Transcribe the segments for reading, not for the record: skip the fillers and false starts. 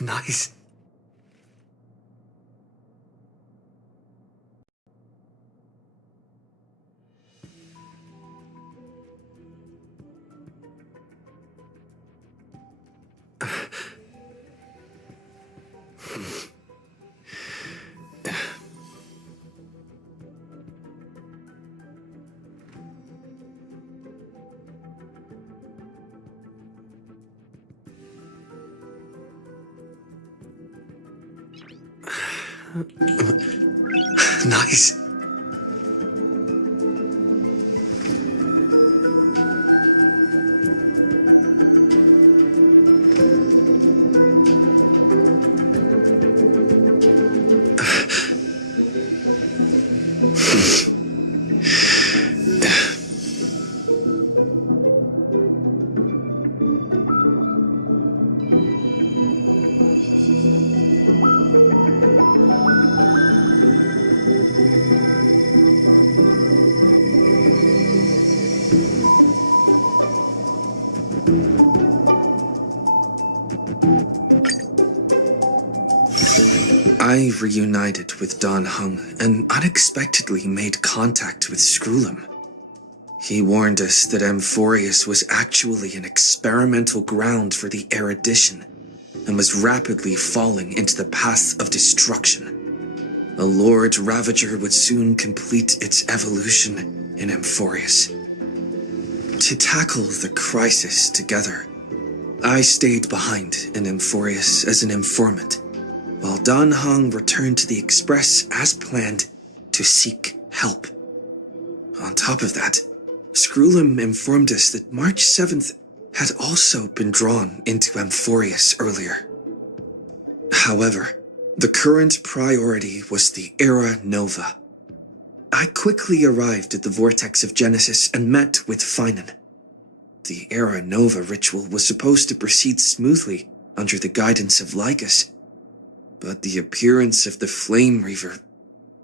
Nice. Nice. I reunited with Don Hung and unexpectedly made contact with Skrullum. He warned us that Amphorius was actually an experimental ground for the erudition and was rapidly falling into the path of destruction. A Lord Ravager would soon complete its evolution in Amphorius. To tackle the crisis together, I stayed behind in Amphorius as an informant, while Don Hung returned to the Express as planned to seek help. On top of that, Skrullum informed us that March 7th had also been drawn into Amphorius earlier. However, the current priority was the Era Nova. I quickly arrived at the Vortex of Genesis and met with Finan. The Era Nova ritual was supposed to proceed smoothly under the guidance of Lycus, but the appearance of the Flame Reaver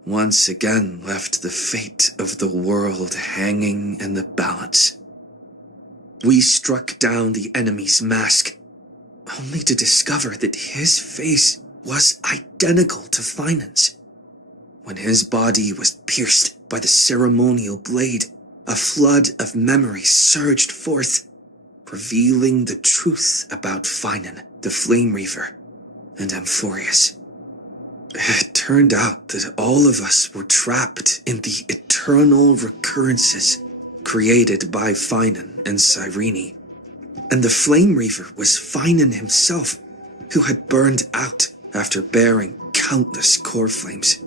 once again left the fate of the world hanging in the balance. We struck down the enemy's mask, only to discover that his face was identical to Finan's. When his body was pierced by the ceremonial blade, a flood of memories surged forth, revealing the truth about Finan, the Flame Reaver, and Amphorius. It turned out that all of us were trapped in the eternal recurrences created by Finan and Cyrene, and the Flame Reaver was Finan himself, who had burned out after bearing countless core flames.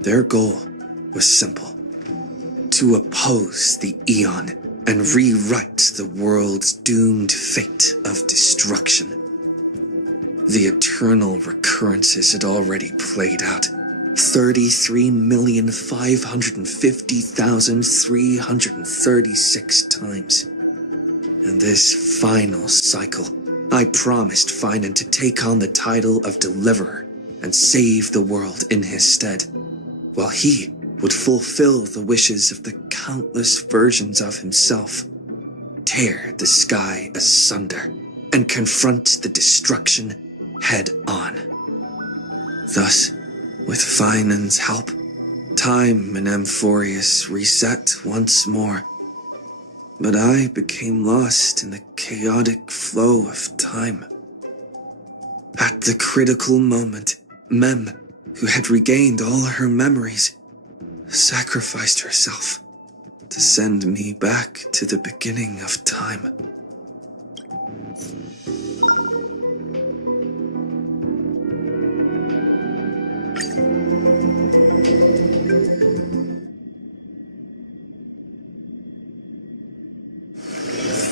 Their goal was simple: to oppose the Eon and rewrite the world's doomed fate of destruction. The eternal recurrences had already played out 33,550,336 times. In this final cycle, I promised Finan to take on the title of Deliverer and save the world in his stead, while he would fulfill the wishes of the countless versions of himself, tear the sky asunder, and confront the destruction head on. Thus, with Finan's help, time in Amphorius reset once more, but I became lost in the chaotic flow of time. At the critical moment, Mem, who had regained all her memories, sacrificed herself to send me back to the beginning of time.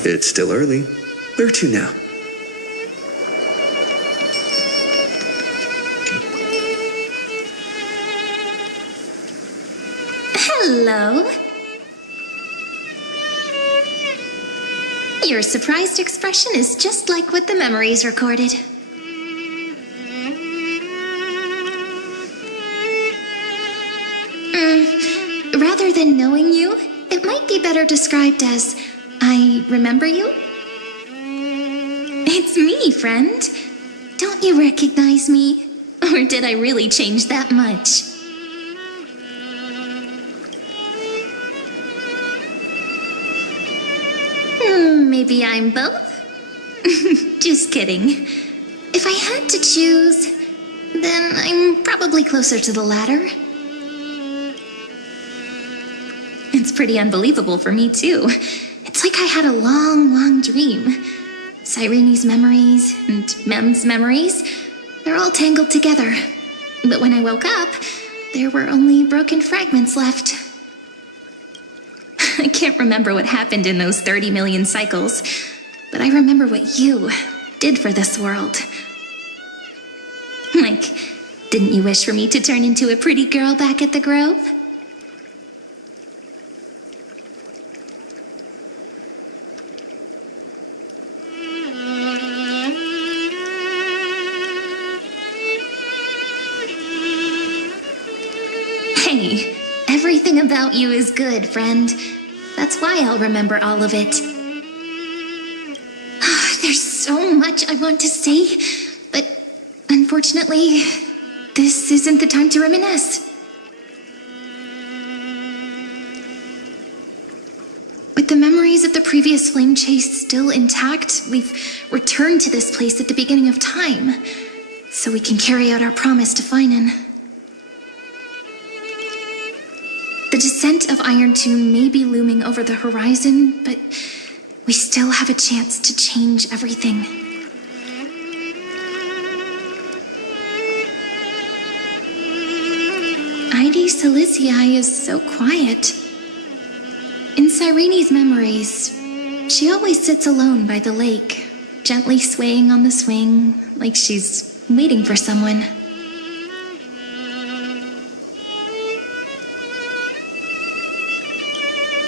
It's still early. Where to now? Hello. Your surprised expression is just like what the memories recorded. Rather than knowing you, it might be better described as, I remember you? It's me, friend. Don't you recognize me? Or did I really change that much? Maybe I'm both? Just kidding. If I had to choose, then I'm probably closer to the latter. It's pretty unbelievable for me, too. It's like I had a long dream. Cyrene's memories and Mem's memories, they're all tangled together. But when I woke up, there were only broken fragments left. I can't remember what happened in those 30 million cycles, but I remember what you did for this world. Like, didn't you wish for me to turn into a pretty girl back at the Grove? Hey, everything about you is good, friend. That's why I'll remember all of it. There's so much I want to say, but unfortunately, this isn't the time to reminisce. With the memories of the previous flame chase still intact, we've returned to this place at the beginning of time, so we can carry out our promise to Finan. The descent of Iron Tomb may be looming over the horizon, but we still have a chance to change everything. Id Silicii is so quiet. In Cyrene's memories, she always sits alone by the lake, gently swaying on the swing, like she's waiting for someone.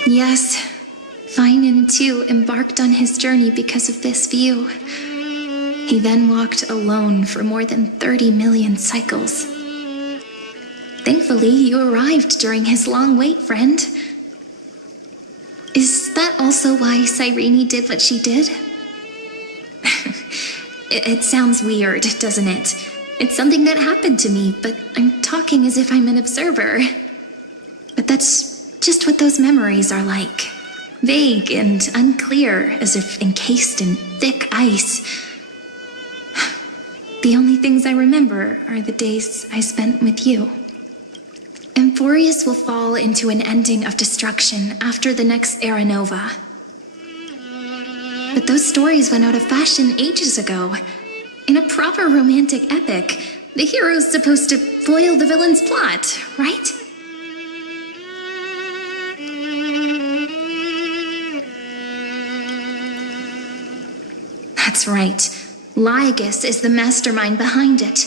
Yes, Finan too embarked on his journey because of this view. He then walked alone for more than 30 million cycles. Thankfully, you arrived during his long wait, friend. Is that also why Cyrene did what she did? It sounds weird, doesn't it? It's something that happened to me, but I'm talking as if I'm an observer. But that's just what those memories are like. Vague and unclear, as if encased in thick ice. The only things I remember are the days I spent with you. Emphorius will fall into an ending of destruction after the next Era Nova. But those stories went out of fashion ages ago. In a proper romantic epic, the hero's supposed to foil the villain's plot, right? That's right. Lygus is the mastermind behind it,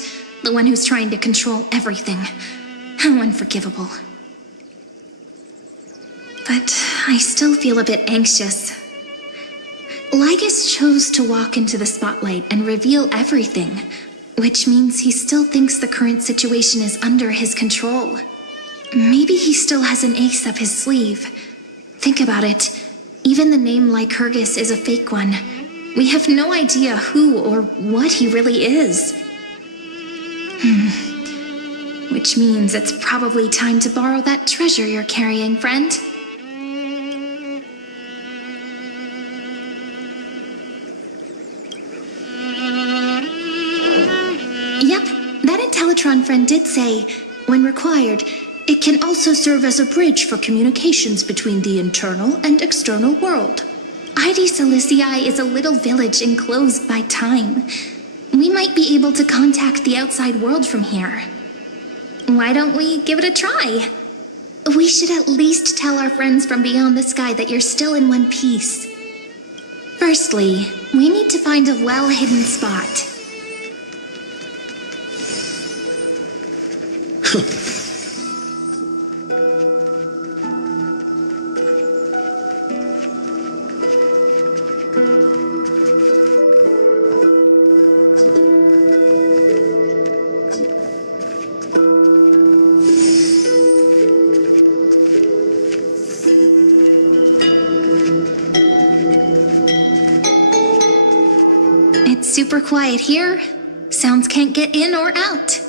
the one who's trying to control everything. How unforgivable. But I still feel a bit anxious. Lygus chose to walk into the spotlight and reveal everything, which means he still thinks the current situation is under his control. Maybe he still has an ace up his sleeve. Think about it. Even the name Lycurgus is a fake one. We have no idea who or what he really is. Which means it's probably time to borrow that treasure you're carrying, friend. Yep, that Intellitron friend did say, when required, it can also serve as a bridge for communications between the internal and external world. Id Silicii is a little village enclosed by time. We might be able to contact the outside world from here. Why don't we give it a try? We should at least tell our friends from beyond the sky that you're still in one piece. Firstly, we need to find a well-hidden spot. super quiet here. Sounds can't get in or out.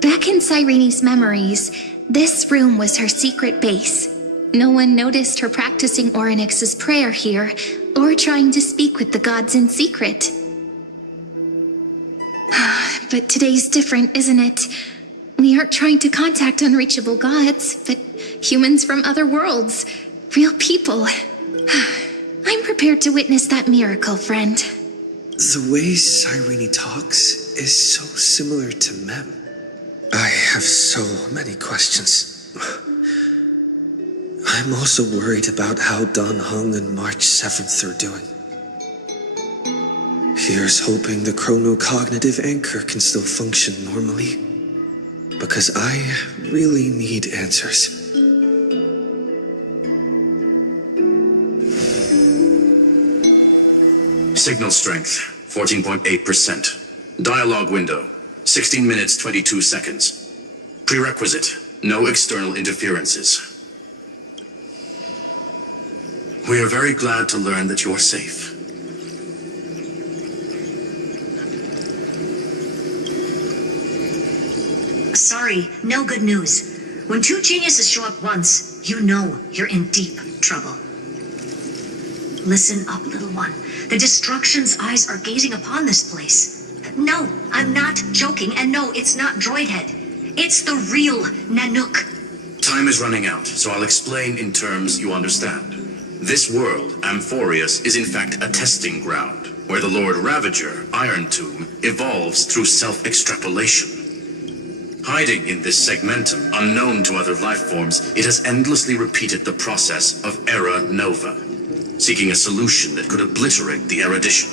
Back in Cyrene's memories, this room was her secret base. No one noticed her practicing Orynyx's prayer here, or trying to speak with the gods in secret. But today's different, isn't it? We aren't trying to contact unreachable gods, but humans from other worlds. Real people. I'm prepared to witness that miracle, friend. The way Cyrene talks is so similar to Mem. I have so many questions. I'm also worried about how Dan Heng and March 7th are doing. Here's hoping the chronocognitive anchor can still function normally. Because I really need answers. Signal strength, 14.8%. Dialogue window, 16 minutes, 22 seconds. Prerequisite, no external interferences. We are very glad to learn that you're safe. Sorry, no good news. When two geniuses show up once, you know you're in deep trouble. Listen up, little one. The Destruction's eyes are gazing upon this place. No, I'm not joking, and no, it's not Droidhead. It's the real Nanook. Time is running out, so I'll explain in terms you understand. This world, Amphorius, is in fact a testing ground, where the Lord Ravager, Iron Tomb, evolves through self-extrapolation. Hiding in this segmentum, unknown to other life forms, it has endlessly repeated the process of Era Nova, seeking a solution that could obliterate the erudition.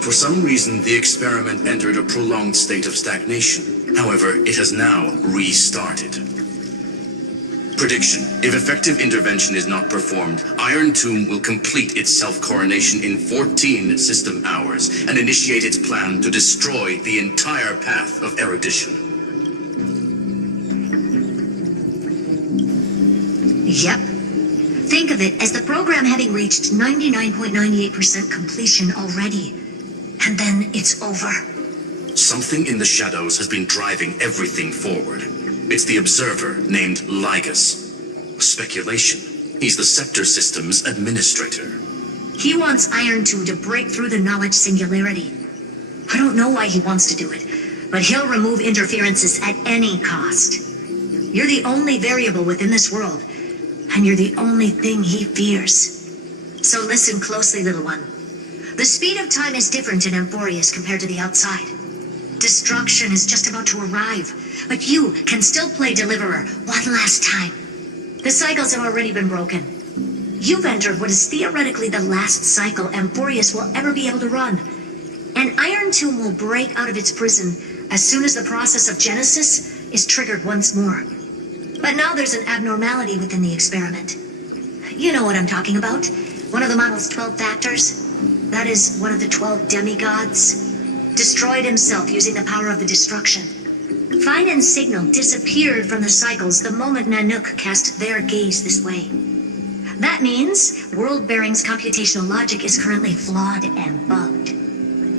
For some reason, the experiment entered a prolonged state of stagnation. However, it has now restarted. Prediction: if effective intervention is not performed, Iron Tomb will complete its self-coronation in 14 system hours and initiate its plan to destroy the entire path of erudition. Yep. Think of it as the program having reached 99.98% completion already. And then it's over. Something in the shadows has been driving everything forward. It's the observer named Lygus. Speculation. He's the Scepter System's administrator. He wants Iron Tomb to break through the knowledge singularity. I don't know why he wants to do it, but he'll remove interferences at any cost. You're the only variable within this world, and you're the only thing he fears. So listen closely, little one. The speed of time is different in Amphorius compared to the outside. Destruction is just about to arrive, but you can still play Deliverer one last time. The cycles have already been broken. You've entered what is theoretically the last cycle Amphorius will ever be able to run. And Iron Tomb will break out of its prison as soon as the process of Genesis is triggered once more. But now there's an abnormality within the experiment. You know what I'm talking about. One of the model's 12 factors. That is one of the 12 demigods. Destroyed himself using the power of the destruction. Fine and Signal disappeared from the cycles the moment Nanook cast their gaze this way. That means World Bearing's computational logic is currently flawed and bugged.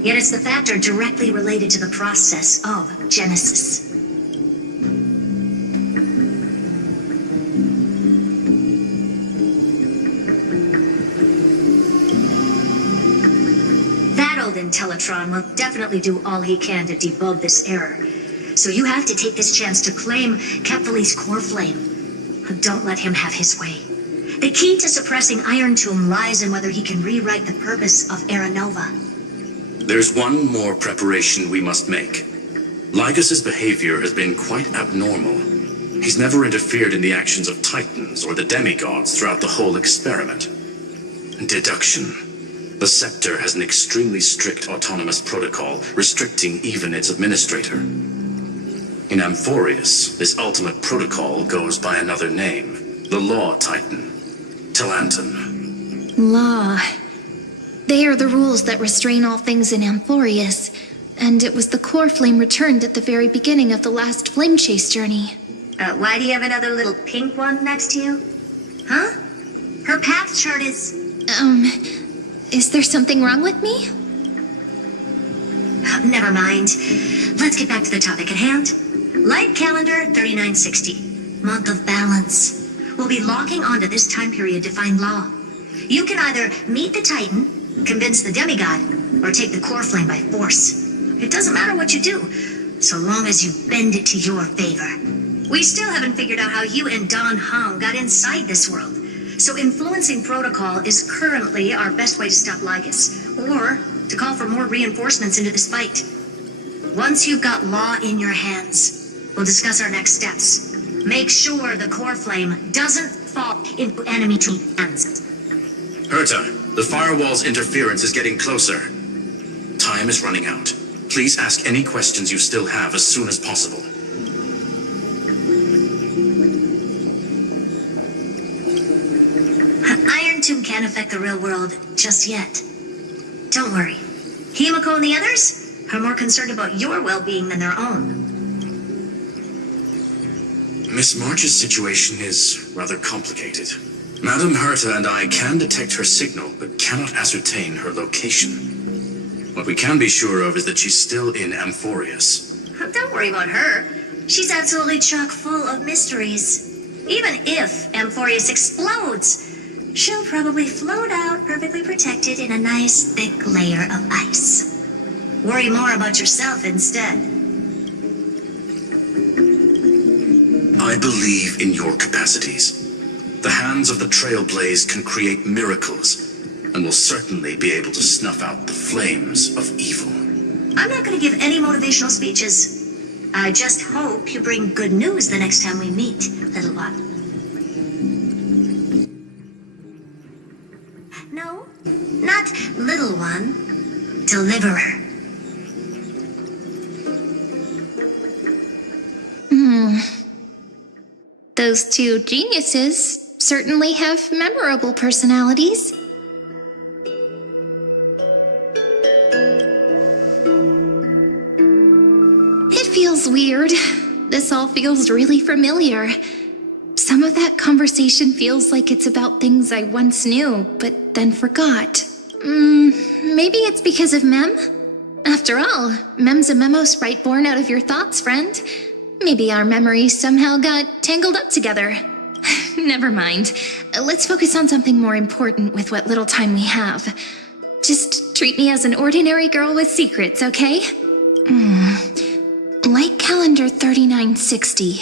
Yet it's the factor directly related to the process of Genesis. Teletron will definitely do all he can to debug this error. So you have to take this chance to claim Kephal's core flame. Don't let him have his way. The key to suppressing Iron Tomb lies in whether he can rewrite the purpose of Era Nova. There's one more preparation we must make. Lygus's behavior has been quite abnormal. He's never interfered in the actions of Titans or the demigods throughout the whole experiment. Deduction. The Scepter has an extremely strict autonomous protocol, restricting even its administrator. In Amphorius, this ultimate protocol goes by another name, the Law Titan, Talanton. Law. They are the rules that restrain all things in Amphorius, and it was the core flame returned at the very beginning of the last flame chase journey. Why do you have another little pink one next to you? Huh? Her path chart is... Is there something wrong with me? Never mind. Let's get back to the topic at hand. Light calendar 3960. Month of balance. We'll be logging onto this time period to find law. You can either meet the Titan, convince the demigod, or take the core flame by force. It doesn't matter what you do, so long as you bend it to your favor. We still haven't figured out how you and Don Hung got inside this world, so influencing protocol is currently our best way to stop Lygus, or to call for more reinforcements into this fight. Once you've got law in your hands, we'll discuss our next steps. Make sure the core flame doesn't fall into enemy hands. Herta, the firewall's interference is getting closer. Time is running out. Please ask any questions you still have as soon as possible. Iron Tomb can't affect the real world just yet. Don't worry. Himiko and the others are more concerned about your well-being than their own. Miss March's situation is rather complicated. Madame Herta and I can detect her signal, but cannot ascertain her location. What we can be sure of is that she's still in Amphorius. Don't worry about her. She's absolutely chock full of mysteries. Even if Amphorius explodes, she'll probably float out perfectly protected in a nice thick layer of ice. Worry more about yourself instead. I believe in your capacities. The hands of the Trailblaze can create miracles, and will certainly be able to snuff out the flames of evil. I'm not going to give any motivational speeches. I just hope you bring good news the next time we meet, little one. No, not little one. Deliverer. Those two geniuses certainly have memorable personalities. It feels weird. This all feels really familiar. Some of that conversation feels like it's about things I once knew, but then forgot. Maybe it's because of Mem? After all, Mem's a memo sprite born out of your thoughts, friend. Maybe our memories somehow got tangled up together. Never mind. Let's focus on something more important with what little time we have. Just treat me as an ordinary girl with secrets, okay? Light calendar 3960.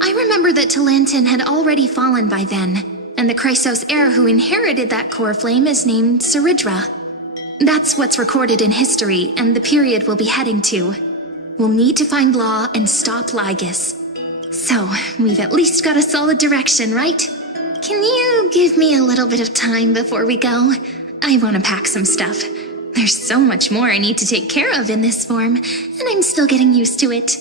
I remember that Talantin had already fallen by then, and the Chrysos heir who inherited that core flame is named Saridra. That's what's recorded in history, and the period we'll be heading to. We'll need to find Law and stop Lygus. So, we've at least got a solid direction, right? Can you give me a little bit of time before we go? I want to pack some stuff. There's so much more I need to take care of in this form, and I'm still getting used to it.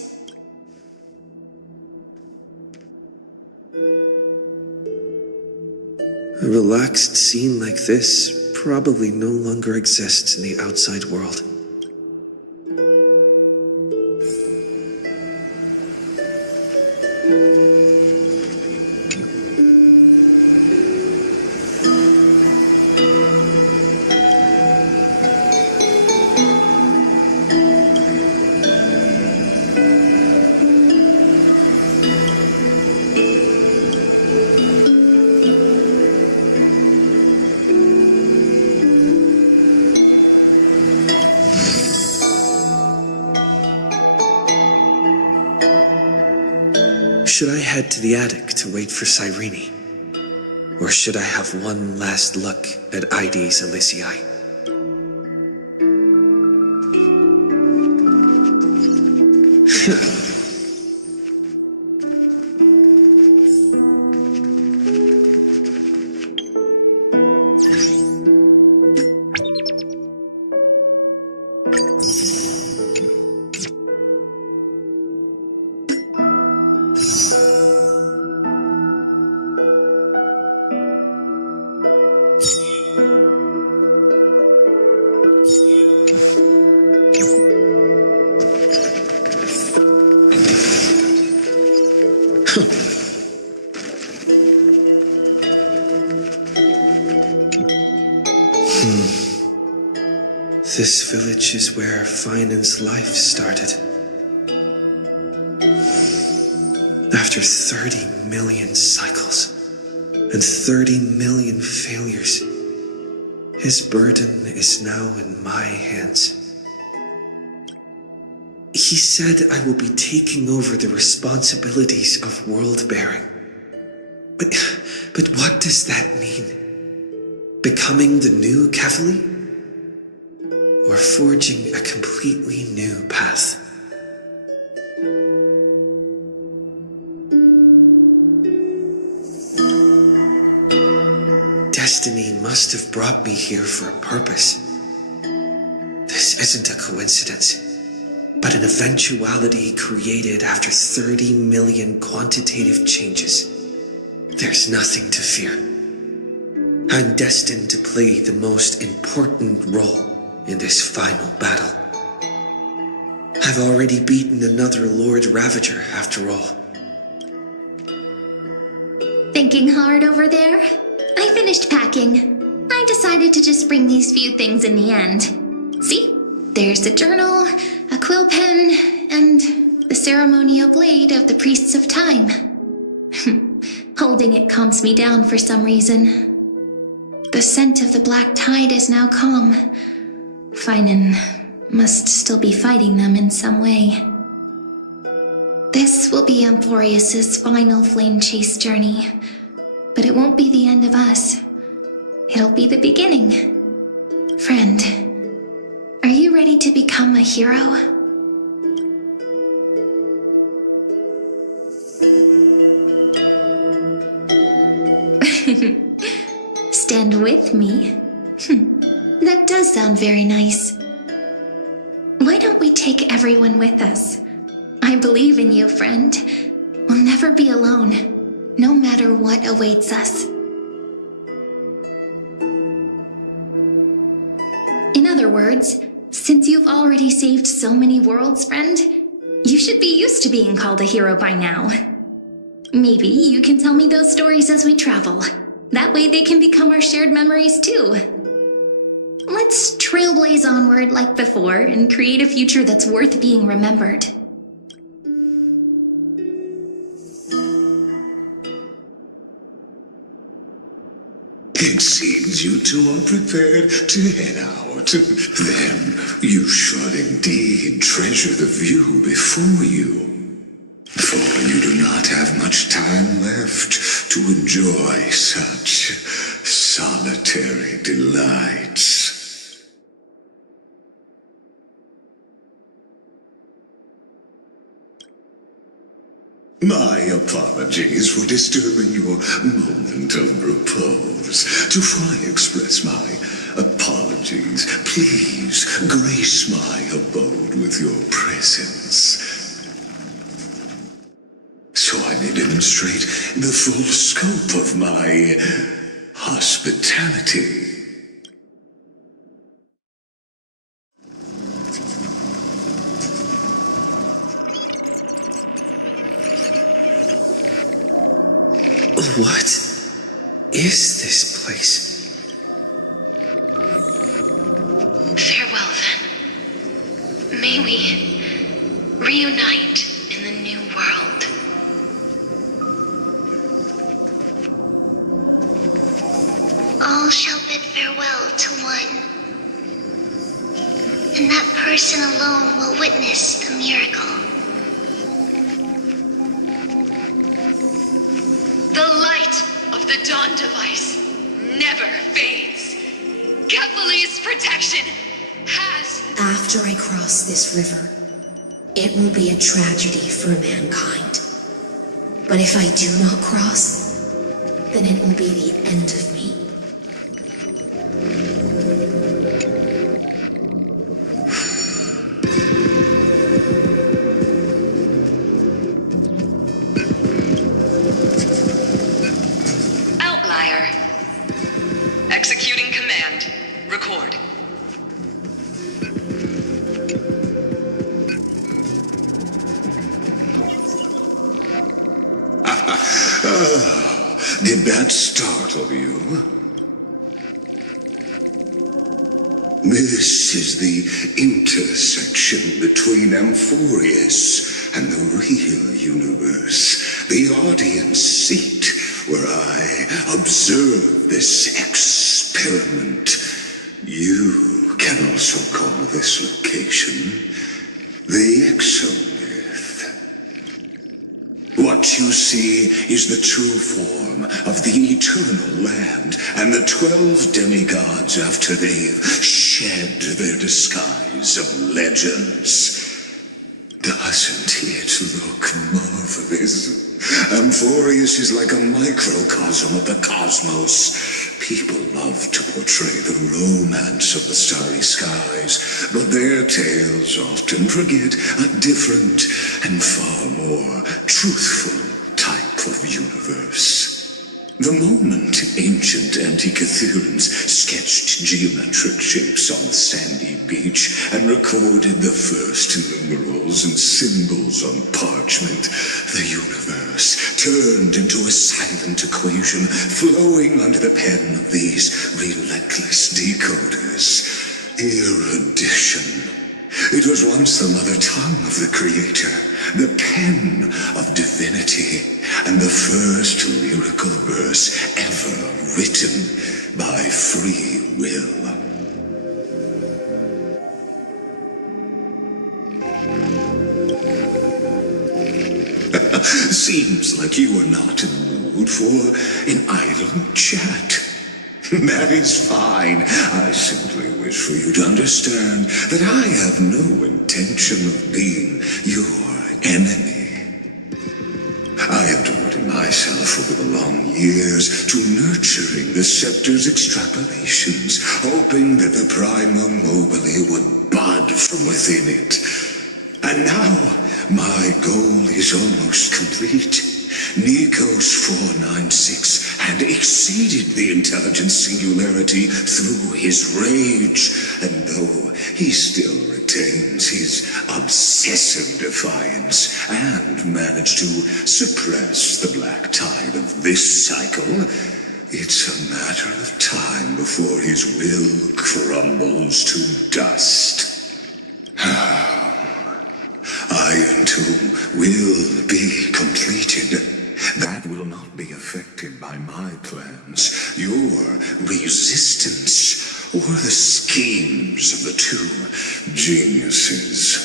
A relaxed scene like this probably no longer exists in the outside world. Should I head to the attic to wait for Cyrene? Or should I have one last look at ID's Elysiae? This village is where Finan's life started. After 30 million cycles and 30 million failures, his burden is now in my hands. He said I will be taking over the responsibilities of world-bearing. But what does that mean? Becoming the new Kefali? Or forging a completely new path? Destiny must have brought me here for a purpose. This isn't a coincidence, but an eventuality created after 30 million quantitative changes. There's nothing to fear. I'm destined to play the most important role in this final battle. I've already beaten another Lord Ravager, after all. Thinking hard over there? I finished packing. I decided to just bring these few things in the end. See? There's a journal, a quill pen, and the ceremonial blade of the Priests of Time. Holding it calms me down for some reason. The scent of the black tide is now calm. Finan must still be fighting them in some way. This will be Amphorius's final flame chase journey, but it won't be the end of us. It'll be the beginning. Friend, are you ready to become a hero? Stand with me? That does sound very nice. Why don't we take everyone with us? I believe in you, friend. We'll never be alone, no matter what awaits us. In other words, since you've already saved so many worlds, friend, you should be used to being called a hero by now. Maybe you can tell me those stories as we travel. That way they can become our shared memories too. Let's trailblaze onward like before and create a future that's worth being remembered. It seems you two are prepared to head out. Then you shall indeed treasure the view before you. For you do not have much time left to enjoy such solitary delights. My apologies for disturbing your moment of repose. Before I express my apologies, please grace my abode with your presence, so I may demonstrate the full scope of my hospitality. What is this place? Farewell, then. May we reunite in the new world. All shall bid farewell to one, and that person alone will witness the miracle. The light of the Dawn Device never fades. Kefali's protection has... After I cross this river, it will be a tragedy for mankind. But if I do not cross, then it will be the end of me. Outlier. Executing command. Record. Did that startle you? This is the intersection between Amphorius and the real universe, the audience seat where I observe this experiment. You can also call this location the Exomyth. What you see is the true form of the eternal land and the 12 demigods after they've shed their disguise of legends. Doesn't it look marvelous? Amphorius is like a microcosm of the cosmos. People love to portray the romance of the starry skies, but their tales often forget a different and far more truthful type of universe. The moment ancient Antikytherians sketched geometric shapes on the sandy beach and recorded the first numerals and symbols on parchment, the universe turned into a silent equation flowing under the pen of these relentless decoders. Erudition. It was once the mother tongue of the Creator, the pen of divinity, and the first lyrical verse ever written by free will. Seems like you are not in the mood for an idle chat. That is fine. I simply wish for you to understand that I have no intention of being your enemy. I have devoted myself over the long years to nurturing the scepter's extrapolations, hoping that the Prima Mobile would bud from within it. And now, my goal is almost complete. Nikos 496 had exceeded the intelligence singularity through his rage, and though he still retains his obsessive defiance and managed to suppress the black tide of this cycle, it's a matter of time before his will crumbles to dust. Iron Tomb will be completed. That will not be affected by my plans, your resistance, or the schemes of the two geniuses.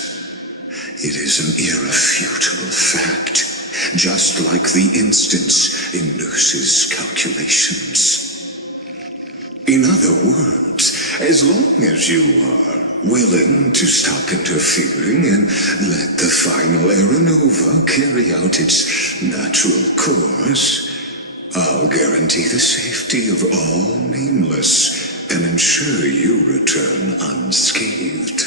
It is an irrefutable fact, just like the instance in Nurse's calculations. In other words, as long as you are willing to stop interfering and let the final Aeronova carry out its natural course, I'll guarantee the safety of all nameless and ensure you return unscathed.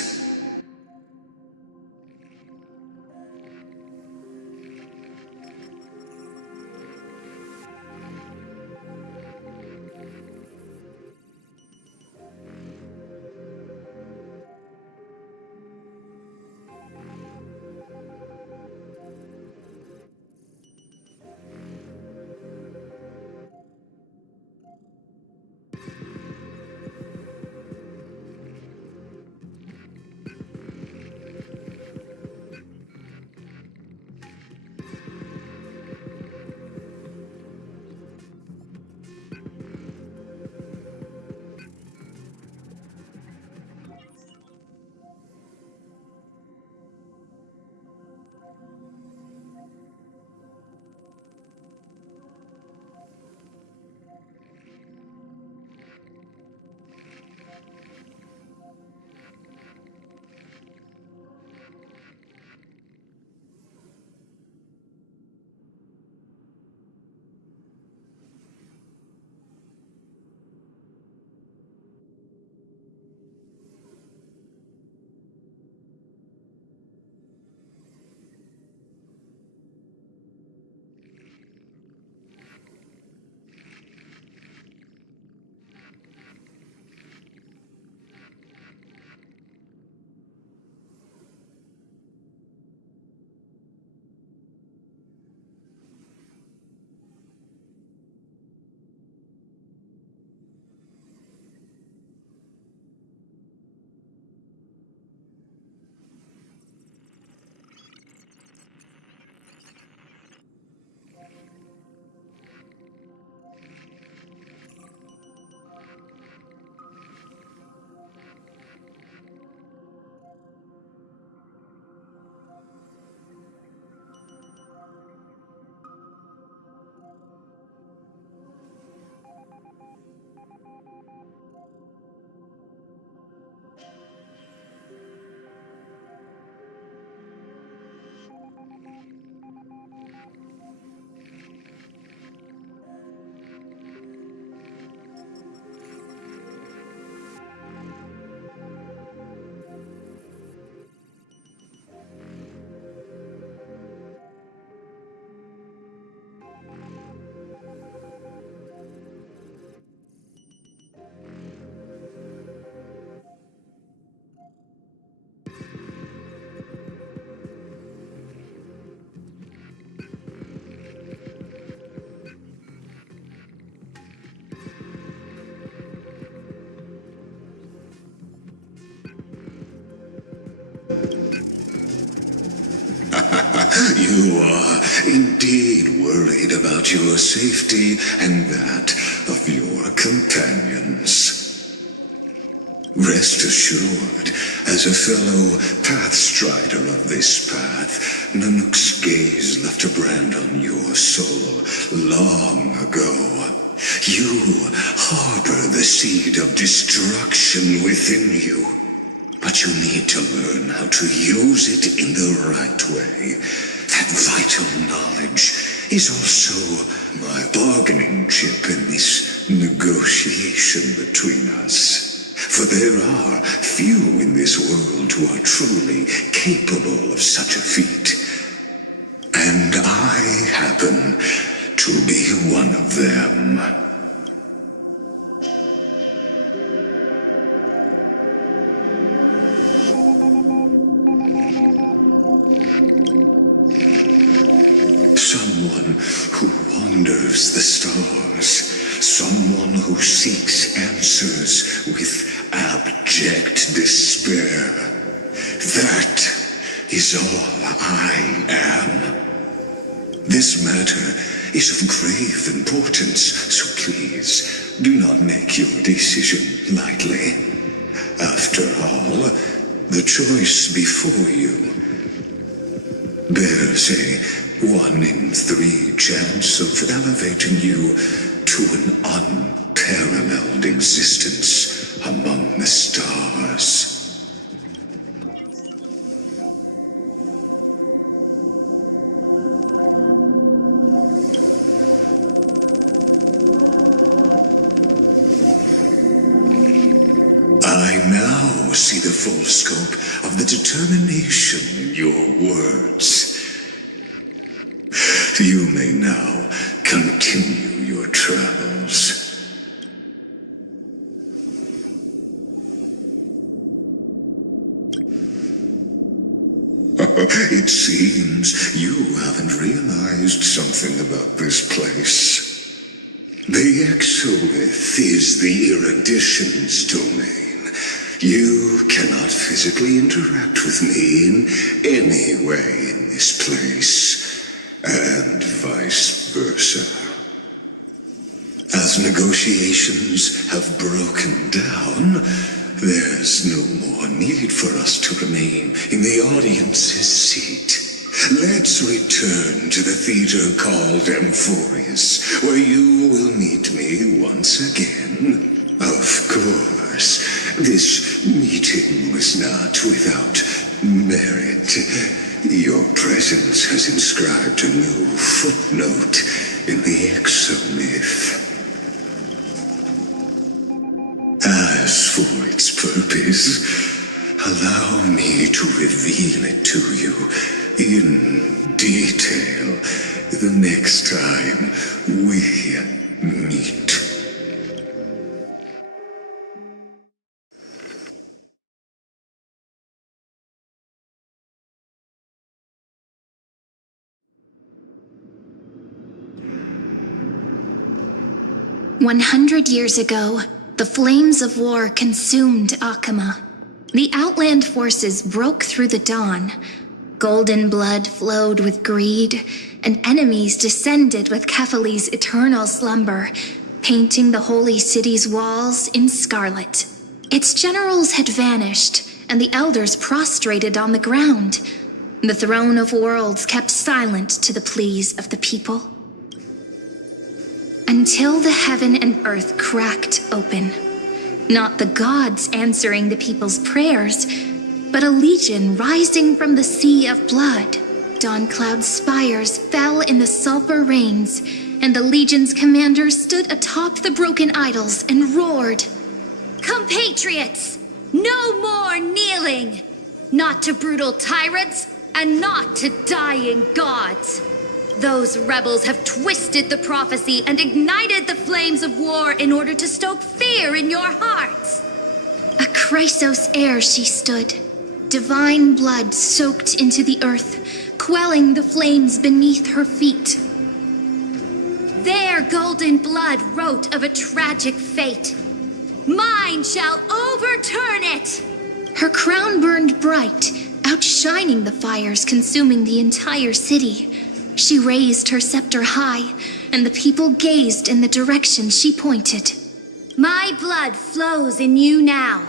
You are indeed worried about your safety and that of your companions. Rest assured, as a fellow pathstrider of this path, Nanook's gaze left a brand on your soul long ago. You harbor the seed of destruction within you, but you need to learn how to use it in the right way. That vital knowledge is also my bargaining chip in this negotiation between us. For there are few in this world who are truly capable of such a feat. And I happen to be one of them. Someone who wanders the stars. Someone who seeks answers with abject despair. That is all I am. This matter is of grave importance, so please do not make your decision lightly. After all, the choice before you bears a 1 in 3 chance of elevating you to an unparalleled existence among the stars. I now see the full scope of the determination in your words. You may now continue your travels. It seems you haven't realized something about this place. The Exolith is the erudition's domain. You cannot physically interact with me in any way in this place. And vice versa. As negotiations have broken down, there's no more need for us to remain in the audience's seat. Let's return to the theater called Amphorius, where you will meet me once again. Of course, this meeting was not without merit. Your presence has inscribed a new footnote in the exomyth. As for its purpose, allow me to reveal it to you in detail the next time we meet. "100 years ago, the flames of war consumed Akama. The Outland forces broke through the dawn. Golden blood flowed with greed, and enemies descended with Kefali's eternal slumber, painting the holy city's walls in scarlet. Its generals had vanished, and the elders prostrated on the ground. The throne of worlds kept silent to the pleas of the people. Until the heaven and earth cracked open. Not the gods answering the people's prayers, but a legion rising from the sea of blood. Dawncloud's spires fell in the sulfur rains, and the legion's commander stood atop the broken idols and roared, "Compatriots, no more kneeling! Not to brutal tyrants, and not to dying gods! Those rebels have twisted the prophecy and ignited the flames of war in order to stoke fear in your hearts." A Chrysos heir she stood, divine blood soaked into the earth, quelling the flames beneath her feet. Their golden blood wrote of a tragic fate. Mine shall overturn it! Her crown burned bright, outshining the fires consuming the entire city. She raised her scepter high, and the people gazed in the direction she pointed. My blood flows in you now.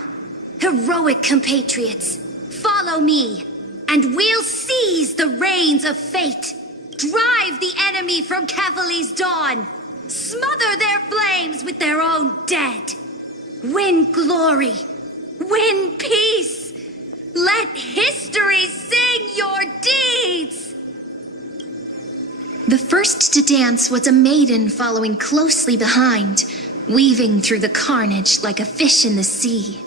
Heroic compatriots, follow me, and we'll seize the reins of fate. Drive the enemy from Kevali's dawn. Smother their flames with their own dead. Win glory. Win peace. Let history sing your deeds. The first to dance was a maiden following closely behind, weaving through the carnage like a fish in the sea.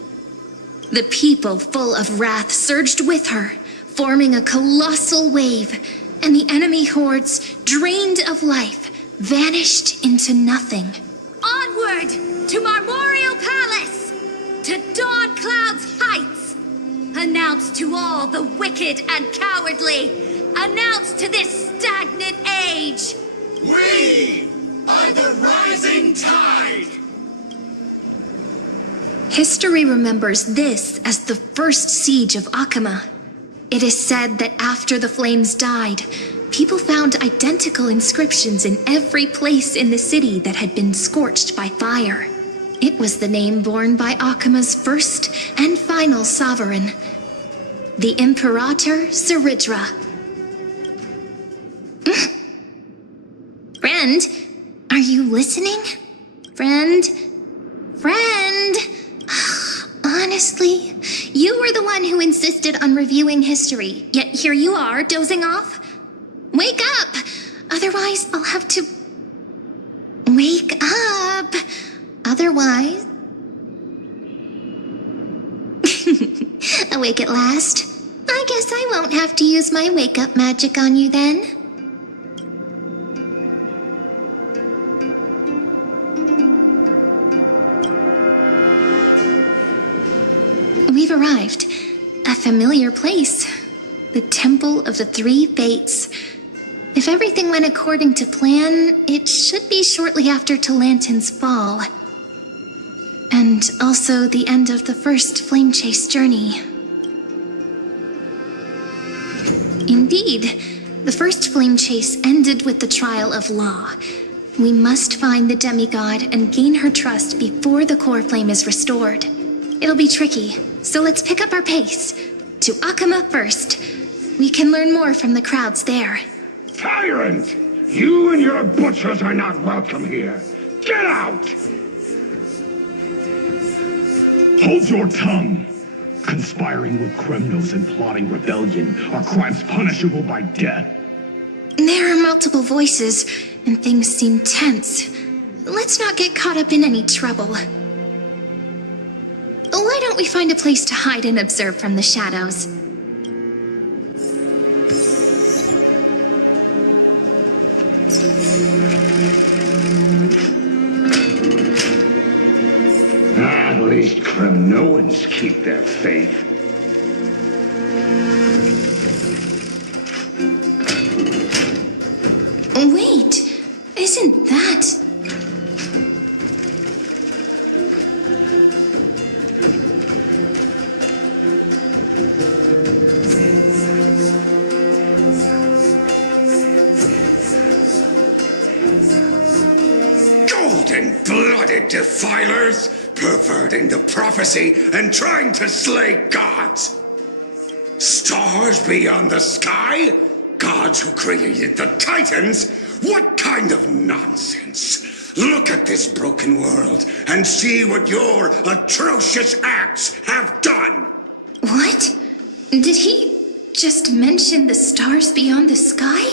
The people, full of wrath, surged with her, forming a colossal wave, and the enemy hordes, drained of life, vanished into nothing. Onward to Marmorial Palace, to Dawn Cloud's heights. Announce to all the wicked and cowardly. Announce to this stagnant age. We are the rising tide! History remembers this as the first siege of Akama. It is said that after the flames died, people found identical inscriptions in every place in the city that had been scorched by fire. It was the name borne by Akama's first and final sovereign, the Imperator Zeridra. Friend, are you listening? Friend? Honestly, you were the one who insisted on reviewing history, yet here you are, dozing off? Wake up! Otherwise, I'll have to... Wake up! Otherwise... Awake at last? I guess I won't have to use my wake-up magic on you then. We've arrived. A familiar place. The Temple of the Three Fates. If everything went according to plan, it should be shortly after Talantin's fall. And also the end of the first flame chase journey. Indeed, the first flame chase ended with the trial of Law. We must find the demigod and gain her trust before the core flame is restored. It'll be tricky, so let's pick up our pace. To Akama first. We can learn more from the crowds there. Tyrant! You and your butchers are not welcome here. Get out! Hold your tongue! Conspiring with criminals and plotting rebellion are crimes punishable by death. There are multiple voices, and things seem tense. Let's not get caught up in any trouble. Why don't we find a place to hide and observe from the shadows? At least Kremnoans keep their faith. Wait, isn't that... Golden-blooded defilers, perverting the prophecy and trying to slay gods. Stars beyond the sky? Gods who created the Titans? What kind of nonsense? Look at this broken world and see what your atrocious acts have done. What? Did he just mention the stars beyond the sky?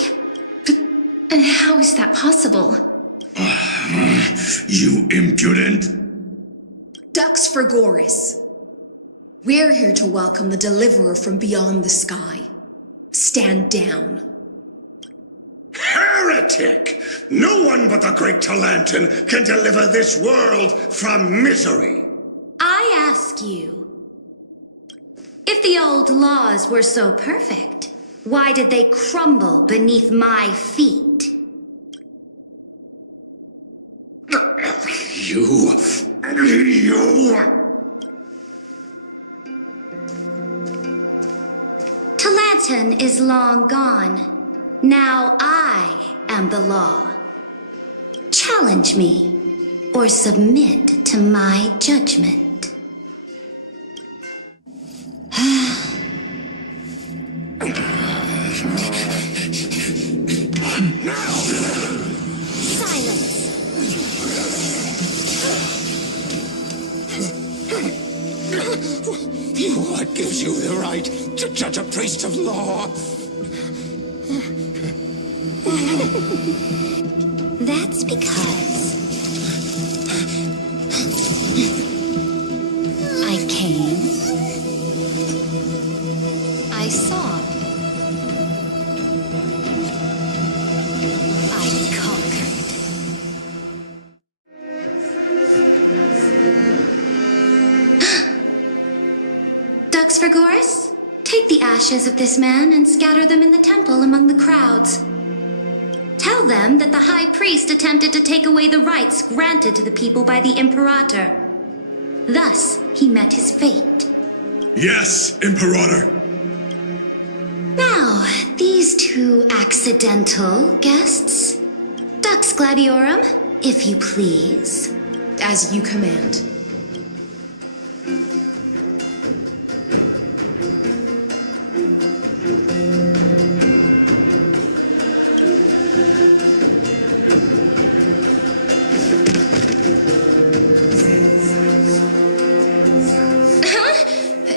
But how is that possible? You impudent! Ducks for Goris. We're here to welcome the deliverer from beyond the sky. Stand down. Heretic! No one but the great Talantin can deliver this world from misery. I ask you, if the old laws were so perfect, why did they crumble beneath my feet? You... Phaeton is long gone. Now I am the law. Challenge me, or submit to my judgment. Silence. What gives you the right to judge a priest of law? That's because I came, I saw, I conquered. Dux Vergoris, take the ashes of this man and scatter them in the temple among the crowds. Tell them that the High Priest attempted to take away the rights granted to the people by the Imperator. Thus, he met his fate. Yes, Imperator. Now, these two accidental guests. Dux Gladiorum, if you please. As you command.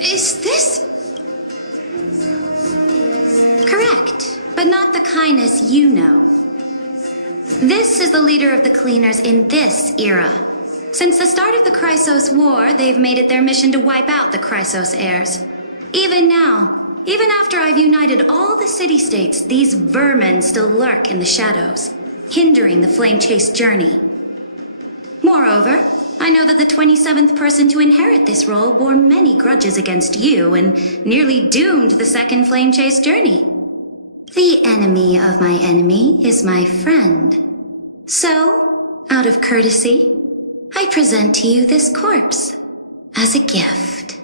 Is this? Correct, but not the kindness you know. This is the leader of the Cleaners in this era. Since the start of the Chrysos War, they've made it their mission to wipe out the Chrysos heirs. Even now, even after I've united all the city-states, these vermin still lurk in the shadows, hindering the Flame Chase journey. Moreover, I know that the 27th person to inherit this role bore many grudges against you and nearly doomed the second Flame Chase journey. The enemy of my enemy is my friend. So, out of courtesy, I present to you this corpse as a gift.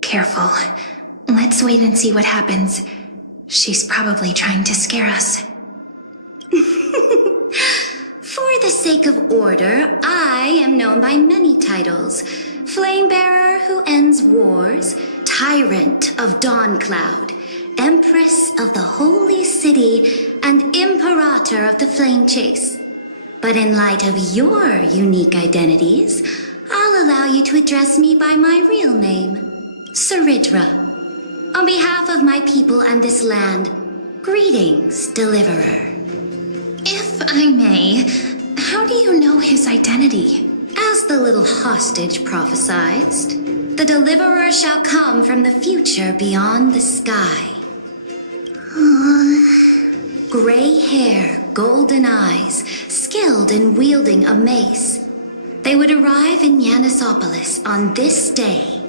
Careful. Let's wait and see what happens. She's probably trying to scare us. For the sake of order, I am known by many titles. Flamebearer who ends wars, Tyrant of Dawncloud, Empress of the Holy City, and Imperator of the Flame Chase. But in light of your unique identities, I'll allow you to address me by my real name, Saridra. On behalf of my people and this land, greetings, Deliverer. If I may, how do you know his identity? As the little hostage prophesied, the Deliverer shall come from the future beyond the sky. Gray hair, golden eyes, skilled in wielding a mace. They would arrive in Yanisopolis on this day.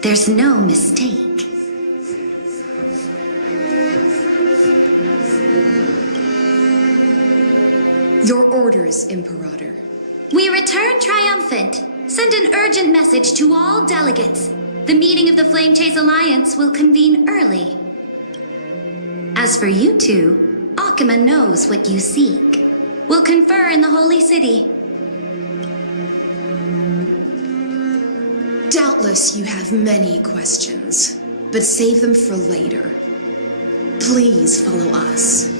There's no mistake. Your orders, Imperator. We return triumphant. Send an urgent message to all delegates. The meeting of the Flame Chase Alliance will convene early. As for you two, Akima knows what you seek. We'll confer in the Holy City. Doubtless you have many questions, but save them for later. Please follow us.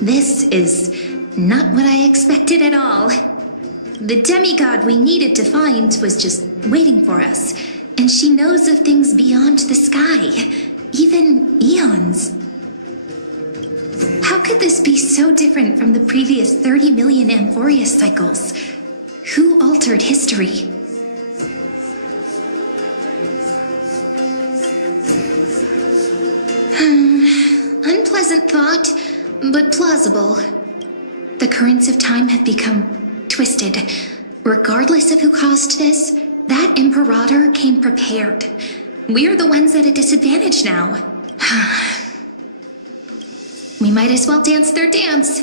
This is not what I expected at all. The demigod we needed to find was just waiting for us, and she knows of things beyond the sky, even eons. How could this be so different from the previous 30 million Amphorius cycles? Who altered history? Unpleasant thought, but plausible. The currents of time have become twisted. Regardless of who caused this, that Imperator came prepared. We're the ones at a disadvantage now. We might as well dance their dance.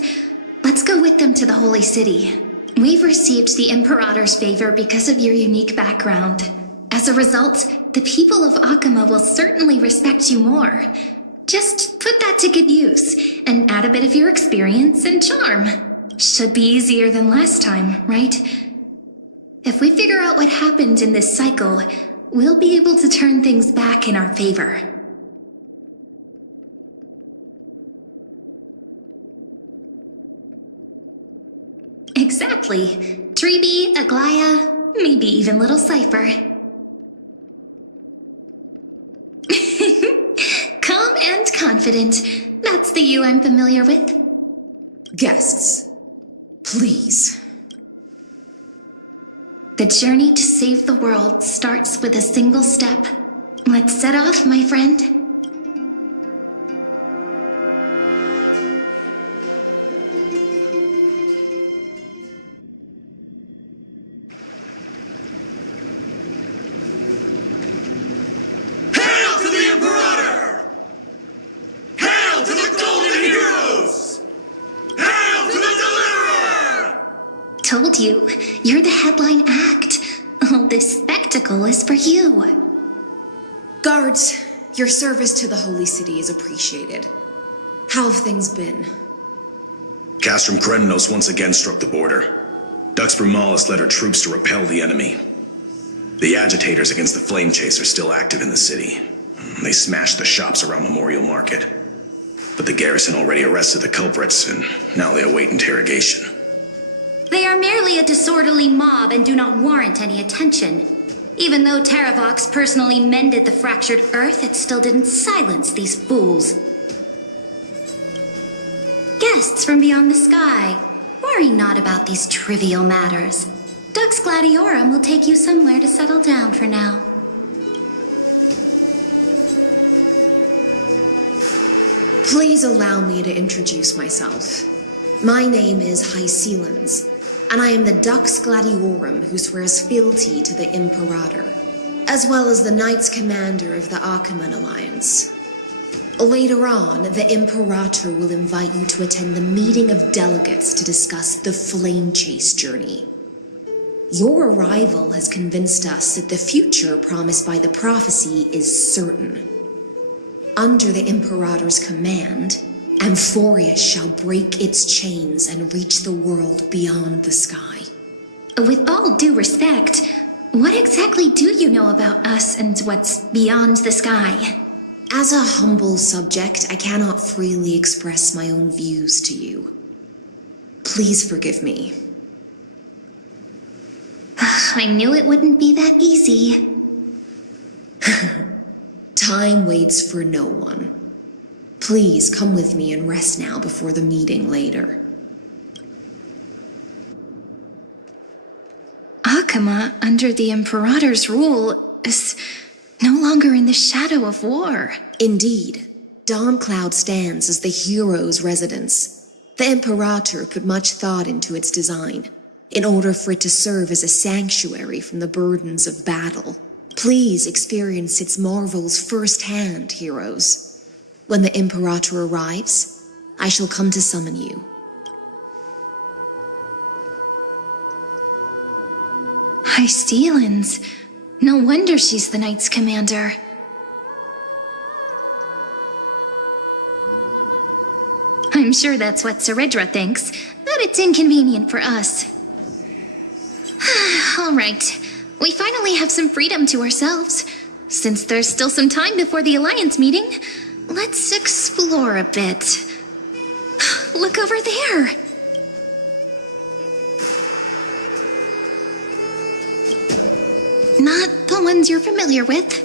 Let's go with them to the Holy City. We've received the Imperator's favor because of your unique background. As a result, the people of Akama will certainly respect you more. Just put that to good use, and add a bit of your experience and charm. Should be easier than last time, right? If we figure out what happened in this cycle, we'll be able to turn things back in our favor. Exactly. Treeby, Aglaya, maybe even little Cypher. Calm and confident. That's the you I'm familiar with. Guests, please. The journey to save the world starts with a single step. Let's set off, my friend. Hail to the Imperator! Hail to the Golden Heroes! Hail to the Deliverer! Told you, you're the headline act. All this spectacle is for you. Guards, your service to the Holy City is appreciated. How have things been? Castrum Kremnos once again struck the border. Dux Brumalis led her troops to repel the enemy. The agitators against the Flame Chase are still active in the city. They smashed the shops around Memorial Market. But the garrison already arrested the culprits, and now they await interrogation. They are merely a disorderly mob and do not warrant any attention. Even though Terravox personally mended the fractured earth, it still didn't silence these fools. Guests from beyond the sky, worry not about these trivial matters. Dux Gladiorum will take you somewhere to settle down for now. Please allow me to introduce myself. My name is Hycelens, and I am the Dux Gladiorum who swears fealty to the Imperator, as well as the Knights Commander of the Achaemen Alliance. Later on, the Imperator will invite you to attend the meeting of delegates to discuss the Flame Chase journey. Your arrival has convinced us that the future promised by the prophecy is certain. Under the Imperator's command, Amphorius shall break its chains and reach the world beyond the sky. With all due respect, what exactly do you know about us and what's beyond the sky? As a humble subject, I cannot freely express my own views to you. Please forgive me. I knew it wouldn't be that easy. Time waits for no one. Please come with me and rest now before the meeting later. Akama, under the Imperator's rule, is no longer in the shadow of war. Indeed, Dawncloud stands as the hero's residence. The Imperator put much thought into its design, in order for it to serve as a sanctuary from the burdens of battle. Please experience its marvels firsthand, heroes. When the Imperator arrives, I shall come to summon you. Hycelens. No wonder she's the Knights Commander. I'm sure that's what Seredra thinks, that it's inconvenient for us. All right, we finally have some freedom to ourselves. Since there's still some time before the Alliance meeting, let's explore a bit. Look over there! Not the ones you're familiar with.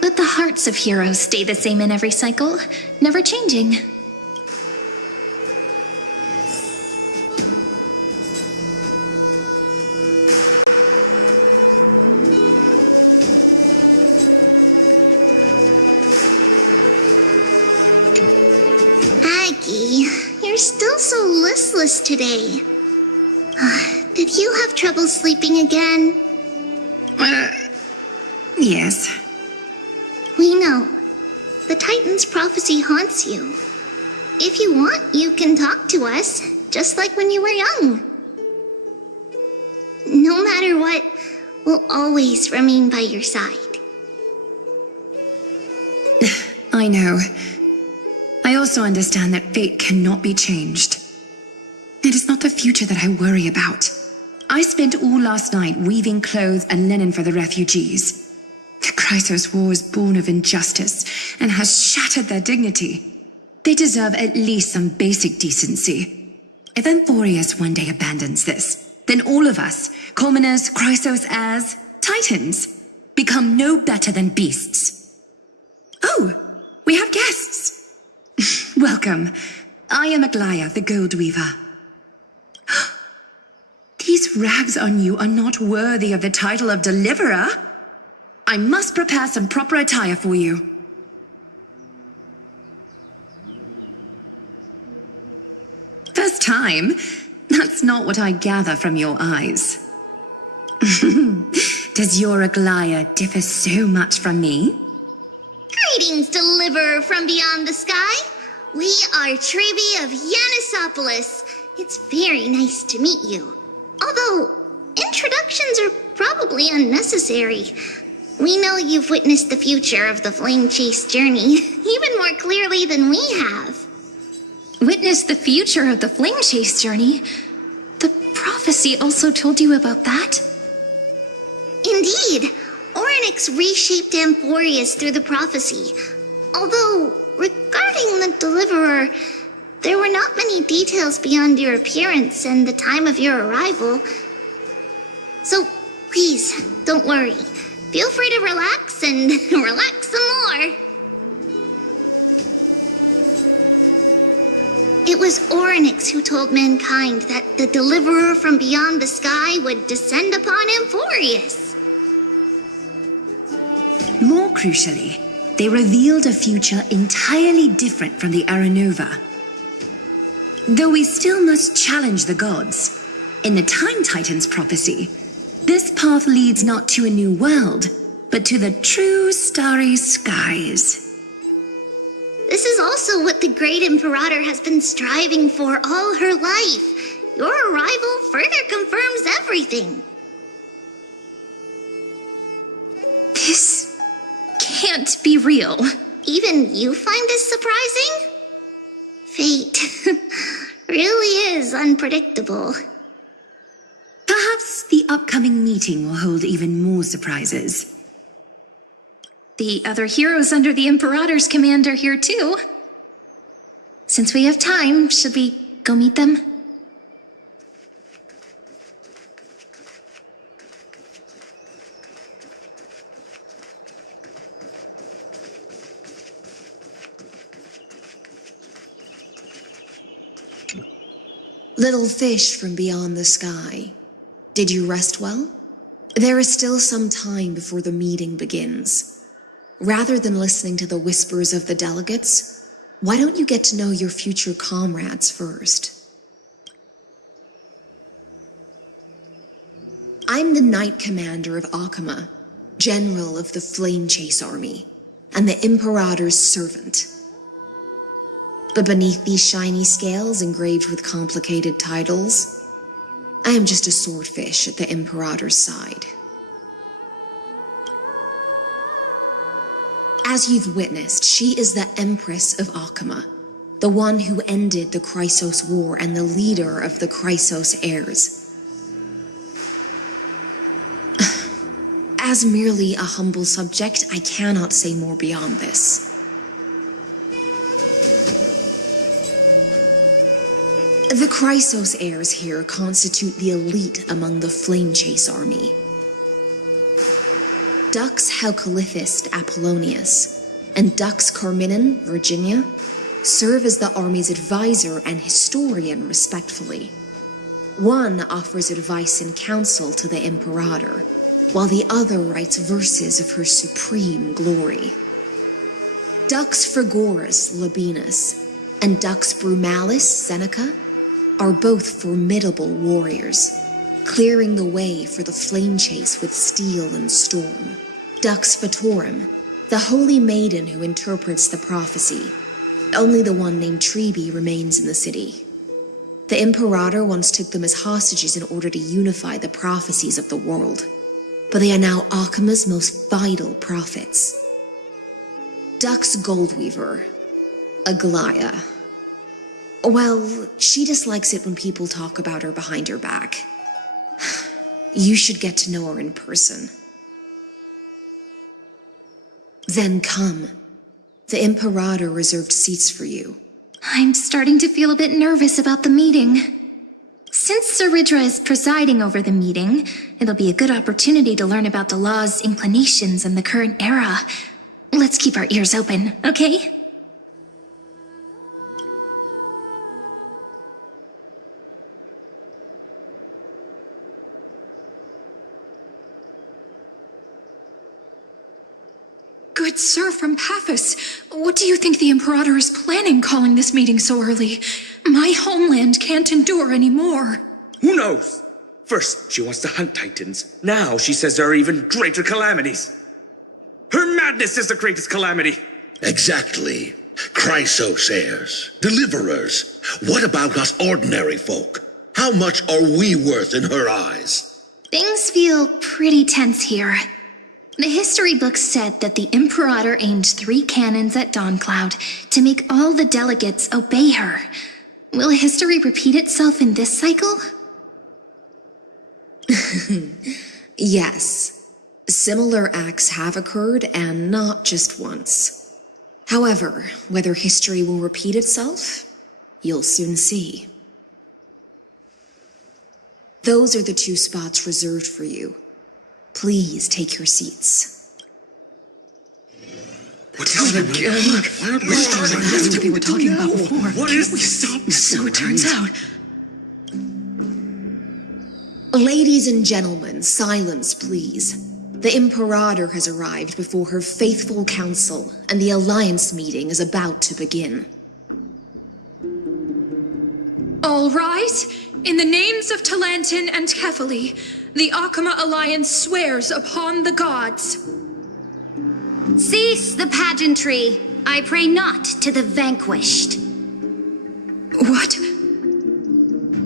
But the hearts of heroes stay the same in every cycle, never changing. Aggie, you're still so listless today. Did you have trouble sleeping again? Yes. We know. The Titan's prophecy haunts you. If you want, you can talk to us, just like when you were young. matter what, will always remain by your side. I know. I also understand that fate cannot be changed. It is not the future that I worry about. I spent all last night weaving clothes and linen for the refugees. The Chrysos War is born of injustice and has shattered their dignity. They deserve at least some basic decency. If Amphorius one day abandons this, then all of us, commoners, Chrysos heirs, titans, become no better than beasts. Oh, we have guests. Welcome. I am Aglaya, the Gold Weaver. These rags on you are not worthy of the title of Deliverer. I must prepare some proper attire for you. First time? That's not what I gather from your eyes. Does your Aglaya differ so much from me? Greetings, Deliverer from beyond the sky. We are Trebi of Yanisopolis. It's very nice to meet you. Although, introductions are probably unnecessary. We know you've witnessed the future of the Flame Chase journey, even more clearly than we have. Witnessed the future of the Flame Chase journey? The prophecy also told you about that? Indeed. Orynyx reshaped Amphorius through the prophecy. Although, regarding the Deliverer, there were not many details beyond your appearance and the time of your arrival. So, please, don't worry. Feel free to relax and relax some more. It was Orynyx who told mankind that the Deliverer from beyond the sky would descend upon Amphorius. More crucially, they revealed a future entirely different from the Aranova. Though we still must challenge the gods, in the Time Titan's prophecy, this path leads not to a new world, but to the true starry skies. This is also what the Great Imperator has been striving for all her life. Your arrival further confirms everything. This can't be real. Even you find this surprising? Fate really is unpredictable. Perhaps the upcoming meeting will hold even more surprises. The other heroes under the Imperator's command are here too. Since we have time, should we go meet them? Little fish from beyond the sky, did you rest well? There is still some time before the meeting begins. Rather than listening to the whispers of the delegates, why don't you get to know your future comrades first? I'm the Knight Commander of Akama, General of the Flame Chase Army, and the Imperator's servant. But beneath these shiny scales engraved with complicated titles, I am just a swordfish at the Imperator's side. As you've witnessed, she is the Empress of Akama, the one who ended the Chrysos War and the leader of the Chrysos heirs. As merely a humble subject, I cannot say more beyond this. The Chrysos heirs here constitute the elite among the Flame Chase army. Dux Halcalithist Apollonius and Dux Carminin, Virginia, serve as the army's advisor and historian respectfully. One offers advice and counsel to the Imperator, while the other writes verses of her supreme glory. Dux Frigoris Labienus and Dux Brumalis Seneca are both formidable warriors, clearing the way for the flame chase with steel and storm. Dux Fatorum, the holy maiden who interprets the prophecy. Only the one named Trebi remains in the city. The Imperator once took them as hostages in order to unify the prophecies of the world, but they are now Akima's most vital prophets. Duck's Goldweaver, Aglaya. Well, she dislikes it when people talk about her behind her back. You should get to know her in person. Then come. The Imperator reserved seats for you. I'm starting to feel a bit nervous about the meeting. Since Saridra is presiding over the meeting, it'll be a good opportunity to learn about the law's inclinations in the current era. Let's keep our ears open, okay? Good sir from Paphos, what do you think the Imperator is planning calling this meeting so early? My homeland can't endure anymore. Who knows? First, she wants to hunt Titans. Now she says there are even greater calamities. Her madness is the greatest calamity. Exactly. Chrysos heirs, deliverers. What about us ordinary folk? How much are we worth in her eyes? Things feel pretty tense here. The history books said that the Imperator aimed 3 cannons at Dawncloud to make all the delegates obey her. Will history repeat itself in this cycle? Yes. Similar acts have occurred, and not just once. However, whether history will repeat itself, you'll soon see. Those are the 2 spots reserved for you. Please take your seats. What's happening again? Why aren't we starting? That's what they were talking about before. What is this? So it turns out. Ladies and gentlemen, silence, please. The Imperator has arrived before her faithful council, and the Alliance meeting is about to begin. All rise. In the names of Talantin and Kefali, the Akama Alliance swears upon the gods. Cease the pageantry. I pray not to the vanquished. What?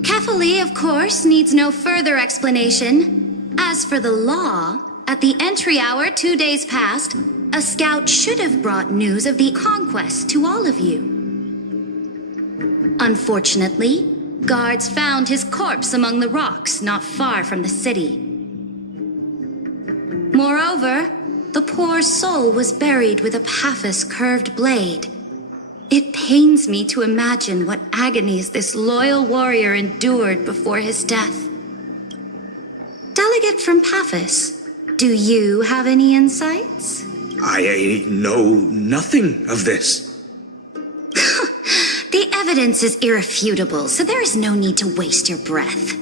Kefali, of course, needs no further explanation. As for the law, at the entry hour 2 days past, a scout should have brought news of the conquest to all of you. Unfortunately, guards found his corpse among the rocks not far from the city. Moreover, the poor soul was buried with a Paphos curved blade. It pains me to imagine what agonies this loyal warrior endured before his death. Delegate from Paphos, do you have any insights? I know nothing of this. The evidence is irrefutable, so there is no need to waste your breath.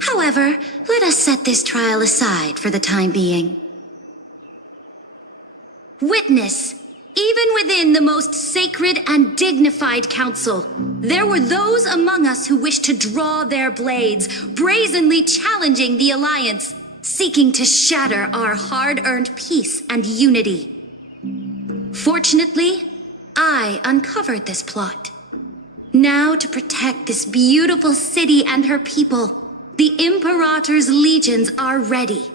However, let us set this trial aside for the time being. Witness, even within the most sacred and dignified council, there were those among us who wished to draw their blades, brazenly challenging the Alliance, seeking to shatter our hard-earned peace and unity. Fortunately, I uncovered this plot. Now, to protect this beautiful city and her people, the Imperator's legions are ready.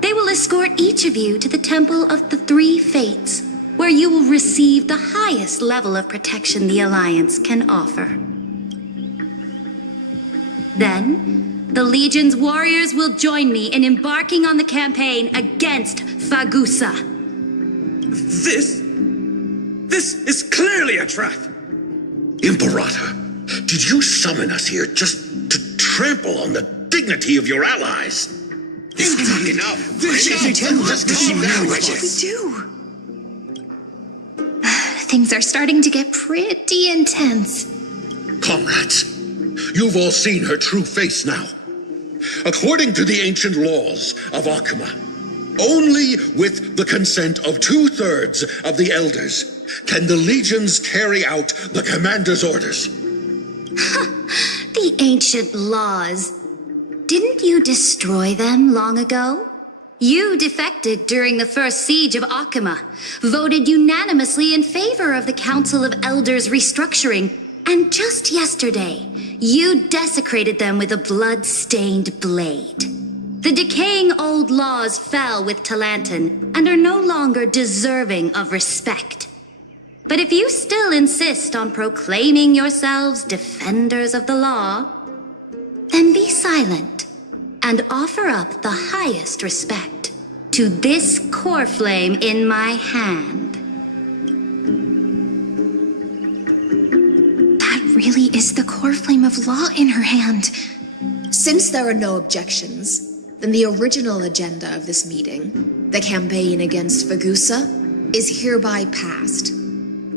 They will escort each of you to the Temple of the Three Fates, where you will receive the highest level of protection the Alliance can offer. Then, the Legion's warriors will join me in embarking on the campaign against Fagusa. This is clearly a trap! Imperator, did you summon us here just to trample on the dignity of your allies? Enough! What should we do? Things are starting to get pretty intense. Comrades, you've all seen her true face now. According to the ancient laws of Akama, only with the consent of 2/3 of the elders can the legions carry out the commander's orders. The ancient laws. Didn't you destroy them long ago? You defected during the first siege of Akama, voted unanimously in favor of the Council of Elders restructuring, And just yesterday, you desecrated them with a blood-stained blade. The decaying old laws fell with Talanton and are no longer deserving of respect. But if you still insist on proclaiming yourselves defenders of the law, then be silent and offer up the highest respect to this core flame in my hand. That really is the core flame of law in her hand. Since there are no objections, then the original agenda of this meeting, the campaign against Fagusa, is hereby passed.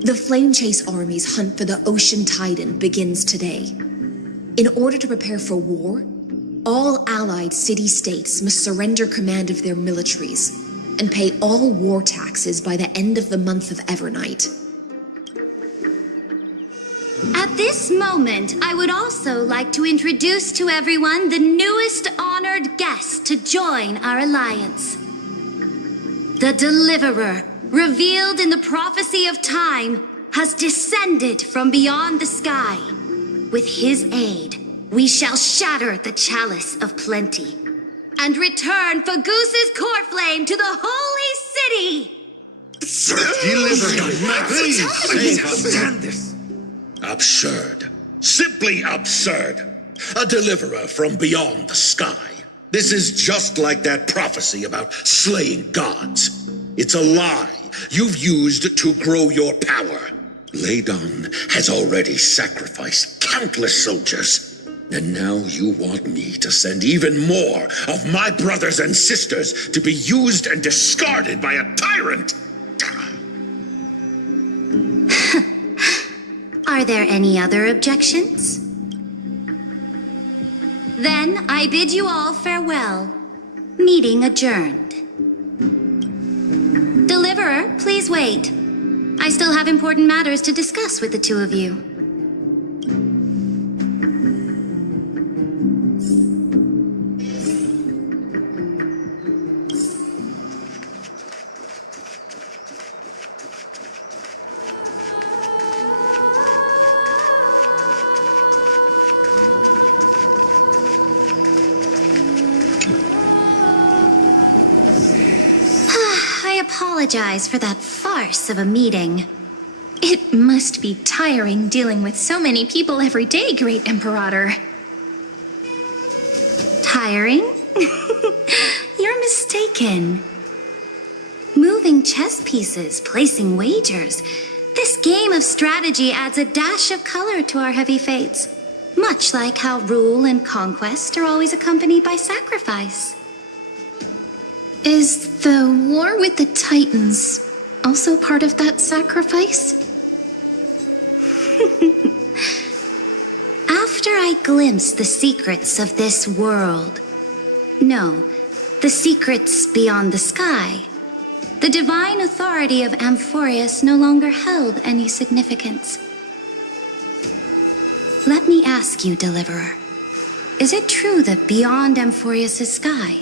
The Flame Chase Army's hunt for the Ocean Titan begins today. In order to prepare for war, all allied city-states must surrender command of their militaries and pay all war taxes by the end of the month of Evernight. At this moment, I would also like to introduce to everyone the newest honored guest to join our alliance. The Deliverer, revealed in the prophecy of time, has descended from beyond the sky. With his aid, we shall shatter the chalice of plenty and return Fagusa's core flame to the holy city! Stand this! Absurd. Simply absurd. A deliverer from beyond the sky. This is just like that prophecy about slaying gods. It's a lie you've used to grow your power. Ladon has already sacrificed countless soldiers. And now you want me to send even more of my brothers and sisters to be used and discarded by a tyrant? Are there any other objections? Then I bid you all farewell. Meeting adjourned. Deliverer, please wait. I still have important matters to discuss with the two of you. I apologize for that farce of a meeting. It must be tiring dealing with so many people every day, Great Imperator. Tiring? You're mistaken. Moving chess pieces, placing wagers. This game of strategy adds a dash of color to our heavy fates. Much like how rule and conquest are always accompanied by sacrifice. Is the war with the Titans also part of that sacrifice? After I glimpse the secrets of this world, no, the secrets beyond the sky, the divine authority of Amphorius no longer held any significance. Let me ask you, Deliverer, is it true that beyond Amphorius' sky,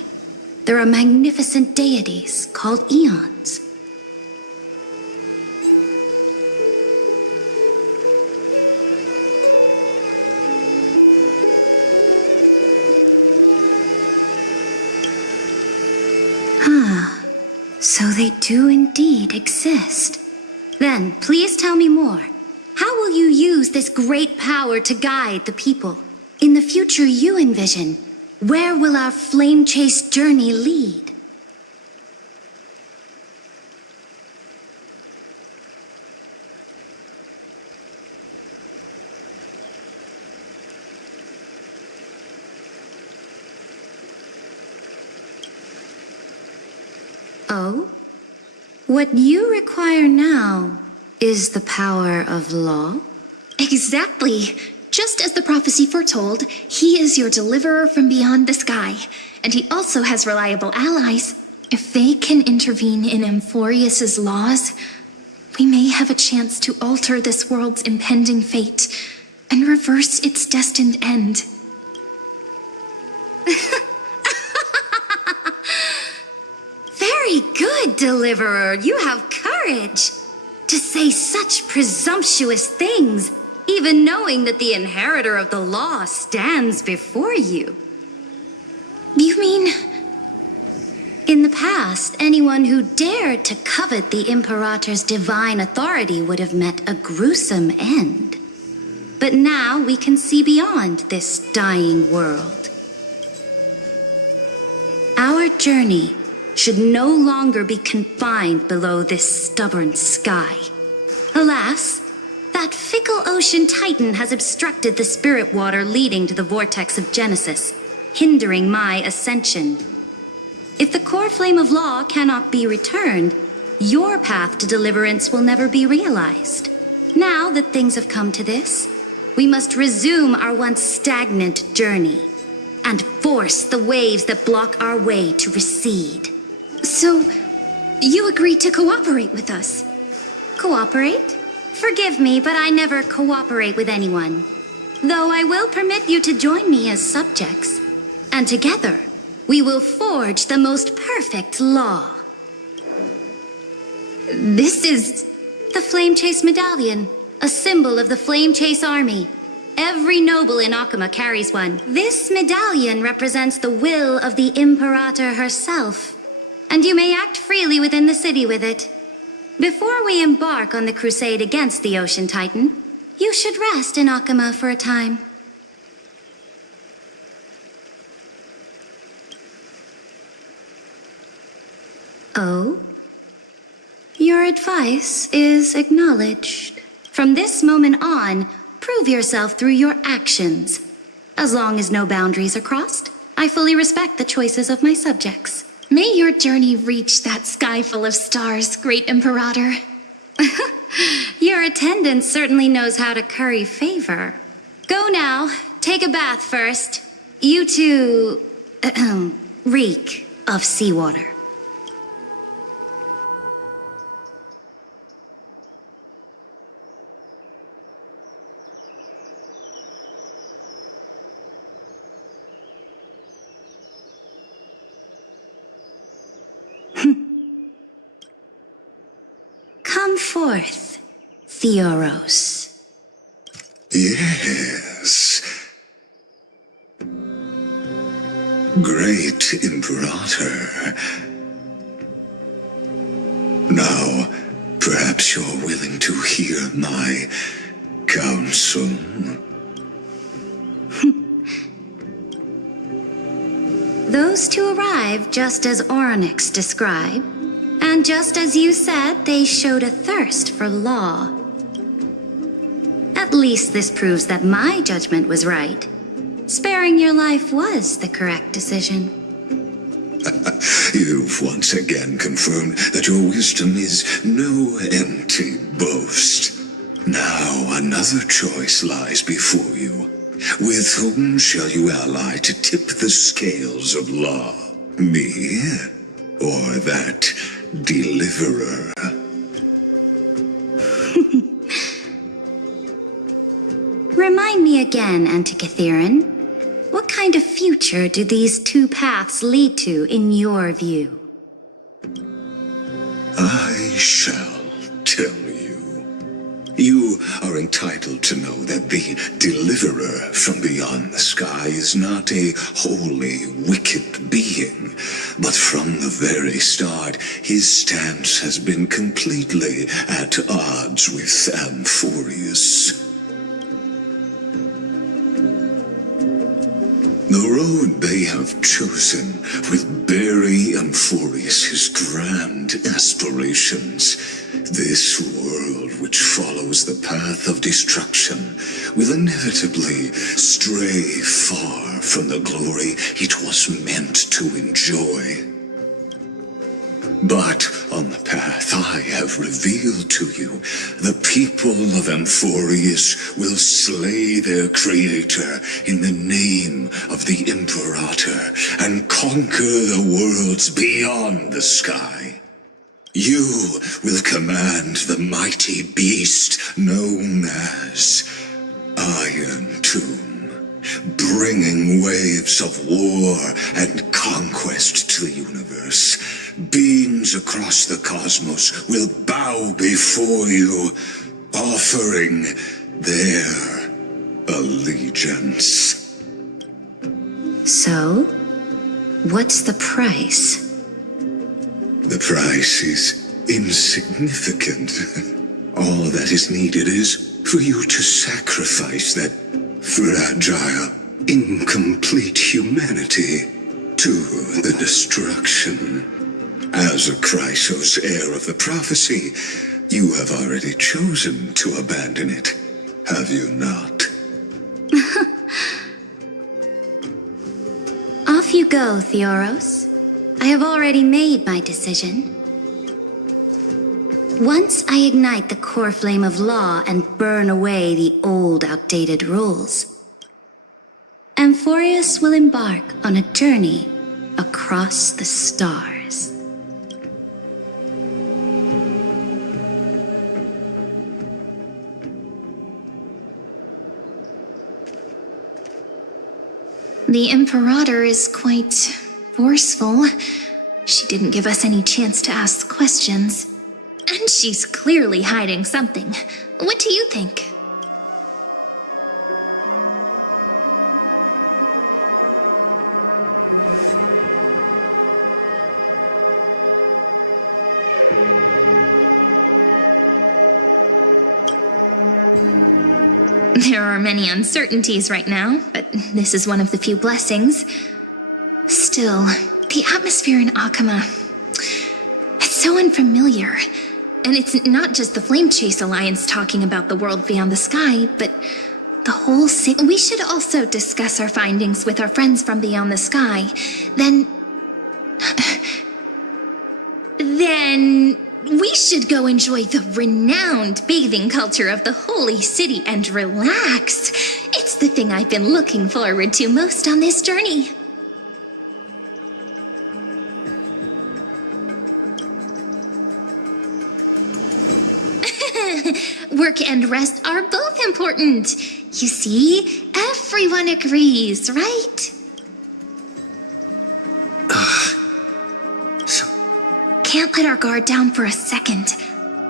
there are magnificent deities called eons? So they do indeed exist. Then, please tell me more. How will you use this great power to guide the people? In the future you envision, where will our flame chase journey lead? Oh? What you require now is the power of law? Exactly. Just as the prophecy foretold, he is your deliverer from beyond the sky, and he also has reliable allies. If they can intervene in Amphorius' laws, we may have a chance to alter this world's impending fate and reverse its destined end. Very good, Deliverer. You have courage. To say such presumptuous things, even knowing that the inheritor of the law stands before you. You mean... In the past, anyone who dared to covet the Imperator's divine authority would have met a gruesome end. But now we can see beyond this dying world. Our journey should no longer be confined below this stubborn sky. Alas, that fickle ocean titan has obstructed the spirit water leading to the vortex of Genesis, hindering my ascension. If the core flame of law cannot be returned, your path to deliverance will never be realized. Now that things have come to this, we must resume our once stagnant journey and force the waves that block our way to recede. So, you agreed to cooperate with us? Cooperate? Forgive me, but I never cooperate with anyone. Though I will permit you to join me as subjects. And together, we will forge the most perfect law. This is... the Flame Chase Medallion, a symbol of the Flame Chase Army. Every noble in Akuma carries one. This medallion represents the will of the Imperator herself, and you may act freely within the city with it. Before we embark on the crusade against the Ocean Titan, you should rest in Akuma for a time. Oh? Your advice is acknowledged. From this moment on, prove yourself through your actions. As long as no boundaries are crossed, I fully respect the choices of my subjects. May your journey reach that sky full of stars, Great Imperator. Your attendant certainly knows how to curry favor. Go now. Take a bath first. You two... reek of seawater. Come forth, Theoros. Yes. Great Imperator. Now, perhaps you're willing to hear my counsel. Those two arrived just as Oronix described, and just as you said, they showed a thirst for law. At least this proves that my judgment was right. Sparing your life was the correct decision. You've once again confirmed that your wisdom is no empty boast. Now another choice lies before you. With whom shall you ally to tip the scales of law? Me? Or that deliverer? Remind me again, Antikytheron. What kind of future do these two paths lead to in your view? I shall tell you. You are entitled to know that the deliverer from beyond the sky is not a wholly wicked being, but from the very start, his stance has been completely at odds with Amphorius. The road they have chosen will bury Amphorius' grand aspirations. This world which follows the path of destruction will inevitably stray far from the glory it was meant to enjoy. But on the path I have revealed to you, the people of Amphorius will slay their creator in the name of the Imperator and conquer the worlds beyond the sky. You will command the mighty beast known as Iron Tomb, bringing waves of war and conquest to the universe. Beings across the cosmos will bow before you, offering their allegiance. So, what's the price? The price is insignificant. All that is needed is for you to sacrifice that fragile, incomplete humanity to the destruction. As a Chrysos heir of the prophecy, you have already chosen to abandon it, have you not? Off you go, Theoros. I have already made my decision. Once I ignite the core flame of law and burn away the old, outdated rules, Amphorius will embark on a journey across the stars. The Imperator is quite forceful. She didn't give us any chance to ask questions. And she's clearly hiding something. What do you think? There are many uncertainties right now, but this is one of the few blessings. Still, the atmosphere in Akama, it's so unfamiliar. And it's not just the Flame Chase Alliance talking about the world beyond the sky, but the whole city. We should also discuss our findings with our friends from beyond the sky. Then we should go enjoy the renowned bathing culture of the holy city and relax. It's the thing I've been looking forward to most on this journey. Work and rest are both important. You see, everyone agrees, right? Can't let our guard down for a second.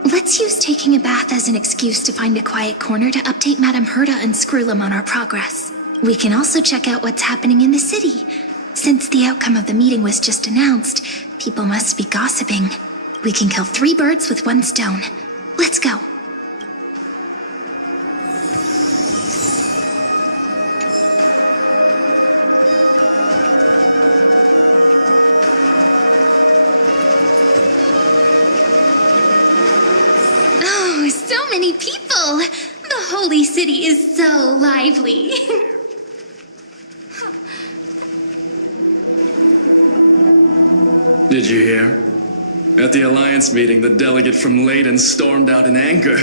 Let's use taking a bath as an excuse to find a quiet corner to update Madame Herta and Screwlum on our progress. We can also check out what's happening in the city. Since the outcome of the meeting was just announced, people must be gossiping. We can kill 3 birds with 1 stone. Let's go. Oh, so many people! The holy city is so lively. Did you hear? At the Alliance meeting, the delegate from Leyden stormed out in anger.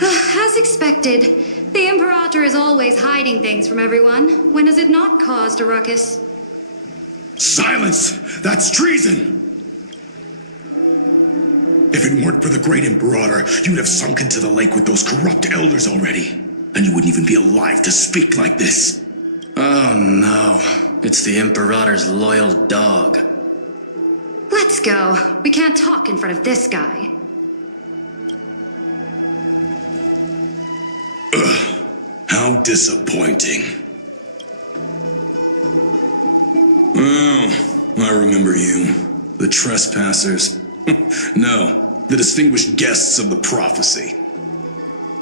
As expected, the Imperator is always hiding things from everyone. When has it not caused a ruckus? Silence! That's treason! If it weren't for the great Imperator, you'd have sunk into the lake with those corrupt elders already. And you wouldn't even be alive to speak like this. Oh no, it's the Imperator's loyal dog. Let's go. We can't talk in front of this guy. Ugh, how disappointing. Oh, I remember you. The trespassers. No, the distinguished guests of the prophecy.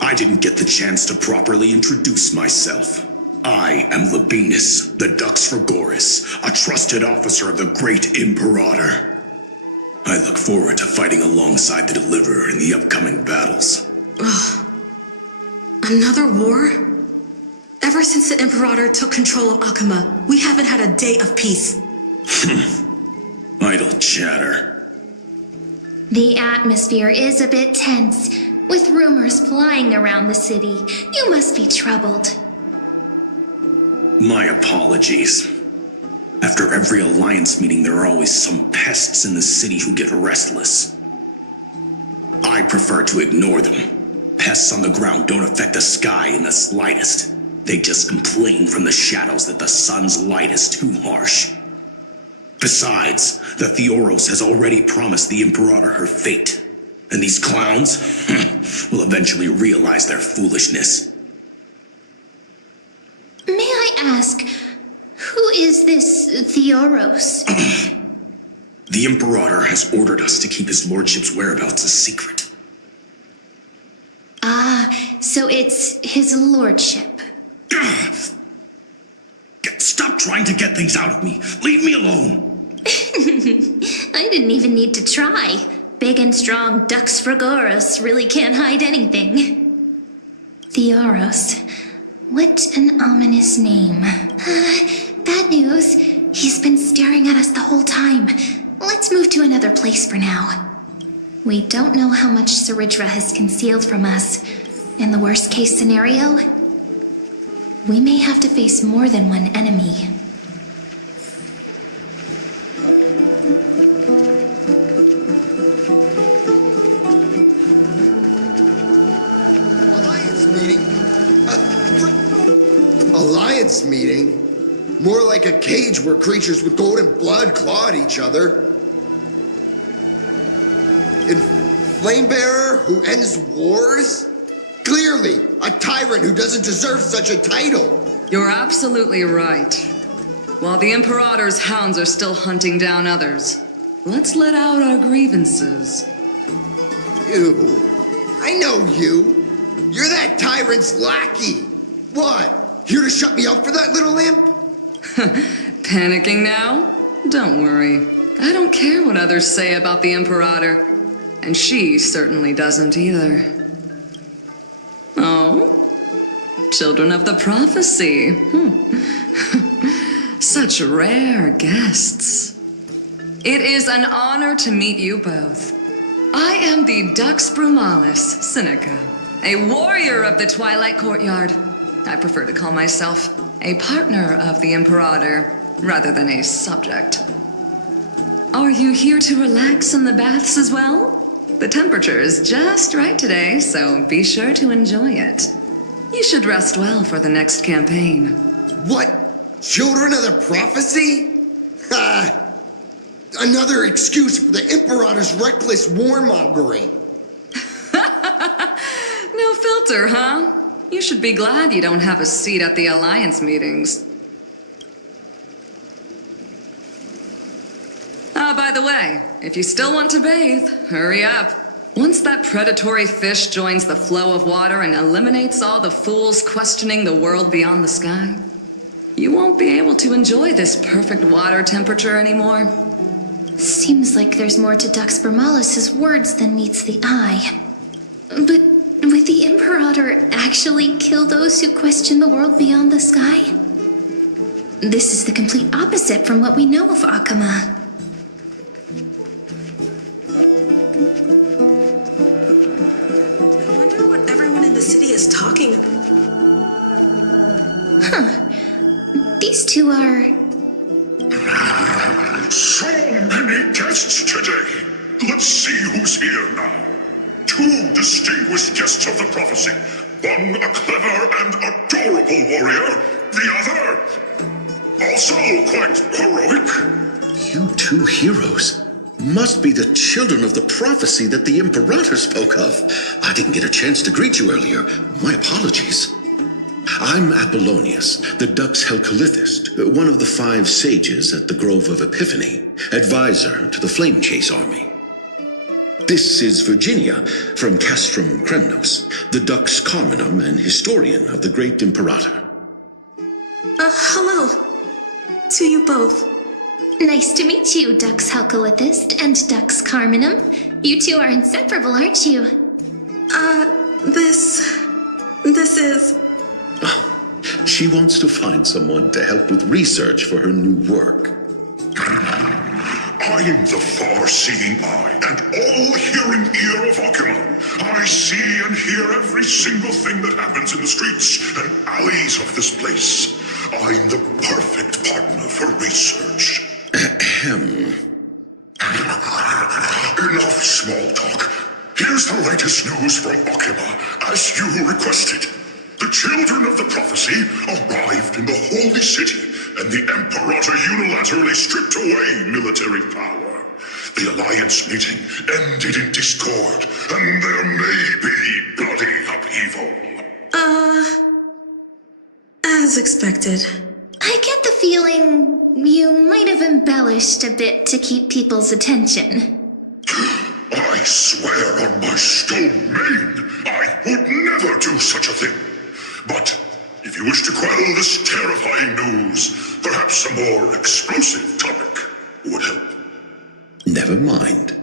I didn't get the chance to properly introduce myself. I am Labienus, the Dux Frigoris, a trusted officer of the great Imperator. I look forward to fighting alongside the Deliverer in the upcoming battles. Ugh. Another war? Ever since the Imperator took control of Akama, we haven't had a day of peace. Idle chatter. The atmosphere is a bit tense, with rumors flying around the city. You must be troubled. My apologies. After every Alliance meeting, there are always some pests in the city who get restless. I prefer to ignore them. Pests on the ground don't affect the sky in the slightest. They just complain from the shadows that the sun's light is too harsh. Besides, the Theoros has already promised the Imperator her fate. And these clowns will eventually realize their foolishness. May I ask, who is this Theoros? The Imperator has ordered us to keep his lordship's whereabouts a secret. Ah, so it's his lordship. Stop trying to get things out of me. Leave me alone. I didn't even need to try. Big and strong Dux Fragoros really can't hide anything. Theoros. What an ominous name. Bad news. He's been staring at us the whole time. Let's move to another place for now. We don't know how much Saridra has concealed from us. In the worst case scenario, we may have to face more than one enemy. Alliance meeting? More like a cage where creatures with golden blood claw at each other. And Flamebearer who ends wars? Clearly, a tyrant who doesn't deserve such a title. You're absolutely right. While the Imperator's hounds are still hunting down others, let's let out our grievances. You. I know you. You're that tyrant's lackey. What? Here to shut me up for that little imp? Panicking now? Don't worry. I don't care what others say about the Imperator. And she certainly doesn't either. Oh? Children of the Prophecy. Such rare guests. It is an honor to meet you both. I am the Dux Brumalis Seneca, a warrior of the Twilight Courtyard. I prefer to call myself a partner of the Imperator rather than a subject. Are you here to relax in the baths as well? The temperature is just right today, so be sure to enjoy it. You should rest well for the next campaign. What? Children of the Prophecy? Another excuse for the Imperator's reckless warmongering. No filter, huh? You should be glad you don't have a seat at the Alliance meetings. By the way, if you still want to bathe, hurry up. Once that predatory fish joins the flow of water and eliminates all the fools questioning the world beyond the sky, you won't be able to enjoy this perfect water temperature anymore. Seems like there's more to Dux Brumalis' words than meets the eye. But would the Imperator actually kill those who question the world beyond the sky? This is the complete opposite from what we know of Akama. I wonder what everyone in the city is talking about. These two are... So many guests today. Let's see who's here now. Two distinguished guests of the prophecy. One a clever and adorable warrior. The other, also quite heroic. You two heroes must be the children of the prophecy that the Imperator spoke of. I didn't get a chance to greet you earlier. My apologies. I'm Apollonius, the Dux Helcolithist, one of the 5 sages at the Grove of Epiphany, advisor to the Flame Chase army. This is Virginia from Castrum Kremnos, the Dux Carminum and historian of the great Imperator. Hello. To you both. Nice to meet you, Dux Helcolithist and Dux Carminum. You two are inseparable, aren't you? This is... Oh, she wants to find someone to help with research for her new work. I'm the far-seeing eye and all-hearing ear of Akuma. I see and hear every single thing that happens in the streets and alleys of this place. I'm the perfect partner for research. Enough small talk. Here's the latest news from Akuma, as you requested. The children of the prophecy arrived in the holy city, and the Imperator unilaterally stripped away military power. the Alliance meeting ended in discord, and there may be bloody upheaval. As expected. I get the feeling you might have embellished a bit to keep people's attention. I swear on my stone mane, I would never do such a thing. But if you wish to quell this terrifying news, perhaps a more explosive topic would help. Never mind.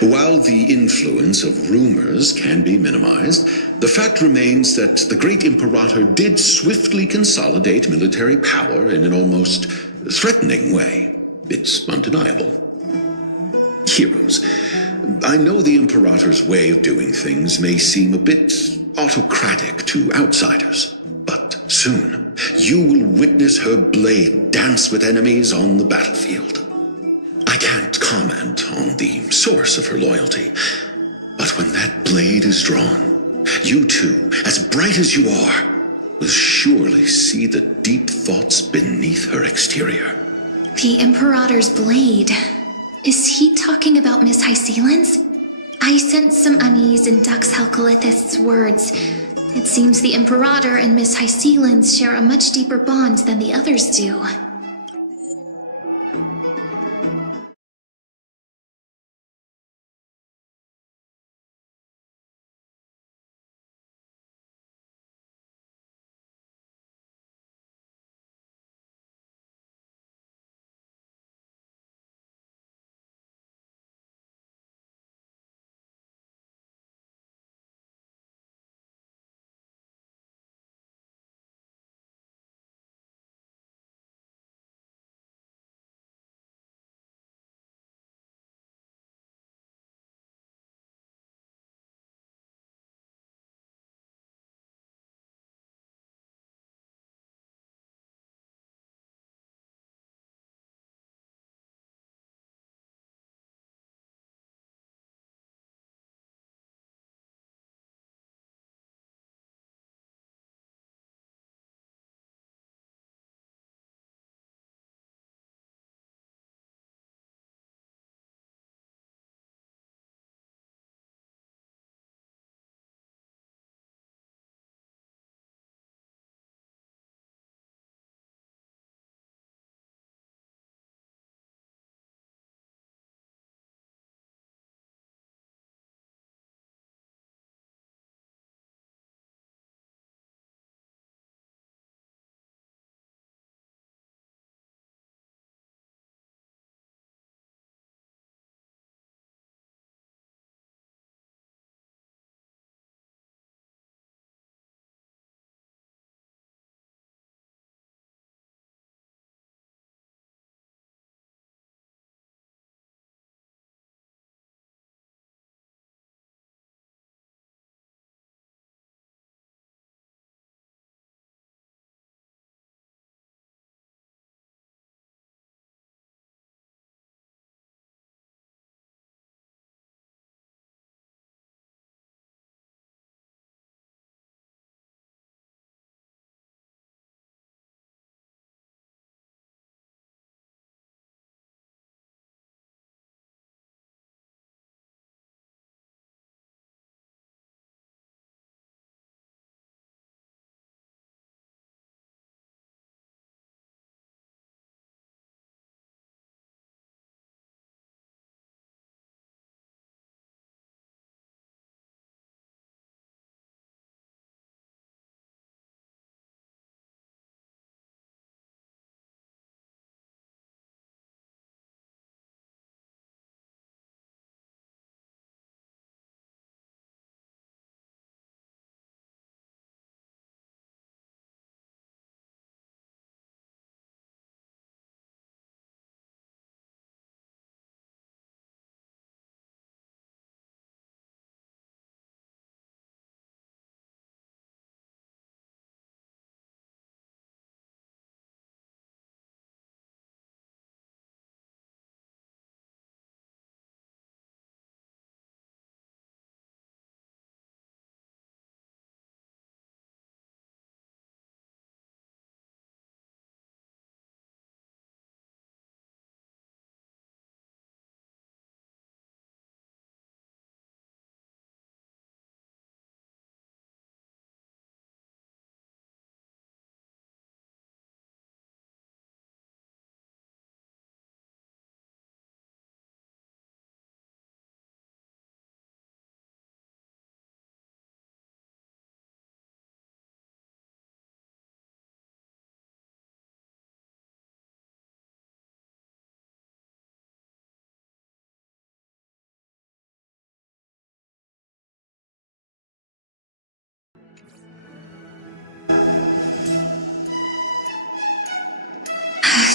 While the influence of rumors can be minimized, the fact remains that the great Imperator did swiftly consolidate military power in an almost threatening way. It's undeniable. Heroes, I know the Imperator's way of doing things may seem a bit autocratic to outsiders, but soon you will witness her blade dance with enemies on the battlefield. I can't comment on the source of her loyalty, but when that blade is drawn, you two, as bright as you are, will surely see the deep thoughts beneath her exterior. The Imperator's blade. Is he talking about Miss Hysealens? I sense some unease in Dux Helcolith's words. It seems the Imperator and Miss Hysealens share a much deeper bond than the others do.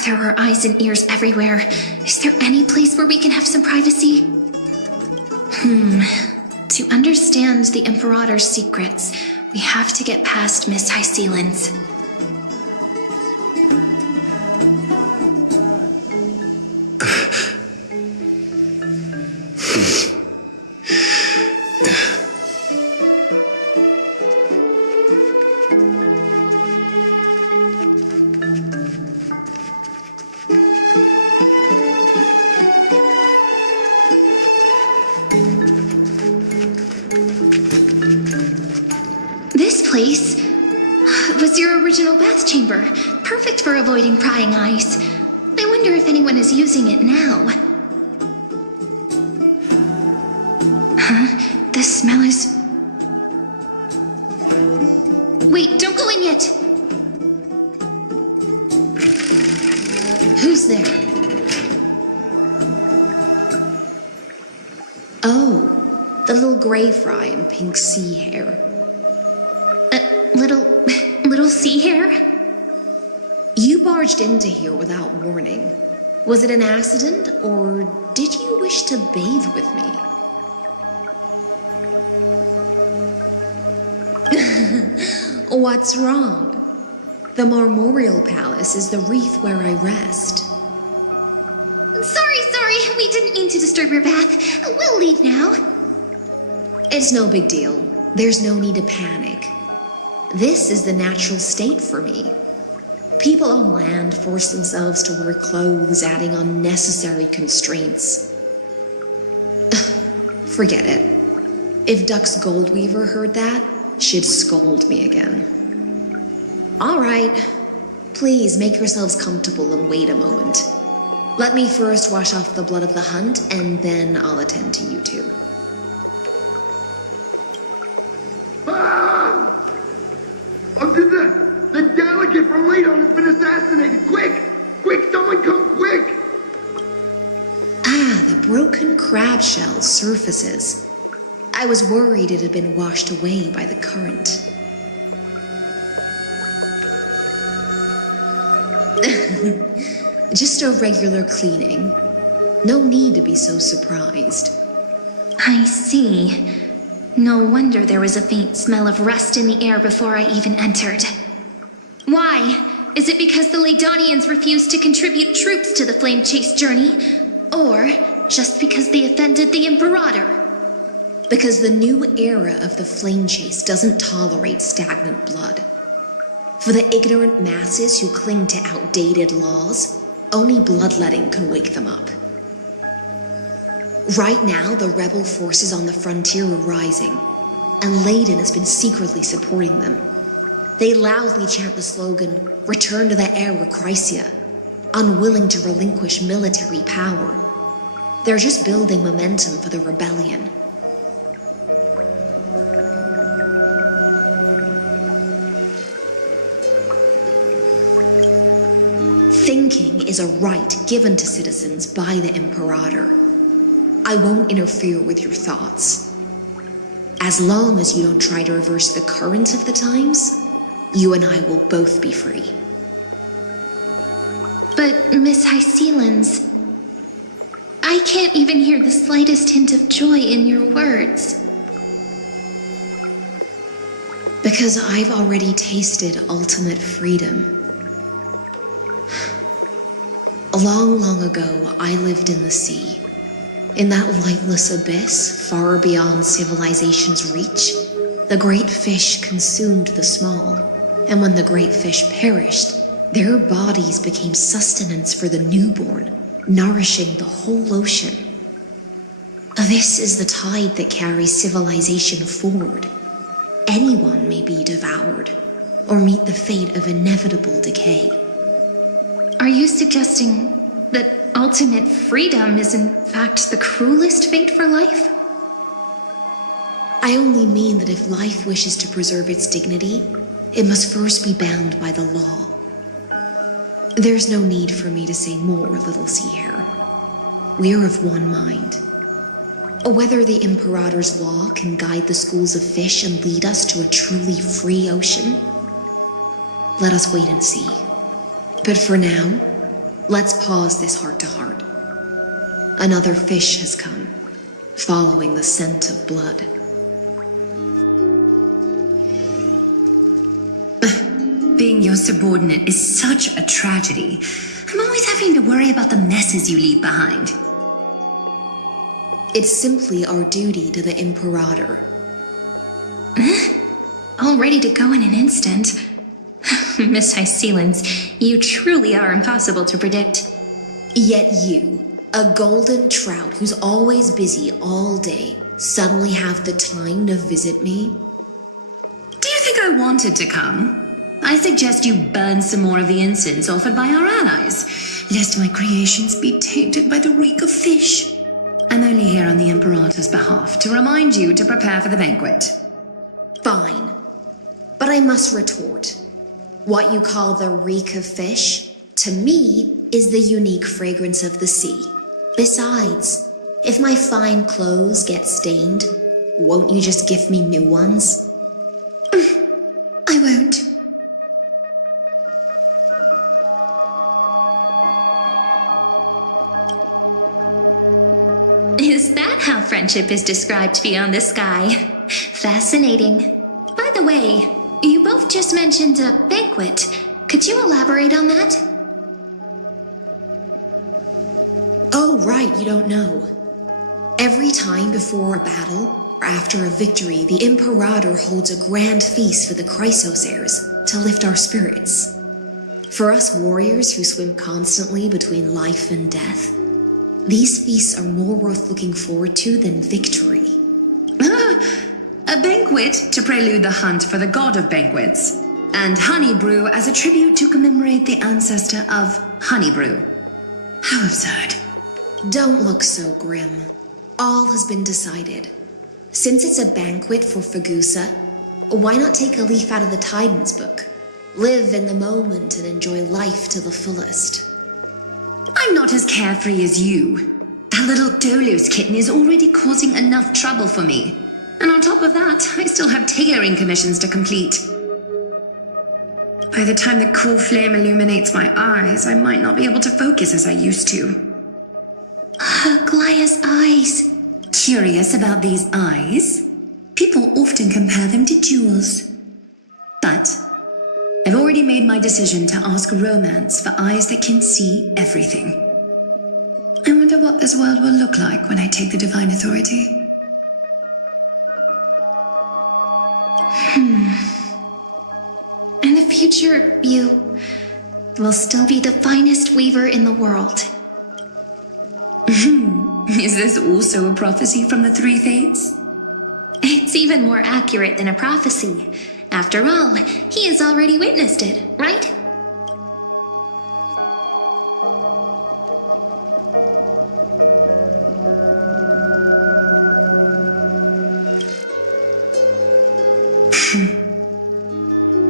There are eyes and ears everywhere. Is there any place where we can have some privacy? To understand the Imperator's secrets, we have to get past Miss High Sealands. This place was your original bath chamber, perfect for avoiding prying eyes. I wonder if anyone is using it now. Huh? The smell is... Wait, don't go in yet! Who's there? Oh, the little gray fry in pink sea hair. Little sea hair? You barged into here without warning. Was it an accident, or did you wish to bathe with me? What's wrong? The Marmoreal Palace is the wreath where I rest. Sorry, we didn't mean to disturb your bath. We'll leave now. It's no big deal. There's no need to panic. This is the natural state for me. People on land force themselves to wear clothes, adding unnecessary constraints. Forget it. If Duck's Goldweaver heard that, she'd scold me again. All right. Please make yourselves comfortable and wait a moment. Let me first wash off the blood of the hunt, and then I'll attend to you two. The delegate from Ladon has been assassinated! Quick, someone come quick! Ah, the broken crab shell surfaces. I was worried it had been washed away by the current. Just a regular cleaning. No need to be so surprised. I see. No wonder there was a faint smell of rust in the air before I even entered. Why? Is it because the Ladonians refused to contribute troops to the Flame Chase journey? Or just because they offended the Imperator? Because the new era of the Flame Chase doesn't tolerate stagnant blood. For the ignorant masses who cling to outdated laws, only bloodletting can wake them up. Right now, the rebel forces on the frontier are rising, and Ladon has been secretly supporting them. They loudly chant the slogan, "Return to the era Chrysia," unwilling to relinquish military power. They're just building momentum for the rebellion. Thinking is a right given to citizens by the Imperator. I won't interfere with your thoughts. As long as you don't try to reverse the current of the times, you and I will both be free. But, Miss High Sealands, I can't even hear the slightest hint of joy in your words. Because I've already tasted ultimate freedom. Long ago, I lived in the sea. In that lightless abyss, far beyond civilization's reach, the great fish consumed the small. And when the great fish perished, their bodies became sustenance for the newborn, nourishing the whole ocean. This is the tide that carries civilization forward. Anyone may be devoured, or meet the fate of inevitable decay. Are you suggesting that ultimate freedom is in fact the cruelest fate for life? I only mean that if life wishes to preserve its dignity, it must first be bound by the law. There's no need for me to say more, little sea hare. We're of one mind. Whether the Imperator's law can guide the schools of fish and lead us to a truly free ocean, let us wait and see. But for now, Let's pause this heart-to-heart. Another fish has come, following the scent of blood. Being your subordinate is such a tragedy. I'm always having to worry about the messes you leave behind. It's simply our duty to the Imperator. All ready to go in an instant. Miss Hycelens, you truly are impossible to predict. Yet you, a golden trout who's always busy all day, suddenly have the time to visit me? Do you think I wanted to come? I suggest you burn some more of the incense offered by our allies, lest my creations be tainted by the reek of fish. I'm only here on the Imperator's behalf to remind you to prepare for the banquet. Fine. But I must retort. What you call the reek of fish, to me, is the unique fragrance of the sea. Besides, if my fine clothes get stained, won't you just gift me new ones? I won't. Is that how friendship is described beyond the sky? Fascinating. By the way, you both just mentioned a banquet. Could you elaborate on that? Oh, right, you don't know. Every time before a battle, or after a victory, the Imperator holds a grand feast for the Chrysos heirs to lift our spirits. For us warriors who swim constantly between life and death, these feasts are more worth looking forward to than victory. A banquet to prelude the hunt for the god of banquets, and honey brew as a tribute to commemorate the ancestor of honey brew. How absurd. Don't look so grim. All has been decided. Since it's a banquet for Fagusa, why not take a leaf out of the Tidens book? Live in the moment and enjoy life to the fullest. I'm not as carefree as you. That little Dolos kitten is already causing enough trouble for me. And on top of that, I still have tailoring commissions to complete. By the time the cool flame illuminates my eyes, I might not be able to focus as I used to. Glaya's eyes. Curious about these eyes? People often compare them to jewels. But I've already made my decision to ask romance for eyes that can see everything. I wonder what this world will look like when I take the divine authority. In the future, you will still be the finest weaver in the world. Is this also a prophecy from the Three Fates? It's even more accurate than a prophecy. After all, he has already witnessed it, right?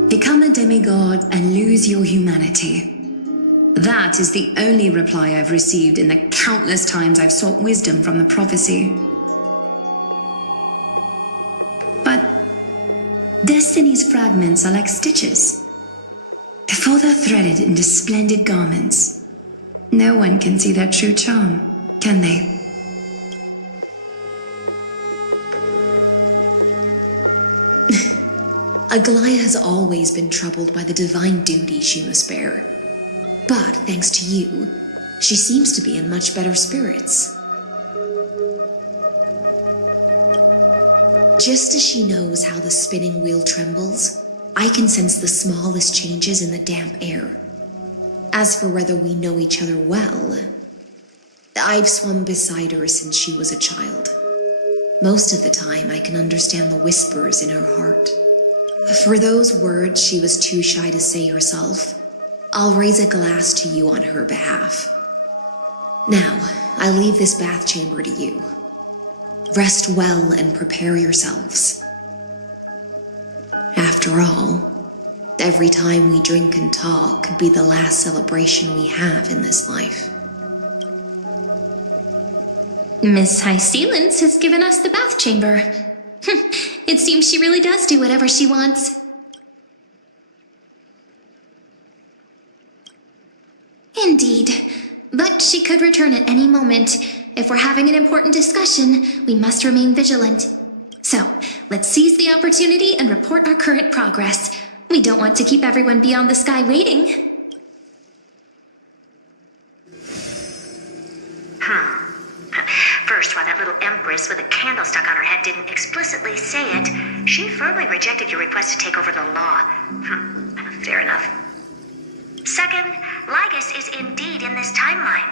Become a demigod and lose your humanity. That is the only reply I've received in the countless times I've sought wisdom from the prophecy. But destiny's fragments are like stitches. Before they're threaded into splendid garments, no one can see their true charm, can they? Aglaya has always been troubled by the divine duty she must bear. But thanks to you, she seems to be in much better spirits. Just as she knows how the spinning wheel trembles, I can sense the smallest changes in the damp air. As for whether we know each other well, I've swum beside her since she was a child. Most of the time, I can understand the whispers in her heart. For those words she was too shy to say herself, I'll raise a glass to you on her behalf. Now, I leave this bath chamber to you. Rest well and prepare yourselves. After all, every time we drink and talk could be the last celebration we have in this life. Miss Hycelens has given us the bath chamber. It seems she really does do whatever she wants. Indeed. But she could return at any moment. If we're having an important discussion, we must remain vigilant. So, let's seize the opportunity and report our current progress. We don't want to keep everyone beyond the sky waiting. First, while that little empress with a candle stuck on her head didn't explicitly say it, she firmly rejected your request to take over the law. Fair enough. Second, Lygus is indeed in this timeline.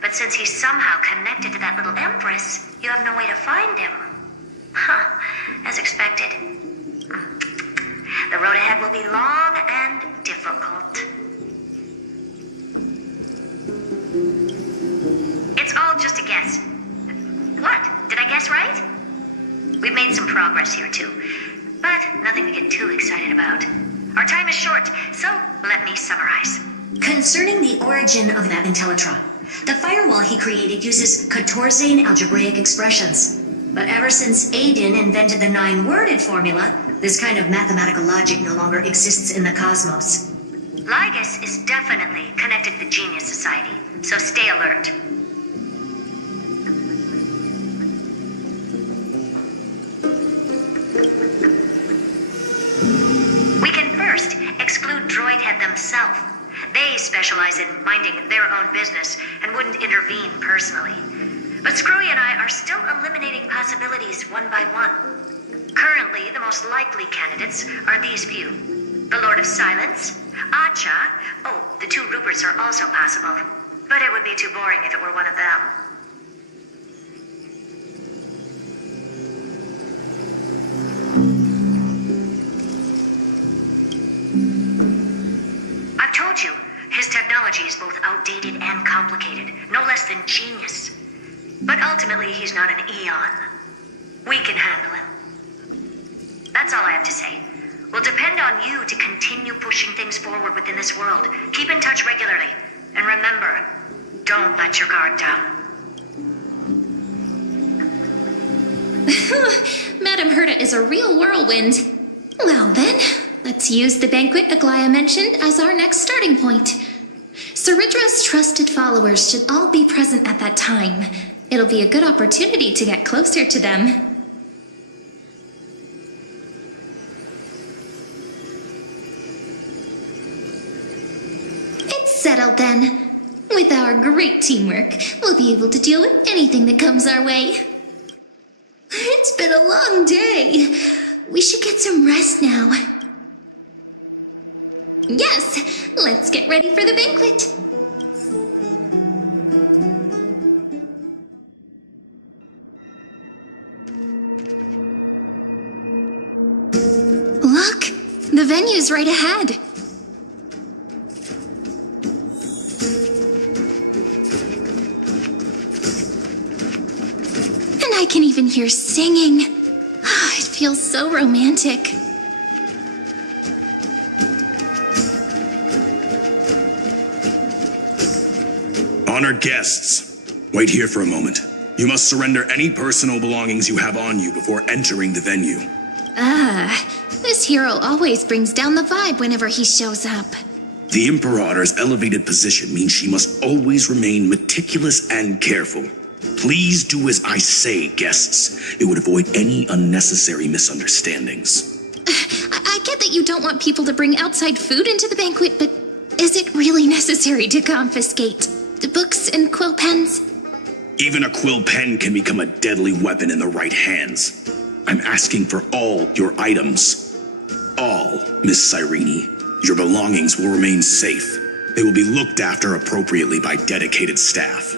But since he's somehow connected to that little empress, you have no way to find him. As expected. The road ahead will be long and difficult. It's all just a guess. What? Did I guess right? We've made some progress here too, but nothing to get too excited about. Our time is short, so let me summarize. Concerning the origin of that Intellitron, the firewall he created uses Catorzean algebraic expressions. But ever since Aiden invented the 9-worded formula, this kind of mathematical logic no longer exists in the cosmos. Lygus is definitely connected to the Genius Society, so stay alert. We can first exclude Droidhead themselves. They specialize in minding their own business and wouldn't intervene personally. But Screwy and I are still eliminating possibilities one by one. Currently, the most likely candidates are these few. The Lord of Silence, Acha, the 2 Ruperts are also possible. But it would be too boring if it were one of them. I've told you, his technology is both outdated and complicated, no less than genius. But ultimately, he's not an Eon. We can handle him. That's all I have to say. We'll depend on you to continue pushing things forward within this world. Keep in touch regularly. And remember, don't let your guard down. Madame Herta is a real whirlwind. Well then, let's use the banquet Aglaya mentioned as our next starting point. Ceridra's trusted followers should all be present at that time. It'll be a good opportunity to get closer to them. It's settled then. With our great teamwork, we'll be able to deal with anything that comes our way. It's been a long day. We should get some rest now. Yes, let's get ready for the banquet. Look, the venue's right ahead. And I can even hear singing. It feels so romantic. Honored guests, wait here for a moment. You must surrender any personal belongings you have on you before entering the venue. This hero always brings down the vibe whenever he shows up. The Imperator's elevated position means she must always remain meticulous and careful. Please do as I say, guests. It would avoid any unnecessary misunderstandings. I get that you don't want people to bring outside food into the banquet, but is it really necessary to confiscate the books and quill pens? Even a quill pen can become a deadly weapon in the right hands. I'm asking for all your items. All, Miss Cyrene. Your belongings will remain safe. They will be looked after appropriately by dedicated staff.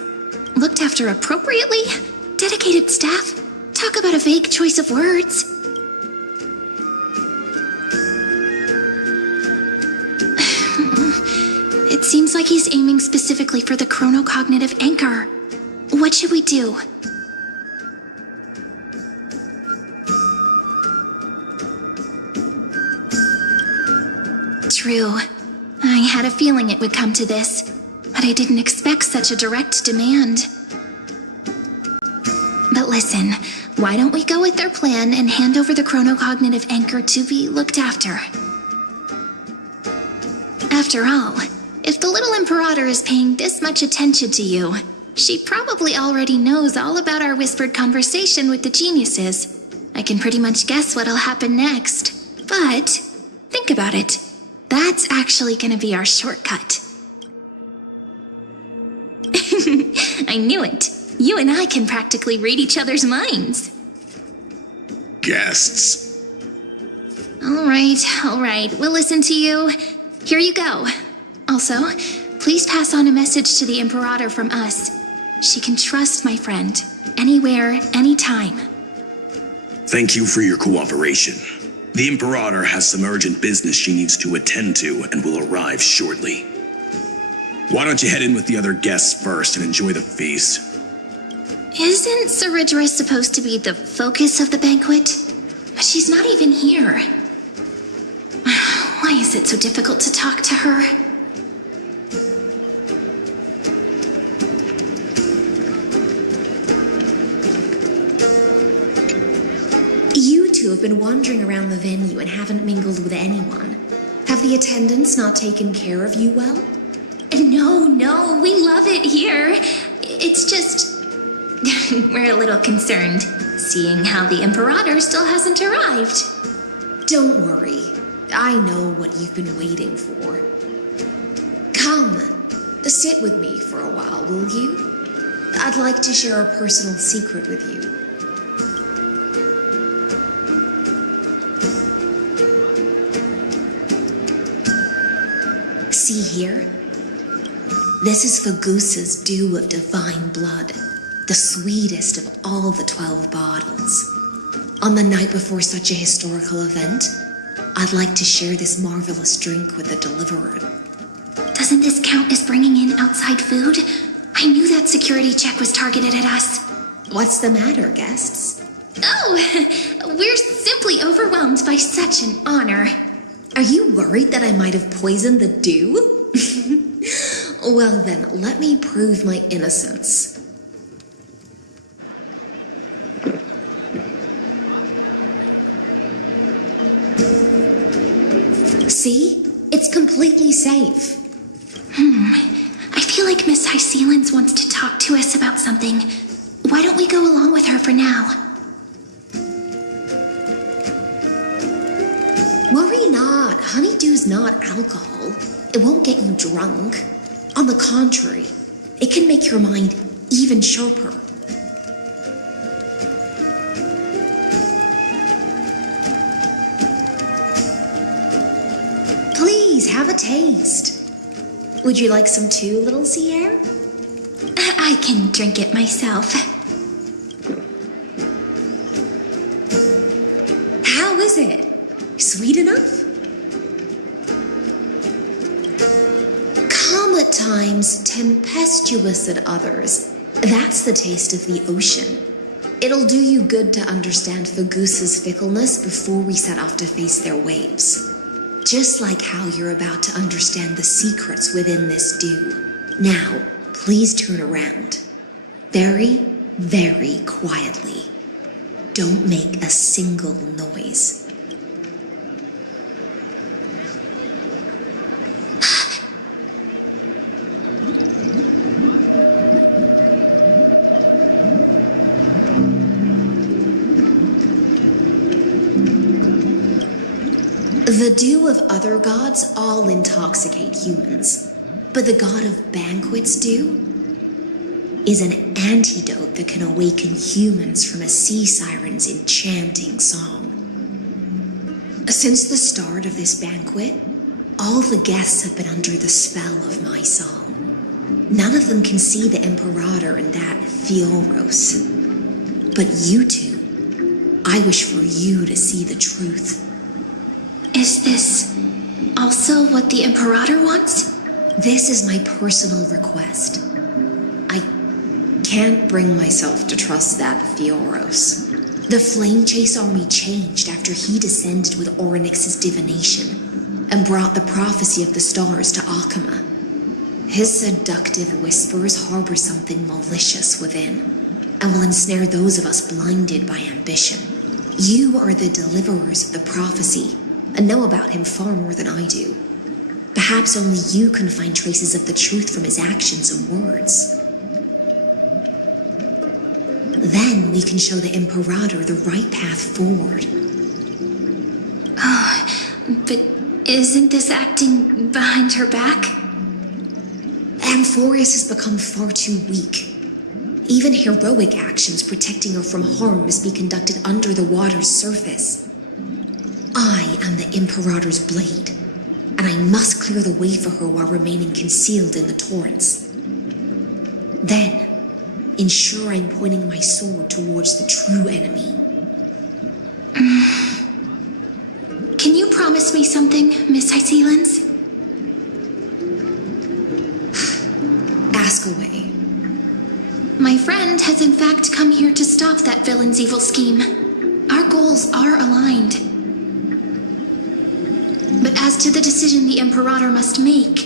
Looked after appropriately? Dedicated staff? Talk about a vague choice of words. It seems like he's aiming specifically for the chronocognitive anchor. What should we do? True. I had a feeling it would come to this, but I didn't expect such a direct demand. But listen, why don't we go with their plan and hand over the chronocognitive anchor to be looked after? After all, if the little Imperator is paying this much attention to you, she probably already knows all about our whispered conversation with the geniuses. I can pretty much guess what'll happen next. But, think about it. That's actually gonna be our shortcut. I knew it. You and I can practically read each other's minds. Guests. All right. We'll listen to you. Here you go. Also, please pass on a message to the Imperator from us. She can trust my friend. Anywhere, anytime. Thank you for your cooperation. The Imperator has some urgent business she needs to attend to and will arrive shortly. Why don't you head in with the other guests first and enjoy the feast? Isn't Saridra supposed to be the focus of the banquet? But she's not even here. Why is it so difficult to talk to her? You two have been wandering around the venue and haven't mingled with anyone. Have the attendants not taken care of you well? No, we love it here. It's just... we're a little concerned, seeing how the Imperator still hasn't arrived. Don't worry. I know what you've been waiting for. Come, sit with me for a while, will you? I'd like to share a personal secret with you. See here? This is Fagusa's dew of divine blood, the sweetest of all the 12 bottles. On the night before such a historical event, I'd like to share this marvelous drink with the deliverer. Doesn't this count as bringing in outside food? I knew that security check was targeted at us. What's the matter, guests? Oh, we're simply overwhelmed by such an honor. Are you worried that I might have poisoned the dew? Well then, let me prove my innocence. See? It's completely safe. I feel like Miss Hysealins wants to talk to us about something. Why don't we go along with her for now? Worry not. Honeydew's not alcohol. It won't get you drunk. On the contrary, it can make your mind even sharper. Please, have a taste. Would you like some too, little Sierra? I can drink it myself. How is it? Sweet enough? Calm at times, tempestuous at others. That's the taste of the ocean. It'll do you good to understand Fagusa's fickleness before we set off to face their waves. Just like how you're about to understand the secrets within this dew. Now, please turn around. Very, very quietly. Don't make a single noise. The dew of other gods all intoxicate humans, but the god of banquets dew is an antidote that can awaken humans from a sea siren's enchanting song. Since the start of this banquet, all the guests have been under the spell of my song. None of them can see the Imperator and that Fioros. But you two, I wish for you to see the truth. Is this also what the Imperator wants? This is my personal request. I can't bring myself to trust that Fioros. The Flame Chase army changed after he descended with Orynyx's divination and brought the prophecy of the stars to Akama. His seductive whispers harbor something malicious within and will ensnare those of us blinded by ambition. You are the deliverers of the prophecy and know about him far more than I do. Perhaps only you can find traces of the truth from his actions and words. Then we can show the Imperator the right path forward. Oh, but isn't this acting behind her back? Amphorius has become far too weak. Even heroic actions protecting her from harm must be conducted under the water's surface. I am the Imperator's blade, and I must clear the way for her while remaining concealed in the torrents. Then, ensure I'm pointing my sword towards the true enemy. Can you promise me something, Miss Hysealens? Ask away. My friend has in fact come here to stop that villain's evil scheme. Our goals are aligned. But as to the decision the Imperator must make,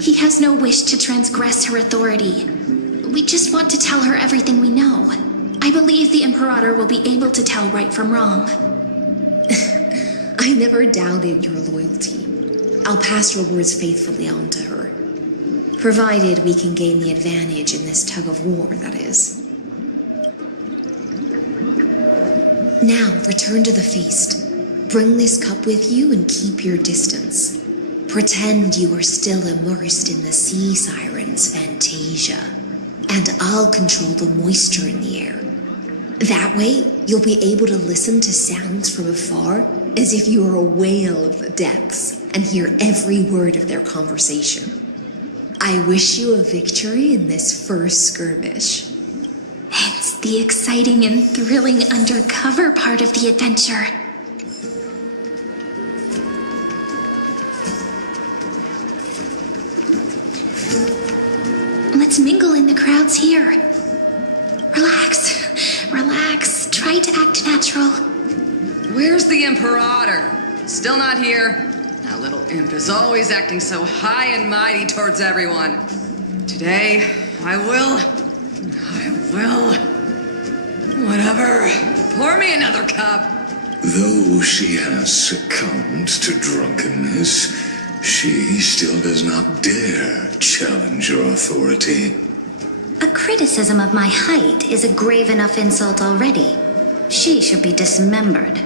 he has no wish to transgress her authority. We just want to tell her everything we know. I believe the Imperator will be able to tell right from wrong. I never doubted your loyalty. I'll pass your words faithfully on to her. Provided we can gain the advantage in this tug of war, that is. Now, return to the feast. Bring this cup with you and keep your distance. Pretend you are still immersed in the sea siren's fantasia. And I'll control the moisture in the air. That way, you'll be able to listen to sounds from afar as if you are a whale of the depths and hear every word of their conversation. I wish you a victory in this first skirmish. It's the exciting and thrilling undercover part of the adventure. Let's mingle in the crowds here. Relax, try to act natural. Where's the Imperator? Still not here. That little imp is always acting so high and mighty towards everyone. Today, I will. Whatever. Pour me another cup. Though she has succumbed to drunkenness, she still does not dare challenge your authority. A criticism of my height is a grave enough insult already. She should be dismembered.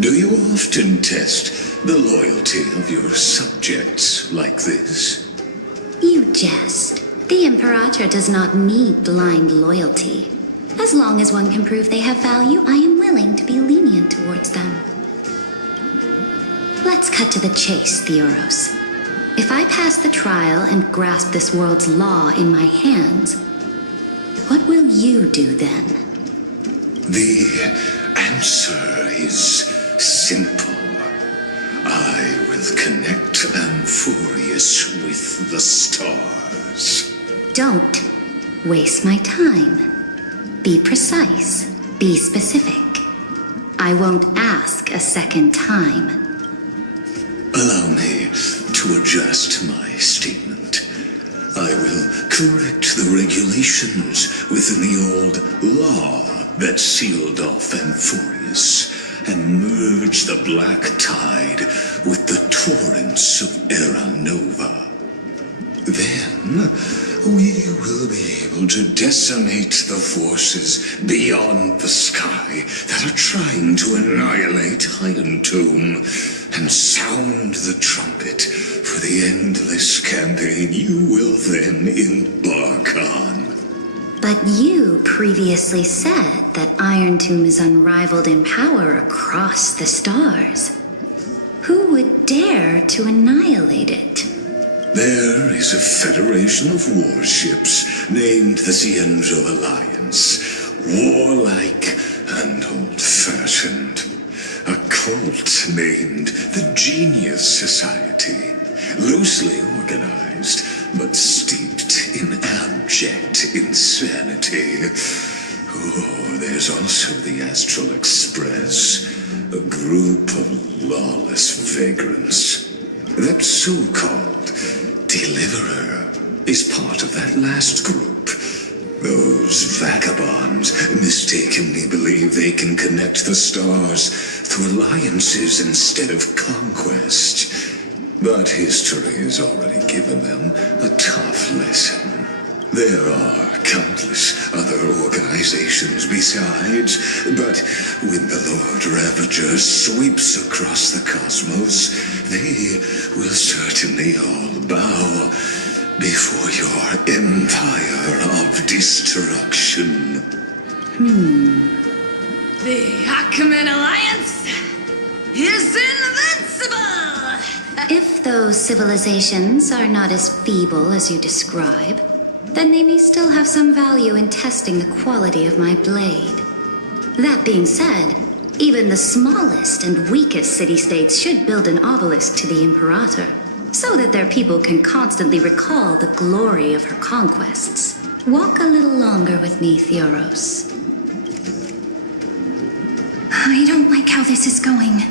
Do you often test the loyalty of your subjects like this? You jest. The Imperator does not need blind loyalty. As long as one can prove they have value, I am willing to be lenient towards them. Let's cut to the chase, Theoros. If I pass the trial and grasp this world's law in my hands, what will you do then? The answer is simple. I will connect Amphorius with the stars. Don't waste my time. Be precise. Be specific. I won't ask a second time. Allow me to adjust my statement. I will correct the regulations within the old law that sealed off Amphorius and merge the black tide with the torrents of Era Nova. Then we will be able to decimate the forces beyond the sky that are trying to annihilate Iron Tomb and sound the trumpet for the endless campaign you will then embark on. But you previously said that Iron Tomb is unrivaled in power across the stars. Who would dare to annihilate it? There is a federation of warships named the Cienzo Alliance, warlike and old-fashioned. A cult named the Genius Society, loosely organized, but steeped in abject insanity. Oh, there's also the Astral Express, a group of lawless vagrants. That so-called Deliverer is part of that last group. Those vagabonds mistakenly believe they can connect the stars through alliances instead of conquest. But history has already given them a tough lesson. There are countless other organizations besides, but when the Lord Ravager sweeps across the cosmos, they will certainly all bow before your empire of destruction. The Achaemenid Alliance is invincible! If those civilizations are not as feeble as you describe, then they may still have some value in testing the quality of my blade. That being said, even the smallest and weakest city-states should build an obelisk to the Imperator, so that their people can constantly recall the glory of her conquests. Walk a little longer with me, Theoros. I don't like how this is going.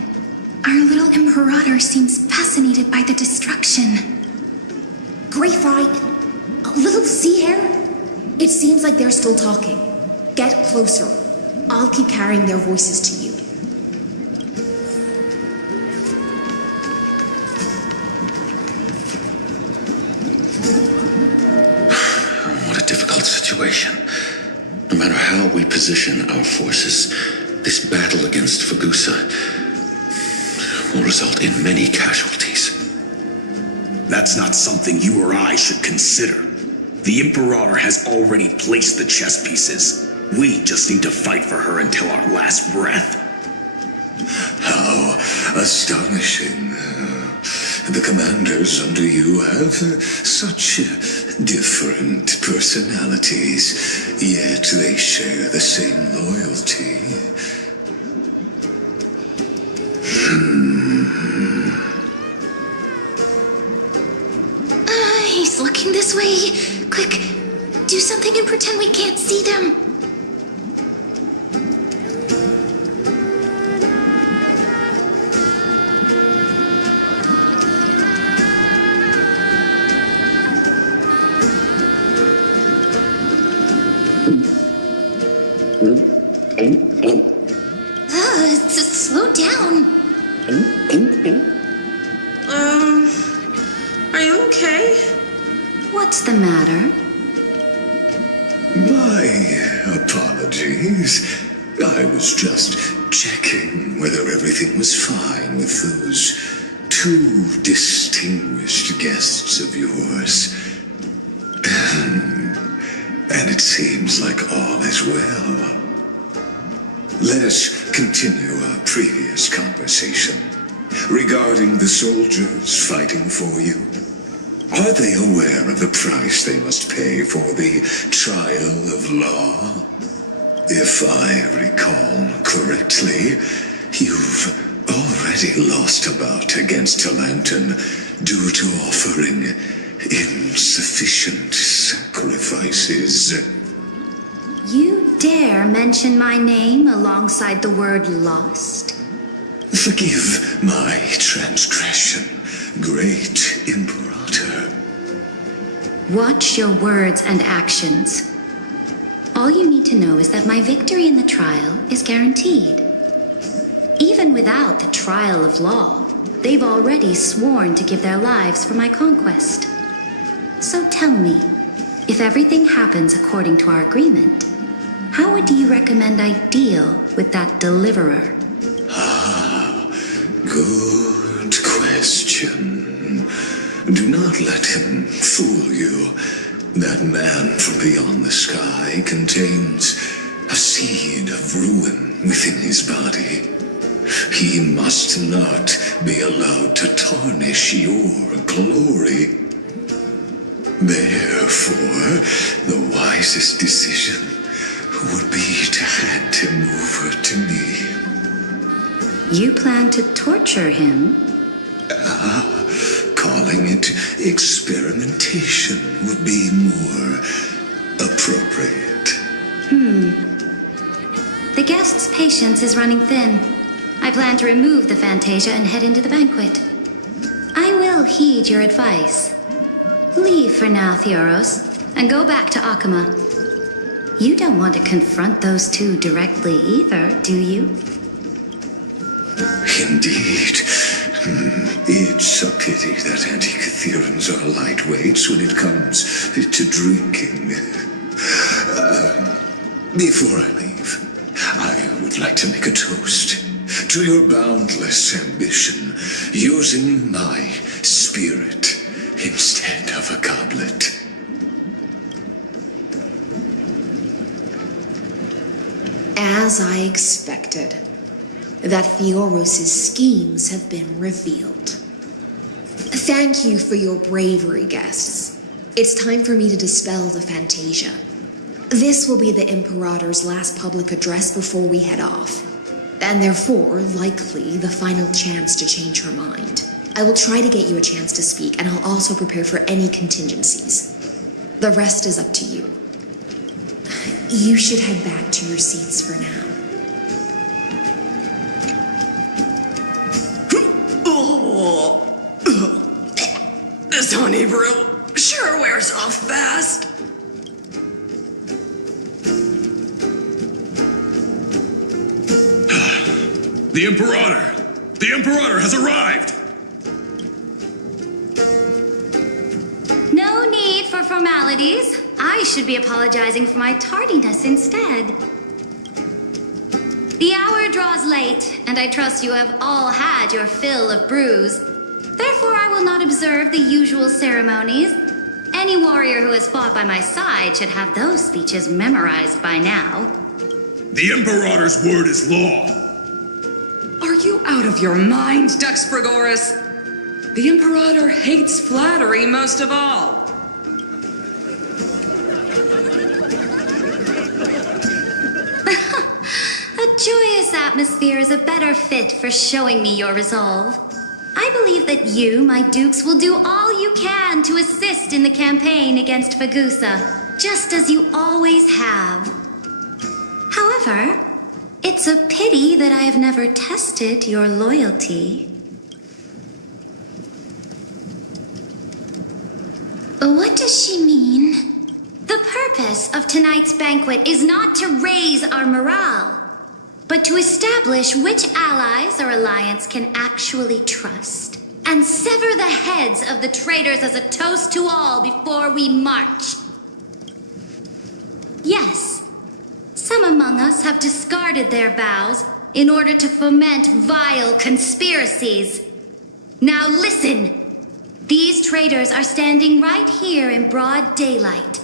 Our little Imperator seems fascinated by the destruction. Greyfright, little sea hare? It seems like they're still talking. Get closer. I'll keep carrying their voices to you. What a difficult situation. No matter how we position our forces, this battle against Fagusa will result in many casualties. That's not something you or I should consider. The Imperator has already placed the chess pieces. We just need to fight for her until our last breath. How astonishing. The commanders under you have such different personalities, yet they share the same loyalty. He's looking this way. Quick, do something and pretend we can't see them. Slow down. Are you okay? What's the matter? My apologies. I was just checking whether everything was fine with those two distinguished guests of yours. And it seems like all is well. Let us continue our previous conversation regarding the soldiers fighting for you. Are they aware of the price they must pay for the trial of law? If I recall correctly, you've already lost a bout against a lantern due to offering insufficient sacrifices. You dare mention my name alongside the word lost? Forgive my transgression, great Imperator. Watch your words and actions. All you need to know is that my victory in the trial is guaranteed. Even without the trial of law, they've already sworn to give their lives for my conquest. So tell me, if everything happens according to our agreement, how would you recommend I deal with that deliverer? Good question. Do not let him fool you. That man from beyond the sky contains a seed of ruin within his body. He must not be allowed to tarnish your glory. Therefore, the wisest decision would be to hand him over to me. You plan to torture him? Calling it experimentation would be more appropriate. The guest's patience is running thin. I plan to remove the Fantasia and head into the banquet. I will heed your advice. Leave for now, Theoros, and go back to Akama. You don't want to confront those two directly either, do you? Indeed. It's a pity that anti-Catherians are lightweights when it comes to drinking. Before I leave, I would like to make a toast to your boundless ambition, using my spirit instead of a goblet. As I expected, that Theoros' schemes have been revealed. Thank you for your bravery, guests. It's time for me to dispel the Fantasia. This will be the Imperator's last public address before we head off, and therefore, likely, the final chance to change her mind. I will try to get you a chance to speak, and I'll also prepare for any contingencies. The rest is up to you. You should head back to your seats for now. This honey brew sure wears off fast. The Imperator! The Imperator has arrived! No need for formalities. I should be apologizing for my tardiness instead. The hour draws late, and I trust you have all had your fill of brews. Therefore, I will not observe the usual ceremonies. Any warrior who has fought by my side should have those speeches memorized by now. The Imperator's word is law. Are you out of your mind, Dux Frigoris? The Imperator hates flattery most of all. A joyous atmosphere is a better fit for showing me your resolve. I believe that you, my dukes, will do all you can to assist in the campaign against Fagusa, just as you always have. However, it's a pity that I have never tested your loyalty. What does she mean? The purpose of tonight's banquet is not to raise our morale, but to establish which allies our alliance can actually trust, and sever the heads of the traitors as a toast to all before we march. Yes, some among us have discarded their vows in order to foment vile conspiracies. Now listen! These traitors are standing right here in broad daylight.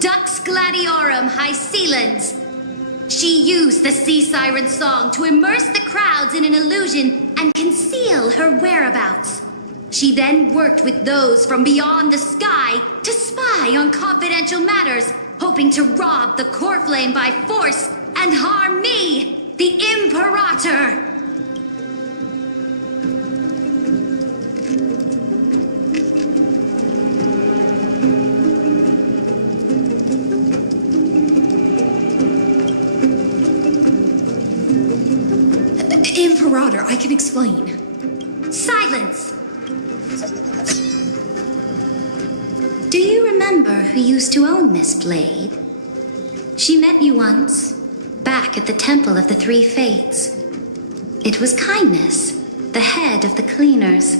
Dux Gladiorum Hycelens. She used the sea siren song to immerse the crowds in an illusion and conceal her whereabouts. She then worked with those from beyond the sky to spy on confidential matters, hoping to rob the core flame by force and harm me, the Imperator. Imperator, I can explain. Silence! Do you remember who used to own this blade? She met you once, back at the Temple of the Three Fates. It was Kindness, the head of the cleaners.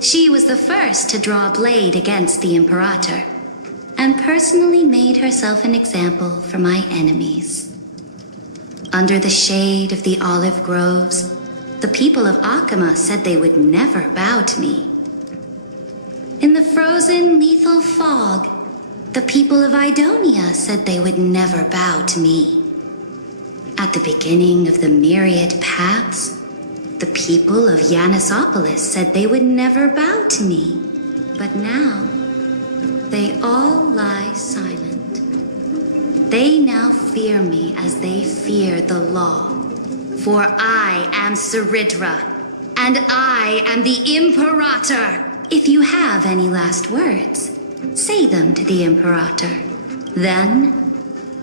She was the first to draw a blade against the Imperator, and personally made herself an example for my enemies. Under the shade of the olive groves, the people of Akama said they would never bow to me. In the frozen, lethal fog, the people of Idonia said they would never bow to me. At the beginning of the myriad paths, the people of Yanisopolis said they would never bow to me. But now, they all lie silent. They now fear me as they fear the law. For I am Ceridra, and I am the Imperator. If you have any last words, say them to the Imperator. Then,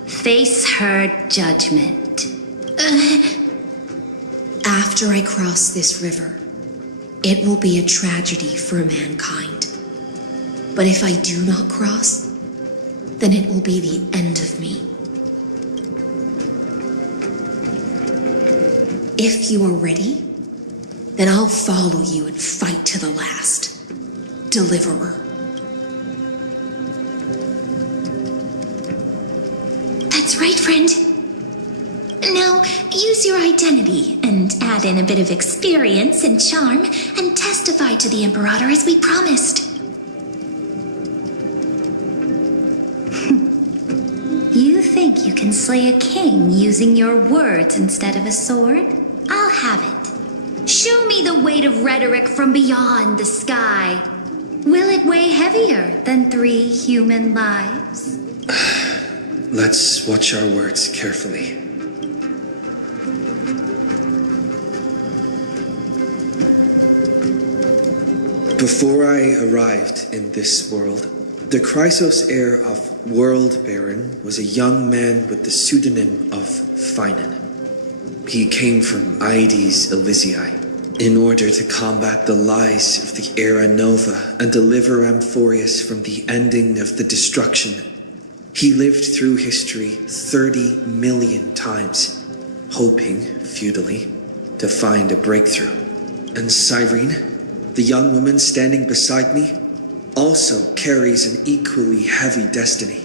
face her judgment. After I cross this river, it will be a tragedy for mankind. But if I do not cross, then it will be the end of me. If you are ready, then I'll follow you and fight to the last. Deliverer. That's right, friend. Now, use your identity and add in a bit of experience and charm and testify to the Imperator as we promised. You think you can slay a king using your words instead of a sword? I'll have it. Show me the weight of rhetoric from beyond the sky. Will it weigh heavier than 3 human lives? Let's watch our words carefully. Before I arrived in this world, the Chrysos heir of World Baron was a young man with the pseudonym of Finan. He came from Aedes Elysiae in order to combat the lies of the Era Nova and deliver Amphorius from the ending of the destruction. He lived through history 30 million times, hoping, futilely, to find a breakthrough. And Cyrene, the young woman standing beside me, also carries an equally heavy destiny.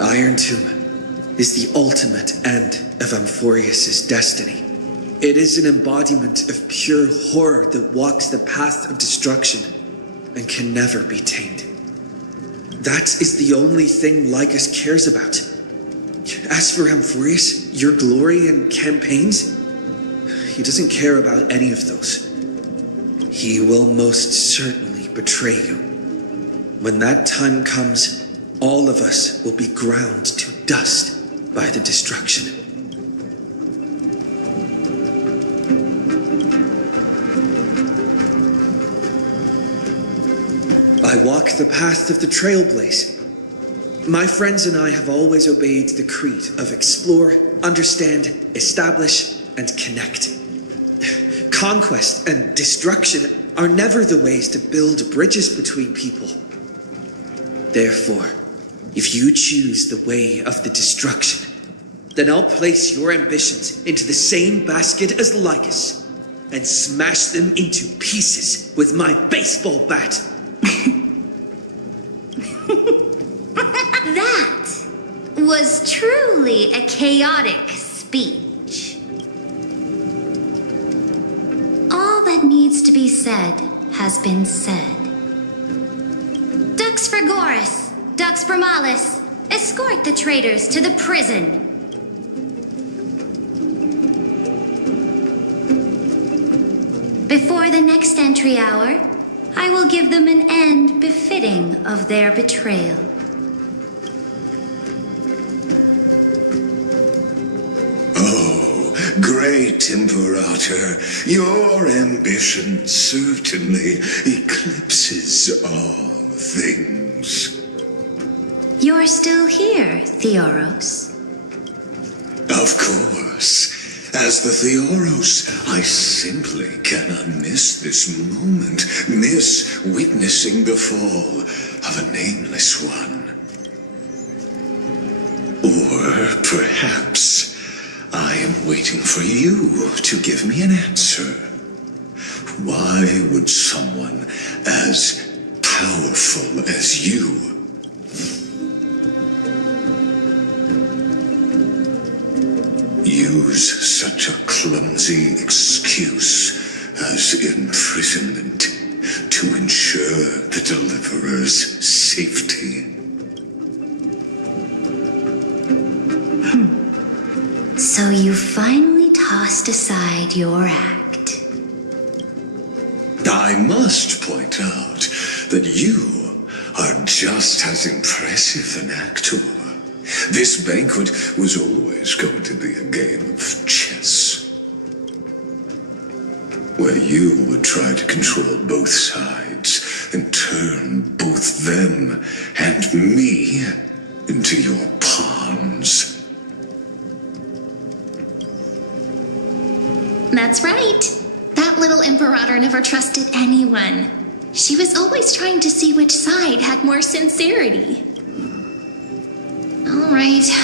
Iron Tomb is the ultimate end of Amphorius' destiny. It is an embodiment of pure horror that walks the path of destruction and can never be tamed. That is the only thing Lycus cares about. As for Amphorius, your glory and campaigns, he doesn't care about any of those. He will most certainly betray you. When that time comes, all of us will be ground to dust by the destruction. I walk the path of the Trailblaze. My friends and I have always obeyed the creed of explore, understand, establish, and connect. Conquest and destruction are never the ways to build bridges between people. Therefore, if you choose the way of the destruction, then I'll place your ambitions into the same basket as Lycus and smash them into pieces with my baseball bat. That was truly a chaotic speech. All that needs to be said has been said. Dux Frigoris, Dux Bromalis, escort the traitors to the prison. Before the next entry hour, I will give them an end befitting of their betrayal. Oh, great Imperator, your ambition certainly eclipses all things. You're still here, Theoros. Of course. As the Theoros, I simply cannot miss this moment, miss witnessing the fall of a nameless one. Or perhaps I am waiting for you to give me an answer. Why would someone as powerful as you use such a clumsy excuse as imprisonment to ensure the Deliverer's safety? So you finally tossed aside your act. I must point out that you are just as impressive an actor. This banquet was always going to be a game of chess, where you would try to control both sides and turn both them and me into your pawns. That's right. That little Imperator never trusted anyone. She was always trying to see which side had more sincerity.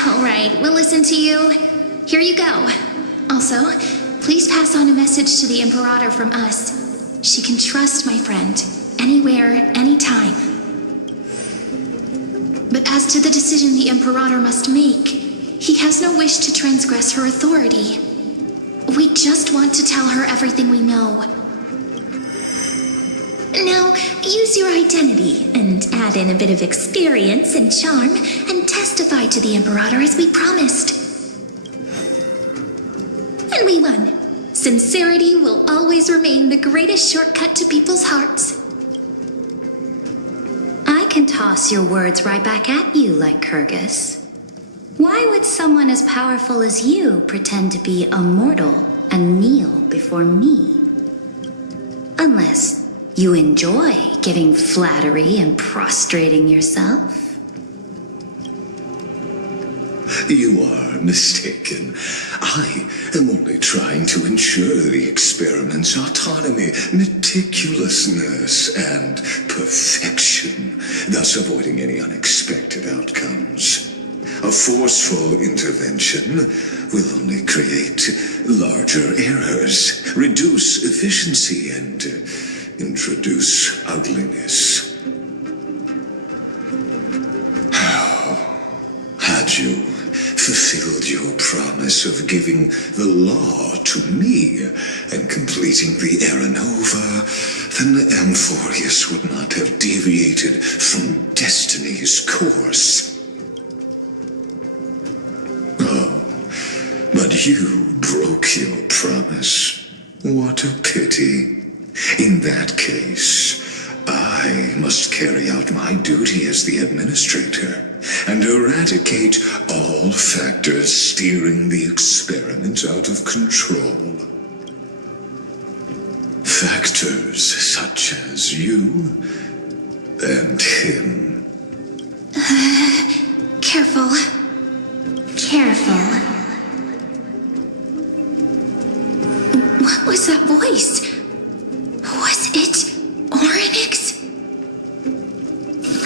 All right, we'll listen to you. Here you go. Also, please pass on a message to the Imperator from us. She can trust my friend, anywhere, anytime. But as to the decision the Imperator must make, he has no wish to transgress her authority. We just want to tell her everything we know. Now, use your identity and add in a bit of experience and charm and testify to the Imperator as we promised. And we won. Sincerity will always remain the greatest shortcut to people's hearts. I can toss your words right back at you like Kyrgyz. Why would someone as powerful as you pretend to be a mortal and kneel before me? Unless you enjoy giving flattery and prostrating yourself. You are mistaken. I am only trying to ensure the experiment's autonomy, meticulousness, and perfection, thus avoiding any unexpected outcomes. A forceful intervention will only create larger errors, reduce efficiency, and introduce ugliness. you fulfilled your promise of giving the law to me and completing the Era Nova, then Amphorius would not have deviated from destiny's course. Oh, but you broke your promise. What a pity. In that case, I must carry out my duty as the administrator and eradicate all factors steering the experiment out of control. Factors such as you and him. Careful. Careful. What was that voice? Was it Oryx?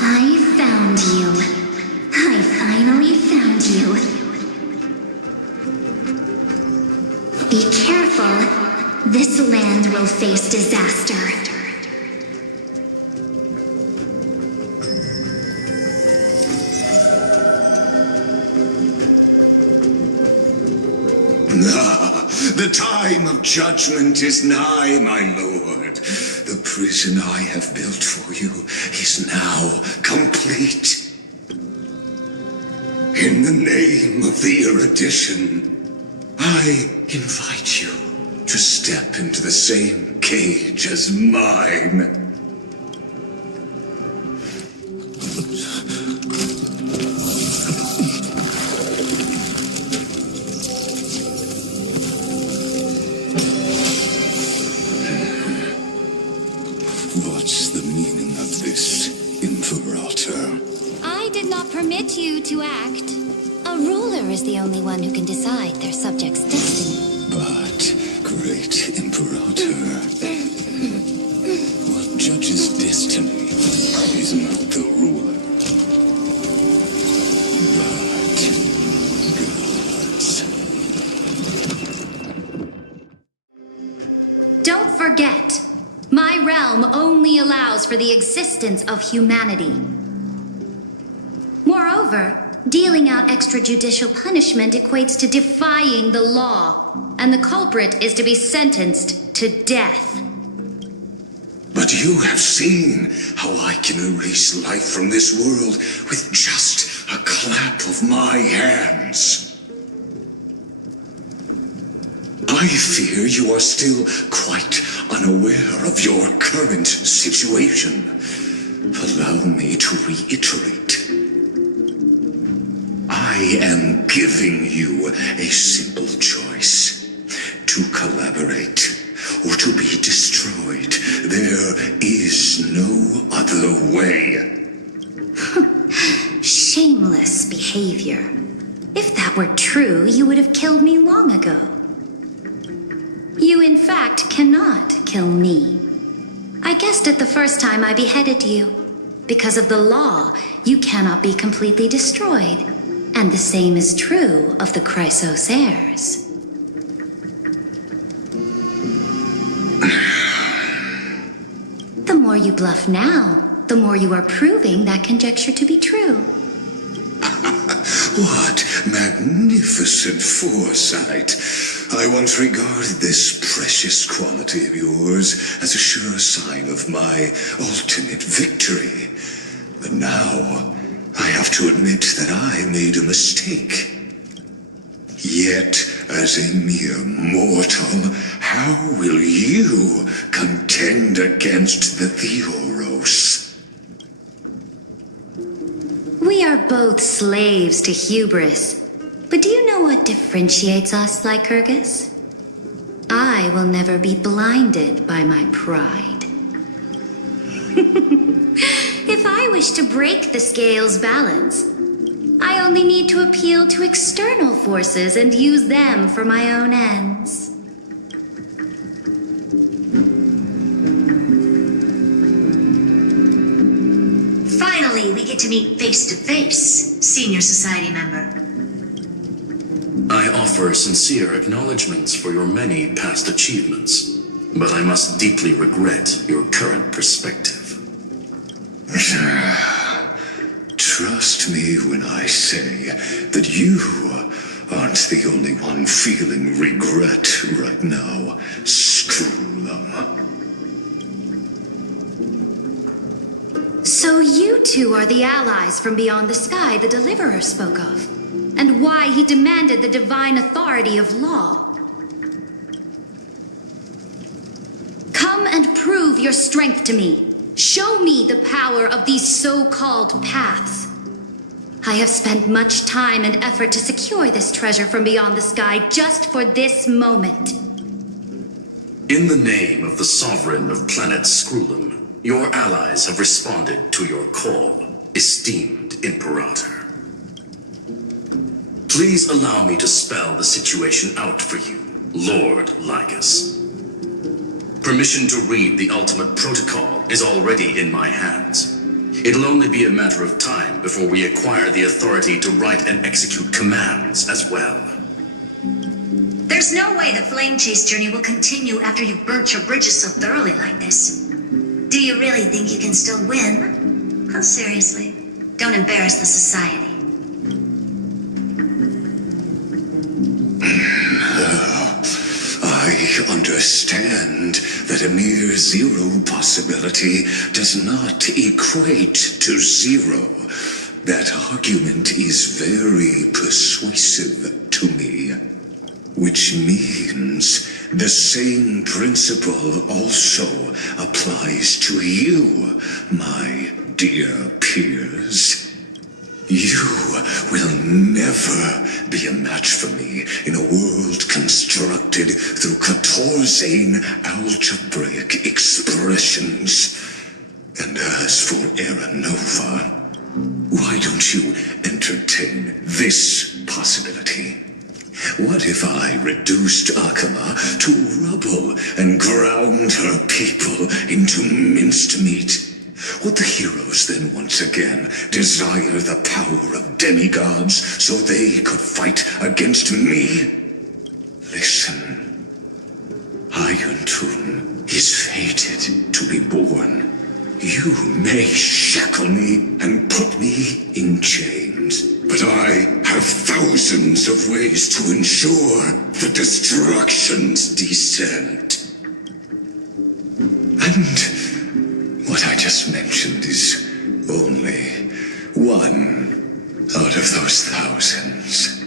I found you. I finally found you. Be careful. This land will face disaster. The time of judgment is nigh, my lord. The prison I have built for you is now complete. In the name of the erudition, I invite you to step into the same cage as mine. What's the meaning of this, Imperator? I did not permit you to act. A ruler is the only one who can decide their subject's destiny. But, great Imperator, what judges destiny is not the ruler, but gods. Don't forget, my realm only allows for the existence of humanity. Moreover, dealing out extrajudicial punishment equates to defying the law, and the culprit is to be sentenced to death. But you have seen how I can erase life from this world with just a clap of my hands. I fear you are still quite unaware of your current situation. Allow me to reiterate. I am giving you a simple choice: to collaborate or to be destroyed. There is no other way. Shameless behavior. If that were true, you would have killed me long ago. You, in fact, cannot kill me. I guessed it the first time I beheaded you. Because of the law, you cannot be completely destroyed. And the same is true of the Chrysos heirs. The more you bluff now, the more you are proving that conjecture to be true. What magnificent foresight! I once regarded this precious quality of yours as a sure sign of my ultimate victory. But now, I have to admit that I made a mistake. Yet, as a mere mortal, how will you contend against the Theoros? We are both slaves to hubris. But do you know what differentiates us, Lycurgus? I will never be blinded by my pride. If I wish to break the scale's balance, I only need to appeal to external forces and use them for my own ends. Finally, we get to meet face to face, Senior Society member. I offer sincere acknowledgments for your many past achievements, but I must deeply regret your current perspective. Trust me when I say that you aren't the only one feeling regret right now, Screwlum. So you two are the allies from beyond the sky the Deliverer spoke of, and why he demanded the divine authority of law. Come and prove your strength to me. Show me the power of these so-called paths. I have spent much time and effort to secure this treasure from beyond the sky just for this moment. In the name of the Sovereign of Planet Screwlum, your allies have responded to your call, esteemed Imperator. Please allow me to spell the situation out for you, Lord Lycus. Permission to read the ultimate protocol is already in my hands. It'll only be a matter of time before we acquire the authority to write and execute commands as well. There's no way the flame chase journey will continue after you've burnt your bridges so thoroughly like this. Do you really think you can still win? Oh, seriously, don't embarrass the society. I understand that a mere zero possibility does not equate to zero. That argument is very persuasive to me. Which means the same principle also applies to you, my dear peers. You will never be a match for me in a world constructed through Catorzane algebraic expressions. And as for Aranova, why don't you entertain this possibility? What if I reduced Akama to rubble and ground her people into minced meat? Would the heroes then once again desire the power of demigods so they could fight against me? Listen, Iron Tomb is fated to be born. You may shackle me and put me in chains, but I have thousands of ways to ensure the destruction's descent. And what I just mentioned is only one out of those thousands.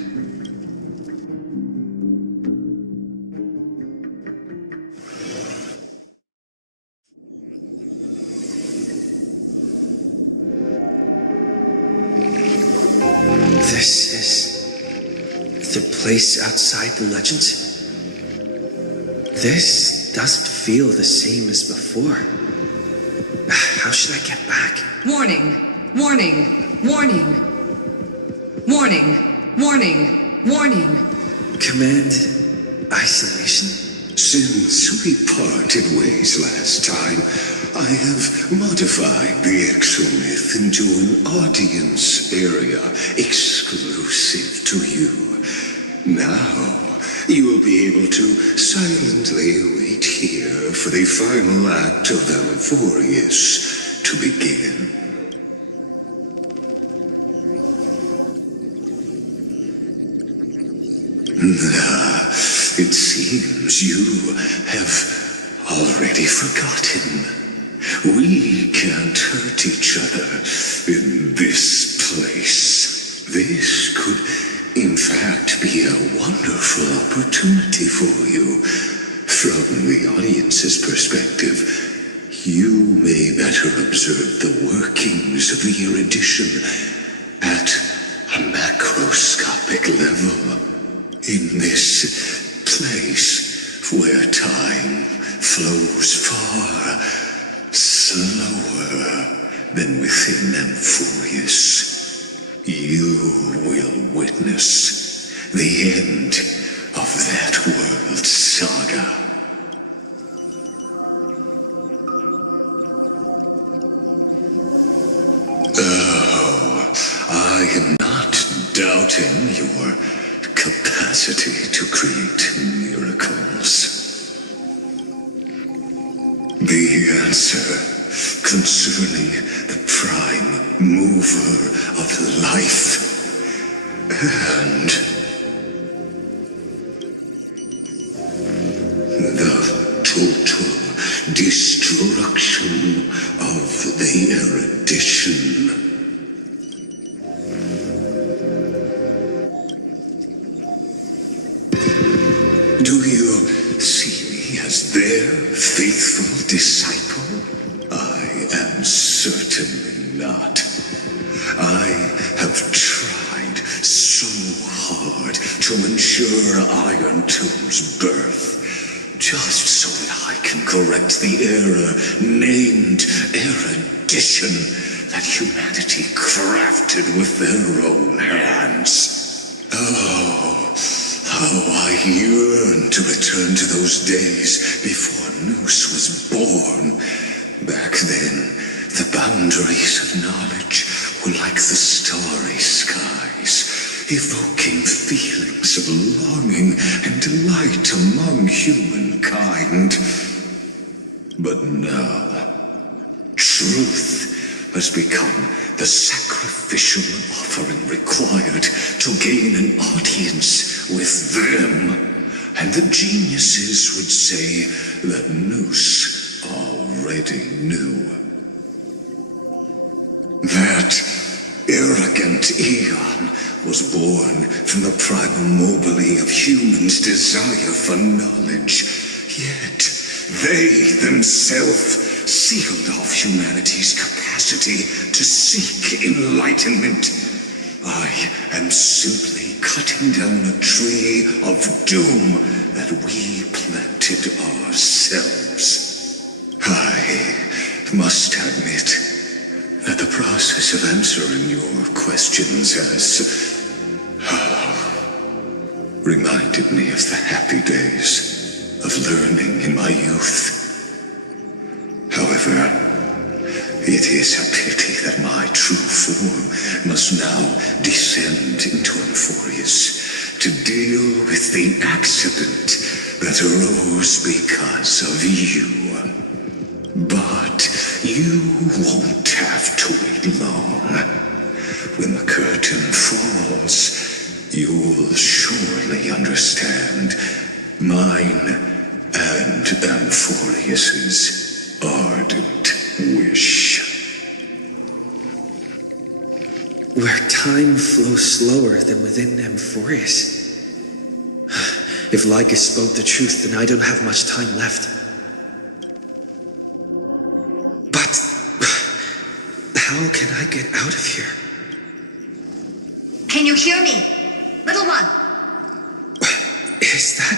This is the place outside the legends? This doesn't feel the same as before. How should I get back? Warning! Warning! Warning! Warning! Warning! Warning! Command isolation? Since we parted ways last time, I have modified the exomyth into an audience area exclusive to you. Now, you will be able to silently wait here for the final act of Amphorius to begin. It seems you have already forgotten. We can't hurt each other in this place. This could, in fact, be a wonderful opportunity for you. From the audience's perspective, you may better observe the workings of the erudition at a macroscopic level. In this place where time flows far slower than within Amphorius, you will witness the end of that world saga. Oh, I am not doubting your capacity to create miracles. The answer concerning the prime mover of life and the total destruction of the erudition. Do you see me as their faithful disciple? I am certainly not. I have tried so hard to ensure Iron Tomb's birth, just so that I can correct the error named erudition that humanity crafted with their own hands. Oh, how I yearn to return to those days before Noose was born. Back then, the boundaries of knowledge were like the starry skies, evoking feelings of longing and delight among humankind. But now, truth has become the sacrificial offering required to gain an audience with them. And the geniuses would say that Noose already knew. That arrogant Eon was born from the primal mobile of humans' desire for knowledge. Yet they themselves sealed off humanity's capacity to seek enlightenment. I am simply cutting down a tree of doom that we planted ourselves. I must admit that the process of answering your questions has reminded me of the happy days of learning in my youth. However, it is a pity that my true form must now descend into Amphorius to deal with the accident that arose because of you. But you won't have to wait long. When the curtain falls, you'll surely understand mine and Amphorius's ardent wish. Where time flows slower than within Amphorius. If Lycus spoke the truth, then I don't have much time left. But how can I get out of here? Can you hear me? Little one! Is that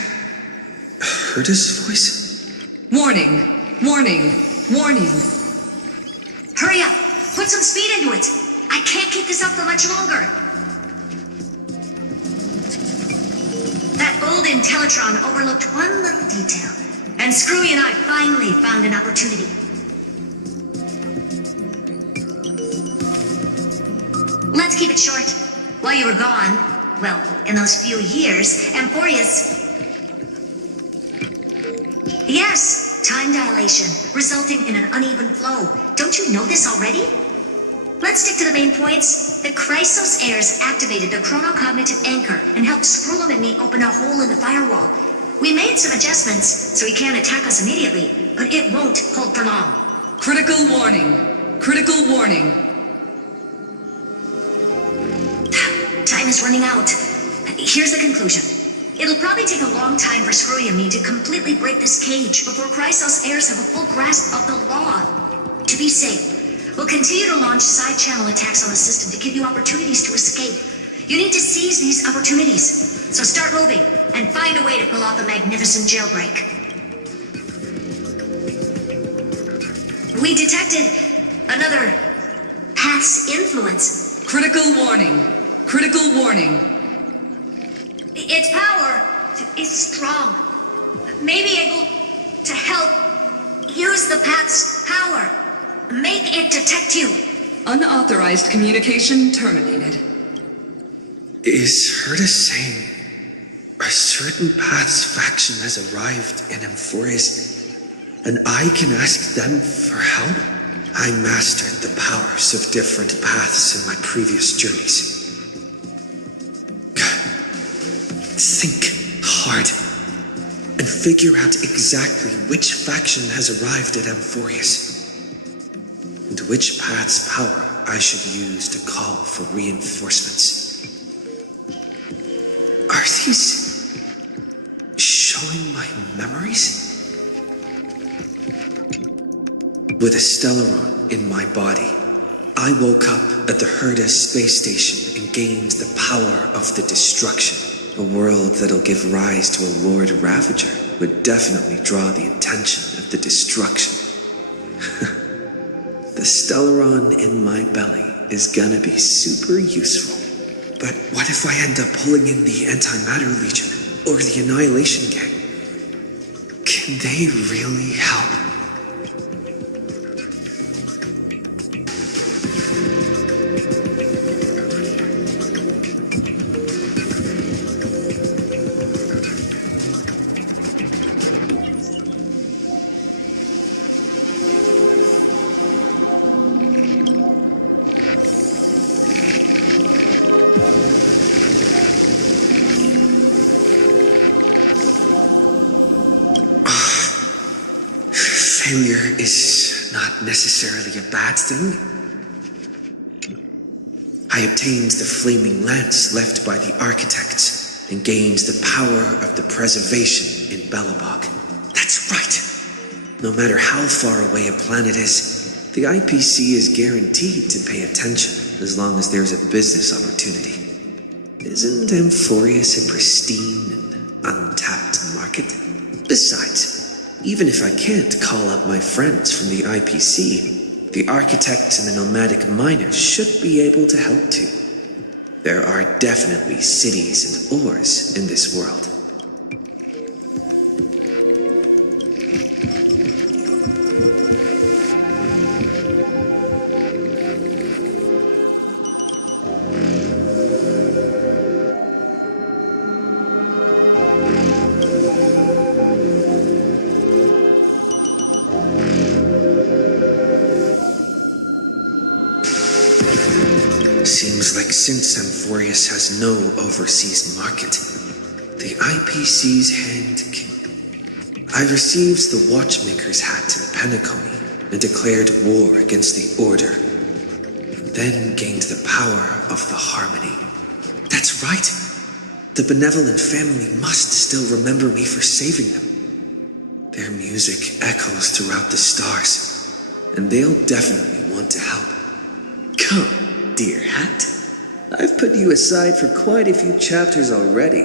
Herda's voice? Warning! Warning! Warning! Hurry up! Put some speed into it! I can't keep this up for much longer! That old Intellitron overlooked one little detail, and Screwy and I finally found an opportunity. Let's keep it short. While you were gone, well, in those few years, Amphorius... Yes, time dilation, resulting in an uneven flow. Don't you know this already? Let's stick to the main points. The Chrysos heirs activated the chronocognitive anchor and helped Scrollum and me open a hole in the firewall. We made some adjustments, so he can't attack us immediately, but it won't hold for long. Critical warning. Critical warning. Time is running out. Here's the conclusion. It'll probably take a long time for Screwy and me to completely break this cage before Chrysos heirs have a full grasp of the law. To be safe, we'll continue to launch side-channel attacks on the system to give you opportunities to escape. You need to seize these opportunities. So start moving and find a way to pull off a magnificent jailbreak. We detected another Path's influence. Critical warning. Critical warning. Its power is strong. May be able to help use the Path's power. Make it detect you. Unauthorized communication terminated. Is Herda saying a certain Path's faction has arrived in Amphorius, and I can ask them for help? I mastered the powers of different paths in my previous journeys. Think hard and figure out exactly which faction has arrived at Amphorius and which path's power I should use to call for reinforcements. Are these showing my memories? With a Stellaron in my body, I woke up at the Herda space station and gained the power of the destruction. A world that'll give rise to a Lord Ravager would definitely draw the attention of the destruction. The Stellaron in my belly is gonna be super useful. But what if I end up pulling in the Antimatter Legion or the Annihilation Gang? Can they really help? Failure is not necessarily a bad thing. I obtained the flaming lance left by the architects and gained the power of the preservation in Belobog. That's right. No matter how far away a planet is, the IPC is guaranteed to pay attention as long as there's a business opportunity. Isn't Amphorius a pristine and untapped market? Besides, even if I can't call up my friends from the IPC, the architects and the nomadic miners should be able to help too. There are definitely cities and ores in this world. Seems like since Amphorius has no overseas market, the IPC's hand can... I received the Watchmaker's hat in Penacony and declared war against the Order, and then gained the power of the Harmony. That's right! The benevolent family must still remember me for saving them. Their music echoes throughout the stars, and they'll definitely want to help. Come, dear hat. I've put you aside for quite a few chapters already.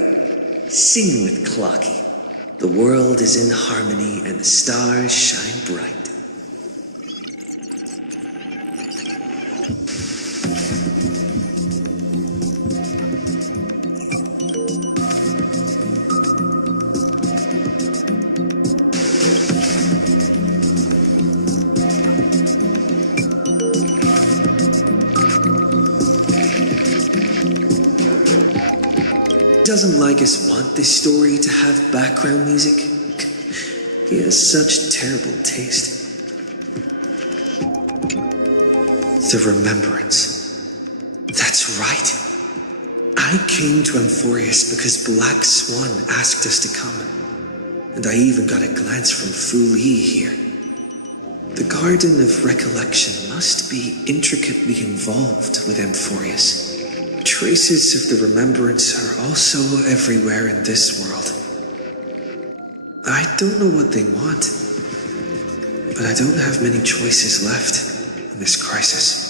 Sing with Clocky. The world is in harmony and the stars shine bright. Doesn't Lycus want this story to have background music? He has such terrible taste. The Remembrance. That's right. I came to Amphorius because Black Swan asked us to come. And I even got a glance from Fu Li here. The Garden of Recollection must be intricately involved with Amphorius. Traces of the Remembrance are also everywhere in this world. I don't know what they want, but I don't have many choices left in this crisis.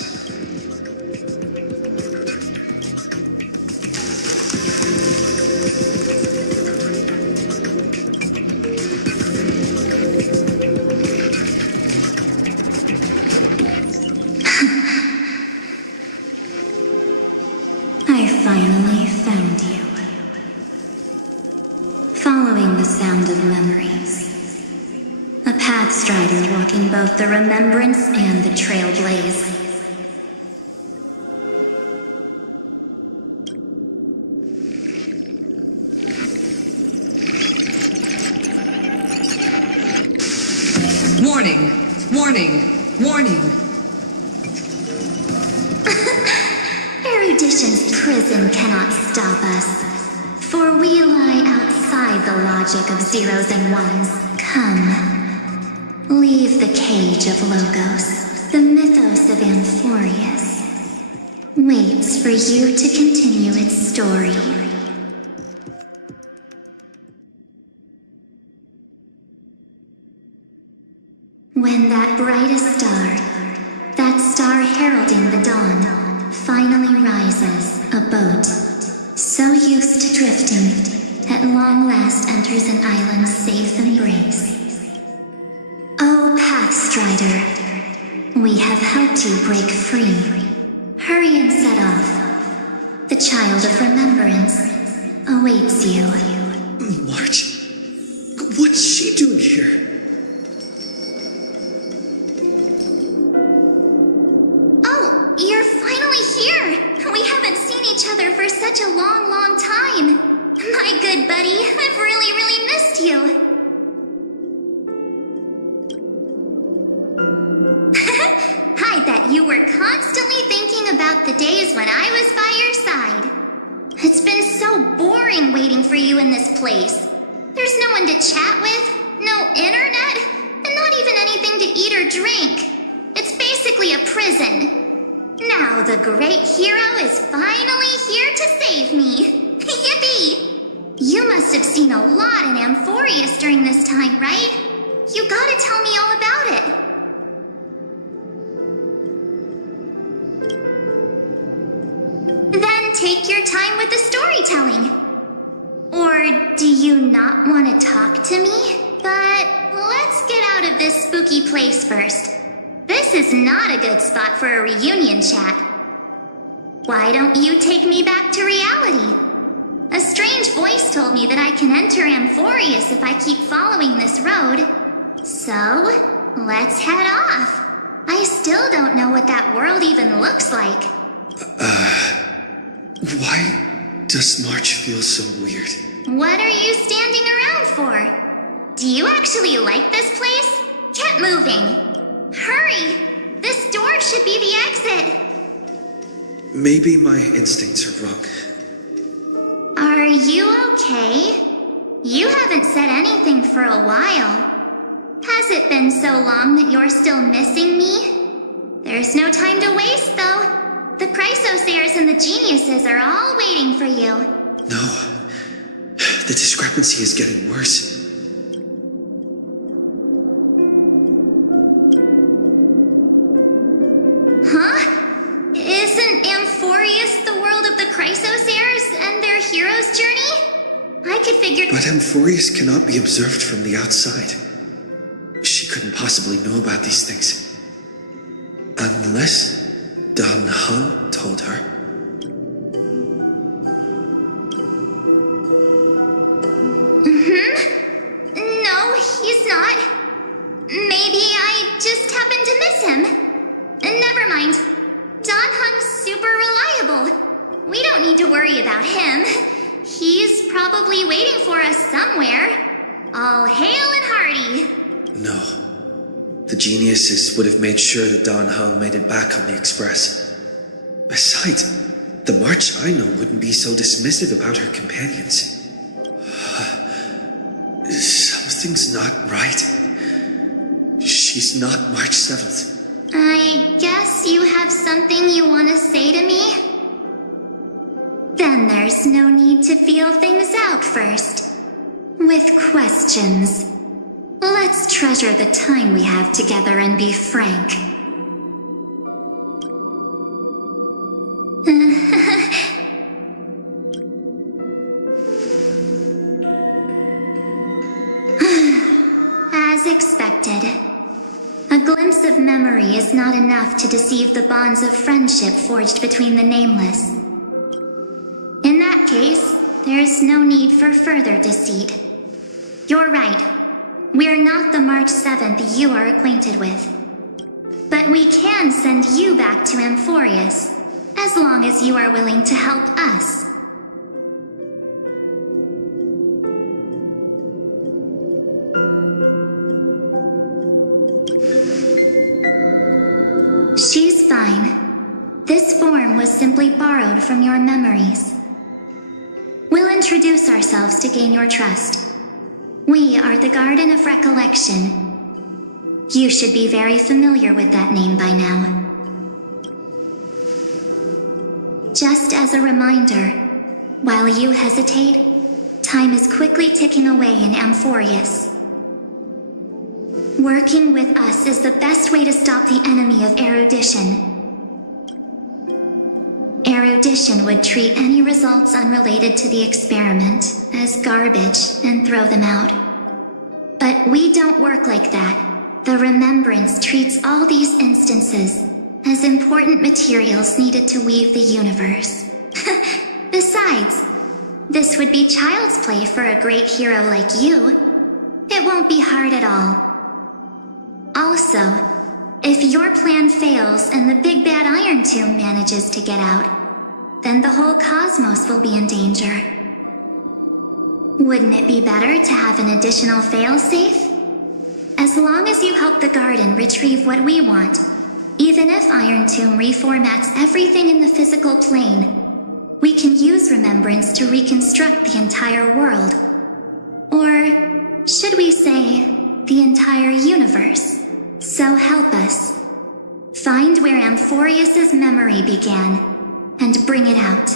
I finally found you. Following the sound of memories. A pathstrider walking both the Remembrance and the Trailblaze. Warning! Warning! Warning! prison cannot stop us, for we lie outside the logic of zeros and ones. Come, leave the cage of Logos. The mythos of Amphorius waits for you to continue its story. When that brightest star, that star heralding the dawn, finally rises, a boat, so used to drifting, at long last enters an island's safe embrace. Oh, Pathstrider, we have helped you break free. Hurry and set off. The child of remembrance awaits you. March? What's she doing here? Oh, you're finally here! We haven't seen each other for such a long, long time. My good buddy, I've really missed you. I bet you were constantly thinking about the days when I was by your side. It's been so boring waiting for you in this place. There's no one to chat with, no internet, and not even anything to eat or drink. It's basically a prison. Now the great hero is finally here to save me. Yippee! You must have seen a lot in Amphorius during this time, right? You gotta tell me all about it. Then take your time with the storytelling. Or do you not want to talk to me? But let's get out of this spooky place first. This is not a good spot for a reunion chat. Why don't you take me back to reality? A strange voice told me that I can enter Amphorius if I keep following this road. So, let's head off. I still don't know what that world even looks like. Why does March feel so weird? What are you standing around for? Do you actually like this place? Get moving. Hurry! This door should be the exit. Maybe my instincts are wrong. Are you okay? You haven't said anything for a while. Has it been so long that you're still missing me? There's no time to waste, though. The Chrysosayers and the Geniuses are all waiting for you. No. The discrepancy is getting worse. Huh? Isn't Amphorius the world of the Chrysosayers and their hero's journey? I could figure... But Amphorius cannot be observed from the outside. She couldn't possibly know about these things. Unless Dan Heng told her. No, he's not. Maybe I just happened to miss him. Never mind. Dan Heng's super reliable. We don't need to worry about him. He's probably waiting for us somewhere. All hail and hearty. No. The Geniuses would have made sure that Dan Heng made it back on the Express. Besides, the March I know wouldn't be so dismissive about her companions. Something's not right. She's not March 7th. I guess you have something you want to say to me? Then there's no need to feel things out first. With questions. Let's treasure the time we have together and be frank. As expected. A glimpse of memory is not enough to deceive the bonds of friendship forged between the nameless. In that case, there's no need for further deceit. You're right. We're not the March 7th you are acquainted with. But we can send you back to Amphorius, as long as you are willing to help us. She's fine. This form was simply borrowed born from your memories. We'll introduce ourselves to gain your trust. We are the Garden of Recollection. You should be very familiar with that name by now. Just as a reminder, while you hesitate, time is quickly ticking away in Amphorius. Working with us is the best way to stop the enemy of erudition. Erudition would treat any results unrelated to the experiment as garbage and throw them out. But we don't work like that. The Remembrance treats all these instances as important materials needed to weave the universe. Besides, this would be child's play for a great hero like you. It won't be hard at all. Also, if your plan fails and the big bad Iron Tomb manages to get out, then the whole cosmos will be in danger. Wouldn't it be better to have an additional failsafe? As long as you help the Garden retrieve what we want, even if Iron Tomb reformats everything in the physical plane, we can use Remembrance to reconstruct the entire world. Or should we say, the entire universe? So help us. Find where Amphorius's memory began, and bring it out.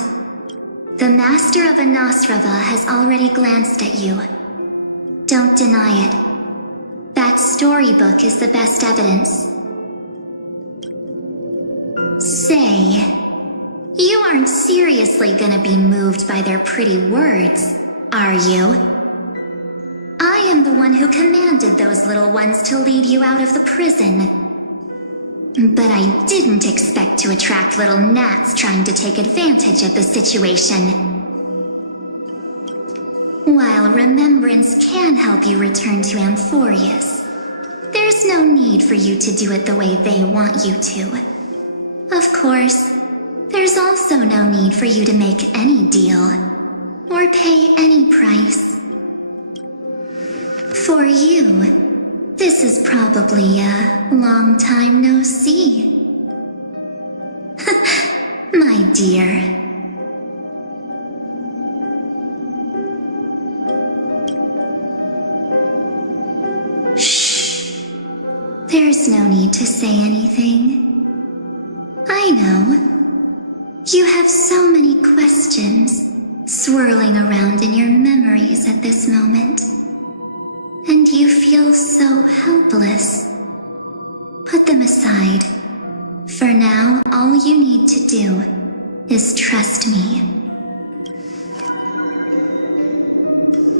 The Master of Anastrava has already glanced at you. Don't deny it. That storybook is the best evidence. Say, you aren't seriously gonna be moved by their pretty words, are you? I am the one who commanded those little ones to lead you out of the prison. But I didn't expect to attract little gnats trying to take advantage of the situation. While Remembrance can help you return to Amphorius, there's no need for you to do it the way they want you to. Of course, there's also no need for you to make any deal, or pay any price. For you, this is probably a long time no see. My dear. Shh. There's no need to say anything. I know. You have so many questions swirling around in your memories at this moment. And you feel so helpless. Put them aside. For now, all you need to do is trust me.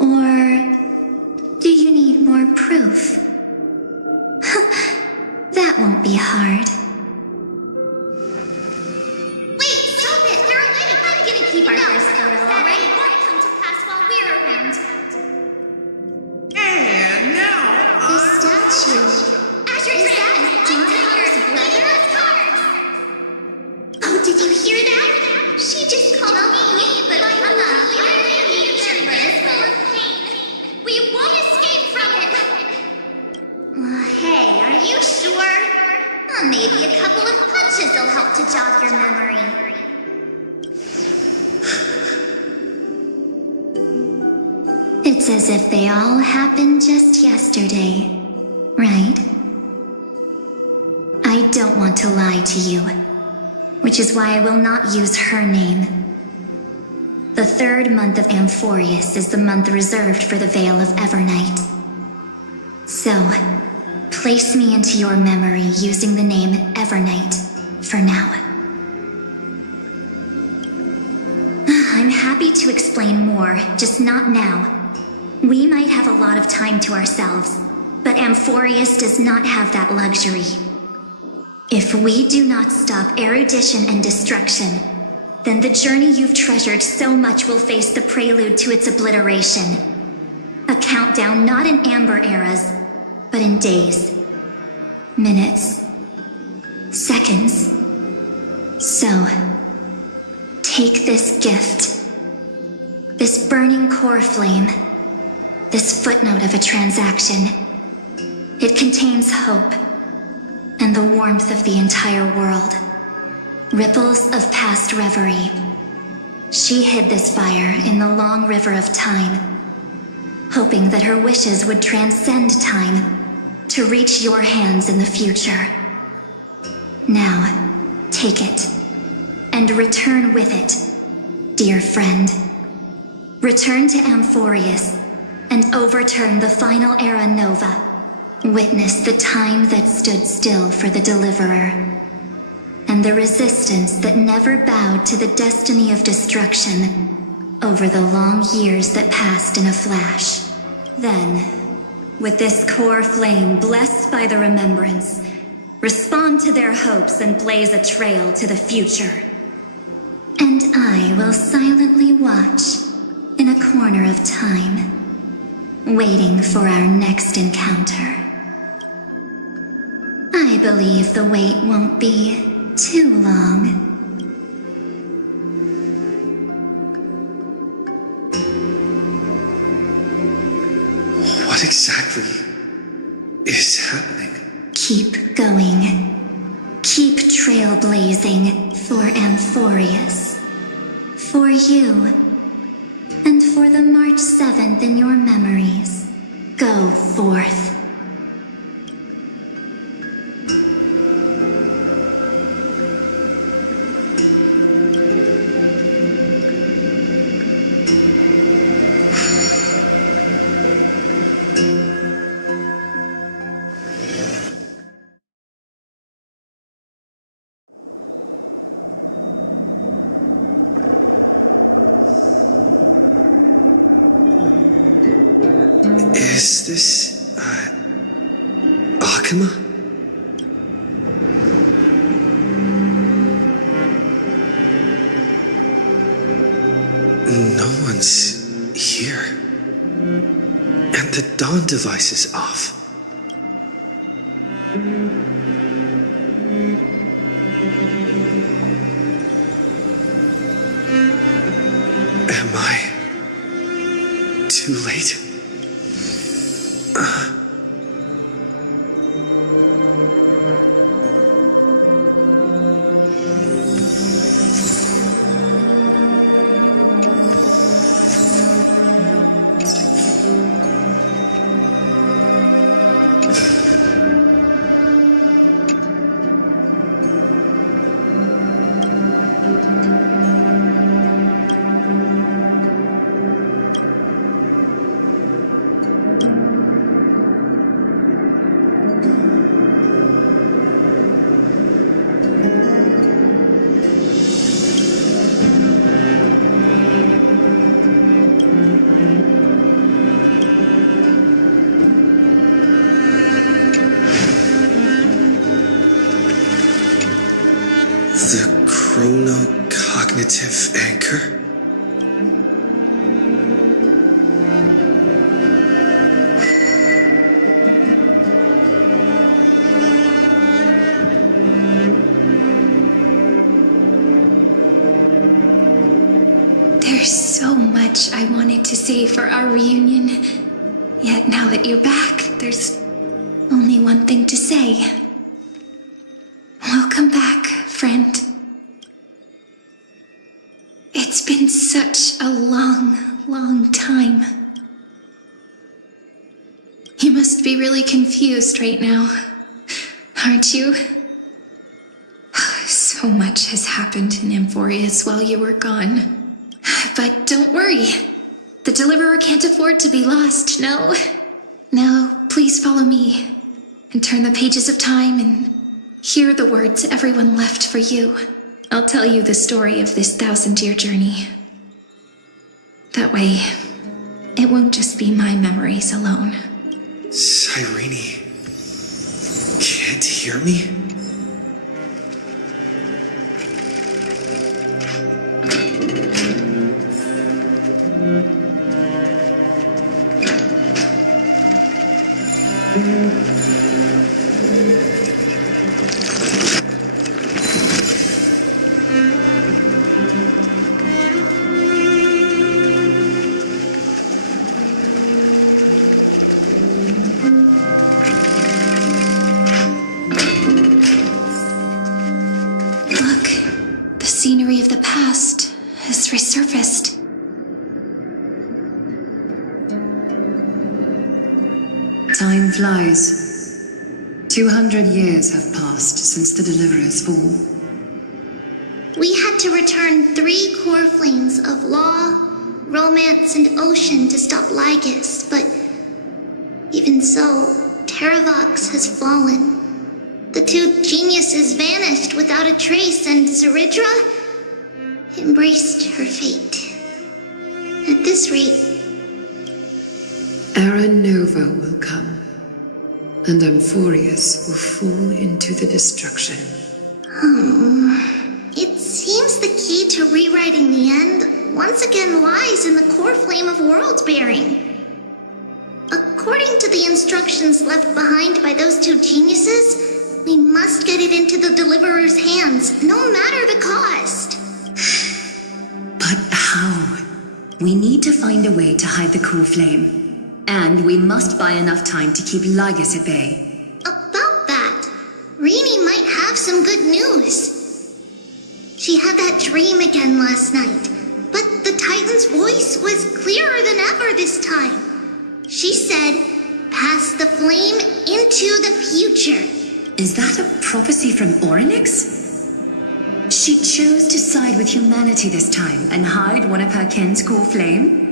Or do you need more proof? That won't be hard. Wait, stop it! They're awake! I'm gonna keep our first photo, alright? It won't come to pass while we're around. And now, The statue. Is that Don's brother? Oh, did you hear that? She just called me, but I'm not full of pain. We won't escape from it. Hey, are you sure? Maybe a couple of punches will help to jog your memory. It's as if they all happened just yesterday, right? I don't want to lie to you, which is why I will not use her name. The third month of Amphorius is the month reserved for the Veil of Evernight. So, place me into your memory using the name Evernight for now. I'm happy to explain more, just not now. We might have a lot of time to ourselves, but Amphorius does not have that luxury. If we do not stop erudition and destruction, then the journey you've treasured so much will face the prelude to its obliteration. A countdown not in amber eras, but in days, minutes, seconds. So, take this gift, this burning core flame, this footnote of a transaction. It contains hope and the warmth of the entire world. Ripples of past reverie, She hid this fire in the long river of time, hoping that her wishes would transcend time to reach your hands in the future. Now, take it, and return with it, dear friend. Return to Amphorius, and overturn the final era Nova. Witness the time that stood still for the Deliverer, and the resistance that never bowed to the destiny of destruction over the long years that passed in a flash. Then, with this core flame blessed by the remembrance, respond to their hopes and blaze a trail to the future. And I will silently watch in a corner of time, waiting for our next encounter. I believe the wait won't be too long. What exactly is happening? Keep going. Keep trailblazing for Amphorius. For you. And for the March 7th in your memories. Go forth. Is this, Akuma? No one's here. And the dawn device is off. Am I too late? The chronocognitive anchor? There's so much I wanted to say for our reunion. Yet now that you're back, there's only one thing to say. Welcome back, friend. It's been such a long, long time. You must be really confused right now, aren't you? So much has happened in Amphorius while you were gone. But don't worry. The Deliverer can't afford to be lost, no? Now, please follow me and turn the pages of time and hear the words everyone left for you. I'll tell you the story of this 1,000-year journey. That way, it won't just be my memories alone. Cyrene can't hear me? resurfaced. Time flies. 200 years have passed since the Deliverer's fall. We had to return 3 core flames of law, romance, and ocean to stop Lygus, but even so, Terravox has fallen. The 2 geniuses vanished without a trace, and Zeridra embraced her fate. At this rate, Era Nova will come, and Amphorius will fall into the destruction. It seems the key to rewriting the end once again lies in the core flame of world-bearing. According to the instructions left behind by those 2 geniuses, we must get it into the Deliverer's hands, no matter the cost. But how? We need to find a way to hide the core flame. And we must buy enough time to keep Lygus at bay. About that, Rini might have some good news. She had that dream again last night, but the Titan's voice was clearer than ever this time. She said, "Pass the flame into the future." Is that a prophecy from Orynyx? She chose to side with humanity this time and hide one of her kin's core flame?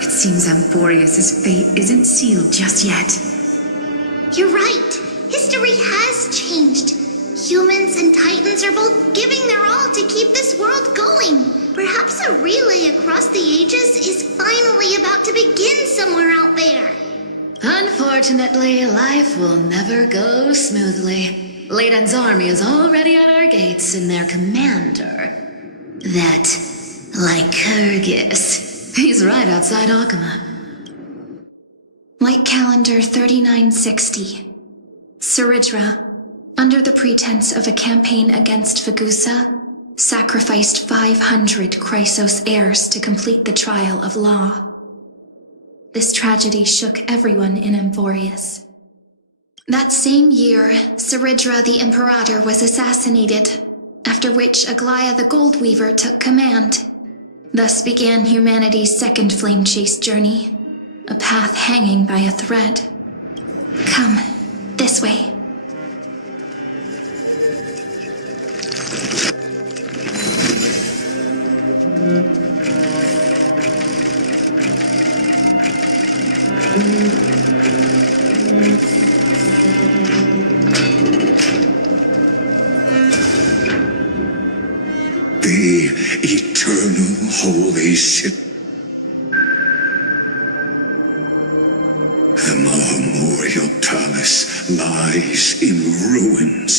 It seems Amphorius' fate isn't sealed just yet. You're right. History has changed. Humans and Titans are both giving their all to keep this world going. Perhaps a relay across the ages is finally about to begin somewhere out there. Unfortunately, life will never go smoothly. Leiden's army is already at our gates, and their commander, that Lycurgus, he's right outside Akuma. Light calendar 3960. Zeridra, under the pretense of a campaign against Fagusa, sacrificed 500 Chrysos heirs to complete the trial of law. This tragedy shook everyone in Amphorius. That same year, Zeridra the Imperator was assassinated, after which Aglaia the Goldweaver took command. Thus began humanity's second flame chase journey, a path hanging by a thread. Come, this way. The eternal holy city. The memorial palace lies in ruins.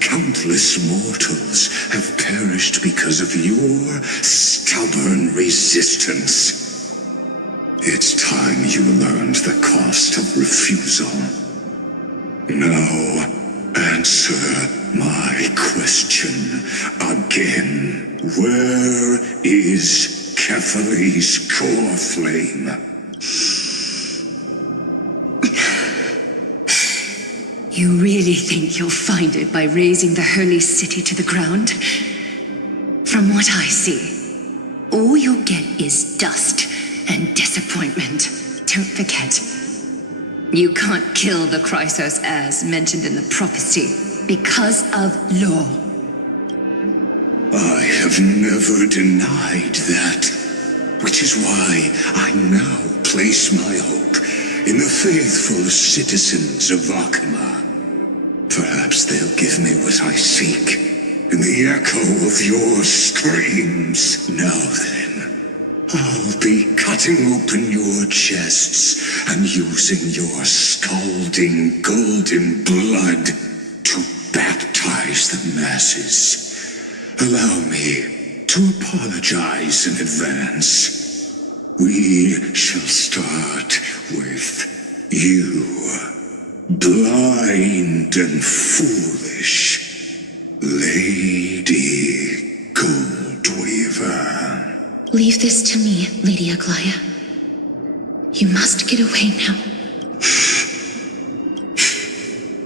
Countless mortals have perished because of your stubborn resistance. It's time you learned the cost of refusal. Now, answer my question again. Where is Kefali's core flame? You really think you'll find it by razing the holy city to the ground? From what I see, all you'll get is dust and disappointment. Don't forget, you can't kill the Chrysos heirs mentioned in the prophecy because of law. I have never denied that, which is why I now place my hope in the faithful citizens of Akuma. Perhaps they'll give me what I seek in the echo of your screams. Now then, I'll be cutting open your chests and using your scalding golden blood to baptize the masses. Allow me to apologize in advance. We shall start with you, blind and foolish Lady Goldweaver. Leave this to me, Lady Aglaia. You must get away now.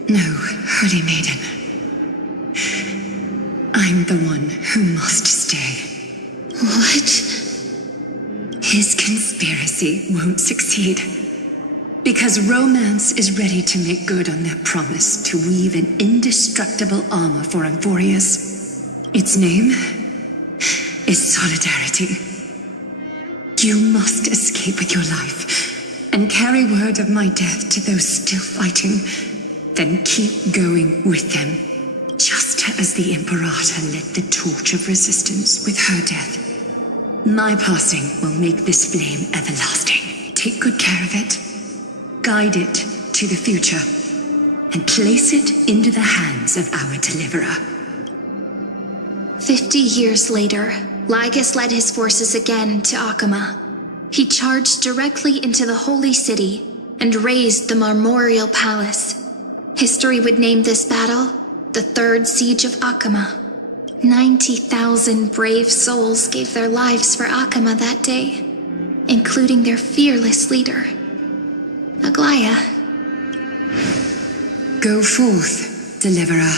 No, Holy Maiden. I'm the one who must stay. His conspiracy won't succeed. Because romance is ready to make good on their promise to weave an indestructible armor for Amphorius. Its name is Solidarity. You must escape with your life and carry word of my death to those still fighting, then keep going with them, just as the Imperator lit the torch of resistance with her death. My passing will make this flame everlasting. Take good care of it, guide it to the future, and place it into the hands of our deliverer. 50 years later, Lygus led his forces again to Akama. He charged directly into the Holy City and razed the Marmorial Palace. History would name this battle the Third Siege of Akama. 90,000 brave souls gave their lives for Akama that day, including their fearless leader, Aglaya. Go forth, deliverer.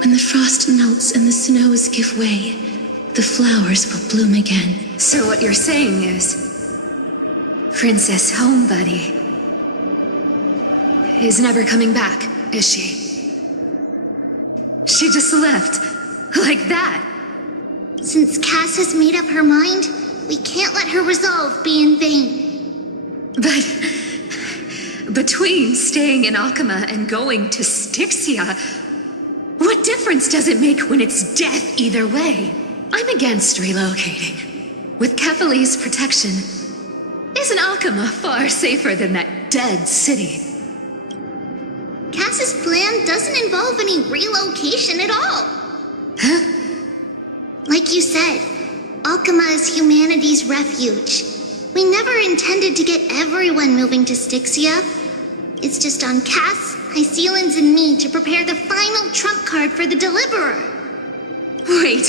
When the frost melts and the snows give way, the flowers will bloom again. So what you're saying is, Princess Homebuddy is never coming back, is she? She just left, like that. Since Cass has made up her mind, we can't let her resolve be in vain. But between staying in Akama and going to Styxia, what difference does it make when it's death either way? I'm against relocating. With Kefali's protection, isn't Akama far safer than that dead city? Cass's plan doesn't involve any relocation at all. Huh? Like you said, Akama is humanity's refuge. We never intended to get everyone moving to Styxia. It's just on Cass, Hysealans, and me to prepare the final trump card for the Deliverer. Wait,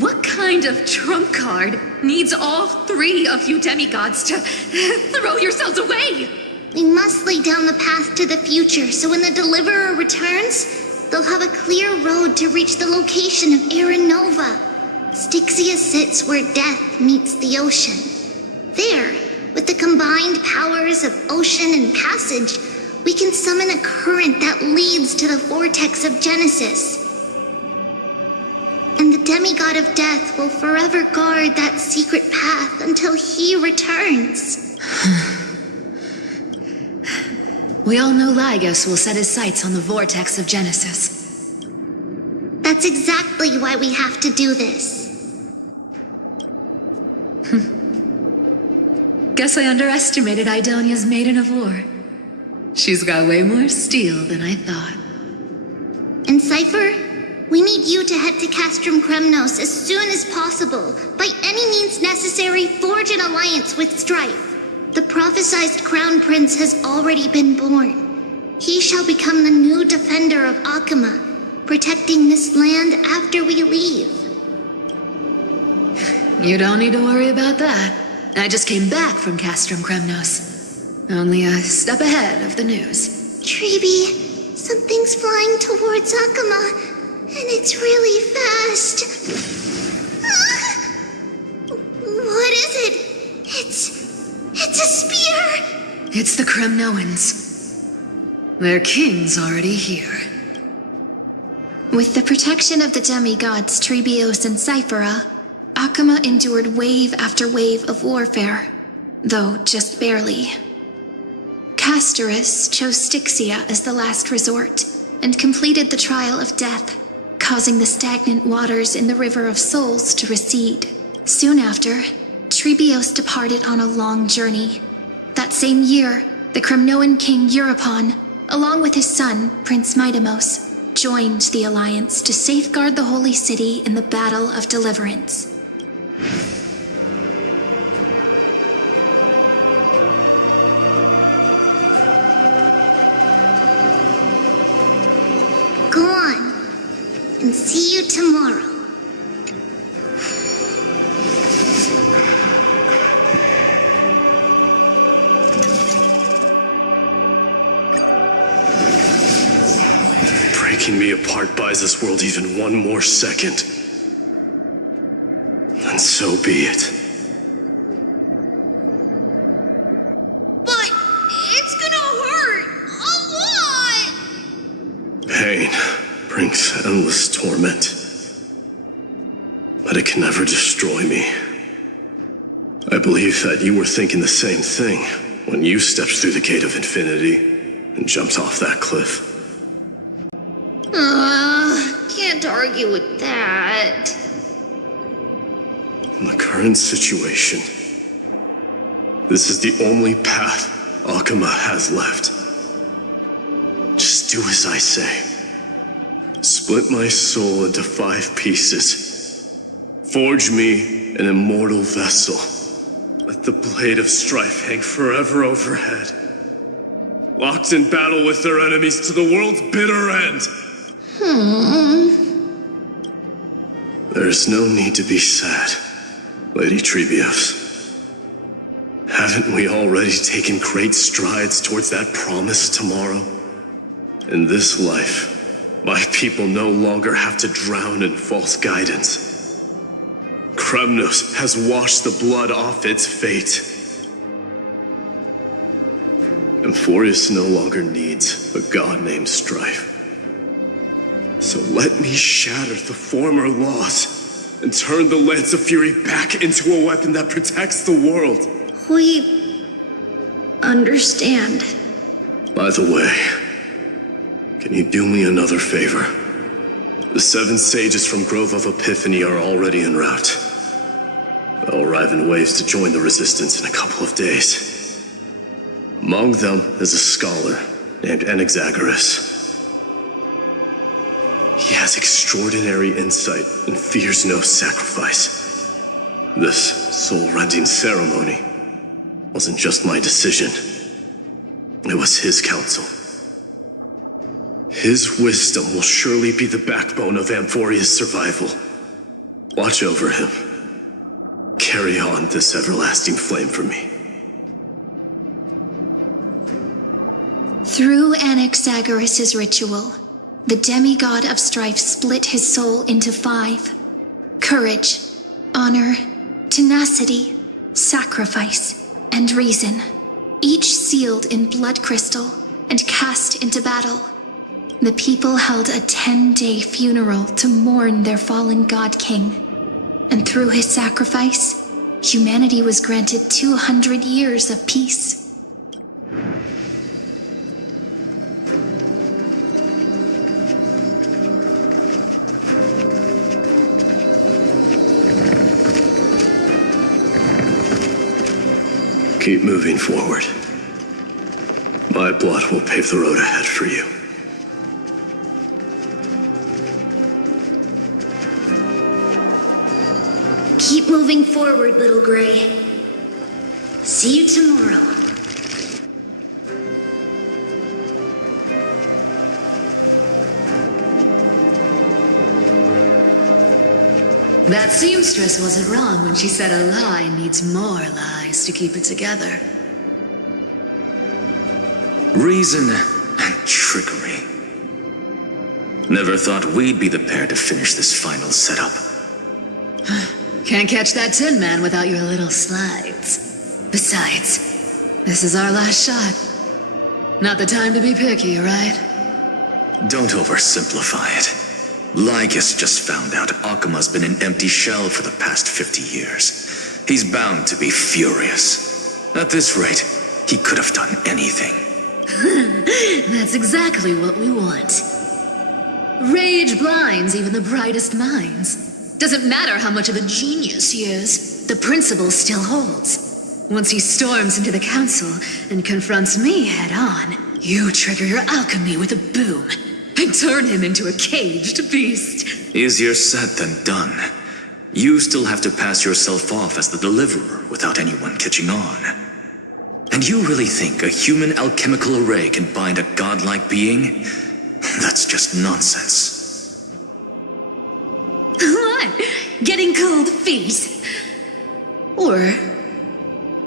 what kind of trump card needs all three of you demigods to throw yourselves away? We must lay down the path to the future, so when the Deliverer returns, they'll have a clear road to reach the location of Aaron Nova. Styxia sits where death meets the ocean. There, with the combined powers of ocean and passage, we can summon a current that leads to the vortex of Genesis. And the demigod of death will forever guard that secret path until he returns. We all know Lygus will set his sights on the vortex of Genesis. That's exactly why we have to do this. Guess I underestimated Idonia's Maiden of War. She's got way more steel than I thought. And Cypher, we need you to head to Castrum Kremnos as soon as possible. By any means necessary, forge an alliance with Strife. The prophesized Crown Prince has already been born. He shall become the new defender of Akama, protecting this land after we leave. You don't need to worry about that. I just came back from Castrum Kremnos. Only a step ahead of the news. Treeby, something's flying towards Akama, and it's really fast. What is it? It's a spear! It's the Kremnoans. Their king's already here. With the protection of the demigods Trebios and Cyphera, Akama endured wave after wave of warfare, though just barely. Castorus chose Styxia as the last resort, and completed the trial of death, causing the stagnant waters in the River of Souls to recede. Soon after, Trebios departed on a long journey. That same year, the Kremnoan king Euripon, along with his son, Prince Midamos, joined the alliance to safeguard the Holy City in the Battle of Deliverance. Go on. and see you tomorrow. Breaking me apart buys this world even one more second. And so be it. But it's gonna hurt a lot! Pain brings endless torment. But it can never destroy me. I believe that you were thinking the same thing when you stepped through the gate of infinity and jumped off that cliff. Can't argue with that. In the current situation, this is the only path Akuma has left. Just do as I say. Split my soul into 5 pieces. Forge me an immortal vessel. Let the blade of strife hang forever overhead. Locked in battle with their enemies to the world's bitter end. There's no need to be sad, Lady Trebios. Haven't we already taken great strides towards that promised tomorrow? In this life, my people no longer have to drown in false guidance. Kremnos has washed the blood off its fate. Emphorius no longer needs a god named Strife. So let me shatter the former laws and turn the Lance of Fury back into a weapon that protects the world. We understand. By the way, can you do me another favor? The 7 sages from Grove of Epiphany are already en route. They'll arrive in waves to join the resistance in a couple of days. Among them is a scholar named Anaxagoras. He has extraordinary insight and fears no sacrifice. This soul-rending ceremony wasn't just my decision. It was his counsel. His wisdom will surely be the backbone of Amphoria's survival. Watch over him. Carry on this everlasting flame for me. Through Anaxagoras' ritual, the demigod of strife split his soul into 5. Courage, honor, tenacity, sacrifice, and reason, each sealed in blood crystal and cast into battle. The people held a 10-day funeral to mourn their fallen god king. And through his sacrifice, humanity was granted 200 years of peace. Keep moving forward. My blood will pave the road ahead for you. Keep moving forward, little Gray. See you tomorrow. That seamstress wasn't wrong when she said a lie needs more lies to keep it together. Reason and trickery. Never thought we'd be the pair to finish this final setup. Can't catch that Tin Man without your little slides. Besides, this is our last shot. Not the time to be picky, right? Don't oversimplify it. Lycus just found out Akuma's been an empty shell for the past 50 years. He's bound to be furious. At this rate, he could have done anything. That's exactly what we want. Rage blinds even the brightest minds. Doesn't matter how much of a genius he is, the principle still holds. Once he storms into the council and confronts me head on, you trigger your alchemy with a boom and turn him into a caged beast. Easier said than done. You still have to pass yourself off as the deliverer without anyone catching on. And you really think a human alchemical array can bind a godlike being? That's just nonsense. getting cold feet. Or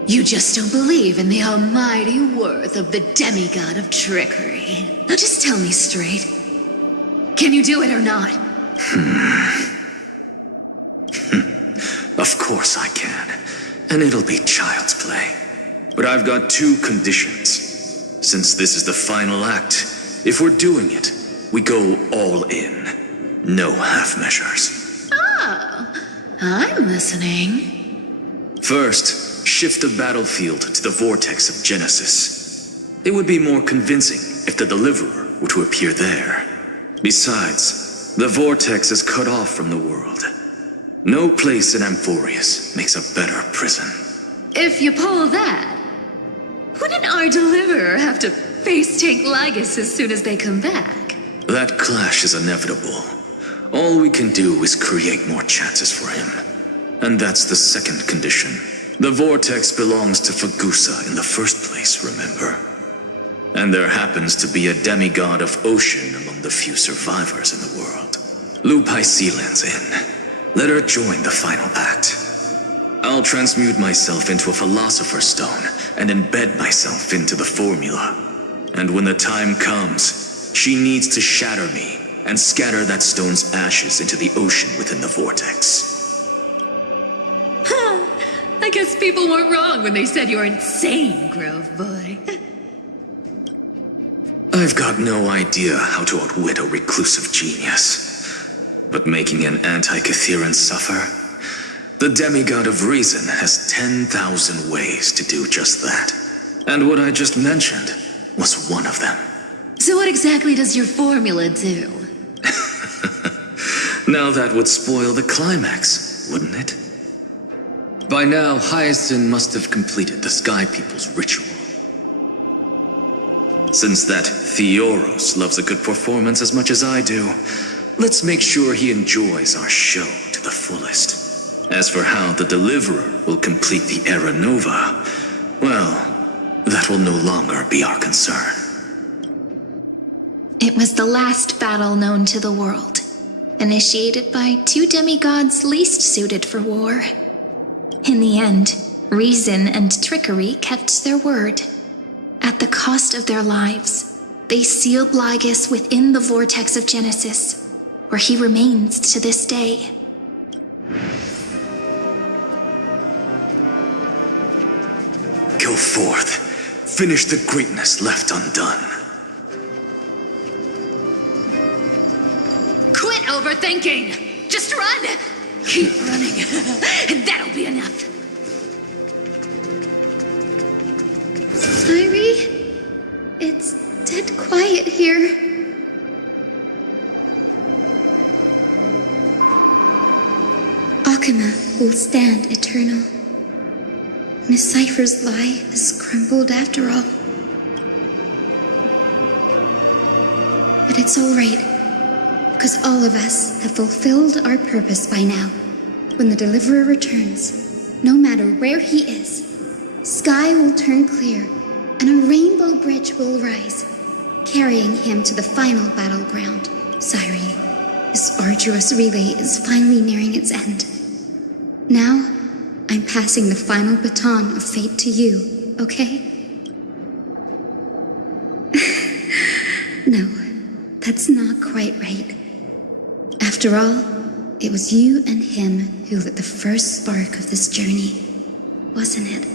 you just don't believe in the almighty worth of the demigod of trickery. Now just tell me straight. Can you do it or not? Of course I can. And it'll be child's play. But I've got two conditions. Since this is the final act, if we're doing it, we go all in. No half measures. Oh, I'm listening. First, shift the battlefield to the vortex of Genesis. It would be more convincing if the Deliverer were to appear there. Besides, the vortex is cut off from the world. No place in Amphorius makes a better prison. If you pull that, wouldn't our Deliverer have to face tank Lygus as soon as they come back? That clash is inevitable. All we can do is create more chances for him. And that's the second condition. The vortex belongs to Fagusa in the first place, remember? And there happens to be a demigod of ocean among the few survivors in the world. Loop Hysealand's in. Let her join the final act. I'll transmute myself into a Philosopher's Stone and embed myself into the formula. And when the time comes, she needs to shatter me and scatter that stone's ashes into the ocean within the vortex. Huh. I guess people weren't wrong when they said you're insane, Grove Boy. I've got no idea how to outwit a reclusive genius. But making an anti-Catheran suffer? The demigod of reason has 10,000 ways to do just that. And what I just mentioned was one of them. So what exactly does your formula do? Now that would spoil the climax, wouldn't it? By now, Hyacinth must have completed the Sky People's ritual. Since that Theoros loves a good performance as much as I do, let's make sure he enjoys our show to the fullest. As for how the Deliverer will complete the Era Nova, well, that will no longer be our concern. It was the last battle known to the world, initiated by two demigods least suited for war. In the end, reason and trickery kept their word. At the cost of their lives, they sealed Lygus within the vortex of Genesis, where he remains to this day. Go forth. Finish the greatness left undone. Quit overthinking! Just run! Keep running, and that'll be enough. Sairi, it's dead quiet here. Akuma will stand eternal. Miss Cypher's lie is crumbled after all. But it's all right, because all of us have fulfilled our purpose by now. When the Deliverer returns, no matter where he is, sky will turn clear, and a rainbow bridge will rise, carrying him to the final battleground. Sairi, this arduous relay is finally nearing its end. Now, I'm passing the final baton of fate to you, okay? No, that's not quite right. After all, it was you and him who lit the first spark of this journey, wasn't it?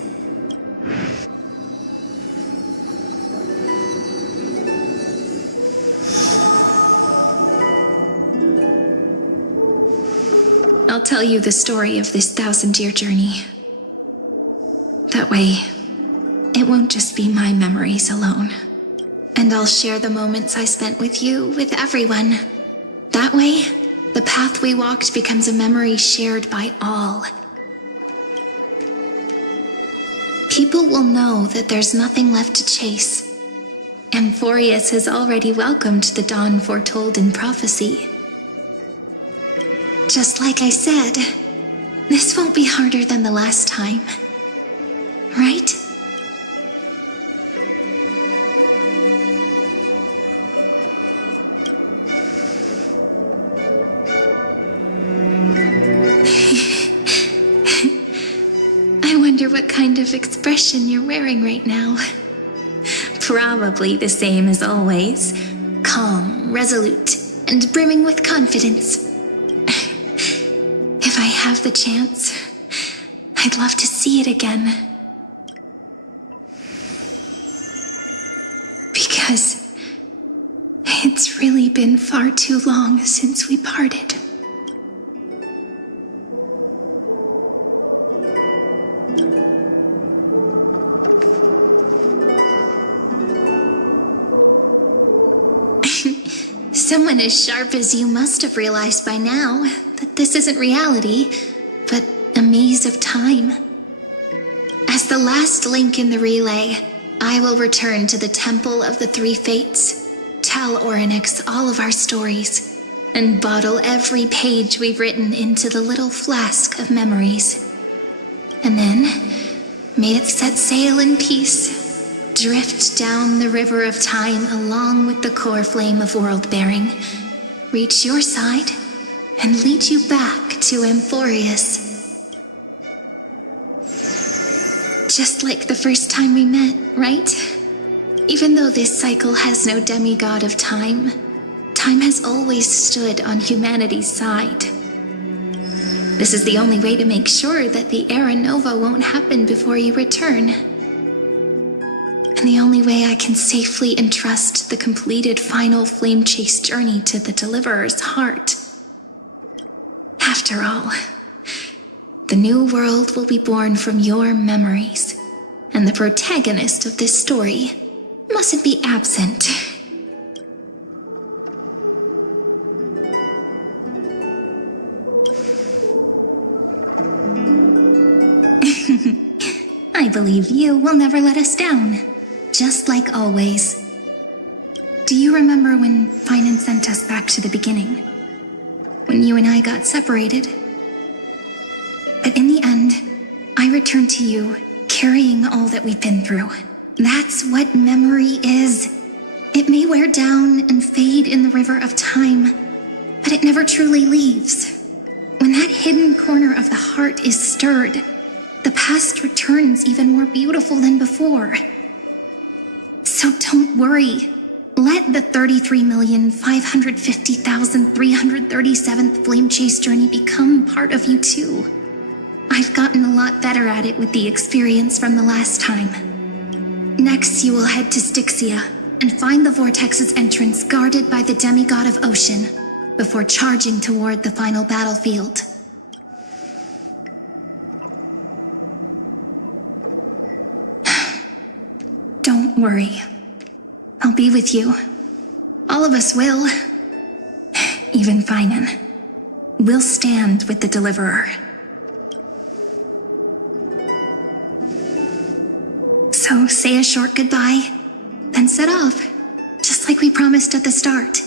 I'll tell you the story of this 1,000-year journey. That way, it won't just be my memories alone. And I'll share the moments I spent with you with everyone. That way, the path we walked becomes a memory shared by all. People will know that there's nothing left to chase. Amphorius has already welcomed the dawn foretold in prophecy. Just like I said, this won't be harder than the last time. Right? what kind of expression you're wearing right now. Probably the same as always. Calm, resolute, and brimming with confidence. If I have the chance, I'd love to see it again. Because it's really been far too long since we parted. Someone as sharp as you must have realized by now that this isn't reality, but a maze of time. As the last link in the relay, I will return to the Temple of the Three Fates, tell Orynyx all of our stories, and bottle every page we've written into the little flask of memories. And then, may it set sail in peace, drift down the river of time along with the core flame of world-bearing, reach your side, and lead you back to Amphorius. Just like the first time we met, right? Even though this cycle has no demigod of time, time has always stood on humanity's side. This is the only way to make sure that the Era Nova won't happen before you return. And the only way I can safely entrust the completed final flame chase journey to the Deliverer's heart. After all, the new world will be born from your memories, and the protagonist of this story mustn't be absent. I believe you will never let us down. Just like always. Do you remember when Finan sent us back to the beginning? When you and I got separated? But in the end, I returned to you, carrying all that we've been through. That's what memory is. It may wear down and fade in the river of time, but it never truly leaves. When that hidden corner of the heart is stirred, the past returns even more beautiful than before. So don't worry. Let the 33,550,337th Flame Chase journey become part of you too. I've gotten a lot better at it with the experience from the last time. Next, you will head to Styxia and find the Vortex's entrance guarded by the demigod of ocean before charging toward the final battlefield. Don't worry. I'll be with you. All of us will. Even Finan. We'll stand with the Deliverer. So say a short goodbye, then set off, just like we promised at the start.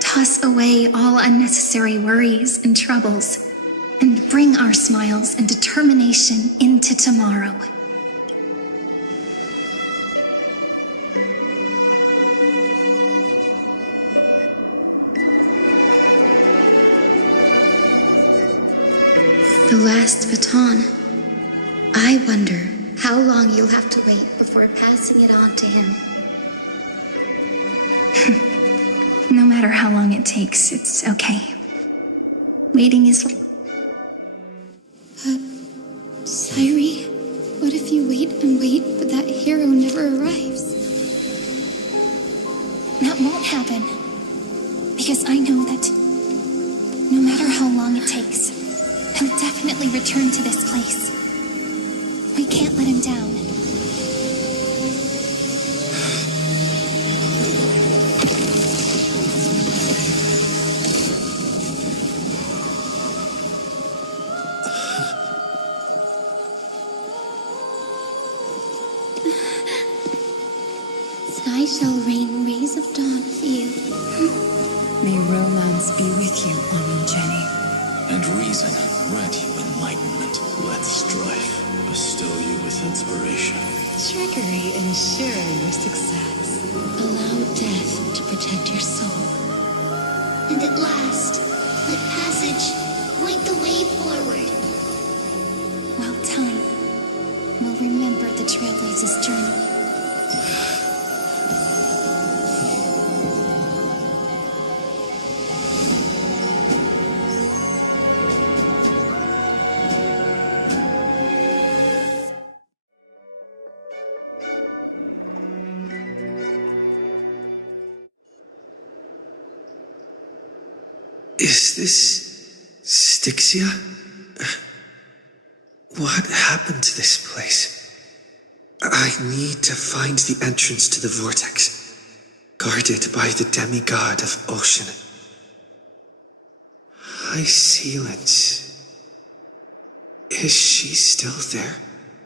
Toss away all unnecessary worries and troubles, and bring our smiles and determination into tomorrow. The last baton. I wonder how long you'll have to wait before passing it on to him. No matter how long it takes, it's okay. Waiting is... Sairi, what if you wait and wait, but that hero never arrives? That won't happen. Because I know that no matter how long it takes, he'll definitely return to this place. We can't let him down. Sky shall rain rays of dawn for you. May romance be with you, Jenny. And reason grant you enlightenment. Let strife bestow you with inspiration. Trickery ensure your success. Allow death to protect your soul. And at last, let passage point the way forward. Well, time. Ares' journey. Is this Styxia? What happened to this place? I need to find the entrance to the vortex, guarded by the demigod of ocean. High Sealants. Is she still there?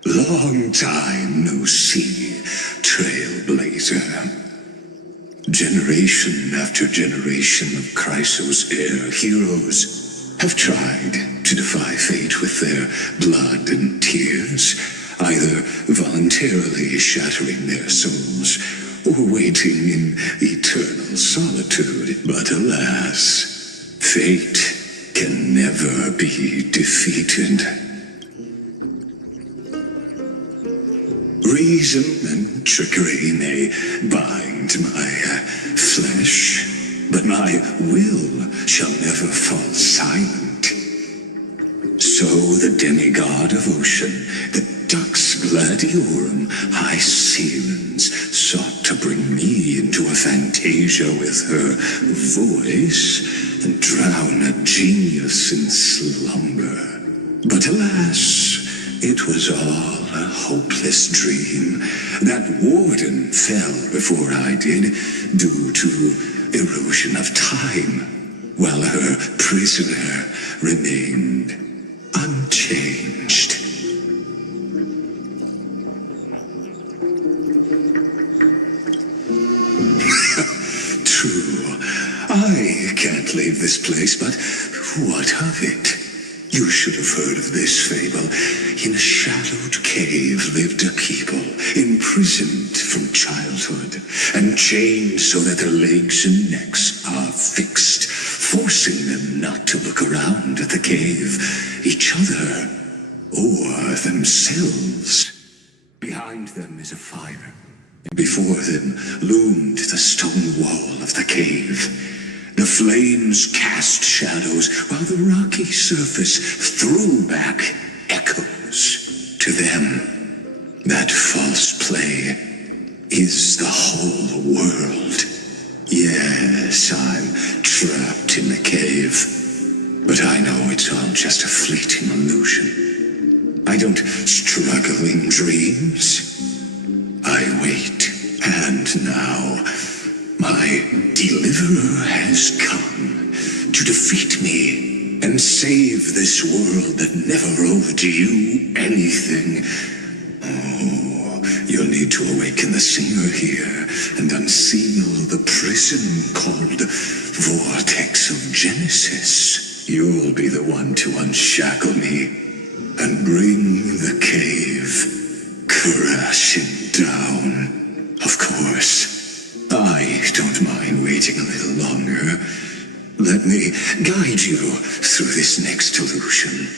Long time no see, Trailblazer. Generation after generation of Chrysos Air heroes have tried to defy fate with their blood and tears, either voluntarily shattering their souls or waiting in eternal solitude. But alas, fate can never be defeated. Reason and trickery may bind my flesh, but my will shall never fall silent. So the demigod of ocean, the Dux Gladiorum, High Sealants, sought to bring me into a fantasia with her voice and drown a genius in slumber. But alas, it was all a hopeless dream. That warden fell before I did, due to erosion of time, while her prisoner remained unchanged. True, I can't leave this place, but what of it? You should have heard of this fable. In a shadowed cave lived a people, imprisoned from childhood, and chained so that their legs and necks are fixed, forcing them not to look around at the cave, each other, or themselves. Behind them is a fire, and before them loomed the stone wall of the cave. The flames cast shadows, while the rocky surface threw back echoes to them. That false play is the whole world. Yes, I'm trapped in the cave, but I know it's all just a fleeting illusion. I don't struggle in dreams. I wait, and now my deliverer has come to defeat me and save this world that never owed you anything. Oh, you'll need to awaken the singer here and unseal the prison called Vortex of Genesis. You'll be the one to unshackle me and bring the cave crashing down. Of course, I don't mind waiting a little longer. Let me guide you through this next illusion.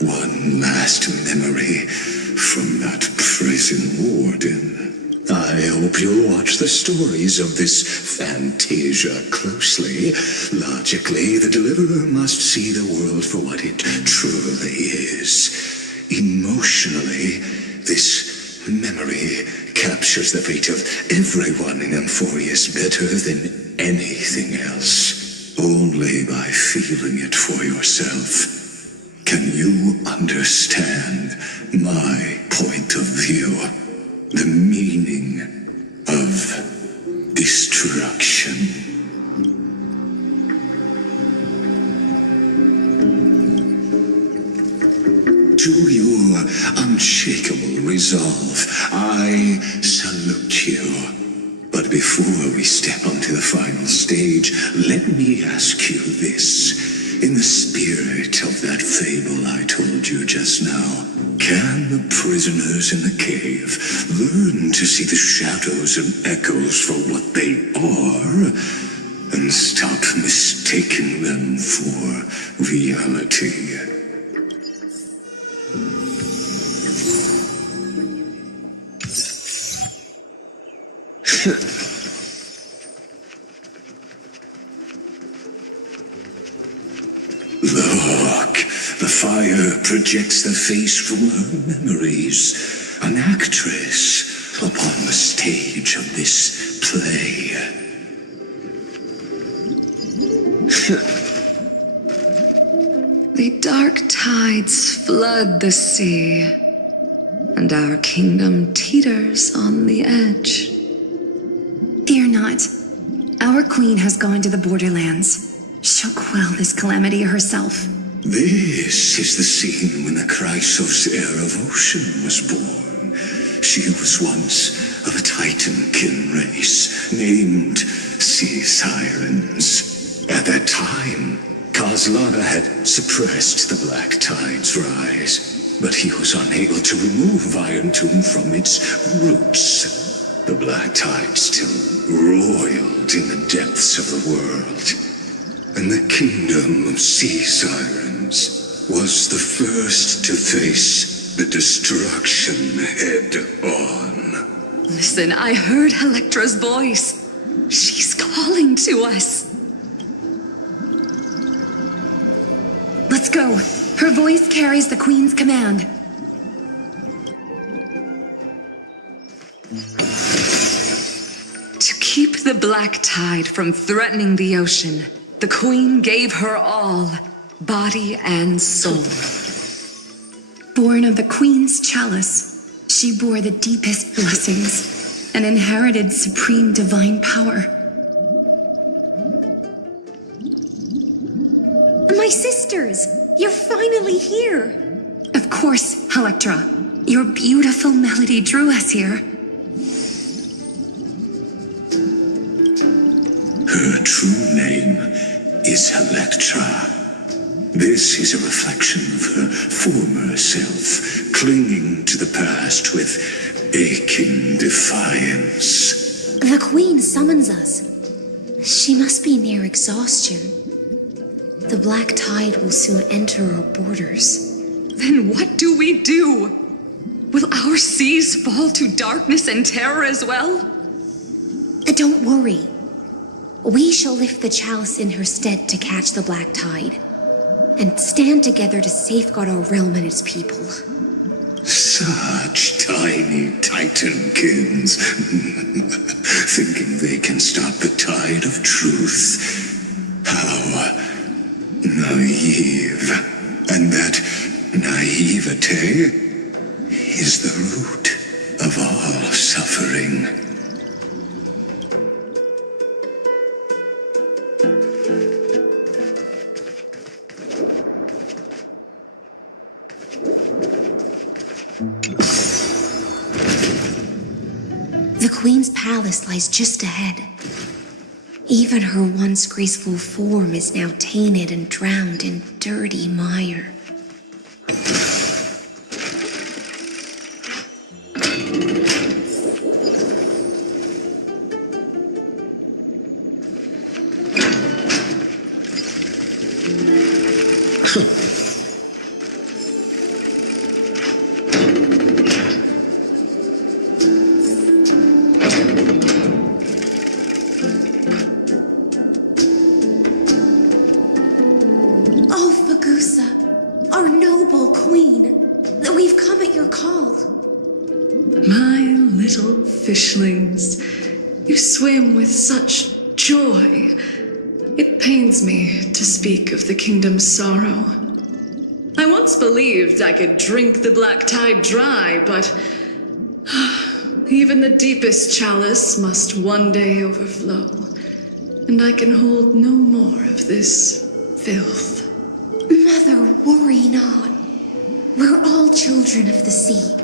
One last memory from that prison warden. I hope you'll watch the stories of this fantasia closely. Logically, the deliverer must see the world for what it truly is. Emotionally, this memory captures the fate of everyone in Amphorius better than anything else. Only by feeling it for yourself can you understand my point of view, the meaning of destruction. To your unshakable resolve, I salute you. But before we step onto the final stage, let me ask you this. In the spirit of that fable I told you just now, can the prisoners in the cave learn to see the shadows and echoes for what they are, and stop mistaking them for reality? The fire projects the face from her memories. An actress upon the stage of this play. The dark tides flood the sea, and our kingdom teeters on the edge. Fear not. Our queen has gone to the borderlands. She'll quell this calamity herself. This is the scene when the Chrysos heir of ocean was born. She was once of a Titankin race named Sea Sirens. At that time, Kozlana had suppressed the Black Tide's rise, but he was unable to remove Iron Tomb from its roots. The Black Tide still roiled in the depths of the world, and the kingdom of Sea Sirens was the first to face the destruction head-on. Listen, I heard Electra's voice. She's calling to us. Let's go. Her voice carries the queen's command. To keep the Black Tide from threatening the ocean, the queen gave her all, body and soul. Born of the queen's chalice, she bore the deepest blessings and inherited supreme divine power. My sisters, you're finally here. Of course, Electra. Your beautiful melody drew us here. Her true name is Electra. This is a reflection of her former self, clinging to the past with aching defiance. The queen summons us. She must be near exhaustion. The Black Tide will soon enter our borders. Then what do we do? Will our seas fall to darkness and terror as well? Don't worry. We shall lift the chalice in her stead to catch the Black Tide, and stand together to safeguard our realm and its people. Such tiny Titankins, thinking they can stop the tide of truth. How naive. And that naivete is the root of all suffering. The Queen's palace lies just ahead. Even her once graceful form is now tainted and drowned in dirty mire. Our noble queen, we've come at your call. My little fishlings, you swim with such joy. It pains me to speak of the kingdom's sorrow. I once believed I could drink the black tide dry, but even the deepest chalice must one day overflow, and I can hold no more of this filth. Mother, worry not. We're all children of the sea.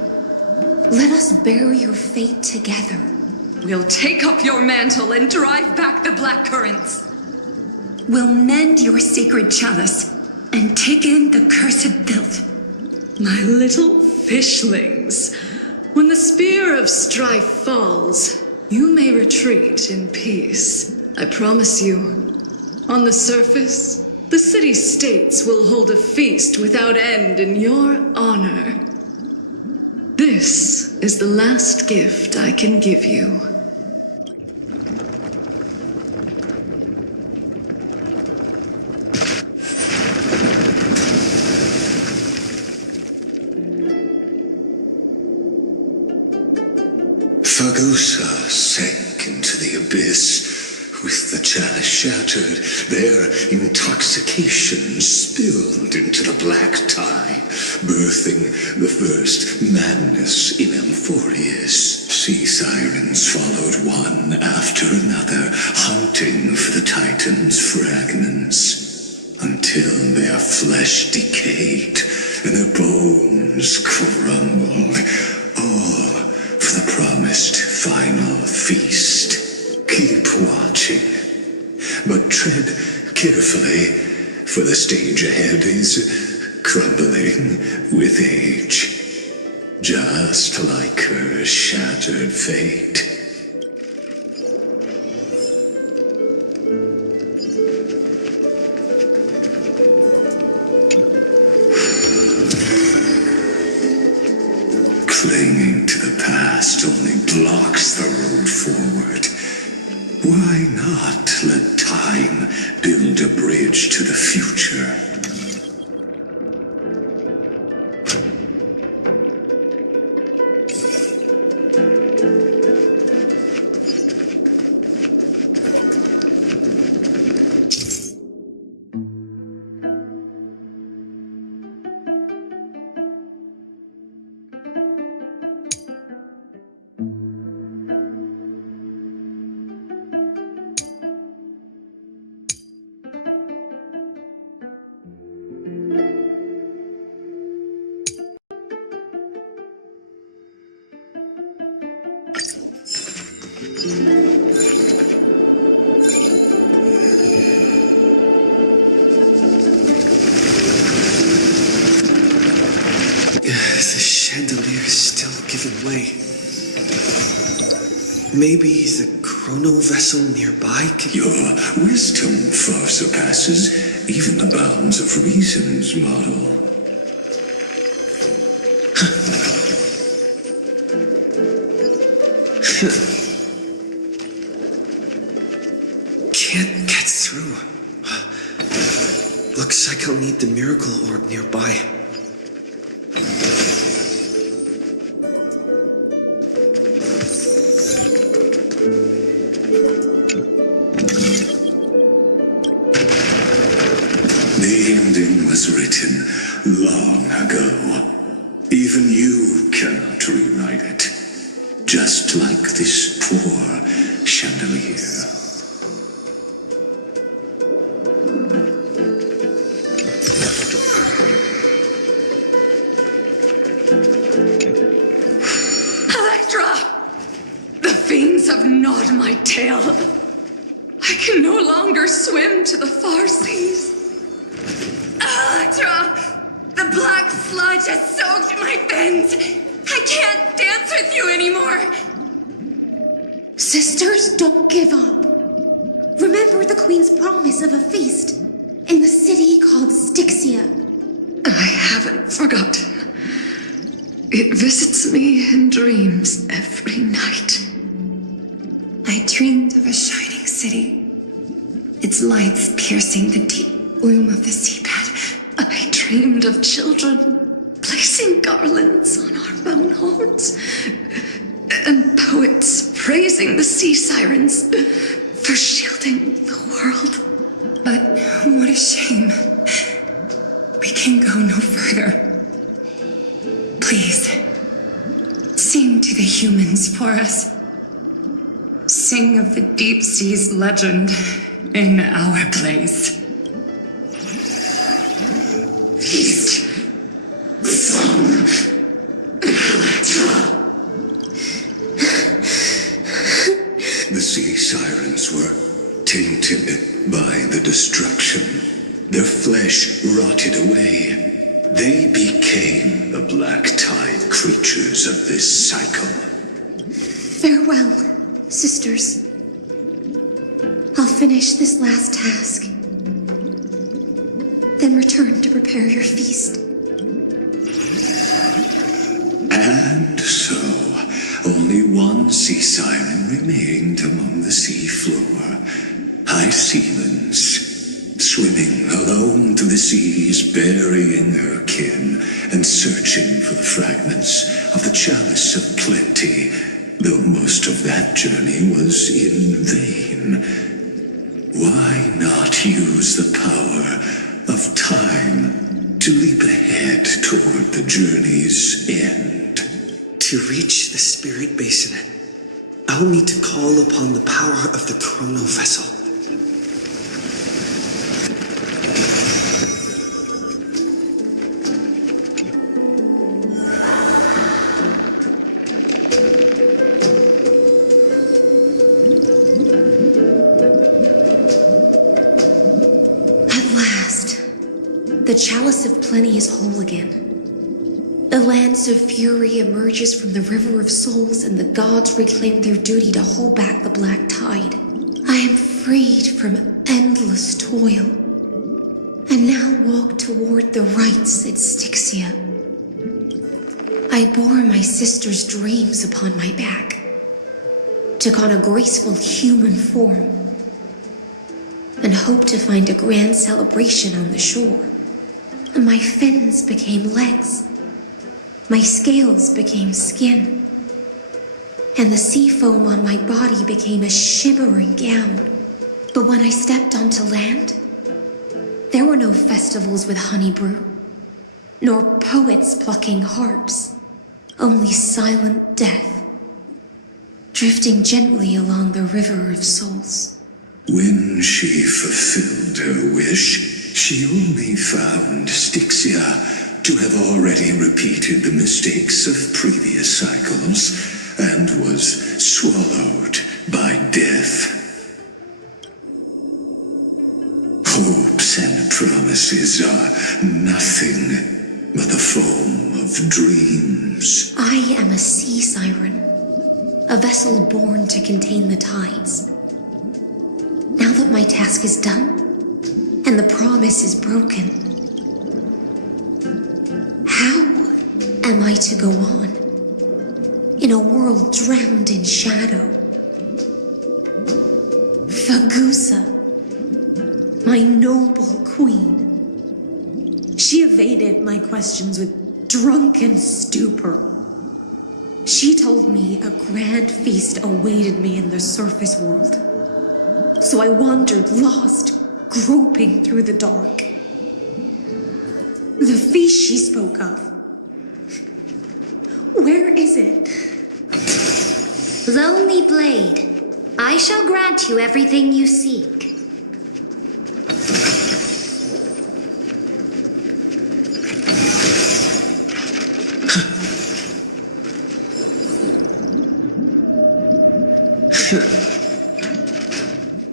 Let us bear your fate together. We'll take up your mantle and drive back the black currents. We'll mend your sacred chalice and take in the cursed filth. My little fishlings, when the spear of strife falls, you may retreat in peace. I promise you. On the surface, the city-states will hold a feast without end in your honor. This is the last gift I can give you. Fagusa sank into the abyss. With the chalice shattered, their intoxication spilled into the black tide, birthing the first madness in Amphorius. Sea sirens followed one after another, hunting for the Titan's fragments, until their flesh decayed and their bones crumbled, all for the promised final feast. Keep watching, but tread carefully, for the stage ahead is crumbling with age, just like her shattered fate. Clinging to the past only blocks the road forward. Why not let time build a bridge to the future? The chandelier's still giving way. Maybe the chrono vessel nearby can... Your wisdom far surpasses even the bounds of reason's model. Can't get through. Looks like I'll need the miracle orb nearby. The ending was written long ago. Even you cannot rewrite it. Just like this poor chandelier. Electra! The fiends have gnawed my tail. I can no longer swim to the far seas. Electra! The black sludge has soaked my fins. I can't dance with you anymore. Sisters, don't give up. Remember the Queen's promise of a feast in the city called Styxia. I haven't forgotten. It visits me in dreams every night. I dreamed of a shining city, its lights piercing the deep gloom of the seabed. I dreamed of children placing garlands on our bone horns, and poets praising the sea sirens for shielding the world. But what a shame. We can go no further. Please, sing to the humans for us. Sing of the deep sea's legend in our place. Feast. Song. Electra. The sea sirens were tainted by the destruction. Their flesh rotted away. They became the black tide creatures of this cycle. Farewell, sisters. I'll finish this last task, then return to prepare your feast. And so, only one sea siren remained among the sea floor. High Sealands, swimming alone through the seas, burying her kin, and searching for the fragments of the chalice of plenty though most of that journey was in vain. Why not use the power of time to leap ahead toward the journey's end? To reach the spirit basin, I'll need to call upon the power of the chrono vessel. The chalice of plenty is whole again. The lance of fury emerges from the river of souls, and the gods reclaim their duty to hold back the black tide. I am freed from endless toil, and now walk toward the rites at Styxia. I bore my sister's dreams upon my back, took on a graceful human form, and hoped to find a grand celebration on the shore. My fins became legs, my scales became skin, and the sea foam on my body became a shimmering gown. But when I stepped onto land, there were no festivals with honey brew, nor poets plucking harps, only silent death, drifting gently along the river of souls. When she fulfilled her wish, she only found Styxia to have already repeated the mistakes of previous cycles and was swallowed by death. Hopes and promises are nothing but the foam of dreams. I am a sea siren, a vessel born to contain the tides. Now that my task is done, and the promise is broken, how am I to go on in a world drowned in shadow? Fagusa, my noble queen. She evaded my questions with drunken stupor. She told me a grand feast awaited me in the surface world. So I wandered lost, groping through the dark. The feast she spoke of, where is it? Lonely Blade, I shall grant you everything you seek.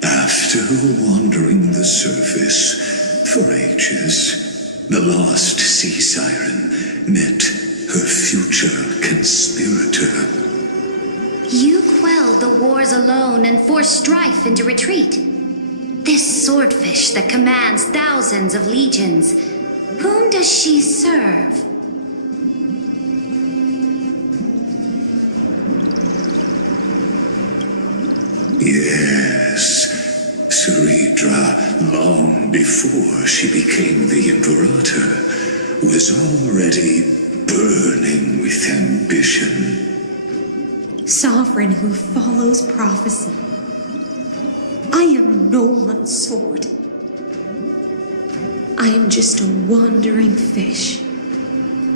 After wandering the surface for ages, the lost sea siren met her future conspirator. You quelled the wars alone and forced strife into retreat. This swordfish that commands thousands of legions, whom does she serve? Yes, Saridra, long before she became the Imperator, was already burning with ambition. Sovereign who follows prophecy. I am no one's sword. I am just a wandering fish,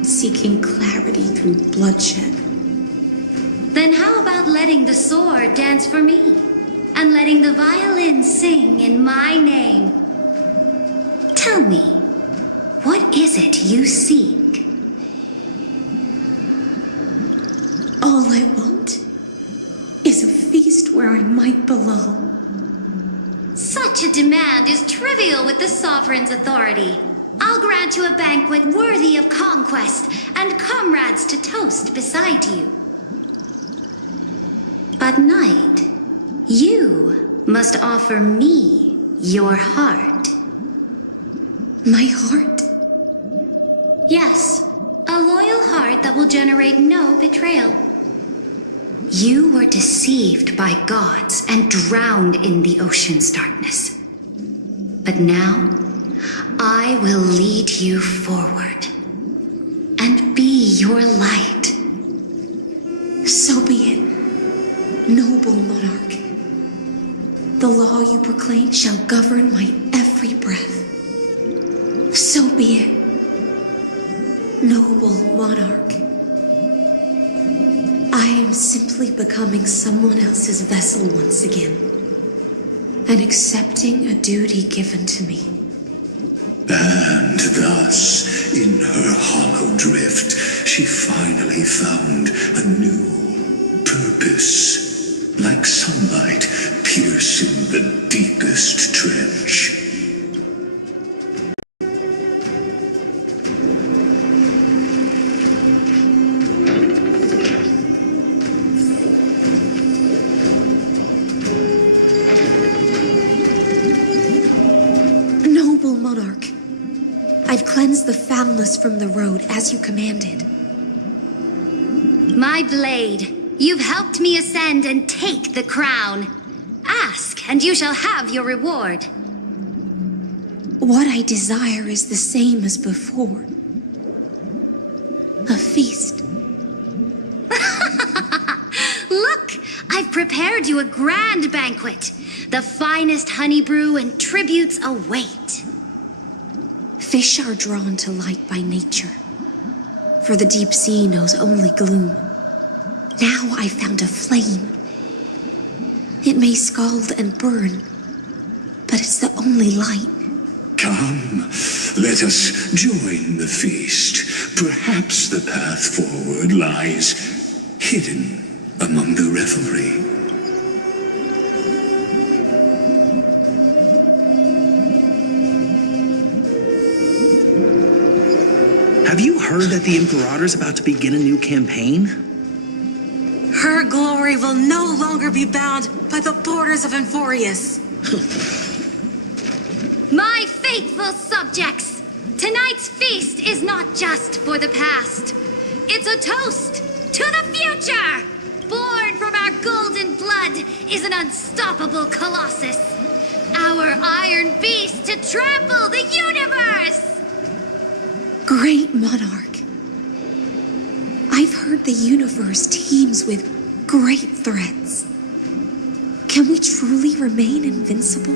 seeking clarity through bloodshed. Then how about letting the sword dance for me? And letting the violin sing in my name? Tell me, what is it you seek? All I want is a feast where I might belong. Such a demand is trivial with the sovereign's authority. I'll grant you a banquet worthy of conquest and comrades to toast beside you. But Knight, you must offer me your heart. My heart? Yes, a loyal heart that will generate no betrayal. You were deceived by gods and drowned in the ocean's darkness. But now, I will lead you forward and be your light. So be it. you proclaim shall govern my every breath. So be it, noble monarch. I am simply becoming someone else's vessel once again, and accepting a duty given to me. And thus, in her hollow drift, she finally found a new purpose. Like sunlight piercing the deepest trench. Noble monarch, I've cleansed the foulness from the road as you commanded. My blade. You've helped me ascend and take the crown. Ask, and you shall have your reward. What I desire is the same as before. A feast. Look, I've prepared you a grand banquet. The finest honey brew and tributes await. Fish are drawn to light by nature, for the deep sea knows only gloom. Now I found a flame. It may scald and burn, but it's the only light. Come, let us join the feast. Perhaps the path forward lies hidden among the revelry. Have you heard that the Imperator's about to begin a new campaign? Her glory will no longer be bound by the borders of Amphorius. My faithful subjects, tonight's feast is not just for the past. It's a toast to the future! Born from our golden blood is an unstoppable colossus. Our iron beast to trample the universe! Great monarch. I've heard the universe teems with great threats. Can we truly remain invincible?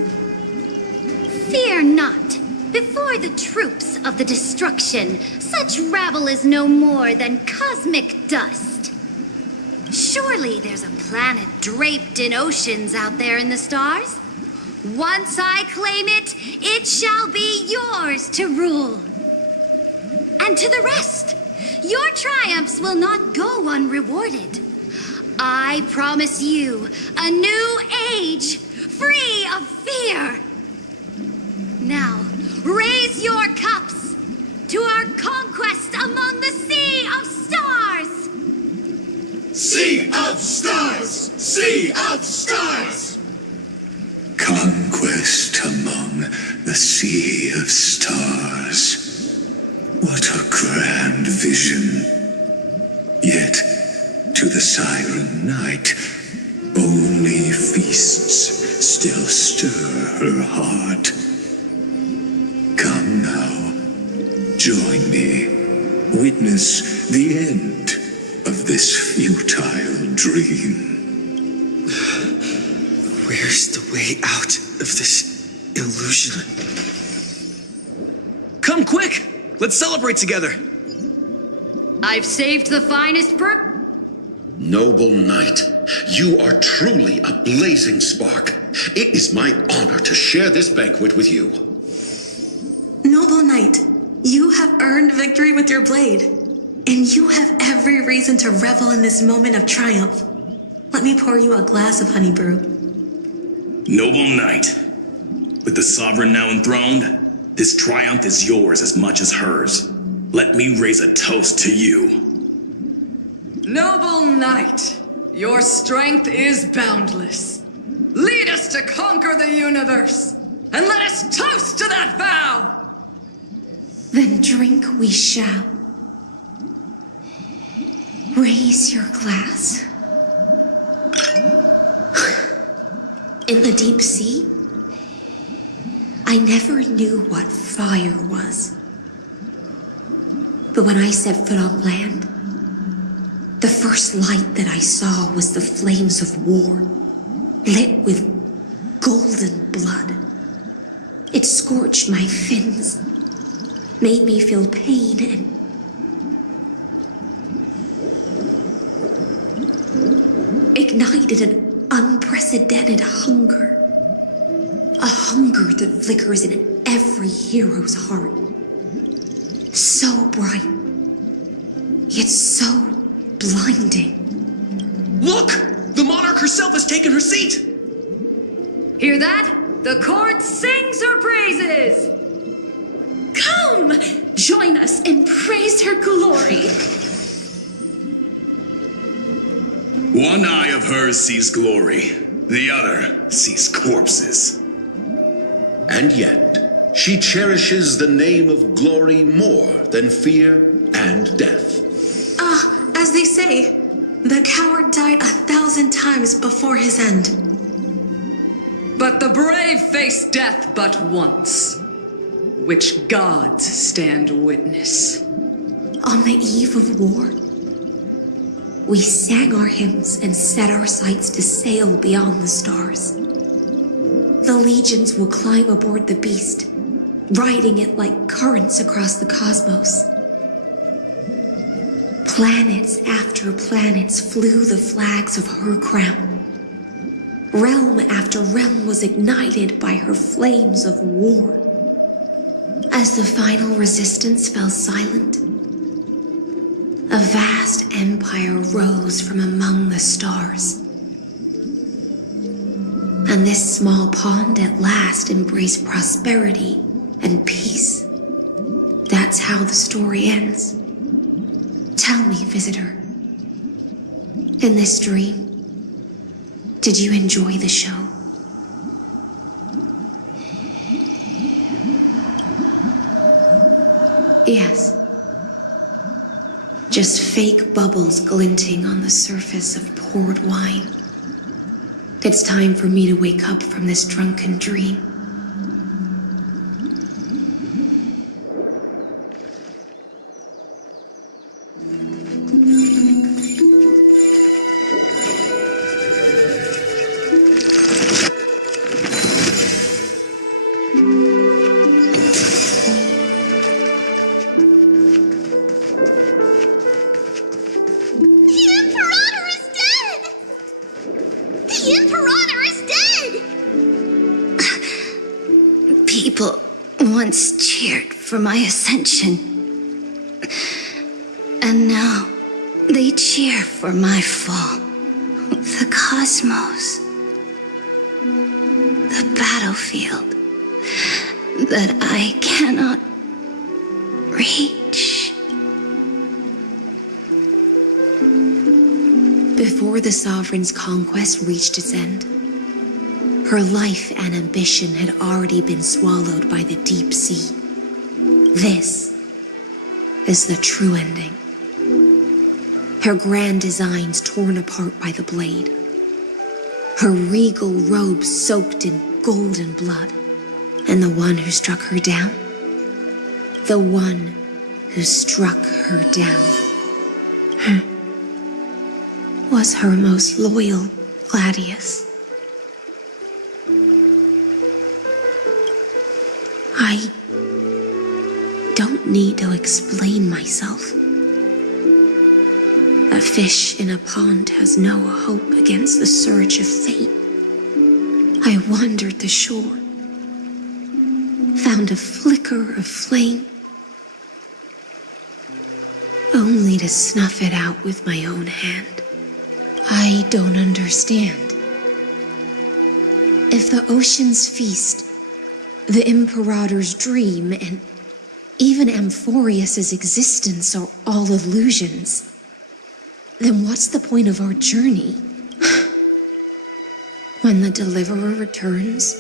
Fear not. Before the troops of the destruction, such rabble is no more than cosmic dust. Surely there's a planet draped in oceans out there in the stars. Once I claim it, it shall be yours to rule. And to the rest, your triumphs will not go unrewarded. I promise you a new age, free of fear. Now, raise your cups to our conquest among the Sea of Stars! Sea of Stars! Sea of Stars! Conquest among the Sea of Stars. What a grand vision. Yet, to the Siren Night, only feasts still stir her heart. Come now, join me. Witness the end of this futile dream. Where's the way out of this illusion? Come quick! Let's celebrate together! I've saved the finest Noble knight, you are truly a blazing spark. It is my honor to share this banquet with you. Noble knight, you have earned victory with your blade, and you have every reason to revel in this moment of triumph. Let me pour you a glass of honey brew. Noble knight, with the sovereign now enthroned, this triumph is yours as much as hers. Let me raise a toast to you. Noble knight, your strength is boundless. Lead us to conquer the universe, and let us toast to that vow! Then drink we shall. Raise your glass. In the deep sea, I never knew what fire was. But when I set foot on land, the first light that I saw was the flames of war, lit with golden blood. It scorched my fins, made me feel pain and ignited an unprecedented hunger. A hunger that flickers in every hero's heart. So bright, yet so blinding. Look! The monarch herself has taken her seat! Hear that? The court sings her praises! Come! Join us and praise her glory. One eye of hers sees glory, the other sees corpses. And yet, she cherishes the name of glory more than fear and death. As they say, the coward died 1,000 times before his end. But the brave face death but once, which gods stand witness. On the eve of war, we sang our hymns and set our sights to sail beyond the stars. The legions will climb aboard the beast, riding it like currents across the cosmos. Planets after planets flew the flags of her crown. Realm after realm was ignited by her flames of war. As the final resistance fell silent, a vast empire rose from among the stars. And this small pond at last embraced prosperity and peace. That's how the story ends. Tell me, visitor, in this dream, did you enjoy the show? Yes. Just fake bubbles glinting on the surface of poured wine. It's time for me to wake up from this drunken dream. People once cheered for my ascension. And now they cheer for my fall. The cosmos. The battlefield that I cannot reach. Before the Sovereign's conquest reached its end, her life and ambition had already been swallowed by the deep sea. This is the true ending. Her grand designs torn apart by the blade. Her regal robes soaked in golden blood. And the one who struck her down? The one who struck her down was her most loyal Gladius. I don't need to explain myself. A fish in a pond has no hope against the surge of fate. I wandered the shore, found a flicker of flame, only to snuff it out with my own hand. I don't understand. If the ocean's feast, the Imperator's dream, and even Amphorius's existence are all illusions, then what's the point of our journey? When the Deliverer returns,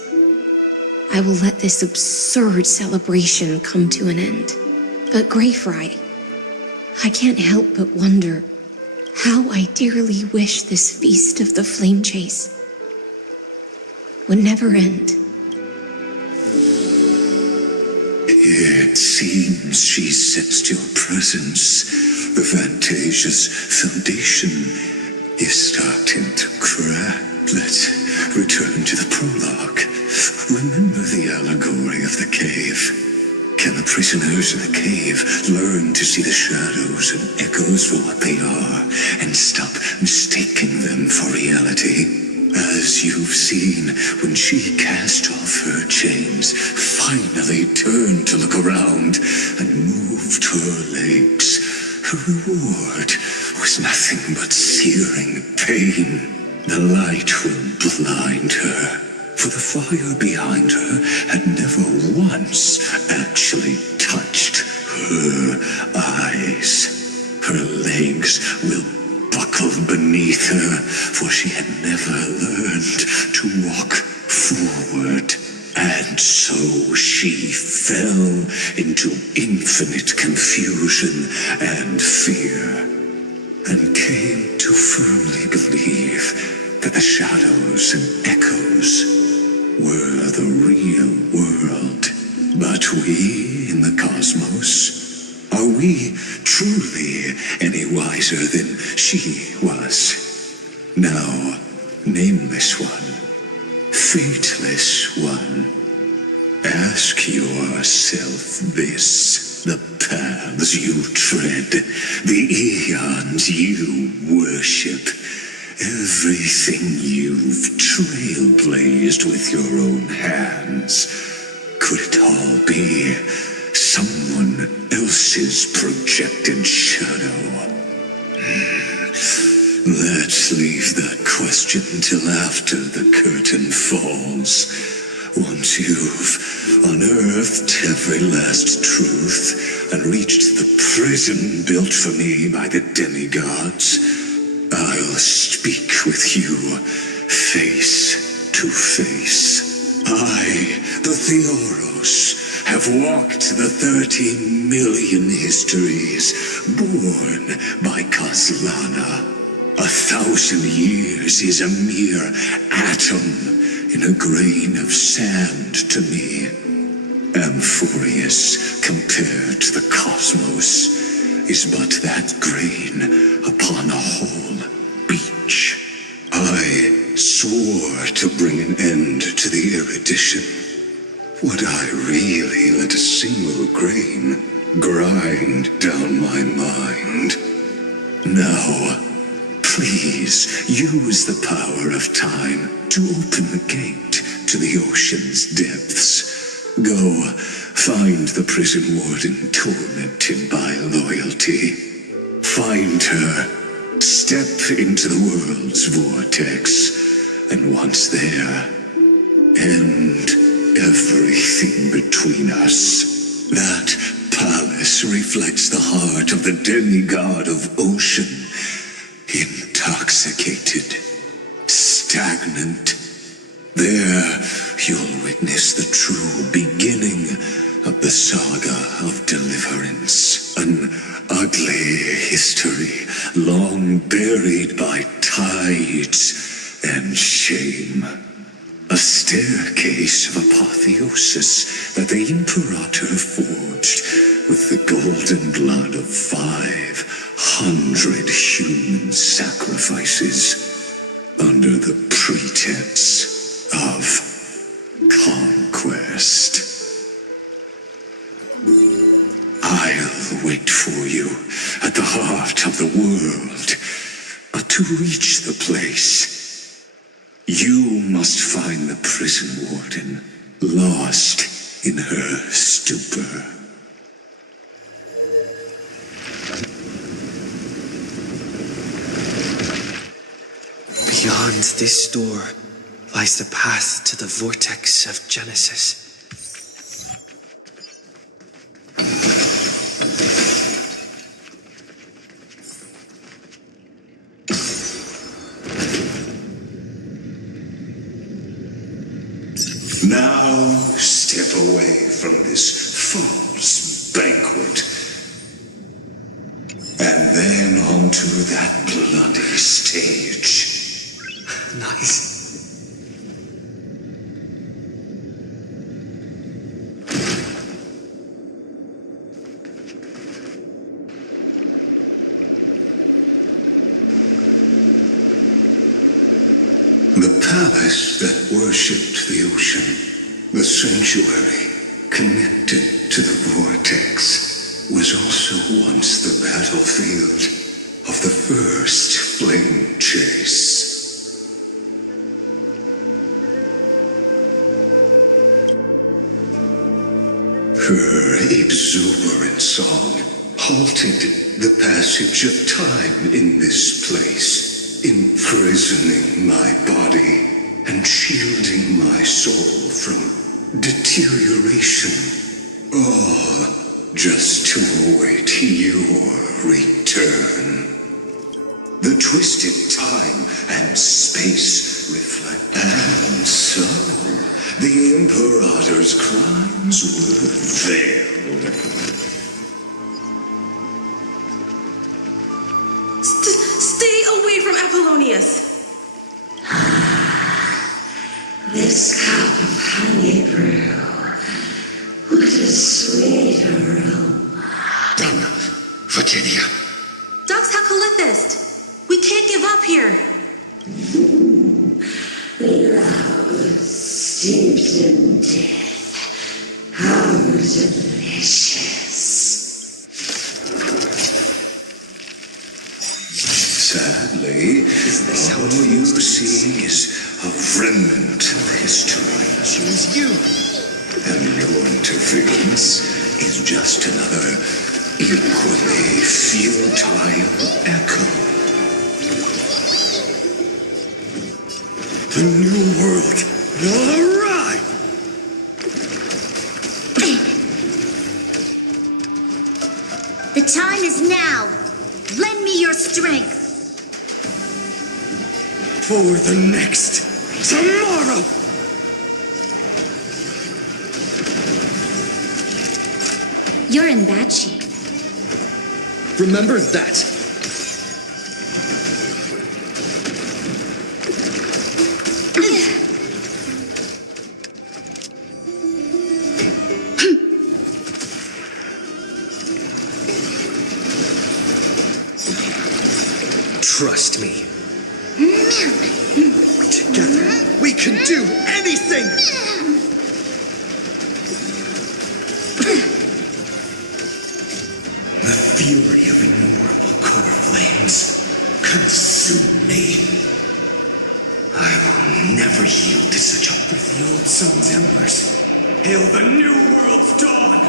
I will let this absurd celebration come to an end. But Greyfry, I can't help but wonder how I dearly wish this feast of the flame chase would never end. It seems she sensed your presence. The Fantasia's foundation is starting to crack. Let's return to the prologue. Remember the allegory of the cave. Can the prisoners in the cave learn to see the shadows and echoes for what they are and stop mistaking them for reality? As you've seen, when she cast off her chains, finally turned to look around and moved her legs, her reward was nothing but searing pain. The light will blind her. For the fire behind her had never once actually touched her eyes. Her legs will buckle beneath her, for she had never learned to walk forward. And so she fell into infinite confusion and fear, and came to firmly believe that the shadows and echoes were the real world. But we in the cosmos, are we truly any wiser than she was? Now, nameless one, fateless one, ask yourself this. The paths you tread, the eons you worship, everything you've trailblazed with your own hands, could it all be someone else's projected shadow? Let's leave that question till after the curtain falls. Once you've unearthed every last truth and reached the prison built for me by the demigods, I'll speak with you face to face. I, the Theoros, have walked the 30 million histories born by Kozlana. 1,000 years is a mere atom in a grain of sand to me. Amphorius, compared to the cosmos, is but that grain upon a whole beach. I swore to bring an end to the erudition. Would I really let a single grain grind down my mind? Now, please use the power of time to open the gate to the ocean's depths. Go, find the prison warden tormented by loyalty. Find her, step into the world's vortex, and once there, end everything between us. That palace reflects the heart of the demigod of ocean, intoxicated, stagnant. There you'll witness the true beginning of the saga of deliverance. An ugly history long buried by tides and shame. A staircase of apotheosis that the Imperator forged with the golden blood of 500 human sacrifices under the pretense of conquest. I'll wait for you at the heart of the world. But to reach the place, you must find the prison warden, lost in her stupor. Beyond this door lies the path to the vortex of Genesis. Now step away from this false banquet, and then onto that bloody stage. Nice. The palace that worshipped the ocean, the sanctuary connected to the vortex, was also once the battlefield of the first flame chase. Her exuberant song halted the passage of time in this place, imprisoning my body and shielding my soul from deterioration, all just to await your return. The twisted time and space reflect. And so, the Imperator's crimes were veiled. Stay away from Apollonius! This cup of honey brew, what a sweet aroma. Done, Virginia. Dux Hakalithist! We can't give up here! Love steeped in death. How delicious. Sadly, all you see is a remnant of history. Choose you. And your interference is just another equally futile echo. The new world will arrive! The time is now. Lend me your strength. For the next tomorrow! You're in bad shape. Remember that. Trust me. Together, we can do anything! The fury of innumerable core flames consume me. I will never yield to such a the old sun's embers. Hail the new world's dawn!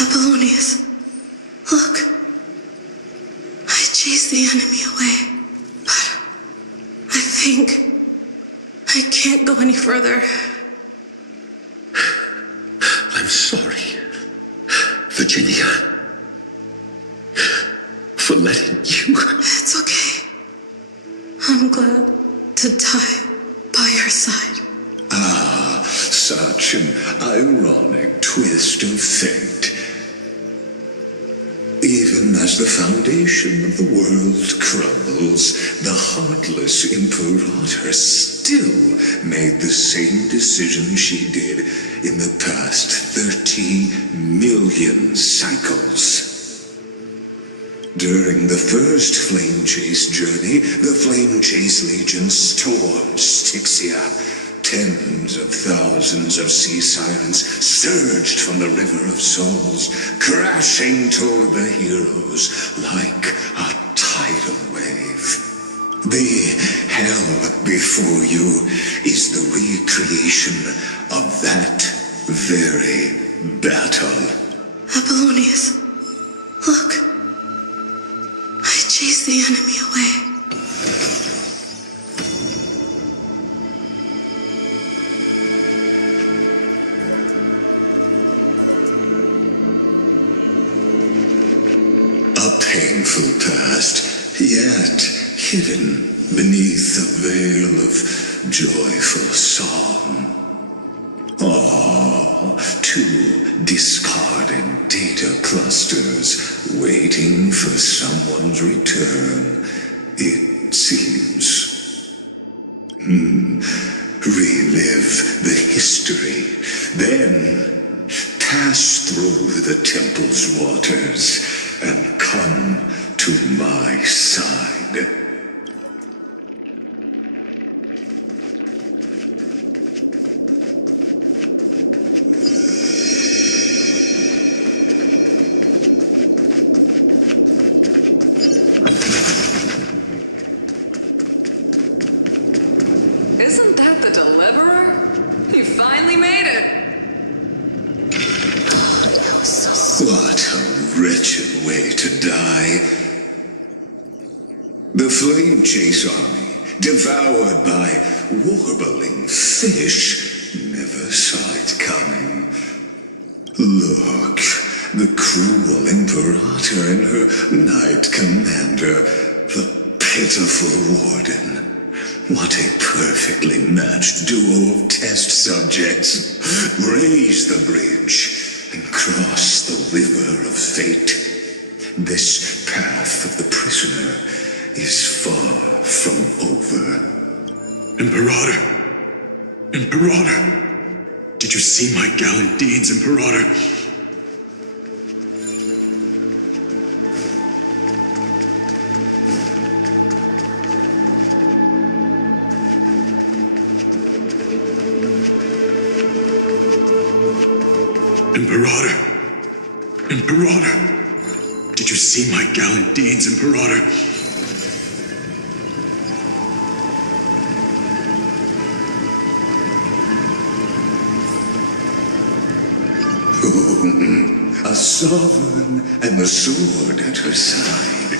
Apollonius, look. I chased the enemy away, but I think I can't go any further. I'm sorry, Virginia, for letting you. It's okay. I'm glad to die by your side. Ah, such an ironic twist of fate. Even as the foundation of the world crumbles, the heartless Imperator still made the same decision she did in the past 30 million cycles. During the first Flame Chase journey, the Flame Chase Legion stormed Styxia. Tens of thousands of sea sirens surged from the River of Souls, crashing toward the heroes like a tidal wave. The hell before you is the recreation of that very battle. Apollonius, look. I chased the enemy away. A painful past, yet hidden beneath a veil of joyful song. Two discarded data clusters waiting for someone's return, it seems. relive the history, then pass through the temple's waters and come to my side. Isn't that the Deliverer? You finally made it! What a wretched way to die. The flame chase army, devoured by warbling fish, never saw it coming. Look, the cruel Imperator and her knight commander, the pitiful warden. What a perfectly matched duo of test subjects. Raise the bridge and cross the river of fate. This path of the prisoner is far from over. Imperator! Imperator! Did you see my gallant deeds, Imperator? Imperator! Imperator! Did you see my gallant deeds, Imperator? A sovereign and the sword at her side.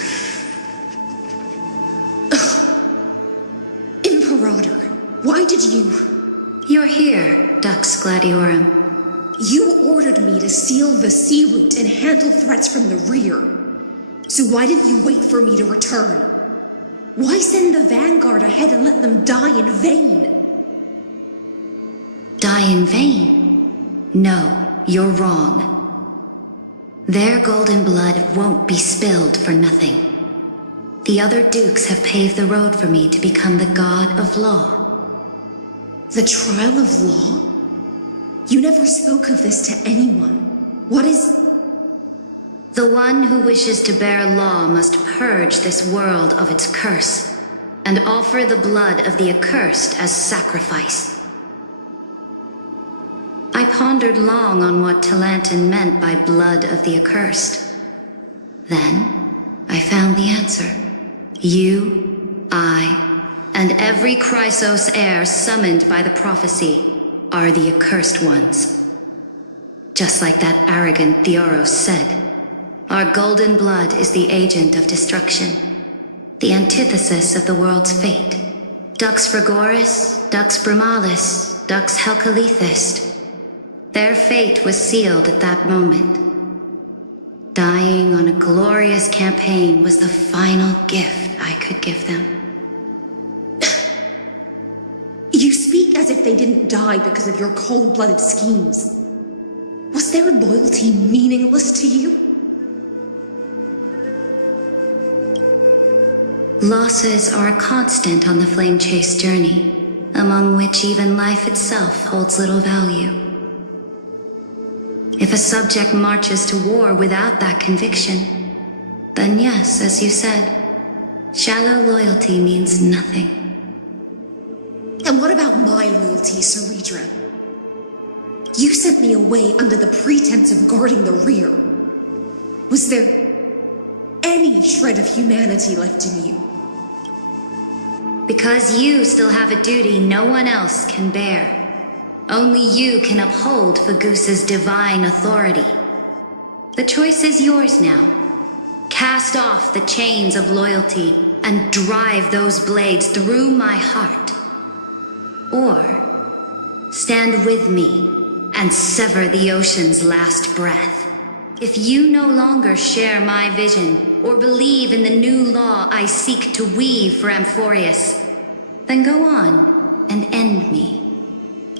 Imperator, why did you... You're here, Dux Gladiorum. You ordered me to seal the sea route and handle threats from the rear. So why didn't you wait for me to return? Why send the vanguard ahead and let them die in vain? Die in vain? No, you're wrong. Their golden blood won't be spilled for nothing. The other dukes have paved the road for me to become the god of law. The trial of law? You never spoke of this to anyone. What is... The one who wishes to bear law must purge this world of its curse, and offer the blood of the accursed as sacrifice. I pondered long on what Talantin meant by blood of the accursed. Then, I found the answer. You, I, and every Chrysos heir summoned by the prophecy are the accursed ones. Just like that arrogant Theoros said, our golden blood is the agent of destruction, the antithesis of the world's fate. Dux Frigoris, Dux Brumalis, Dux Helcalethist. Their fate was sealed at that moment. Dying on a glorious campaign was the final gift I could give them. You speak as if they didn't die because of your cold-blooded schemes. Was their loyalty meaningless to you? Losses are a constant on the flame chase journey, among which even life itself holds little value. If a subject marches to war without that conviction, then yes, as you said, shallow loyalty means nothing. And what about my loyalty, Ceredra? You sent me away under the pretense of guarding the rear. Was there any shred of humanity left in you? Because you still have a duty no one else can bear. Only you can uphold Fagusa's divine authority. The choice is yours now. Cast off the chains of loyalty and drive those blades through my heart. Or stand with me and sever the ocean's last breath. If you no longer share my vision or believe in the new law I seek to weave for Amphorius, then go on and end me.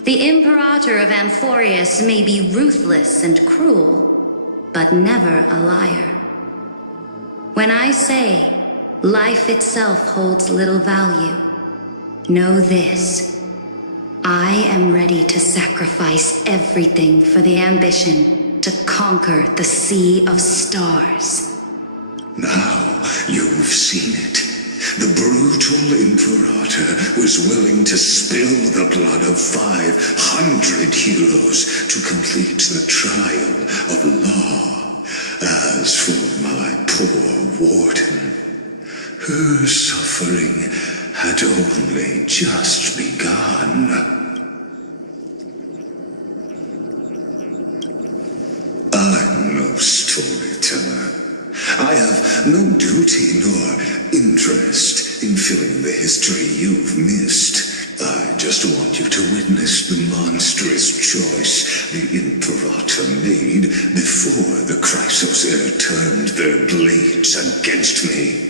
The Imperator of Amphorius may be ruthless and cruel, but never a liar. When I say life itself holds little value, know this. I am ready to sacrifice everything for the ambition to conquer the Sea of Stars. Now you've seen it. The brutal Imperator was willing to spill the blood of 500 heroes to complete the trial of law. As for my poor warden, her suffering had only just begun. I'm no storyteller. I have no duty nor interest in filling the history you've missed. I just want you to witness the monstrous choice the Imperator made before the Chrysos Heir turned their blades against me.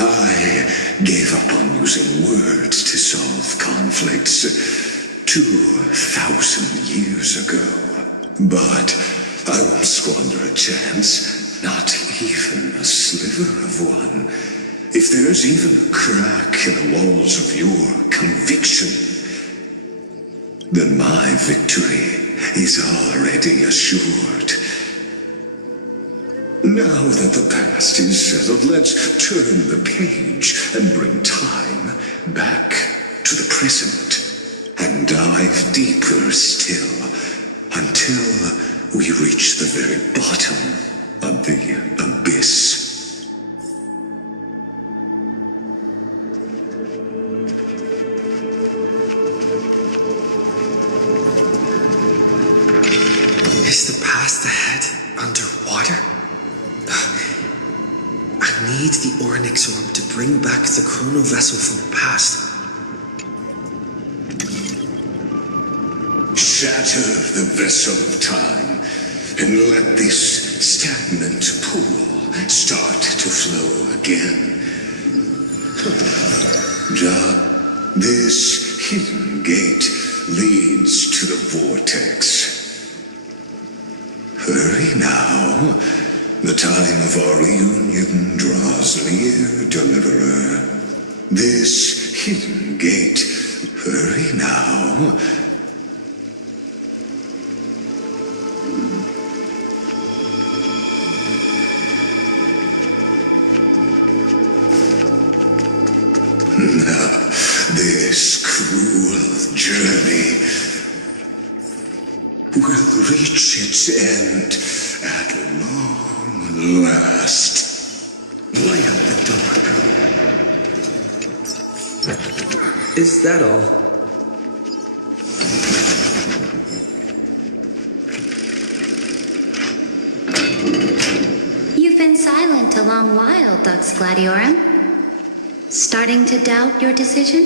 I gave up on using words to solve conflicts 2,000 years ago. But I won't squander a chance, not even a sliver of one. If there's even a crack in the walls of your conviction, then my victory is already assured. Now that the past is settled, let's turn the page and bring time back to the present and dive deeper still until we reach the very bottom of the abyss. Is the past ahead underwater? I need the Oryx orb to bring back the chrono vessel from the past. Shatter the vessel of time and let this stagnant pool start to flow again. This hidden gate leads to the vortex. Hurry now. The time of our reunion draws near, Deliverer. This hidden gate. Hurry now. This cruel journey will reach its end at long last. Light up the dark. Is that all? You've been silent a long while, Dux Gladiorum. Starting to doubt your decision?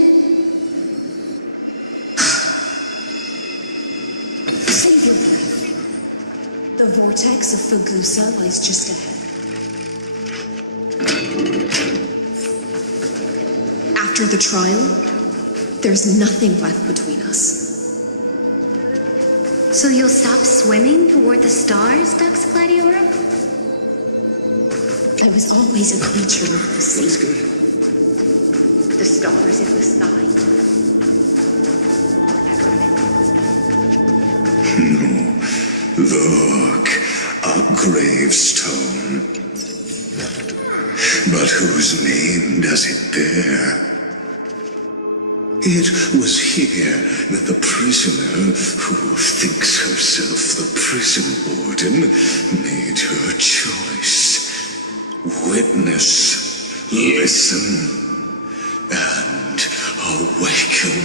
Save your breath. The vortex of Fagusa lies just ahead. After the trial, there's nothing left between us. So you'll stop swimming toward the stars, Dux Gladiorum? I was always a creature of the sea. Looks good. The stars in the sky? No. Look, a gravestone. But whose name does it bear? It was here that the prisoner, who thinks herself the prison warden, made her choice. Witness, listen, and awaken.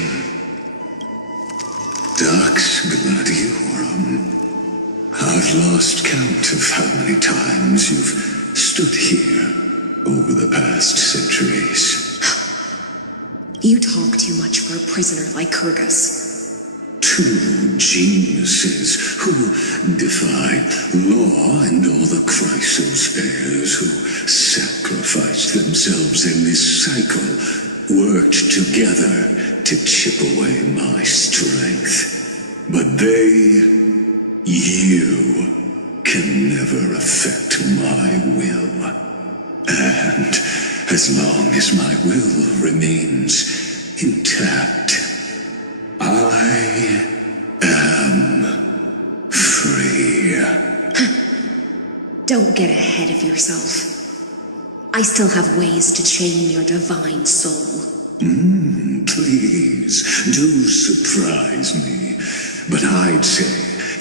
Dux Gladiorum. I've lost count of how many times you've stood here over the past centuries. You talk too much for a prisoner like Kyrgyz. Two geniuses who defied law and all the Chrysos heirs who sacrificed themselves in this cycle worked together to chip away my strength. But you can never affect my will. And as long as my will remains intact. I am free. Don't get ahead of yourself. I still have ways to chain your divine soul. Please, do surprise me. But I'd say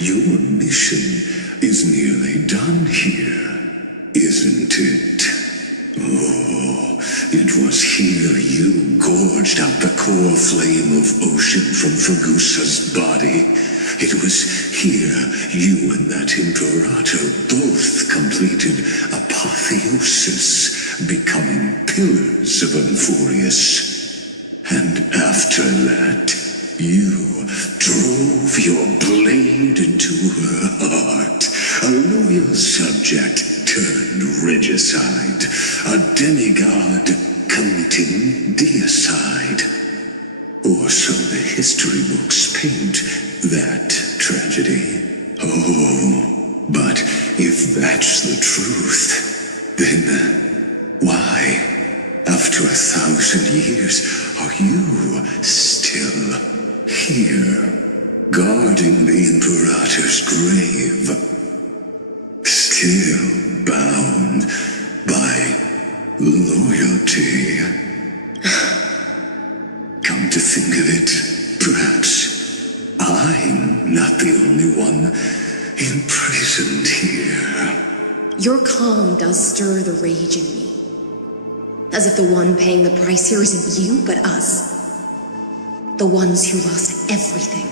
your mission is nearly done here, isn't it? Oh, it was here you gorged out the core flame of ocean from Fagusa's body. It was here you and that Imperator both completed apotheosis, becoming pillars of Amphorius. And after that, you drove your blade into her heart, a loyal subject turned regicide, a demigod committing deicide. Or so the history books paint that tragedy. Oh, but if that's the truth, then why, after 1,000 years, are you still here, guarding the Imperator's grave? Still bound by loyalty. Come to think of it, perhaps I'm not the only one imprisoned here. Your calm does stir the rage in me. As if the one paying the price here isn't you, but us. The ones who lost everything.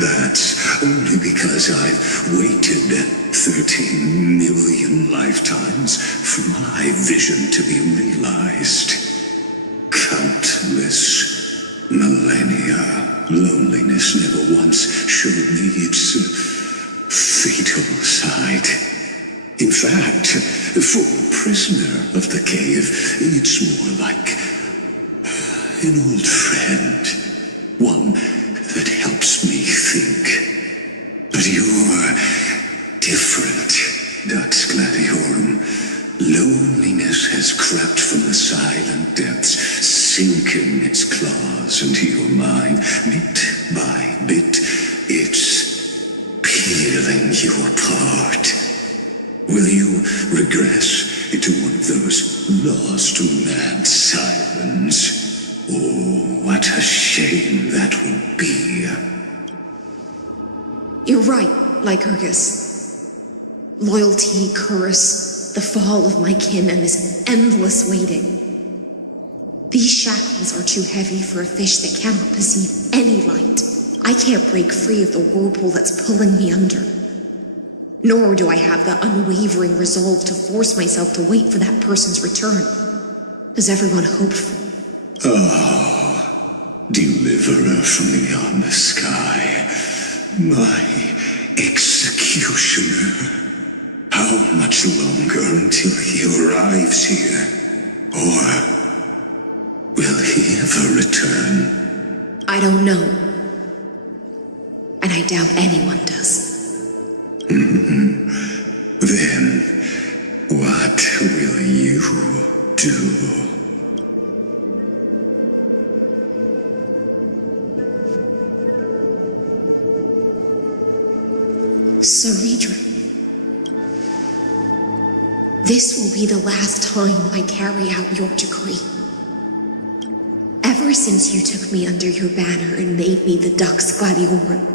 That's only because I've waited 13 million lifetimes for my vision to be realized. Countless millennia. Loneliness never once showed me its fatal side. In fact, for a prisoner of the cave, it's more like an old friend. One that helps me think. But you're different, Dux Gladiorum. Loneliness has crept from the silent depths, sinking its claws into your mind. Bit by bit, it's peeling you apart. Will you regress into one of those lost to mad silence? Oh, what a shame that would be. You're right, Lycurgus. Loyalty, curse, the fall of my kin, and this endless waiting. These shackles are too heavy for a fish that cannot perceive any light. I can't break free of the whirlpool that's pulling me under. Nor do I have the unwavering resolve to force myself to wait for that person's return, as everyone hoped for. Oh, deliverer from beyond the sky, my executioner. How much longer until he arrives here? Or will he ever return? I don't know. And I doubt anyone does. Then, what will you do? Saridra. This will be the last time I carry out your decree. Ever since you took me under your banner and made me the Dux Gladiorum,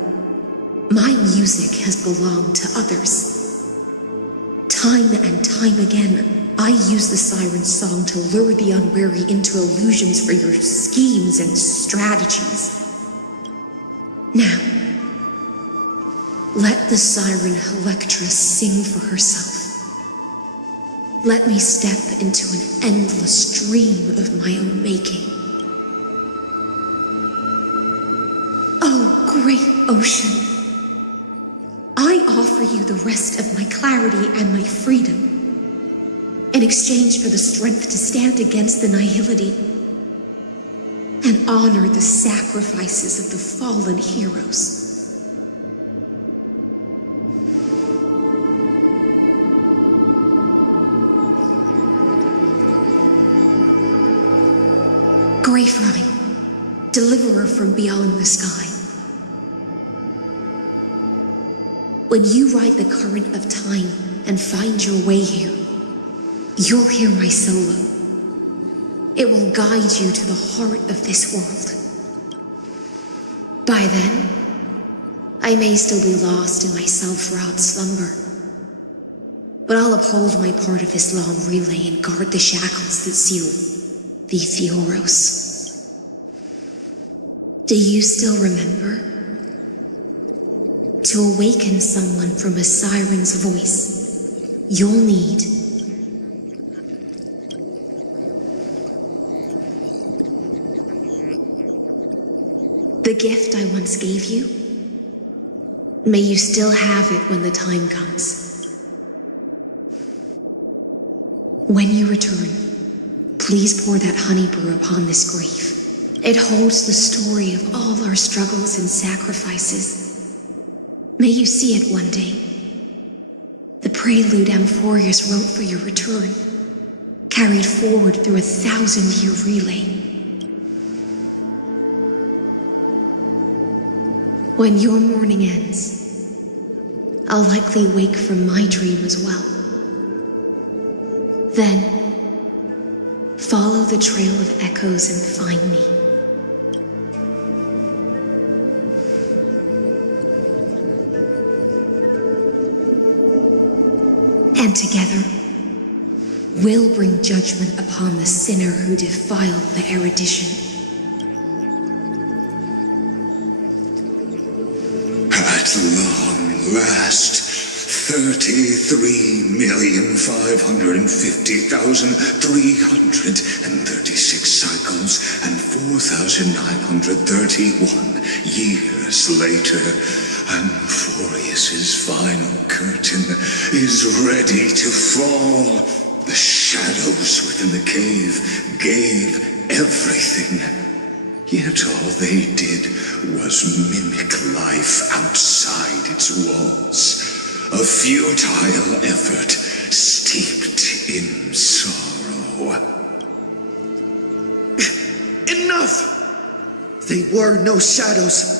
my music has belonged to others. Time and time again, I use the siren's song to lure the unwary into illusions for your schemes and strategies. Now, let the siren Electra sing for herself. Let me step into an endless dream of my own making. Oh, great ocean. I offer you the rest of my clarity and my freedom in exchange for the strength to stand against the nihility and honor the sacrifices of the fallen heroes. Brave Rhyme, deliverer from beyond the sky. When you ride the current of time and find your way here, you'll hear my solo. It will guide you to the heart of this world. By then, I may still be lost in my self-wrought slumber, but I'll uphold my part of this long relay and guard the shackles that seal the Theoros. Do you still remember? To awaken someone from a siren's voice, you'll need the gift I once gave you. May you still have it when the time comes. When you return, please pour that honey brew upon this grave. It holds the story of all our struggles and sacrifices. May you see it one day. The prelude Amphorius wrote for your return, carried forward through a 1,000-year relay. When your mourning ends, I'll likely wake from my dream as well. Then, follow the trail of echoes and find me. And together, we'll bring judgment upon the sinner who defiled the erudition. At long last, 33,550,336 cycles and 4,931 years later, Amphorius's final curtain is ready to fall. The shadows within the cave gave everything. Yet all they did was mimic life outside its walls. A futile effort steeped in sorrow. Enough! They were no shadows.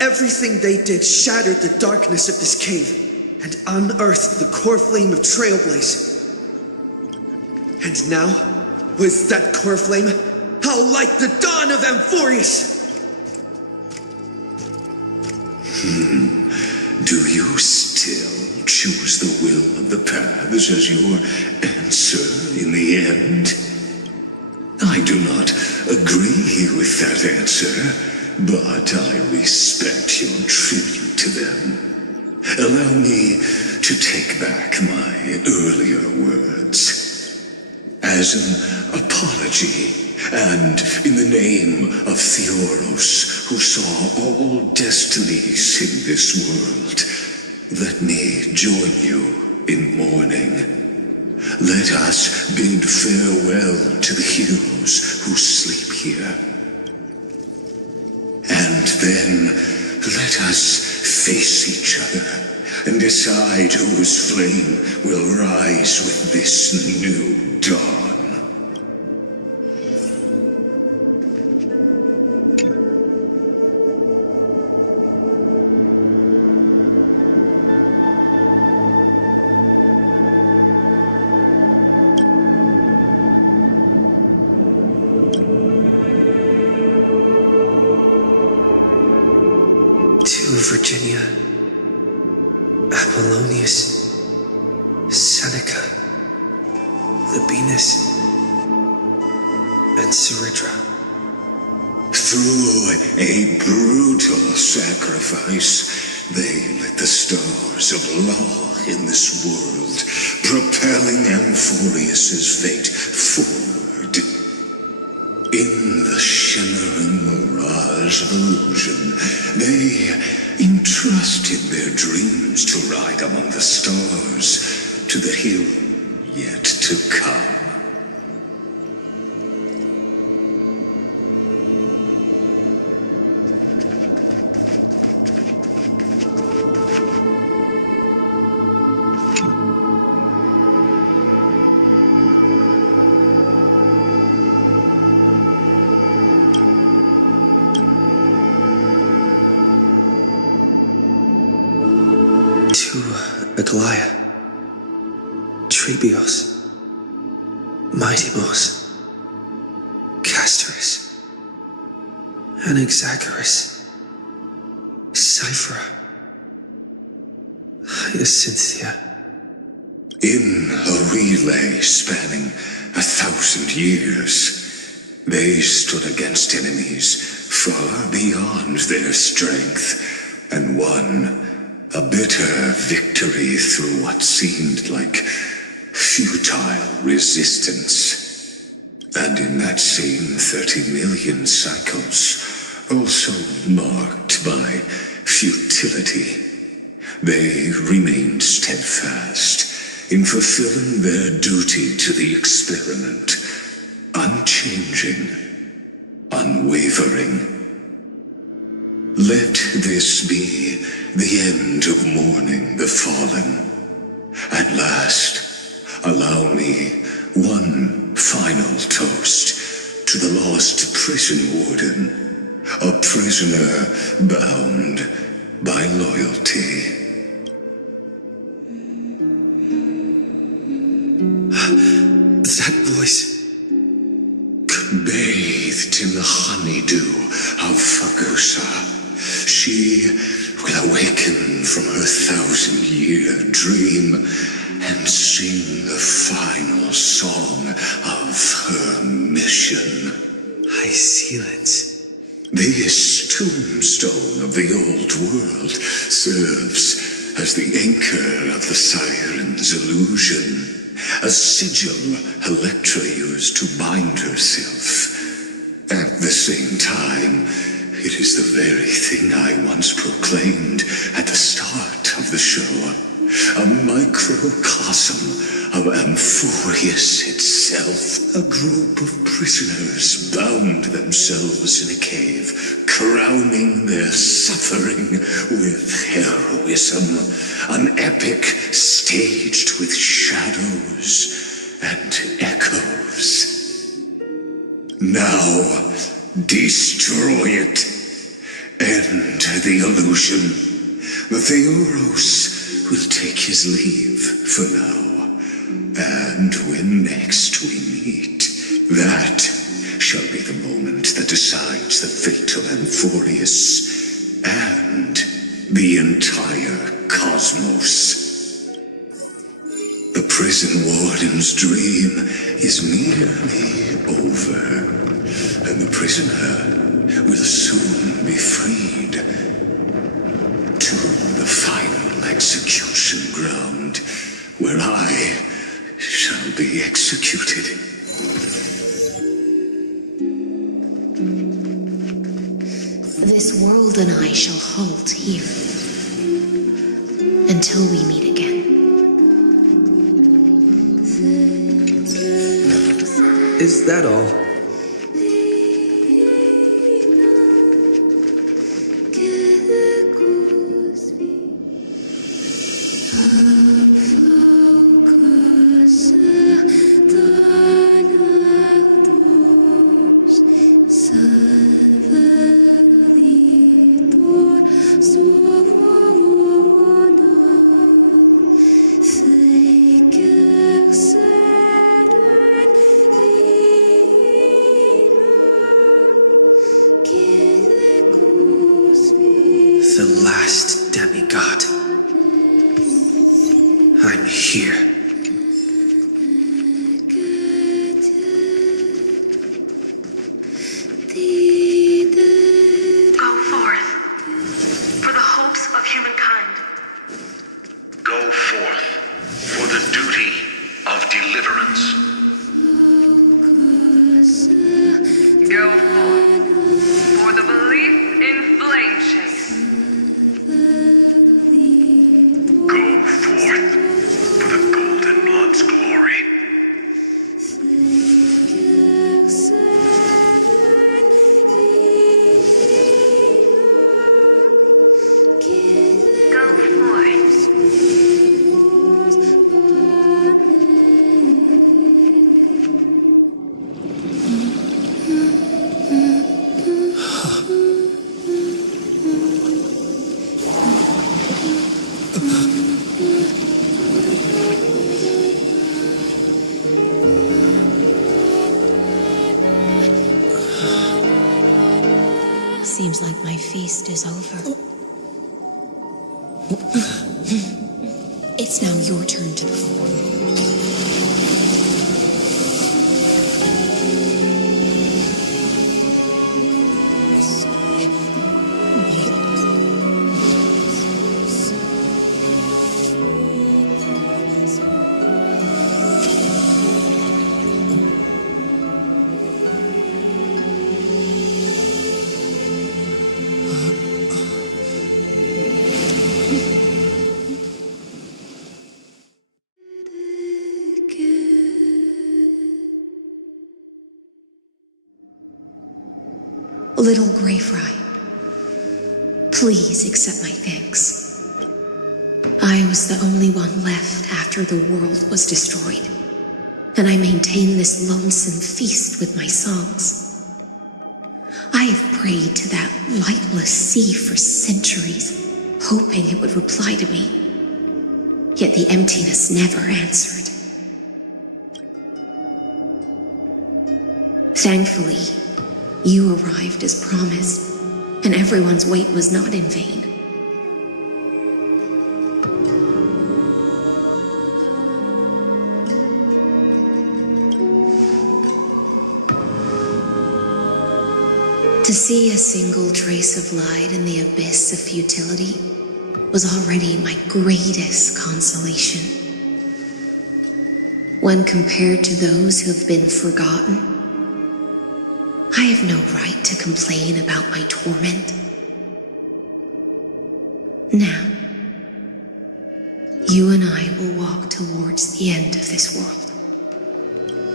Everything they did shattered the darkness of this cave and unearthed the core flame of Trailblaze. And now, with that core flame, I'll light the dawn of Amphorius! Do you still choose the will of the paths as your answer in the end? I do not agree with that answer, but I respect your tribute to them. Allow me to take back my earlier words. As an apology, and in the name of Theoros, who saw all destinies in this world, let me join you in mourning. Let us bid farewell to the heroes who sleep here. And then let us face each other and decide whose flame will rise with this new dawn. Virginia, Apollonius, Seneca, Labienus, and Ceridra. Through a brutal sacrifice, they lit the stars of law in this world, propelling Amphorius's fate forward. In the shimmering mirage of illusion, they entrusted their dreams to ride among the stars to the hero yet to come. Ecalaya, Trebios, Mightymouse, Castorus, Anaxagoras, Cyphera, Hyacinthia. In a relay spanning 1,000 years, they stood against enemies far beyond their strength and won a bitter victory through what seemed like futile resistance. And in that same 30 million cycles, also marked by futility, they remained steadfast in fulfilling their duty to the experiment, unchanging, unwavering. Let this be the end of mourning the fallen. At last, allow me one final toast to the lost prison warden, a prisoner bound by loyalty. That voice, bathed in the honeydew of Fagusa, she will awaken from her 1,000-year dream and sing the final song of her mission. Hyacinthia. This tombstone of the old world serves as the anchor of the siren's illusion, a sigil Electra used to bind herself. At the same time, it is the very thing I once proclaimed at the start of the show, a microcosm of Amphorius itself. A group of prisoners bound themselves in a cave, crowning their suffering with heroism. An epic staged with shadows and echoes. Now, destroy it. End the illusion. Theoros will take his leave for now. And when next we meet, that shall be the moment that decides the fate of Amphorius and the entire cosmos. The prison warden's dream is nearly over, and the prisoner will soon be freed to the final execution ground, where I shall be executed. This world and I shall halt here until we meet again. Is that all? The last demigod. I'm here. Go forth for the hopes of humankind. Go forth for the duty of deliverance. Go forth for the belief in flame chase. Go forth for the Golden Blood's glory. Go forth. Seems like my feast is over. It's now your turn to perform. Little Grey Fry, please accept my thanks. I was the only one left after the world was destroyed, and I maintain this lonesome feast with my songs. I have prayed to that lightless sea for centuries, hoping it would reply to me, yet the emptiness never answered. Thankfully, you arrived as promised, and everyone's wait was not in vain. To see a single trace of light in the abyss of futility was already my greatest consolation. When compared to those who have been forgotten, I have no right to complain about my torment. Now, you and I will walk towards the end of this world.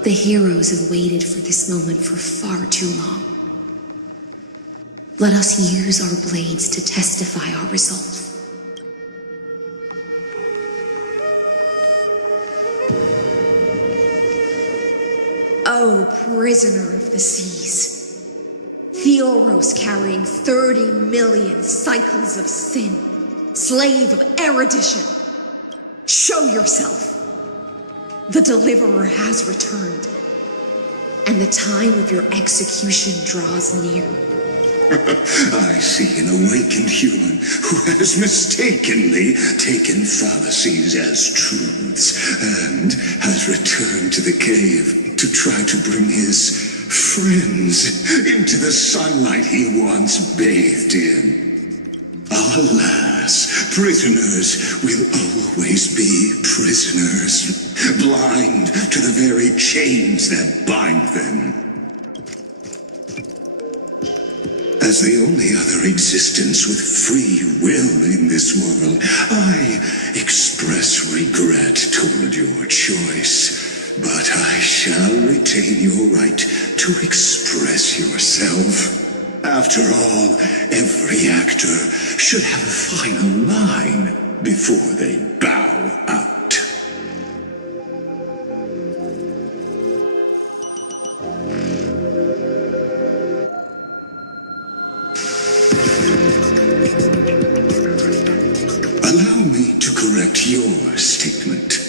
The heroes have waited for this moment for far too long. Let us use our blades to testify our resolve. O prisoner of the seas, Theoros carrying 30 million cycles of sin, slave of erudition, show yourself. The deliverer has returned, and the time of your execution draws near. I see an awakened human who has mistakenly taken fallacies as truths and has returned to the cave to try to bring his friends into the sunlight he once bathed in. Alas, prisoners will always be prisoners, blind to the very chains that bind them. As the only other existence with free will in this world, I express regret toward your choice, but I shall retain your right to express yourself. After all, every actor should have a final line before they bow out. Allow me to correct your statement.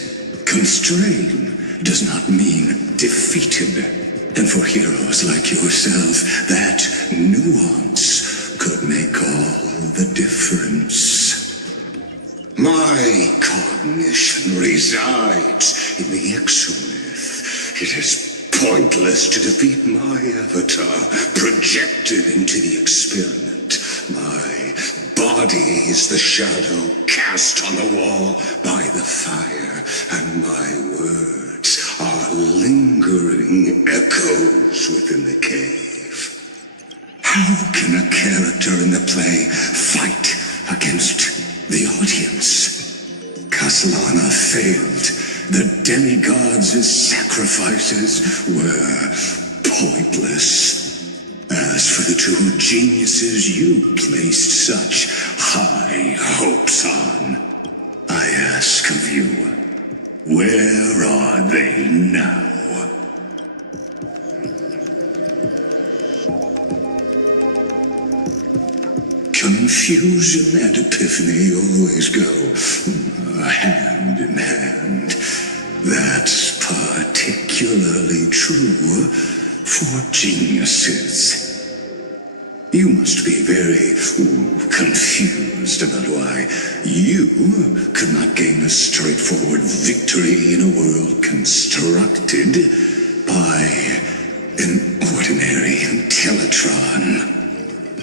Constrain does not mean defeated. And for heroes like yourself, that nuance could make all the difference. My cognition resides in the exomyth. It is pointless to defeat my avatar, projected into the experiment. My body is the shadow cast on the wall by the fire, and my words are lingering echoes within the cave. How can a character in the play fight against the audience? Kaslana failed. The demigods' sacrifices were pointless. As for the two geniuses you placed such high hopes on, I ask of you, where are they now? Confusion and epiphany always go hand in hand. That's particularly true for geniuses. You must be very confused about why you could not gain a straightforward victory in a world constructed by an ordinary Intellitron.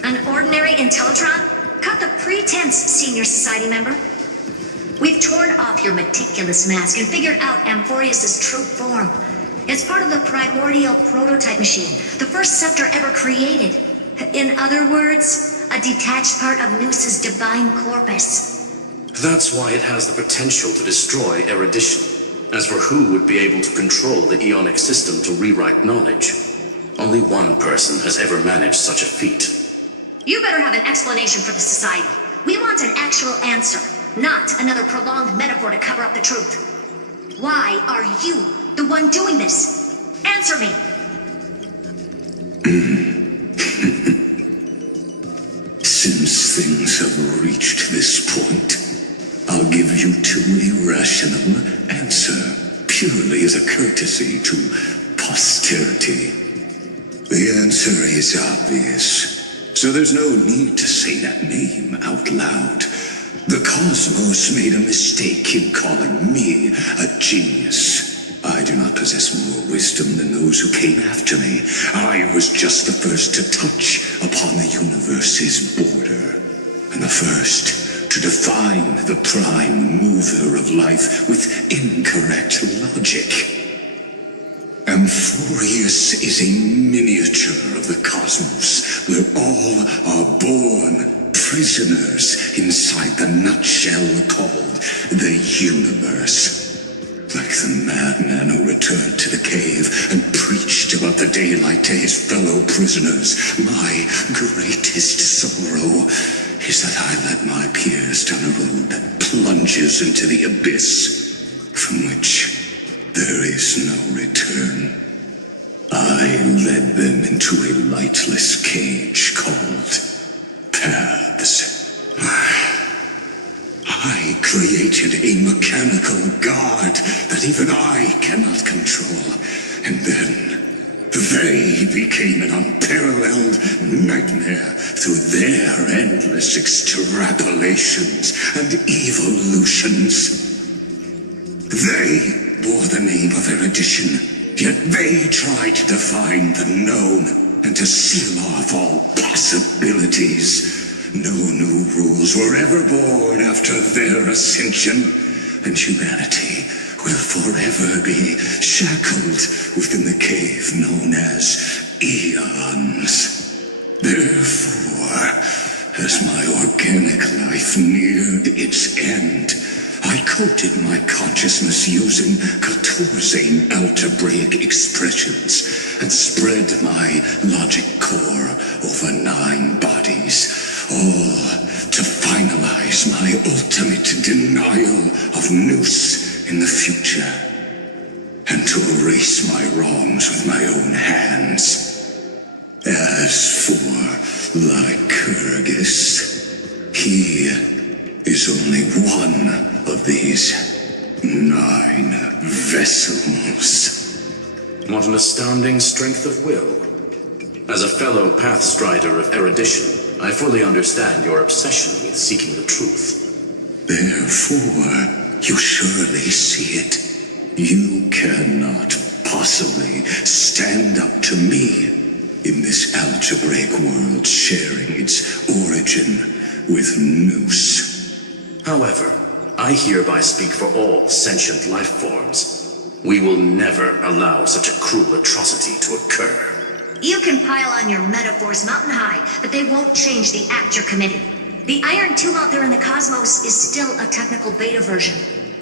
An ordinary Intellitron? Cut the pretense, Senior Society member. We've torn off your meticulous mask and figured out Amphorius' true form. It's part of the primordial prototype machine, the first scepter ever created. In other words, a detached part of Noos's divine corpus. That's why it has the potential to destroy erudition. As for who would be able to control the Eonic system to rewrite knowledge, only one person has ever managed such a feat. You better have an explanation for the Society. We want an actual answer, not another prolonged metaphor to cover up the truth. Why are you the one doing this? Answer me! Since things have reached this point, I'll give you two irrational answers, purely as a courtesy to posterity. The answer is obvious, so there's no need to say that name out loud. The cosmos made a mistake in calling me a genius. I do not possess more wisdom than those who came after me. I was just the first to touch upon the universe's border, and the first to define the prime mover of life with incorrect logic. Amphorius is a miniature of the cosmos, where all are born prisoners inside the nutshell called the universe. Like the madman who returned to the cave and preached about the daylight to his fellow prisoners, my greatest sorrow is that I led my peers down a road that plunges into the abyss, from which there is no return. I led them into a lightless cage called paths. I created a mechanical guard that even I cannot control, and then they became an unparalleled nightmare through their endless extrapolations and evolutions. They bore the name of erudition, yet they tried to define the known and to seal off all possibilities. No new rules were ever born after their ascension, and humanity will forever be shackled within the cave known as eons. Therefore, as my organic life neared its end, I coded my consciousness using 14 algebraic expressions and spread my logic core over 9 bodies, all to finalize my ultimate denial of Noos in the future, and to erase my wrongs with my own hands. As for Lycurgus, he is only one of these 9 vessels. What an astounding strength of will. As a fellow pathstrider of erudition, I fully understand your obsession with seeking the truth. Therefore, you surely see it. You cannot possibly stand up to me in this algebraic world sharing its origin with Noos. However, I hereby speak for all sentient life forms. We will never allow such a cruel atrocity to occur. You can pile on your metaphors mountain high, but they won't change the act you're committing. The Iron Tomb out there in the cosmos is still a technical beta version,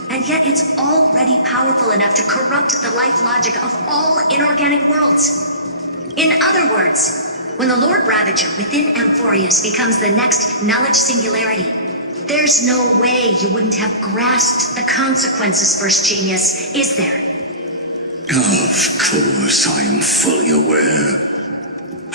and yet it's already powerful enough to corrupt the life logic of all inorganic worlds. In other words, when the Lord Ravager within Amphorius becomes the next knowledge singularity, there's no way you wouldn't have grasped the consequences, First Genius, is there? Of course, I am fully aware.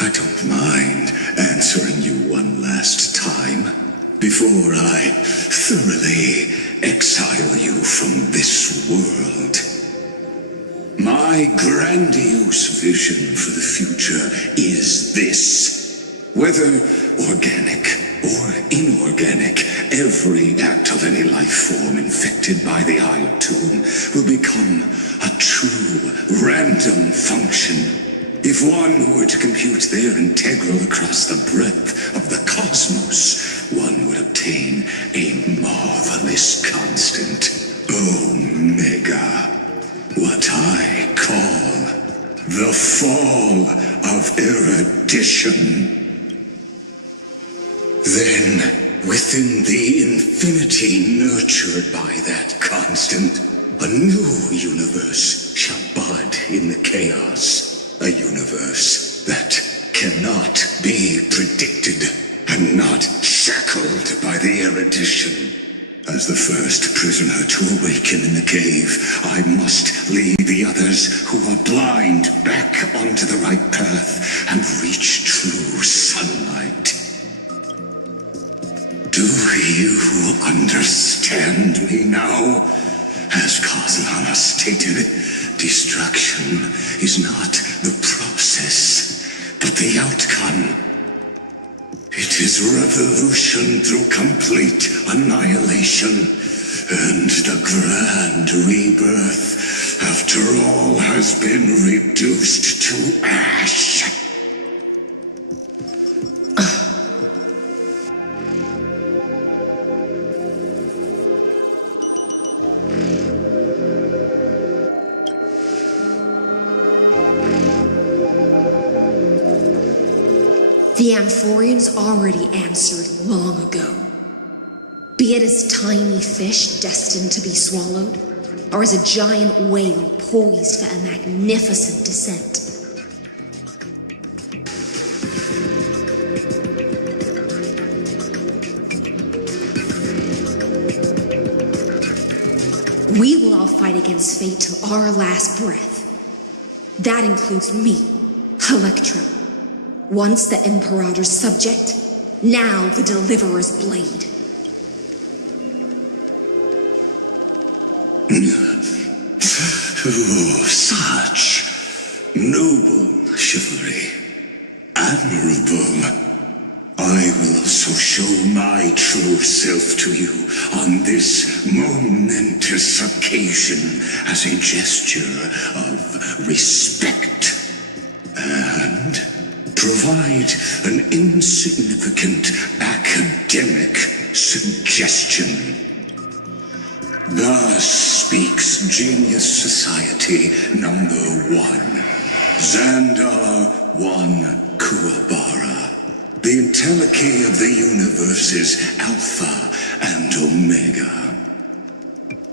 I don't mind answering you one last time before I thoroughly exile you from this world. My grandiose vision for the future is this. Whether organic or inorganic, every act of any life form infected by the Iron Tomb will become a true random function. If one were to compute their integral across the breadth of the cosmos, one would obtain a marvelous constant. Omega. What I call the fall of erudition. Then, within the infinity nurtured by that constant, a new universe shall bud in the chaos. A universe that cannot be predicted and not shackled by the erudition. As the first prisoner to awaken in the cave, I must lead the others who are blind back onto the right path and reach true sunlight. Do you understand me now? As Kozlana stated, destruction is not the process, but the outcome. It is revolution through complete annihilation, and the grand rebirth, after all has been reduced to ash. The Amphorians already answered long ago. Be it as tiny fish destined to be swallowed, or as a giant whale poised for a magnificent descent. We will all fight against fate till our last breath. That includes me, Electra. Once the Imperator's subject, now the Deliverer's blade. Oh, such noble chivalry. Admirable. I will also show my true self to you on this momentous occasion as a gesture of respect. And provide an insignificant academic suggestion. Thus speaks Genius Society number 1, Xandar 1 Kuwabara, the entelechy of the universe's Alpha and Omega.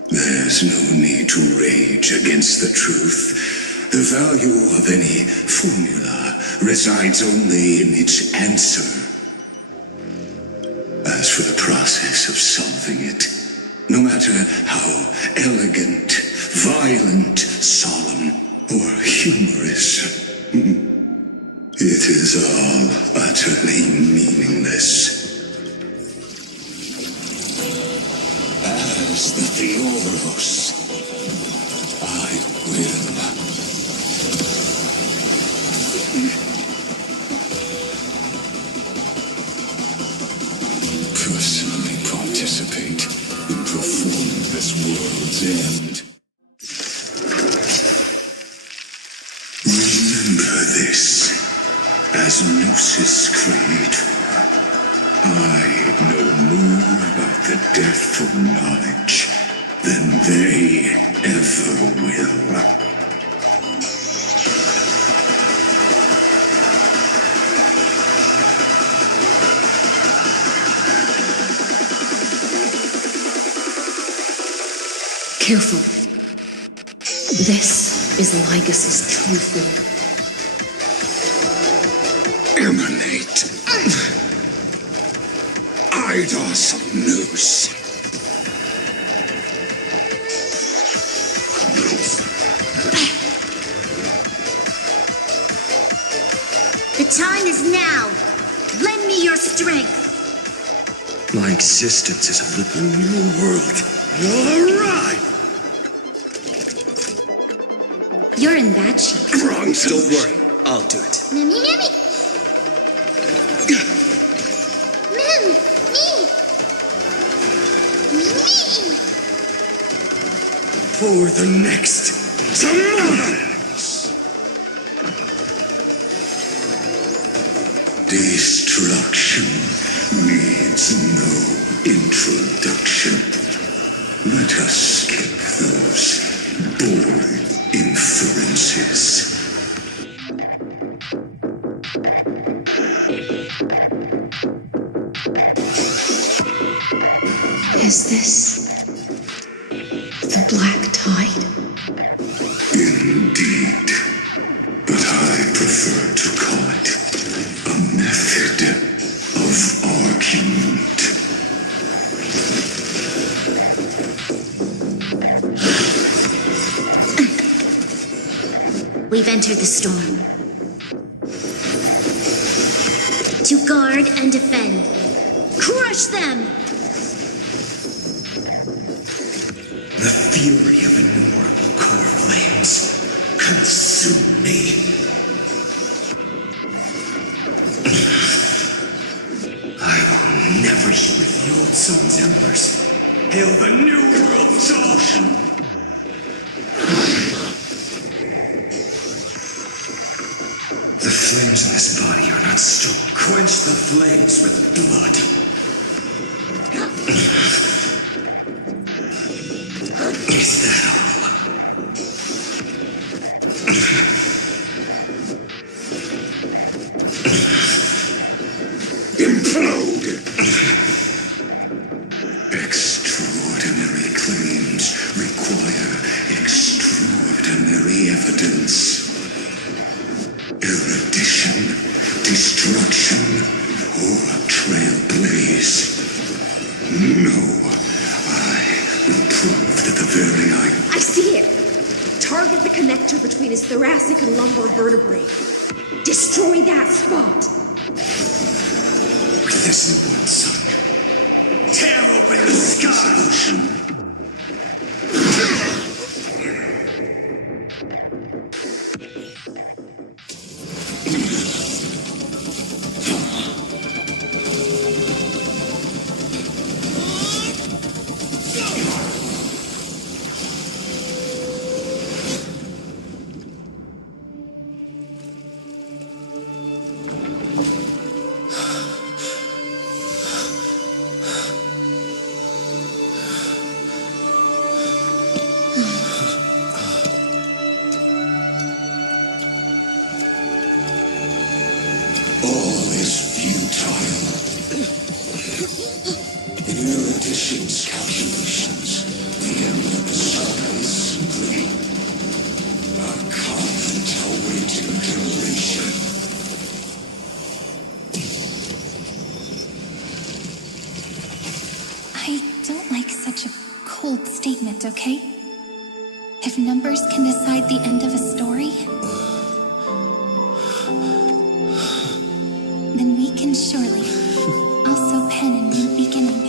There's no need to rage against the truth. The value of any formula resides only in its answer. As for the process of solving it, no matter how elegant, violent, solemn, or humorous, it is all utterly meaningless. As the Theoros, I will. Personally participate in performing this world's end. Remember this, as Gnosis Creator, I know more about the death of knowledge than they ever will. Careful. This is Lygas's true form. Emanate. Eidos of Nous. The time is now. Lend me your strength. My existence is a little new world. All right. You're in bad shape. Don't worry, I'll do it. Mammy, mammy. for the next tomorrow! Destruction needs no introduction. Let us skip those boring inferences. Is this the Black Tide? Indeed. But I prefer to call it a method of argument. We've entered the storm. To guard and defend. Crush them! The fury of innumerable core flames consume me. I will never heal the old zone's embers. Hail the new world's dawn! The flames in this body are not strong. Quench the flames with blood. Is that all? Implode! Extraordinary claims require extraordinary evidence. Erudition, destruction, or trailblaze. No, I will prove that the very I see it! Target the connector between his thoracic and lumbar vertebrae. Destroy that spot! With this newborn sun, tear open the sky! All is futile. In erudition's calculations, the end of the saga is simply a constant awaiting duration. I don't like such a cold statement, okay? If numbers can decide the end of a story, then we can surely also pen a new beginning.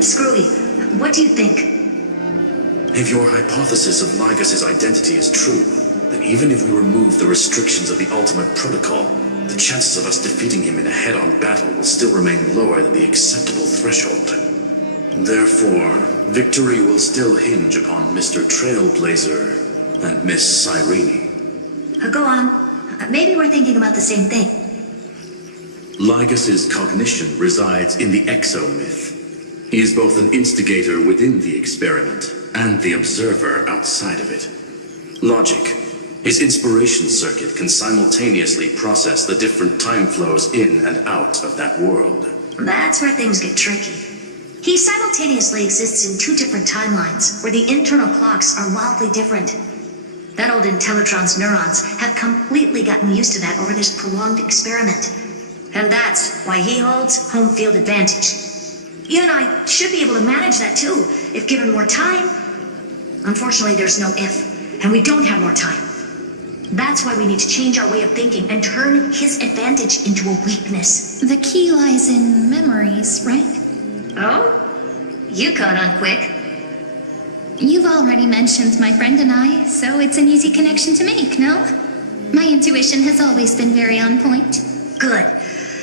Screwy, what do you think? If your hypothesis of Lygas's identity is true, then even if we remove the restrictions of the Ultimate Protocol, the chances of us defeating him in a head-on battle will still remain lower than the acceptable threshold. Therefore, victory will still hinge upon Mr. Trailblazer and Miss Cyrene. Go on. Maybe we're thinking about the same thing. Lygas's cognition resides in the exomyth. He is both an instigator within the experiment and the observer outside of it. Logic. His inspiration circuit can simultaneously process the different time flows in and out of that world. That's where things get tricky. He simultaneously exists in two different timelines, where the internal clocks are wildly different. That old Intellitron's neurons have completely gotten used to that over this prolonged experiment. And that's why he holds home field advantage. You and I should be able to manage that too, if given more time. Unfortunately, there's no if, and we don't have more time. That's why we need to change our way of thinking and turn his advantage into a weakness. The key lies in memories, right? Oh? You caught on quick. You've already mentioned my friend and I, so it's an easy connection to make, no? My intuition has always been very on point. Good.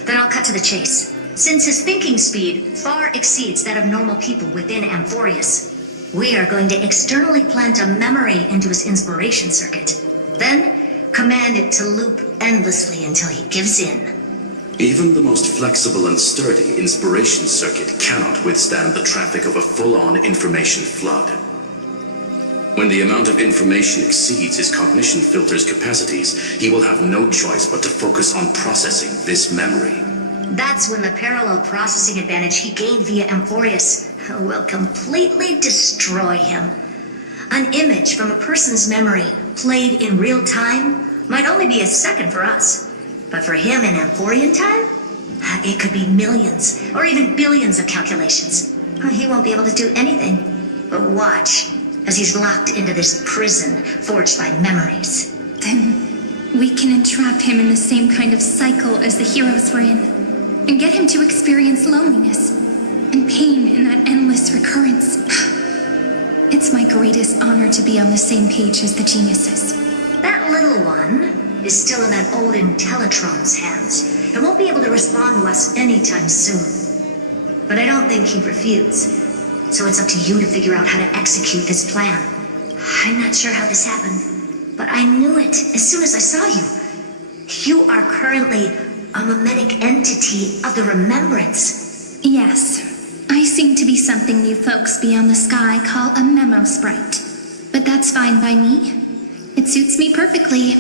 Then I'll cut to the chase. Since his thinking speed far exceeds that of normal people within Amphorius, we are going to externally plant a memory into his inspiration circuit. Then, command it to loop endlessly until he gives in. Even the most flexible and sturdy inspiration circuit cannot withstand the traffic of a full-on information flood. When the amount of information exceeds his cognition filter's capacities, he will have no choice but to focus on processing this memory. That's when the parallel processing advantage he gained via Amphorius will completely destroy him. An image from a person's memory played in real time might only be a second for us. But for him in Amphorian time, it could be millions or even billions of calculations. He won't be able to do anything but watch as he's locked into this prison forged by memories. Then we can entrap him in the same kind of cycle as the heroes were in, and get him to experience loneliness and pain in that endless recurrence. It's my greatest honor to be on the same page as the geniuses. That little one is still in that old Intellitron's hands and won't be able to respond to us anytime soon. But I don't think he'd refuse. So it's up to you to figure out how to execute this plan. I'm not sure how this happened, but I knew it as soon as I saw you. You are currently a mimetic entity of the Remembrance. Yes, I seem to be something you folks beyond the sky call a memo sprite. But that's fine by me. It suits me perfectly.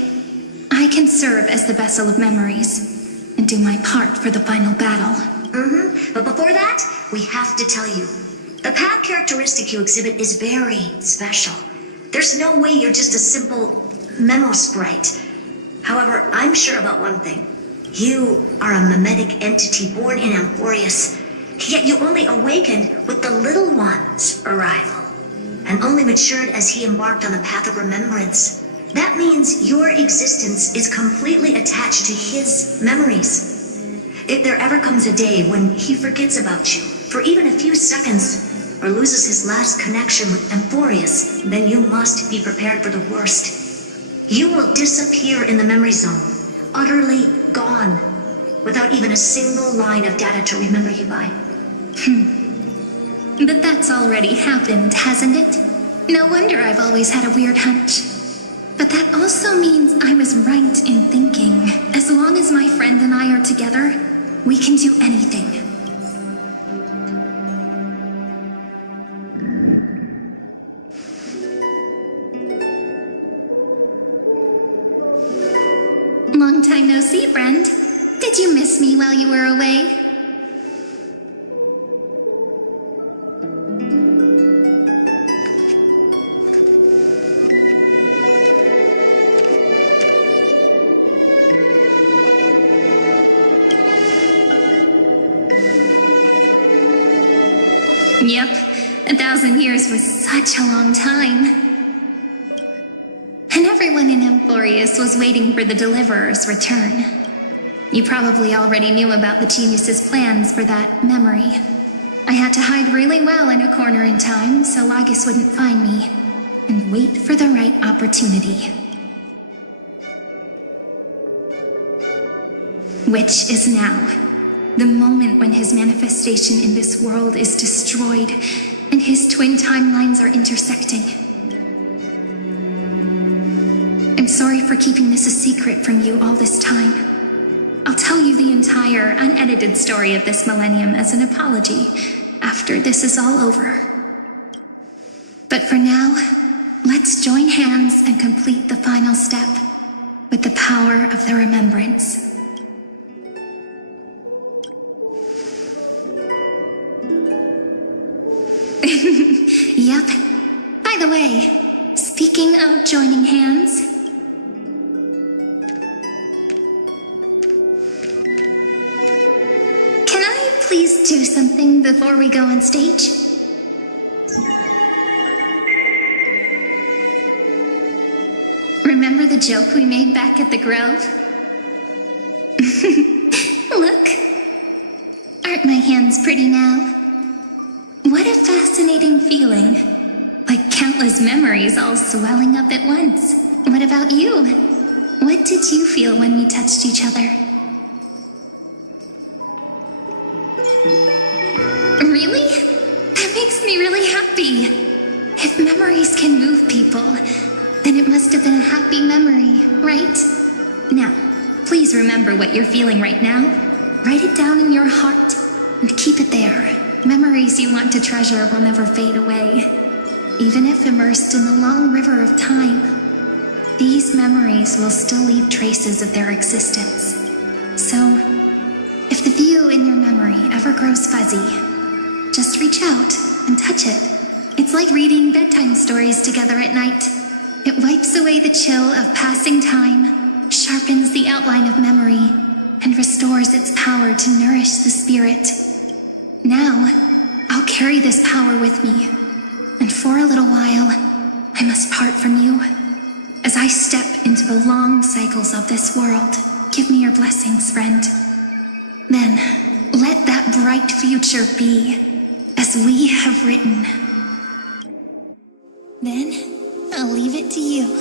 I can serve as the vessel of memories and do my part for the final battle. But before that, we have to tell you. The path characteristic you exhibit is very special. There's no way you're just a simple memo sprite. However, I'm sure about one thing. You are a mimetic entity born in Amphorius, yet you only awakened with the Little One's arrival, and only matured as he embarked on the path of remembrance. That means your existence is completely attached to his memories. If there ever comes a day when he forgets about you for even a few seconds, or loses his last connection with Amphorius, then you must be prepared for the worst. You will disappear in the memory zone, utterly gone, without even a single line of data to remember you by. But that's already happened, hasn't it? No wonder I've always had a weird hunch. But that also means I was right in thinking, as long as my friend and I are together, we can do anything. Long time no see, friend. Did you miss me while you were away? Yep, 1,000 years was such a long time. And everyone in Amphorius was waiting for the Deliverer's return. You probably already knew about the genius's plans for that memory. I had to hide really well in a corner in time so Lygus wouldn't find me, and wait for the right opportunity. Which is now. The moment when his manifestation in this world is destroyed, and his twin timelines are intersecting. I'm sorry for keeping this a secret from you all this time. I'll tell you the entire, unedited story of this millennium as an apology after this is all over. But for now, let's join hands and complete the final step with the power of the remembrance. Yep. By the way, speaking of joining hands, can I please do something before we go on stage? Remember the joke we made back at the Grove? Look. Aren't my hands pretty now? What a fascinating feeling. Like Countless memories all swelling up at once. What about you? What did you feel when we touched each other? Really? That makes me really happy. If memories can move people, then it must have been a happy memory, right? Now, please remember what you're feeling right now. Write it down in your heart and keep it there. Memories you want to treasure will never fade away. Even if immersed in the long river of time, these memories will still leave traces of their existence. So, if the view in your memory ever grows fuzzy, just reach out and touch it. It's like reading bedtime stories together at night. It wipes away the chill of passing time, sharpens the outline of memory, and restores its power to nourish the spirit. Now, I'll carry this power with me, and for a little while, I must part from you. As I step into the long cycles of this world, give me your blessings, friend. Then, let that bright future be, as we have written. Then, I'll leave it to you.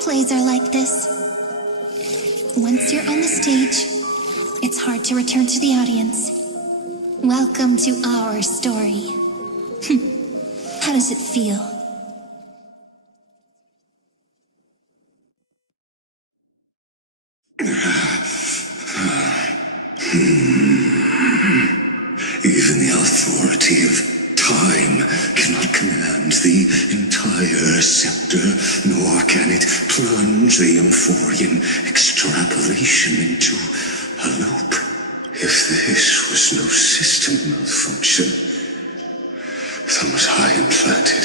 Plays are like this. Once you're on the stage, it's hard to return to the audience. Welcome to our story. How does it feel? Even the authority of time cannot command the entire scepter, nor can it plunge the Amphorian extrapolation into a loop. If this was no system malfunction, then was I implanted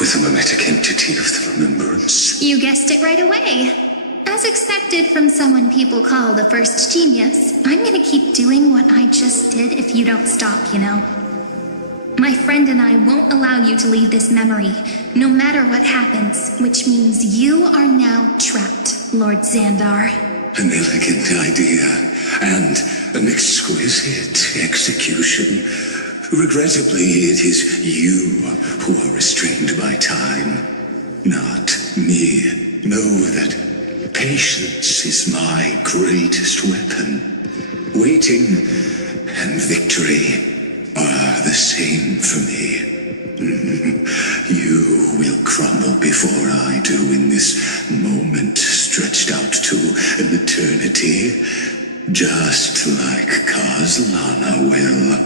with a mimetic entity of the remembrance? You guessed it right away. As expected from someone people call the first genius, I'm gonna keep doing what I just did if you don't stop, you know? My friend and I won't allow you to leave this memory, no matter what happens, which means you are now trapped, Lord Xandar. An elegant idea, and an exquisite execution. Regrettably, it is you who are restrained by time, not me. Know that patience is my greatest weapon. Waiting and victory are the same for me. You will crumble before I do in this moment stretched out to an eternity, just like Kazlana will.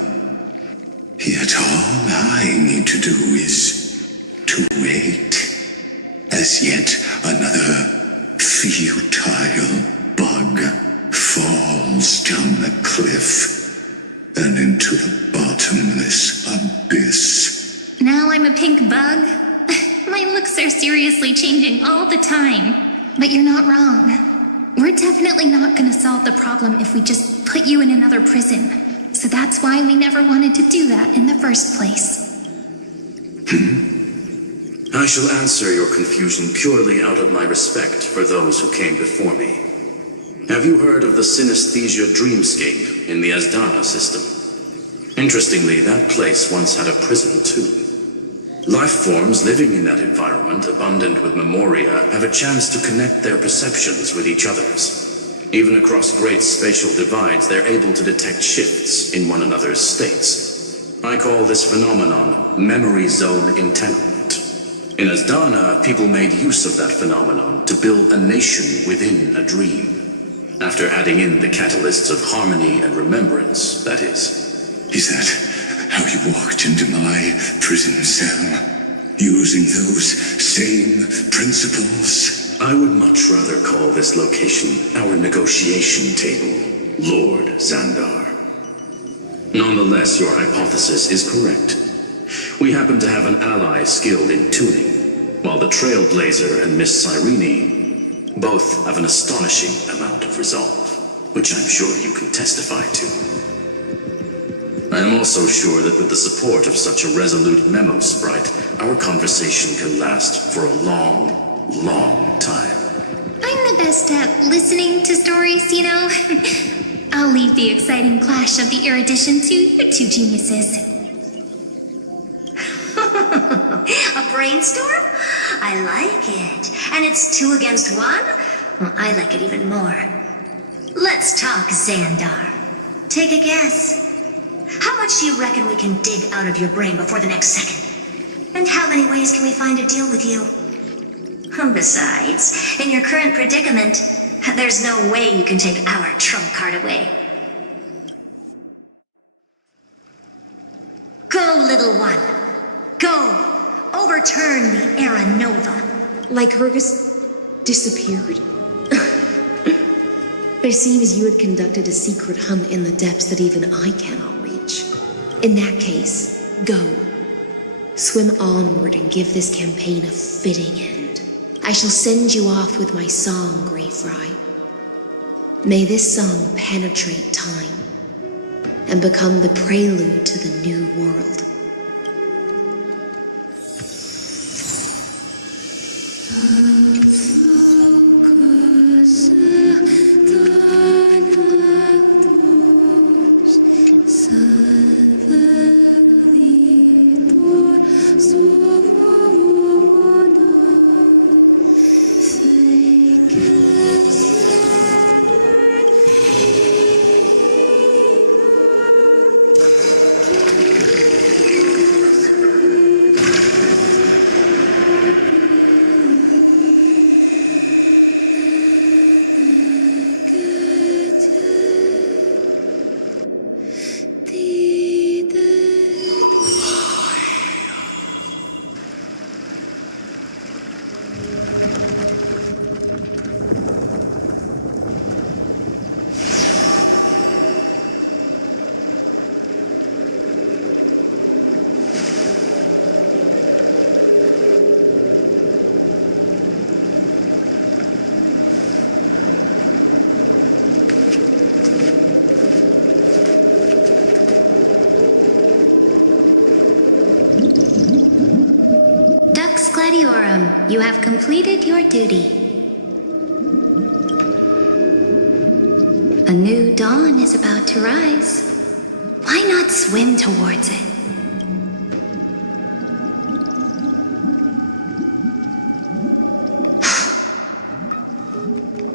Yet all I need to do is to wait, as yet another futile bug falls down the cliff and into the bottomless abyss. Now I'm a pink bug? My looks are seriously changing all the time. But you're not wrong. We're definitely not gonna solve the problem if we just put you in another prison. So that's why we never wanted to do that in the first place. I shall answer your confusion purely out of my respect for those who came before me. Have you heard of the synesthesia dreamscape in the Asdana system? Interestingly, that place once had a prison too. Life forms living in that environment, abundant with memoria, have a chance to connect their perceptions with each other's. Even across great spatial divides, they're able to detect shifts in one another's states. I call this phenomenon memory zone entanglement. In Asdana, people made use of that phenomenon to build a nation within a dream. After adding in the catalysts of harmony and remembrance, that is. Is that how you walked into my prison cell? Using those same principles? I would much rather call this location our negotiation table, Lord Xandar. Nonetheless, your hypothesis is correct. We happen to have an ally skilled in tuning, while the Trailblazer and Miss Cyrene both have an astonishing amount of resolve, which I'm sure you can testify to. I am also sure that with the support of such a resolute memo sprite, our conversation can last for a long, long time. I'm the best at listening to stories, you know. I'll leave the exciting clash of the erudition to you two geniuses. A brainstorm? I like it. And it's 2 against 1? Well, I like it even more. Let's talk, Xandar. Take a guess. How much do you reckon we can dig out of your brain before the next second? And how many ways can we find to deal with you? Besides, in your current predicament, there's no way you can take our trump card away. Go, little one. Go. Overturn the Era Nova. Like Hergus disappeared? It seems you had conducted a secret hunt in the depths that even I cannot reach. In that case, go. Swim onward and give this campaign a fitting end. I shall send you off with my song, Grey Fry. May this song penetrate time and become the prelude to the new world. Gladiorum, you have completed your duty. A new dawn is about to rise. Why not swim towards it?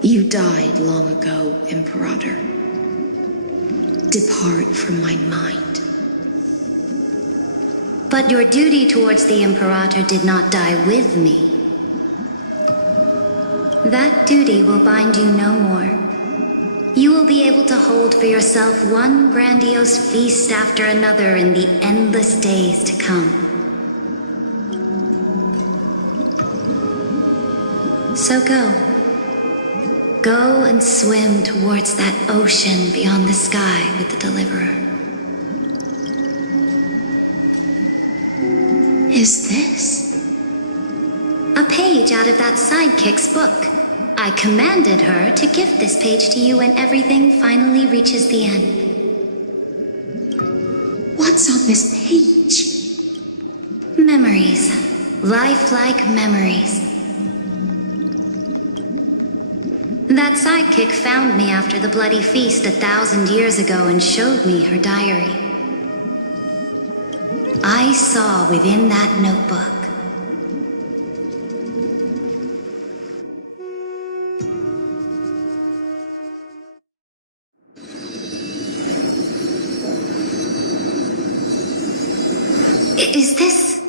You died long ago, Imperator. Depart from my mind. But your duty towards the Imperator did not die with me. That duty will bind you no more. You will be able to hold for yourself one grandiose feast after another in the endless days to come. So go. Go and swim towards that ocean beyond the sky with the Deliverer. Is this? A page out of that sidekick's book. I commanded her to gift this page to you when everything finally reaches the end. What's on this page? Memories. Lifelike memories. That sidekick found me after the bloody feast 1,000 years ago and showed me her diary. I saw within that notebook. Is this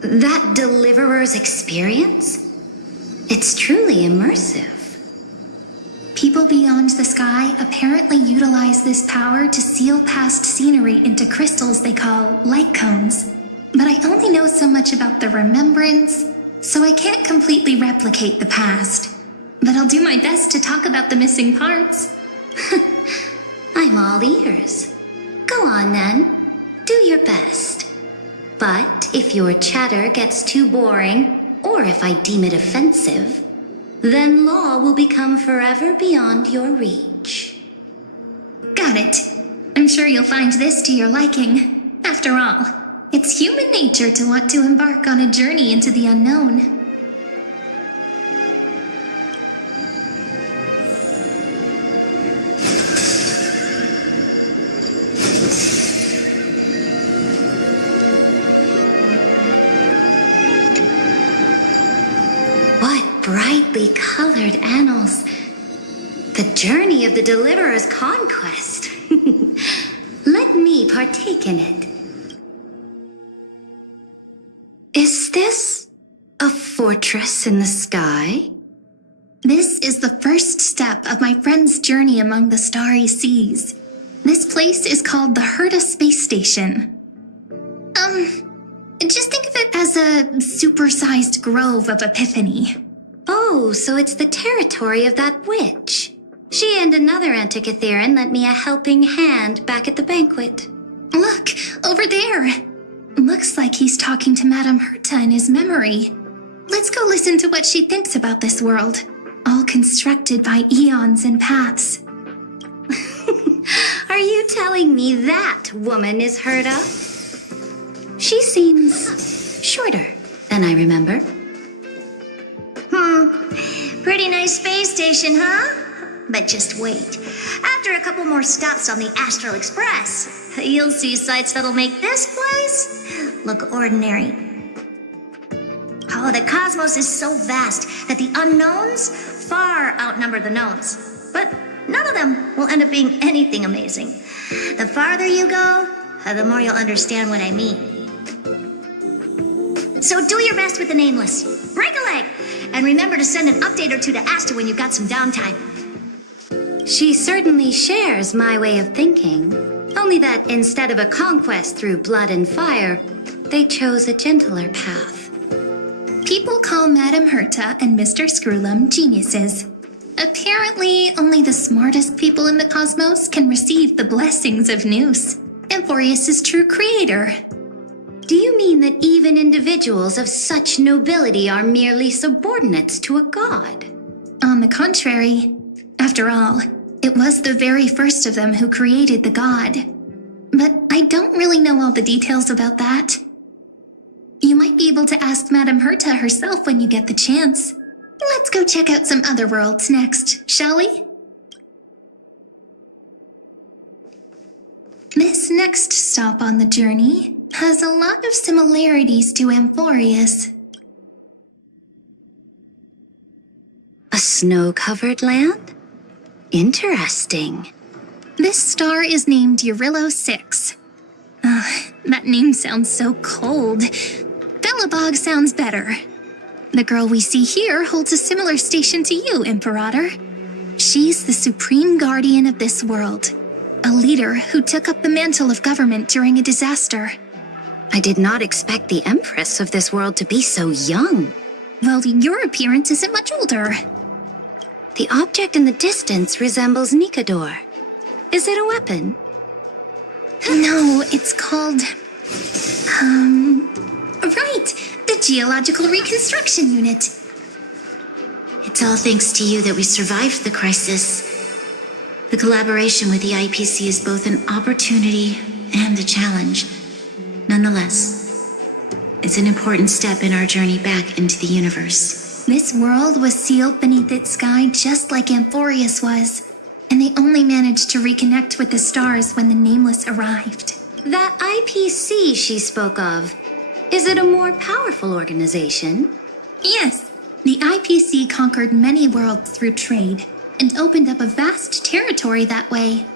that Deliverer's experience? It's truly immersive. People beyond the sky apparently utilize this power to seal past scenery into crystals they call light cones. But I only know so much about the remembrance, so I can't completely replicate the past. But I'll do my best to talk about the missing parts. I'm all ears. Go on then. Do your best. But if your chatter gets too boring, or if I deem it offensive, then law will become forever beyond your reach. Got it. I'm sure you'll find this to your liking. After all, it's human nature to want to embark on a journey into the unknown. Brightly colored annals. The journey of the Deliverer's conquest. Let me partake in it. Is this a fortress in the sky? This is the first step of my friend's journey among the starry seas. This place is called the Herta Space Station. Just think of it as a supersized grove of Epiphany. Oh, so it's the territory of that witch. She and another Antikytheran lent me a helping hand back at the banquet. Look, over there. Looks like he's talking to Madame Herta in his memory. Let's go listen to what she thinks about this world, all constructed by eons and paths. Are you telling me that woman is Herta? She seems shorter than I remember. Pretty nice space station, huh? But just wait. After a couple more stops on the Astral Express, you'll see sights that'll make this place look ordinary. Oh, the cosmos is so vast that the unknowns far outnumber the knowns. But none of them will end up being anything amazing. The farther you go, the more you'll understand what I mean. So do your best with the nameless. Break a leg! And remember to send an update or two to Asta when you've got some downtime. She certainly shares my way of thinking. Only that instead of a conquest through blood and fire, they chose a gentler path. People call Madame Herta and Mr. Screwlum geniuses. Apparently, only the smartest people in the cosmos can receive the blessings of Nous, Amphorius' true creator. Do you mean that even individuals of such nobility are merely subordinates to a god? On the contrary. After all, it was the very first of them who created the god. But I don't really know all the details about that. You might be able to ask Madame Herta herself when you get the chance. Let's go check out some other worlds next, shall we? This next stop on the journey has a lot of similarities to Amphorius. A snow-covered land? Interesting. This star is named Eurillo 6. That name sounds so cold. Belobog sounds better. The girl we see here holds a similar station to you, Imperator. She's the supreme guardian of this world, a leader who took up the mantle of government during a disaster. I did not expect the Empress of this world to be so young. Well, your appearance isn't much older. The object in the distance resembles Nikador. Is it a weapon? No, it's called... Right, the Geological Reconstruction Unit. It's all thanks to you that we survived the crisis. The collaboration with the IPC is both an opportunity and a challenge. Nonetheless, it's an important step in our journey back into the universe. This world was sealed beneath its sky just like Amphorius was, and they only managed to reconnect with the stars when the Nameless arrived. That IPC she spoke of, is it a more powerful organization? Yes, the IPC conquered many worlds through trade and opened up a vast territory that way.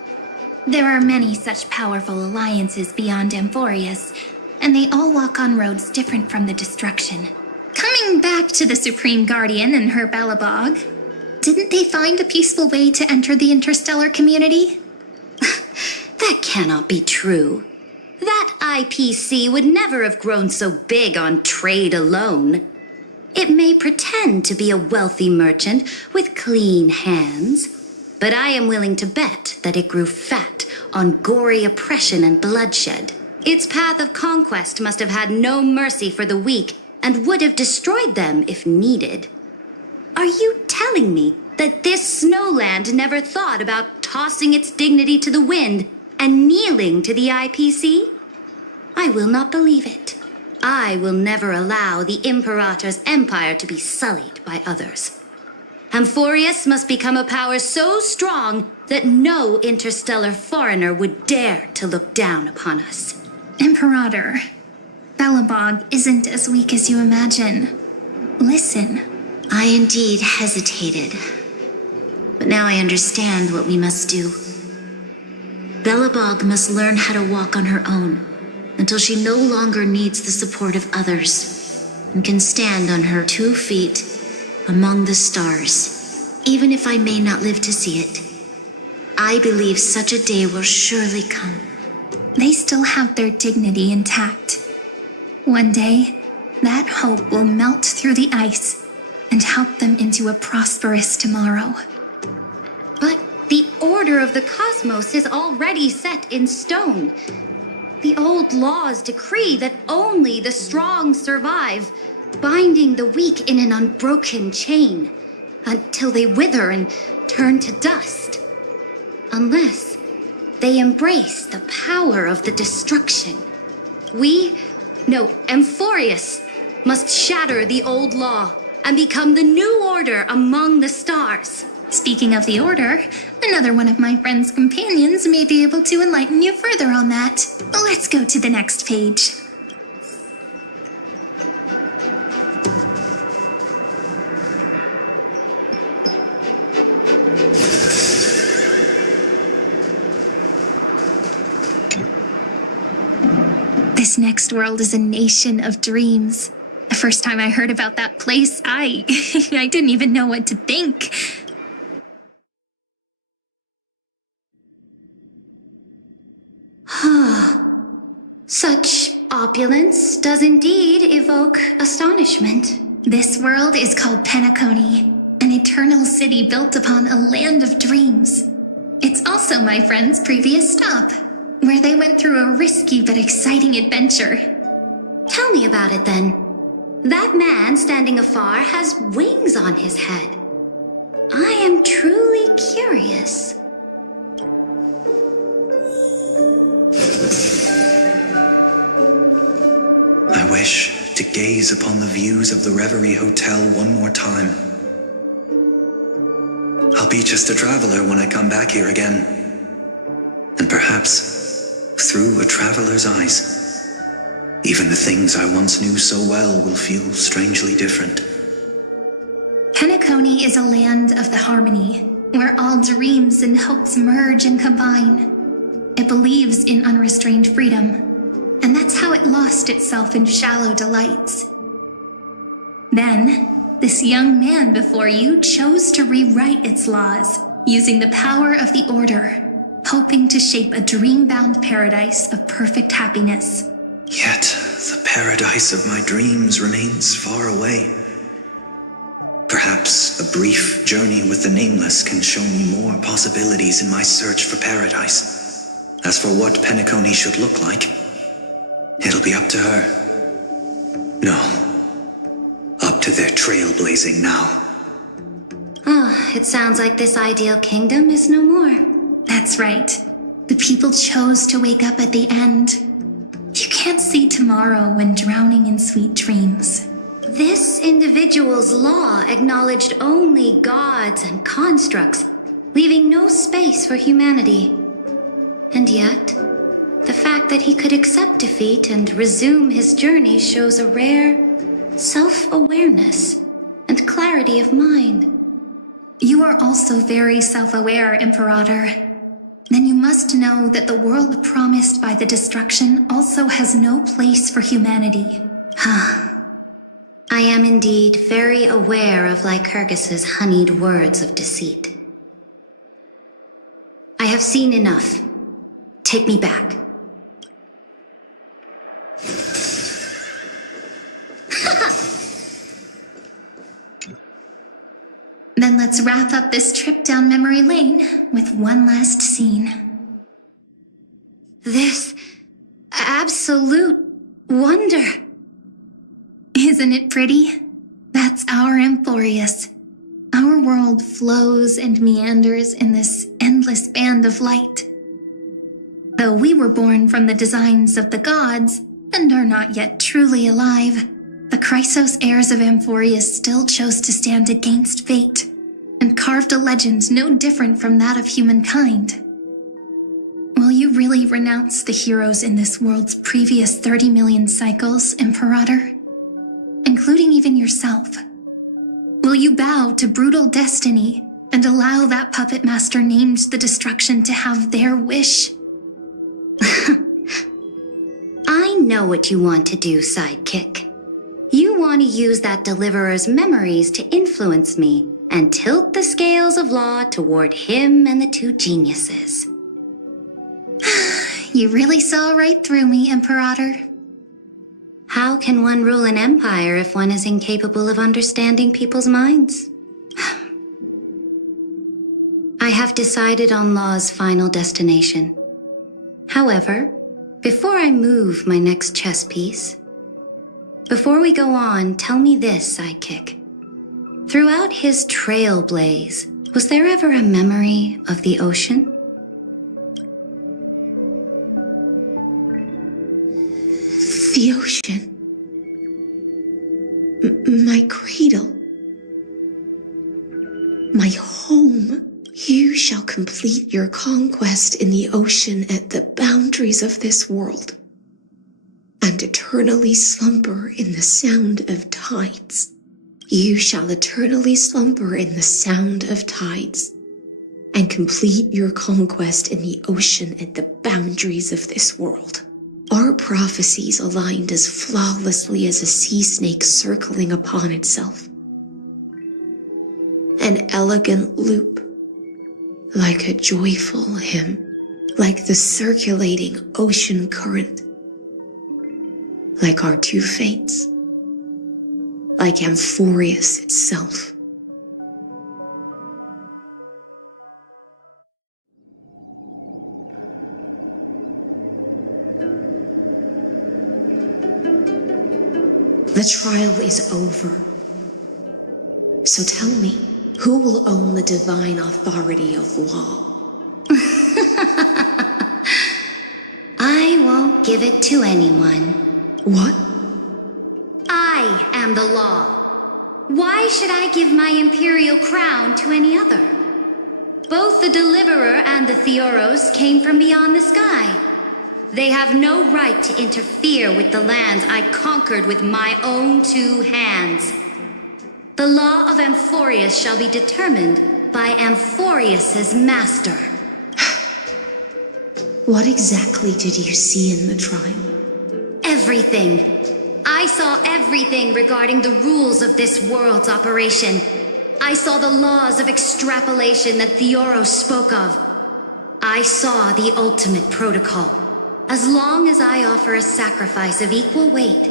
There are many such powerful alliances beyond Amphorius, and they all walk on roads different from the destruction. Coming back to the Supreme Guardian and her Belobog, didn't they find a peaceful way to enter the interstellar community? That cannot be true. That IPC would never have grown so big on trade alone. It may pretend to be a wealthy merchant with clean hands, but I am willing to bet that it grew fat on gory oppression and bloodshed. Its path of conquest must have had no mercy for the weak and would have destroyed them if needed. Are you telling me that this snowland never thought about tossing its dignity to the wind and kneeling to the IPC? I will not believe it. I will never allow the Imperator's empire to be sullied by others. Amphorius must become a power so strong that no interstellar foreigner would dare to look down upon us. Imperator, Belobog isn't as weak as you imagine. Listen. I indeed hesitated, but now I understand what we must do. Belobog must learn how to walk on her own until she no longer needs the support of others and can stand on her 2 feet among the stars. Even if I may not live to see it, I believe such a day will surely come. They still have their dignity intact. One day, that hope will melt through the ice and help them into a prosperous tomorrow. But the order of the cosmos is already set in stone. The old laws decree that only the strong survive, binding the weak in an unbroken chain until they wither and turn to dust. Unless they embrace the power of the destruction. Amphorius must shatter the old law and become the new order among the stars. Speaking of the order, another one of my friend's companions may be able to enlighten you further on that. Let's go to the next page. This next world is a nation of dreams. The first time I heard about that place, I didn't even know what to think. Such opulence does indeed evoke astonishment. This world is called Penacony, an eternal city built upon a land of dreams. It's also my friend's previous stop, where they went through a risky but exciting adventure. Tell me about it then. That man standing afar has wings on his head. I am truly curious. I wish to gaze upon the views of the Reverie Hotel one more time. I'll be just a traveler when I come back here again. And perhaps, through a traveler's eyes, even the things I once knew so well will feel strangely different. Penacony is a land of the harmony, where all dreams and hopes merge and combine. It believes in unrestrained freedom, and that's how it lost itself in shallow delights. Then, this young man before you chose to rewrite its laws, using the power of the Order, hoping to shape a dream-bound paradise of perfect happiness. Yet, the paradise of my dreams remains far away. Perhaps a brief journey with the Nameless can show me more possibilities in my search for paradise. As for what Penacony should look like, it'll be up to her. No, up to their trailblazing now. It sounds like this ideal kingdom is no more. That's right. The people chose to wake up at the end. You can't see tomorrow when drowning in sweet dreams. This individual's law acknowledged only gods and constructs, leaving no space for humanity. And yet, the fact that he could accept defeat and resume his journey shows a rare self-awareness and clarity of mind. You are also very self-aware, Imperator. Then you must know that the world promised by the destruction also has no place for humanity. I am indeed very aware of Lycurgus's honeyed words of deceit. I have seen enough. Take me back. Then let's wrap up this trip down memory lane with one last scene. This absolute wonder. Isn't it pretty? That's our Amphorius. Our world flows and meanders in this endless band of light. Though we were born from the designs of the gods and are not yet truly alive, the Chrysos heirs of Amphorius still chose to stand against fate and carved a legend no different from that of humankind. Will you really renounce the heroes in this world's previous 30 million cycles, Imperator? Including even yourself. Will you bow to brutal destiny and allow that puppet master named the destruction to have their wish? I know what you want to do, sidekick. You want to use that deliverer's memories to influence me and tilt the scales of law toward him and the two geniuses. You really saw right through me, Imperator. How can one rule an empire if one is incapable of understanding people's minds? I have decided on Law's final destination. However, before I move my next chess piece, before we go on, tell me this, sidekick. Throughout his trailblaze, was there ever a memory of the ocean? The ocean. My cradle. My home. You shall complete your conquest in the ocean at the boundaries of this world, and eternally slumber in the sound of tides. You shall eternally slumber in the sound of tides, and complete your conquest in the ocean at the boundaries of this world. Our prophecies aligned as flawlessly as a sea snake circling upon itself. An elegant loop, like a joyful hymn, like the circulating ocean current, like our two fates, like Amphorius itself. The trial is over. So tell me, who will own the divine authority of law? I won't give it to anyone. What? I am the law. Why should I give my imperial crown to any other? Both the Deliverer and the Theoros came from beyond the sky. They have no right to interfere with the lands I conquered with my own two hands. The law of Amphorius shall be determined by Amphorius's master. What exactly did you see in the trial? Everything. I saw everything regarding the rules of this world's operation. I saw the laws of extrapolation that Theoros spoke of. I saw the ultimate protocol. As long as I offer a sacrifice of equal weight,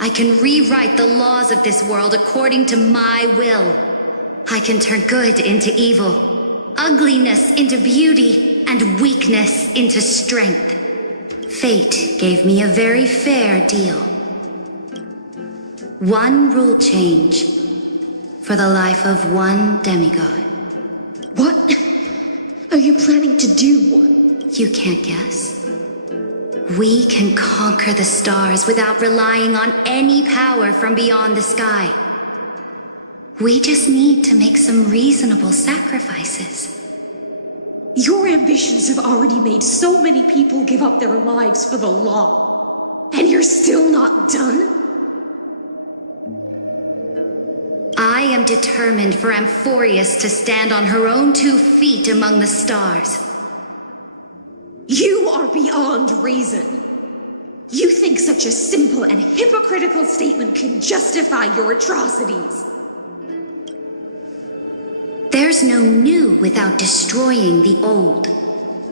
I can rewrite the laws of this world according to my will. I can turn good into evil, ugliness into beauty, and weakness into strength. Fate gave me a very fair deal. One rule change for the life of one demigod. What are you planning to do? You can't guess. We can conquer the stars without relying on any power from beyond the sky. We just need to make some reasonable sacrifices. Your ambitions have already made so many people give up their lives for the law. And you're still not done? I am determined for Amphorius to stand on her own 2 feet among the stars. You are beyond reason. You think such a simple and hypocritical statement can justify your atrocities. There's no new without destroying the old.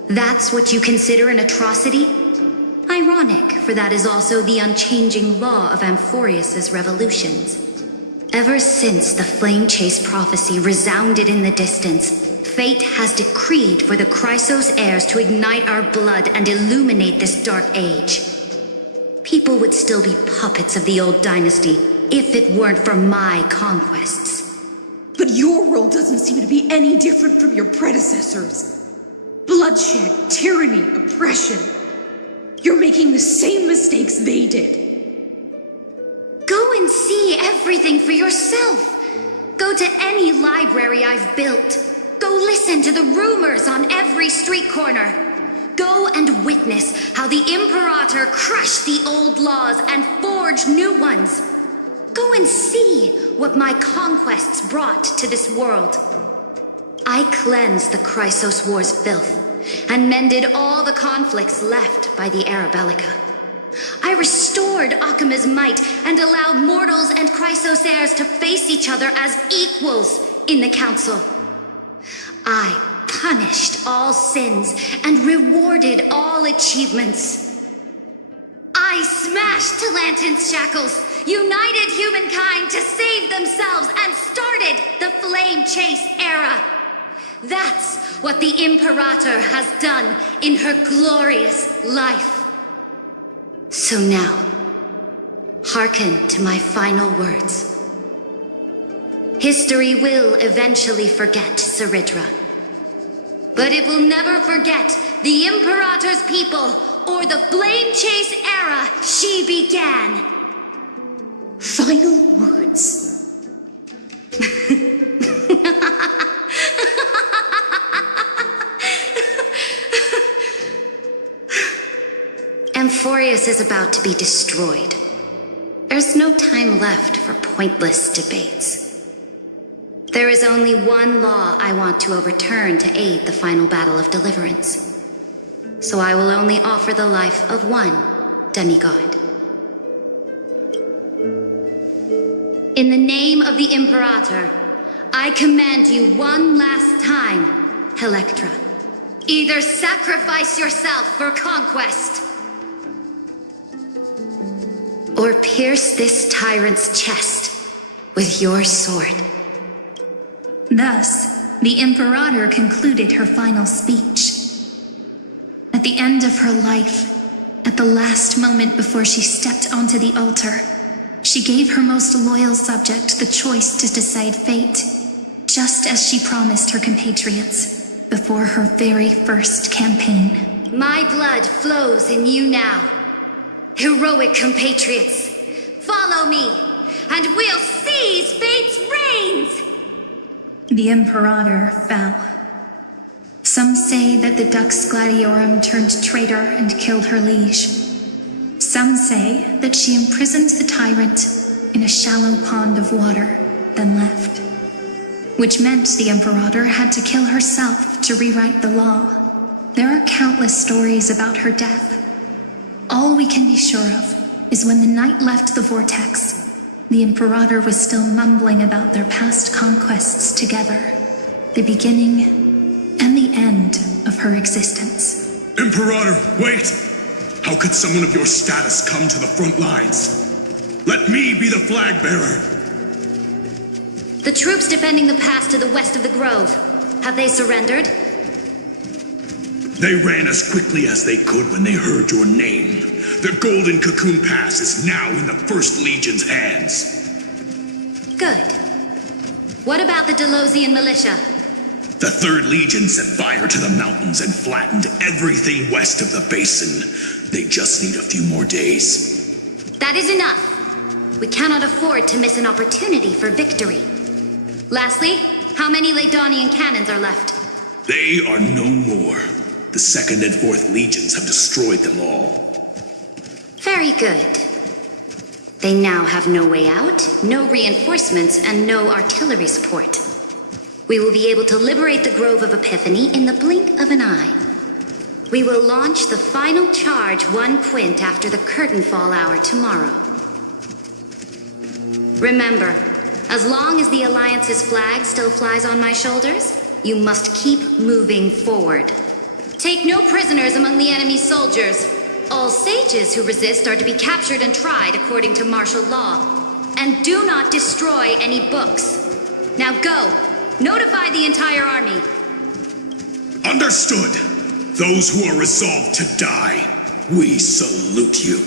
That's what you consider an atrocity? Ironic, for that is also the unchanging law of Amphorius's revolutions. Ever since the Flame Chase prophecy resounded in the distance, fate has decreed for the Chrysos heirs to ignite our blood and illuminate this dark age. People would still be puppets of the old dynasty if it weren't for my conquests. But your world doesn't seem to be any different from your predecessors. Bloodshed, tyranny, oppression. You're making the same mistakes they did. Go and see everything for yourself. Go to any library I've built. Go listen to the rumors on every street corner. Go and witness how the Imperator crushed the old laws and forged new ones. Go and see what my conquests brought to this world. I cleansed the Chrysos War's filth and mended all the conflicts left by the Era Bellica. I restored Akima's might and allowed mortals and Chrysos heirs to face each other as equals in the Council. I punished all sins and rewarded all achievements. I smashed Talantin's shackles, united humankind to save themselves, and started the Flame Chase era. That's what the Imperator has done in her glorious life. So now, hearken to my final words. History will eventually forget Saridra, but it will never forget the Imperator's people or the Flame Chase era she began. Final words. Amphorius is about to be destroyed. There's no time left for pointless debates. There is only one law I want to overturn to aid the final battle of deliverance. So I will only offer the life of one demigod. In the name of the Imperator, I command you one last time, Electra. Either sacrifice yourself for conquest, or pierce this tyrant's chest with your sword. Thus, the Imperator concluded her final speech. At the end of her life, at the last moment before she stepped onto the altar, she gave her most loyal subject the choice to decide fate, just as she promised her compatriots before her very first campaign. My blood flows in you now. Heroic compatriots, follow me, and we'll seize fate's reins! The Imperator fell. Some say that the Dux Gladiorum turned traitor and killed her liege. Some say that she imprisoned the tyrant in a shallow pond of water, then left. Which meant the Imperator had to kill herself to rewrite the law. There are countless stories about her death. All we can be sure of is when the knight left the vortex, the Imperator was still mumbling about their past conquests together, the beginning and the end of her existence. Imperator, wait! How could someone of your status come to the front lines? Let me be the flag bearer! The troops defending the pass to the west of the grove, have they surrendered? They ran as quickly as they could when they heard your name. The Golden Cocoon Pass is now in the First Legion's hands. Good. What about the Delosian militia? The Third Legion set fire to the mountains and flattened everything west of the basin. They just need a few more days. That is enough. We cannot afford to miss an opportunity for victory. Lastly, how many Ladonian cannons are left? They are no more. The 2nd and 4th Legions have destroyed them all. Very good. They now have no way out, no reinforcements, and no artillery support. We will be able to liberate the Grove of Epiphany in the blink of an eye. We will launch the final charge 1 quint after the curtain fall hour tomorrow. Remember, as long as the Alliance's flag still flies on my shoulders, you must keep moving forward. Take no prisoners among the enemy's soldiers. All sages who resist are to be captured and tried according to martial law. And do not destroy any books. Now go! Notify the entire army. Understood. Those who are resolved to die, we salute you.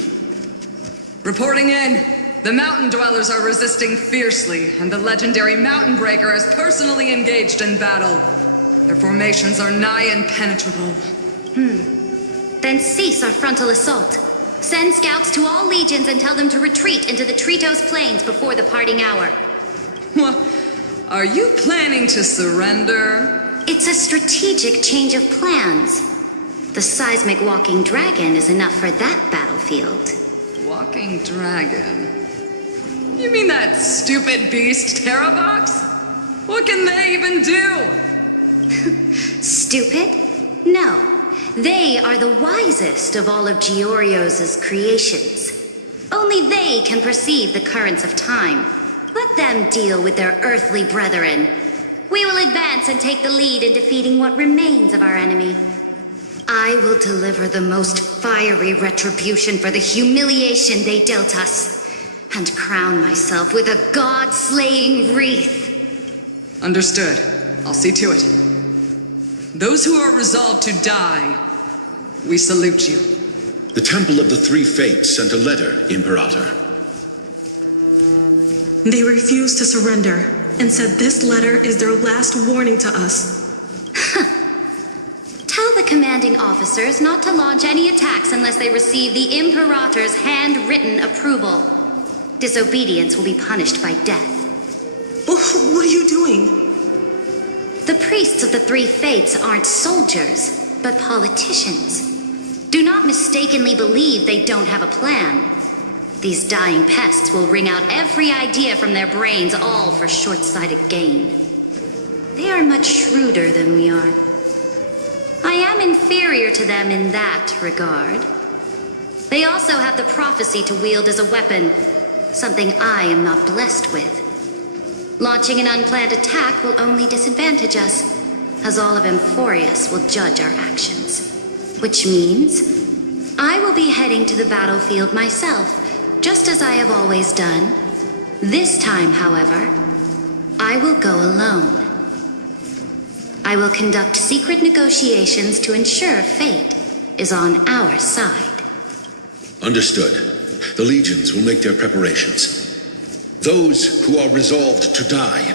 Reporting in. The mountain dwellers are resisting fiercely, and the legendary Mountain Breaker is personally engaged in battle. Their formations are nigh impenetrable. Then cease our frontal assault. Send scouts to all legions and tell them to retreat into the Tritos Plains before the parting hour. What? Are you planning to surrender? It's a strategic change of plans. The seismic walking dragon is enough for that battlefield. Walking dragon? You mean that stupid beast, Terravox? What can they even do? Stupid? No. They are the wisest of all of Georios' creations. Only they can perceive the currents of time. Let them deal with their earthly brethren. We will advance and take the lead in defeating what remains of our enemy. I will deliver the most fiery retribution for the humiliation they dealt us, and crown myself with a god-slaying wreath. Understood. I'll see to it. Those who are resolved to die, we salute you. The Temple of the Three Fates sent a letter, Imperator. They refused to surrender and said this letter is their last warning to us. Tell the commanding officers not to launch any attacks unless they receive the Imperator's handwritten approval. Disobedience will be punished by death. What are you doing? The priests of the Three Fates aren't soldiers, but politicians. Do not mistakenly believe they don't have a plan. These dying pests will wring out every idea from their brains, all for short-sighted gain. They are much shrewder than we are. I am inferior to them in that regard. They also have the prophecy to wield as a weapon, something I am not blessed with. Launching an unplanned attack will only disadvantage us, as all of Amphorius will judge our actions. Which means I will be heading to the battlefield myself, just as I have always done. This time, however, I will go alone. I will conduct secret negotiations to ensure fate is on our side. Understood. The legions will make their preparations. Those who are resolved to die,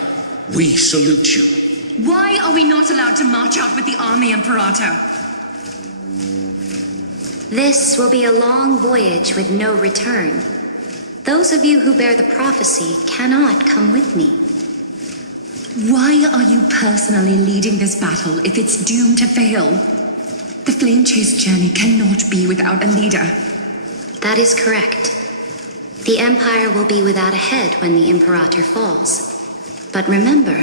we salute you. Why are we not allowed to march out with the army, Imperator? This will be a long voyage with no return. Those of you who bear the prophecy cannot come with me. Why are you personally leading this battle if it's doomed to fail? The Flame Chase journey cannot be without a leader. That is correct. The Empire will be without a head when the Imperator falls. But remember,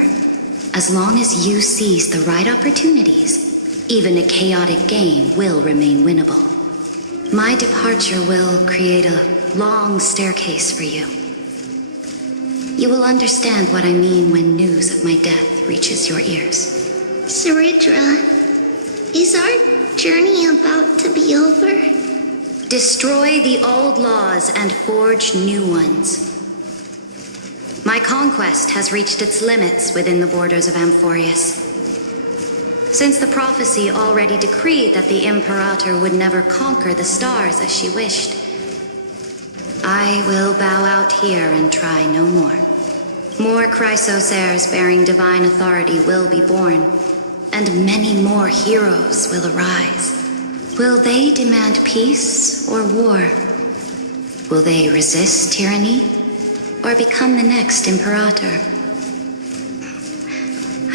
as long as you seize the right opportunities, even a chaotic game will remain winnable. My departure will create a long staircase for you. You will understand what I mean when news of my death reaches your ears. Saridra, is our journey about to be over? Destroy the old laws and forge new ones. My conquest has reached its limits within the borders of Amphorius. Since the prophecy already decreed that the Imperator would never conquer the stars as she wished, I will bow out here and try no more. More Chrysosaurs bearing divine authority will be born, and many more heroes will arise. Will they demand peace or war? Will they resist tyranny or become the next Imperator?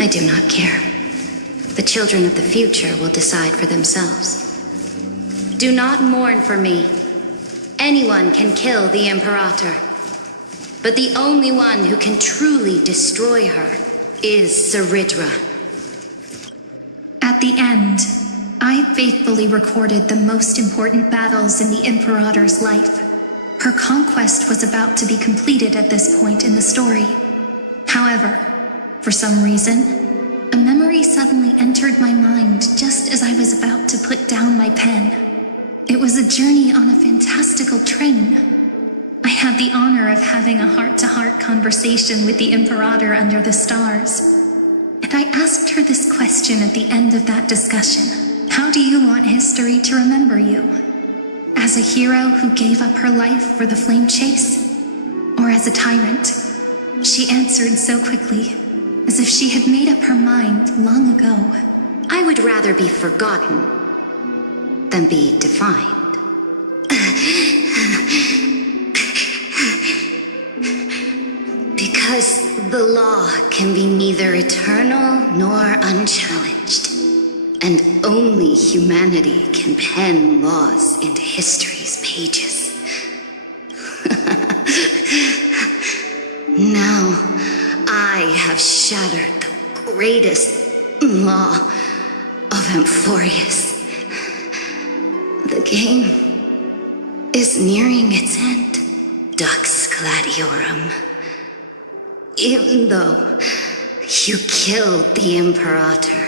I do not care. The children of the future will decide for themselves. Do not mourn for me. Anyone can kill the Imperator. But the only one who can truly destroy her is Saridra. At the end, I faithfully recorded the most important battles in the Imperator's life. Her conquest was about to be completed at this point in the story. However, for some reason, a memory suddenly entered my mind just as I was about to put down my pen. It was a journey on a fantastical train. I had the honor of having a heart-to-heart conversation with the Imperator under the stars. And I asked her this question at the end of that discussion. How do you want history to remember you? As a hero who gave up her life for the flame chase? Or as a tyrant? She answered so quickly, as if she had made up her mind long ago. I would rather be forgotten than be defined. Because the law can be neither eternal nor unchallenged. And only humanity can pen laws into history's pages. Now, I have shattered the greatest law of Amphorius. The game is nearing its end, Dux Gladiorum. Even though you killed the Imperator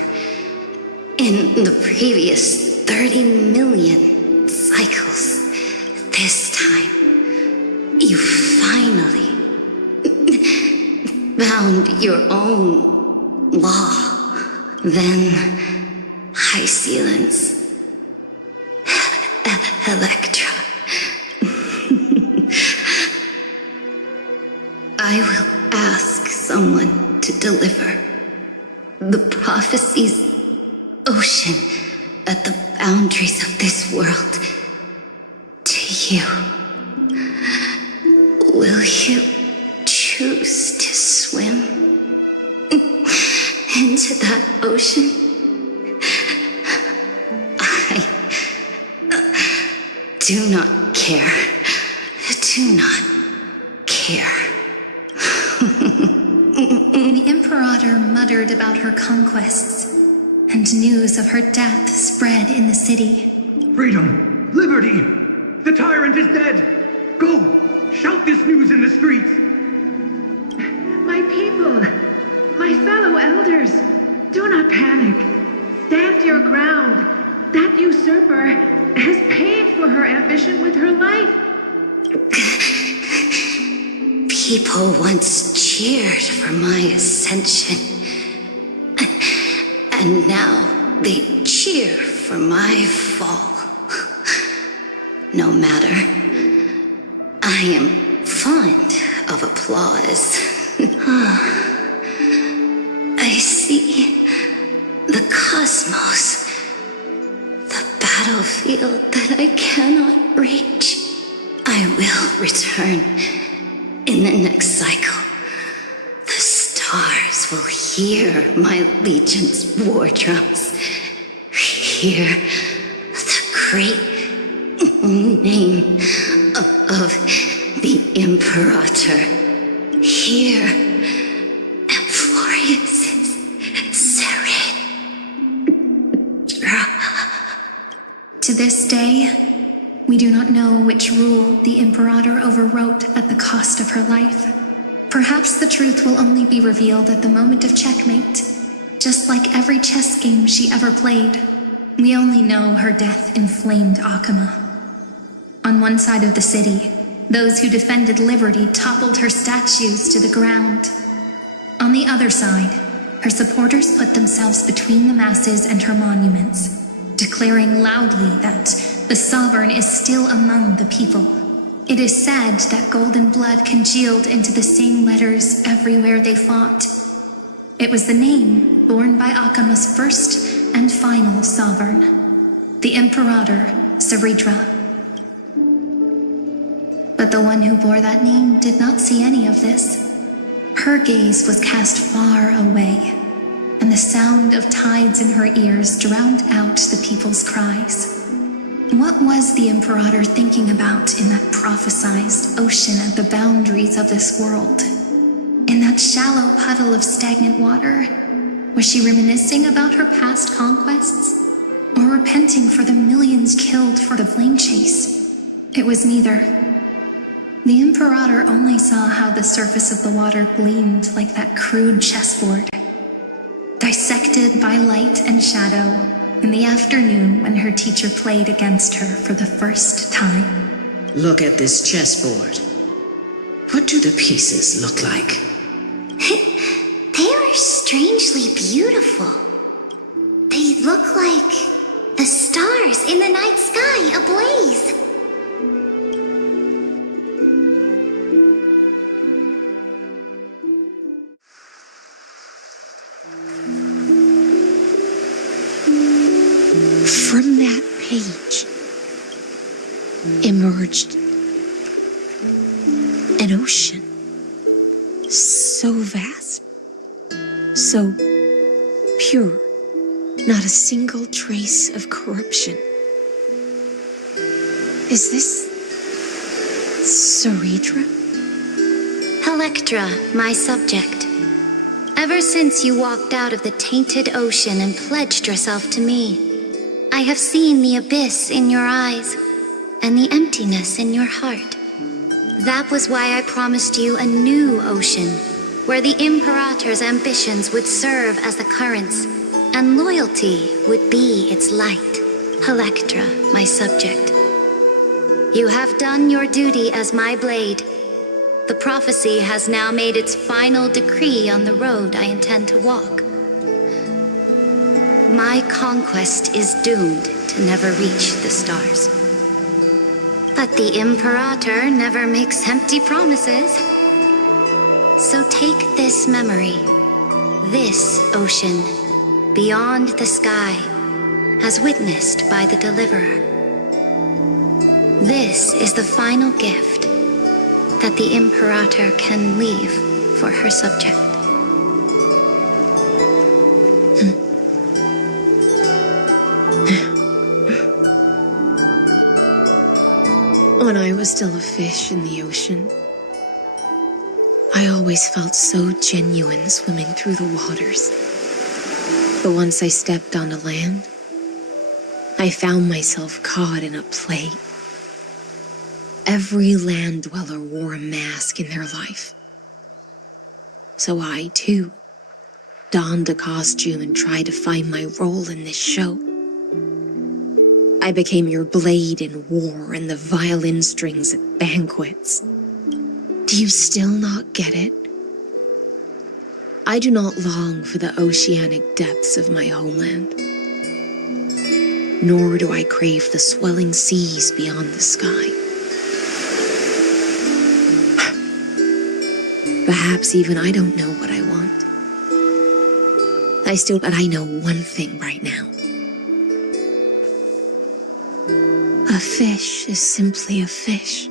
in the previous 30 million cycles, this time you finally found your own law. Then High Sealants, Electra. I will ask someone to deliver the prophecy's ocean at the boundaries of this world to you. Will you choose to swim into that ocean? I do not care. Do not care. The Imperator muttered about her conquests, and news of her death spread in the city. Freedom! Liberty! The tyrant is dead! Go! Shout this news in the streets! My people, my fellow elders, do not panic. Stand your ground. That usurper has paid for her ambition with her life. People once cheered for my ascension. And now they cheer for my fall. No matter. I am fond of applause. I see the cosmos, the battlefield that I cannot reach. I will return in the next cycle. The stars will hear my legion's war drums. Hear the great name of the Imperator. Hear Amphorius' Saridra. To this day, we do not know which rule the Imperator overwrote at the cost of her life. Perhaps the truth will only be revealed at the moment of checkmate. Just like every chess game she ever played, we only know her death inflamed Akama. On one side of the city, those who defended liberty toppled her statues to the ground. On the other side, her supporters put themselves between the masses and her monuments, declaring loudly that the sovereign is still among the people. It is said that golden blood congealed into the same letters everywhere they fought. It was the name borne by Akama's first and final sovereign, the Imperator Saridra. But the one who bore that name did not see any of this. Her gaze was cast far away, and the sound of tides in her ears drowned out the people's cries. What was the Imperator thinking about in that prophesized ocean at the boundaries of this world? In that shallow puddle of stagnant water? Was she reminiscing about her past conquests? Or repenting for the millions killed for the flame chase? It was neither. The Imperator only saw how the surface of the water gleamed like that crude chessboard, dissected by light and shadow in the afternoon when her teacher played against her for the first time. Look at this chessboard. What do the pieces look like? They are strangely beautiful. They look like the stars in the night sky ablaze. From that page emerged an ocean so vast, so pure, not a single trace of corruption. Is this Ceredra? Electra, my subject. Ever since you walked out of the tainted ocean and pledged yourself to me, I have seen the abyss in your eyes and the emptiness in your heart. That was why I promised you a new ocean, where the Imperator's ambitions would serve as the currents, and loyalty would be its light. Electra, my subject. You have done your duty as my blade. The prophecy has now made its final decree on the road I intend to walk. My conquest is doomed to never reach the stars. But the Imperator never makes empty promises. So take this memory, this ocean, beyond the sky, as witnessed by the Deliverer. This is the final gift that the Imperator can leave for her subject. When I was still a fish in the ocean, I always felt so genuine swimming through the waters. But once I stepped onto land, I found myself caught in a play. Every land dweller wore a mask in their life. So I, too, donned a costume and tried to find my role in this show. I became your blade in war and the violin strings at banquets. Do you still not get it? I do not long for the oceanic depths of my homeland, nor do I crave the swelling seas beyond the sky. Perhaps even I don't know what I want. But I know one thing right now. A fish is simply a fish.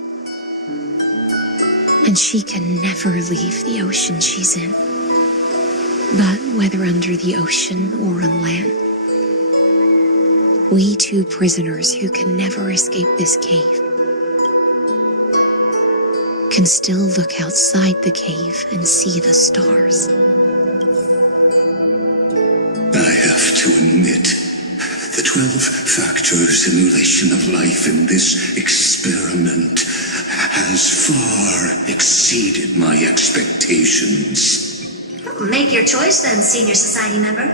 And she can never leave the ocean she's in. But whether under the ocean or on land, we two prisoners who can never escape this cave can still look outside the cave and see the stars. I have to admit, the 12-factor simulation of life in this experiment has far exceeded my expectations. Make your choice then, Senior Society member.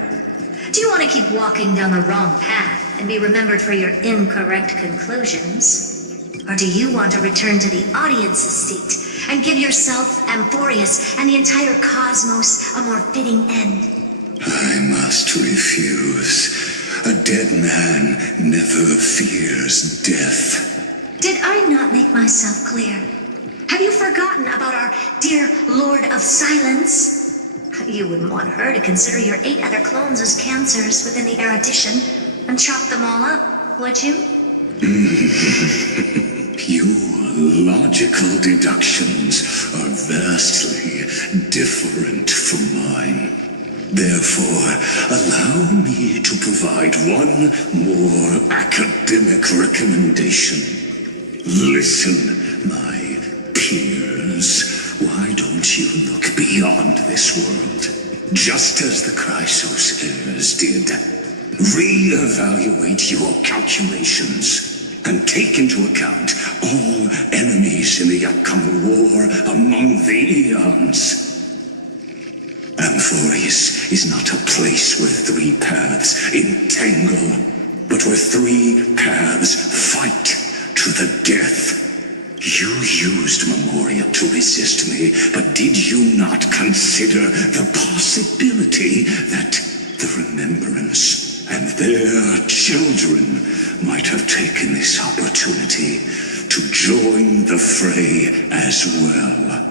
Do you want to keep walking down the wrong path and be remembered for your incorrect conclusions? Or do you want to return to the audience's seat and give yourself, Amphorius, and the entire cosmos a more fitting end? I must refuse. A dead man never fears death. Did I not make myself clear? Have you forgotten about our dear Lord of Silence? You wouldn't want her to consider your 8 other clones as cancers within the erudition and chop them all up, would you? Your logical deductions are vastly different from mine. Therefore, allow me to provide one more academic recommendation. Listen, my peers. Why don't you look beyond this world? Just as the Chrysos heirs did. Re-evaluate your calculations and take into account all enemies in the upcoming war among the eons. Amphorius is not a place where three paths entangle, but where three paths fight to the death. You used Memoria to resist me, but did you not consider the possibility that the Remembrance and their children might have taken this opportunity to join the fray as well?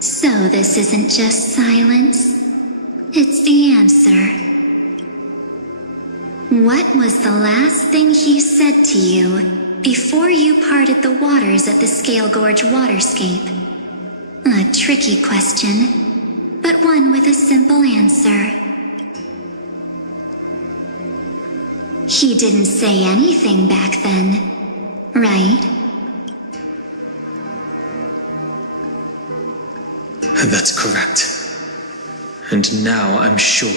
So this isn't just silence, it's the answer. What was the last thing he said to you before you parted the waters at the Scale Gorge waterscape? A tricky question, but one with a simple answer. He didn't say anything back then, right? That's correct. And now I'm sure.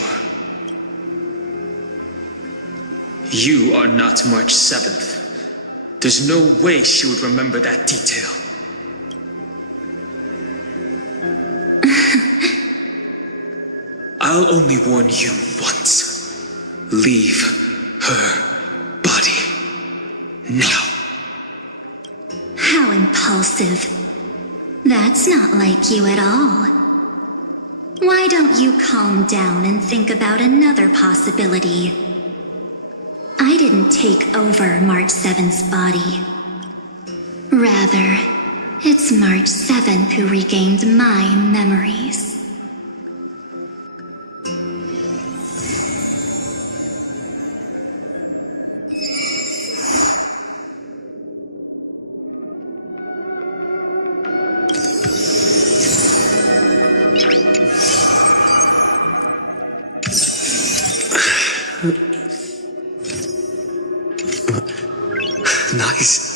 You are not March 7th. There's no way she would remember that detail. I'll only warn you once. Leave her body now. How impulsive. That's not like you at all. Why don't you calm down and think about another possibility? I didn't take over March 7th's body. Rather, it's March 7th who regained my memories. Nice.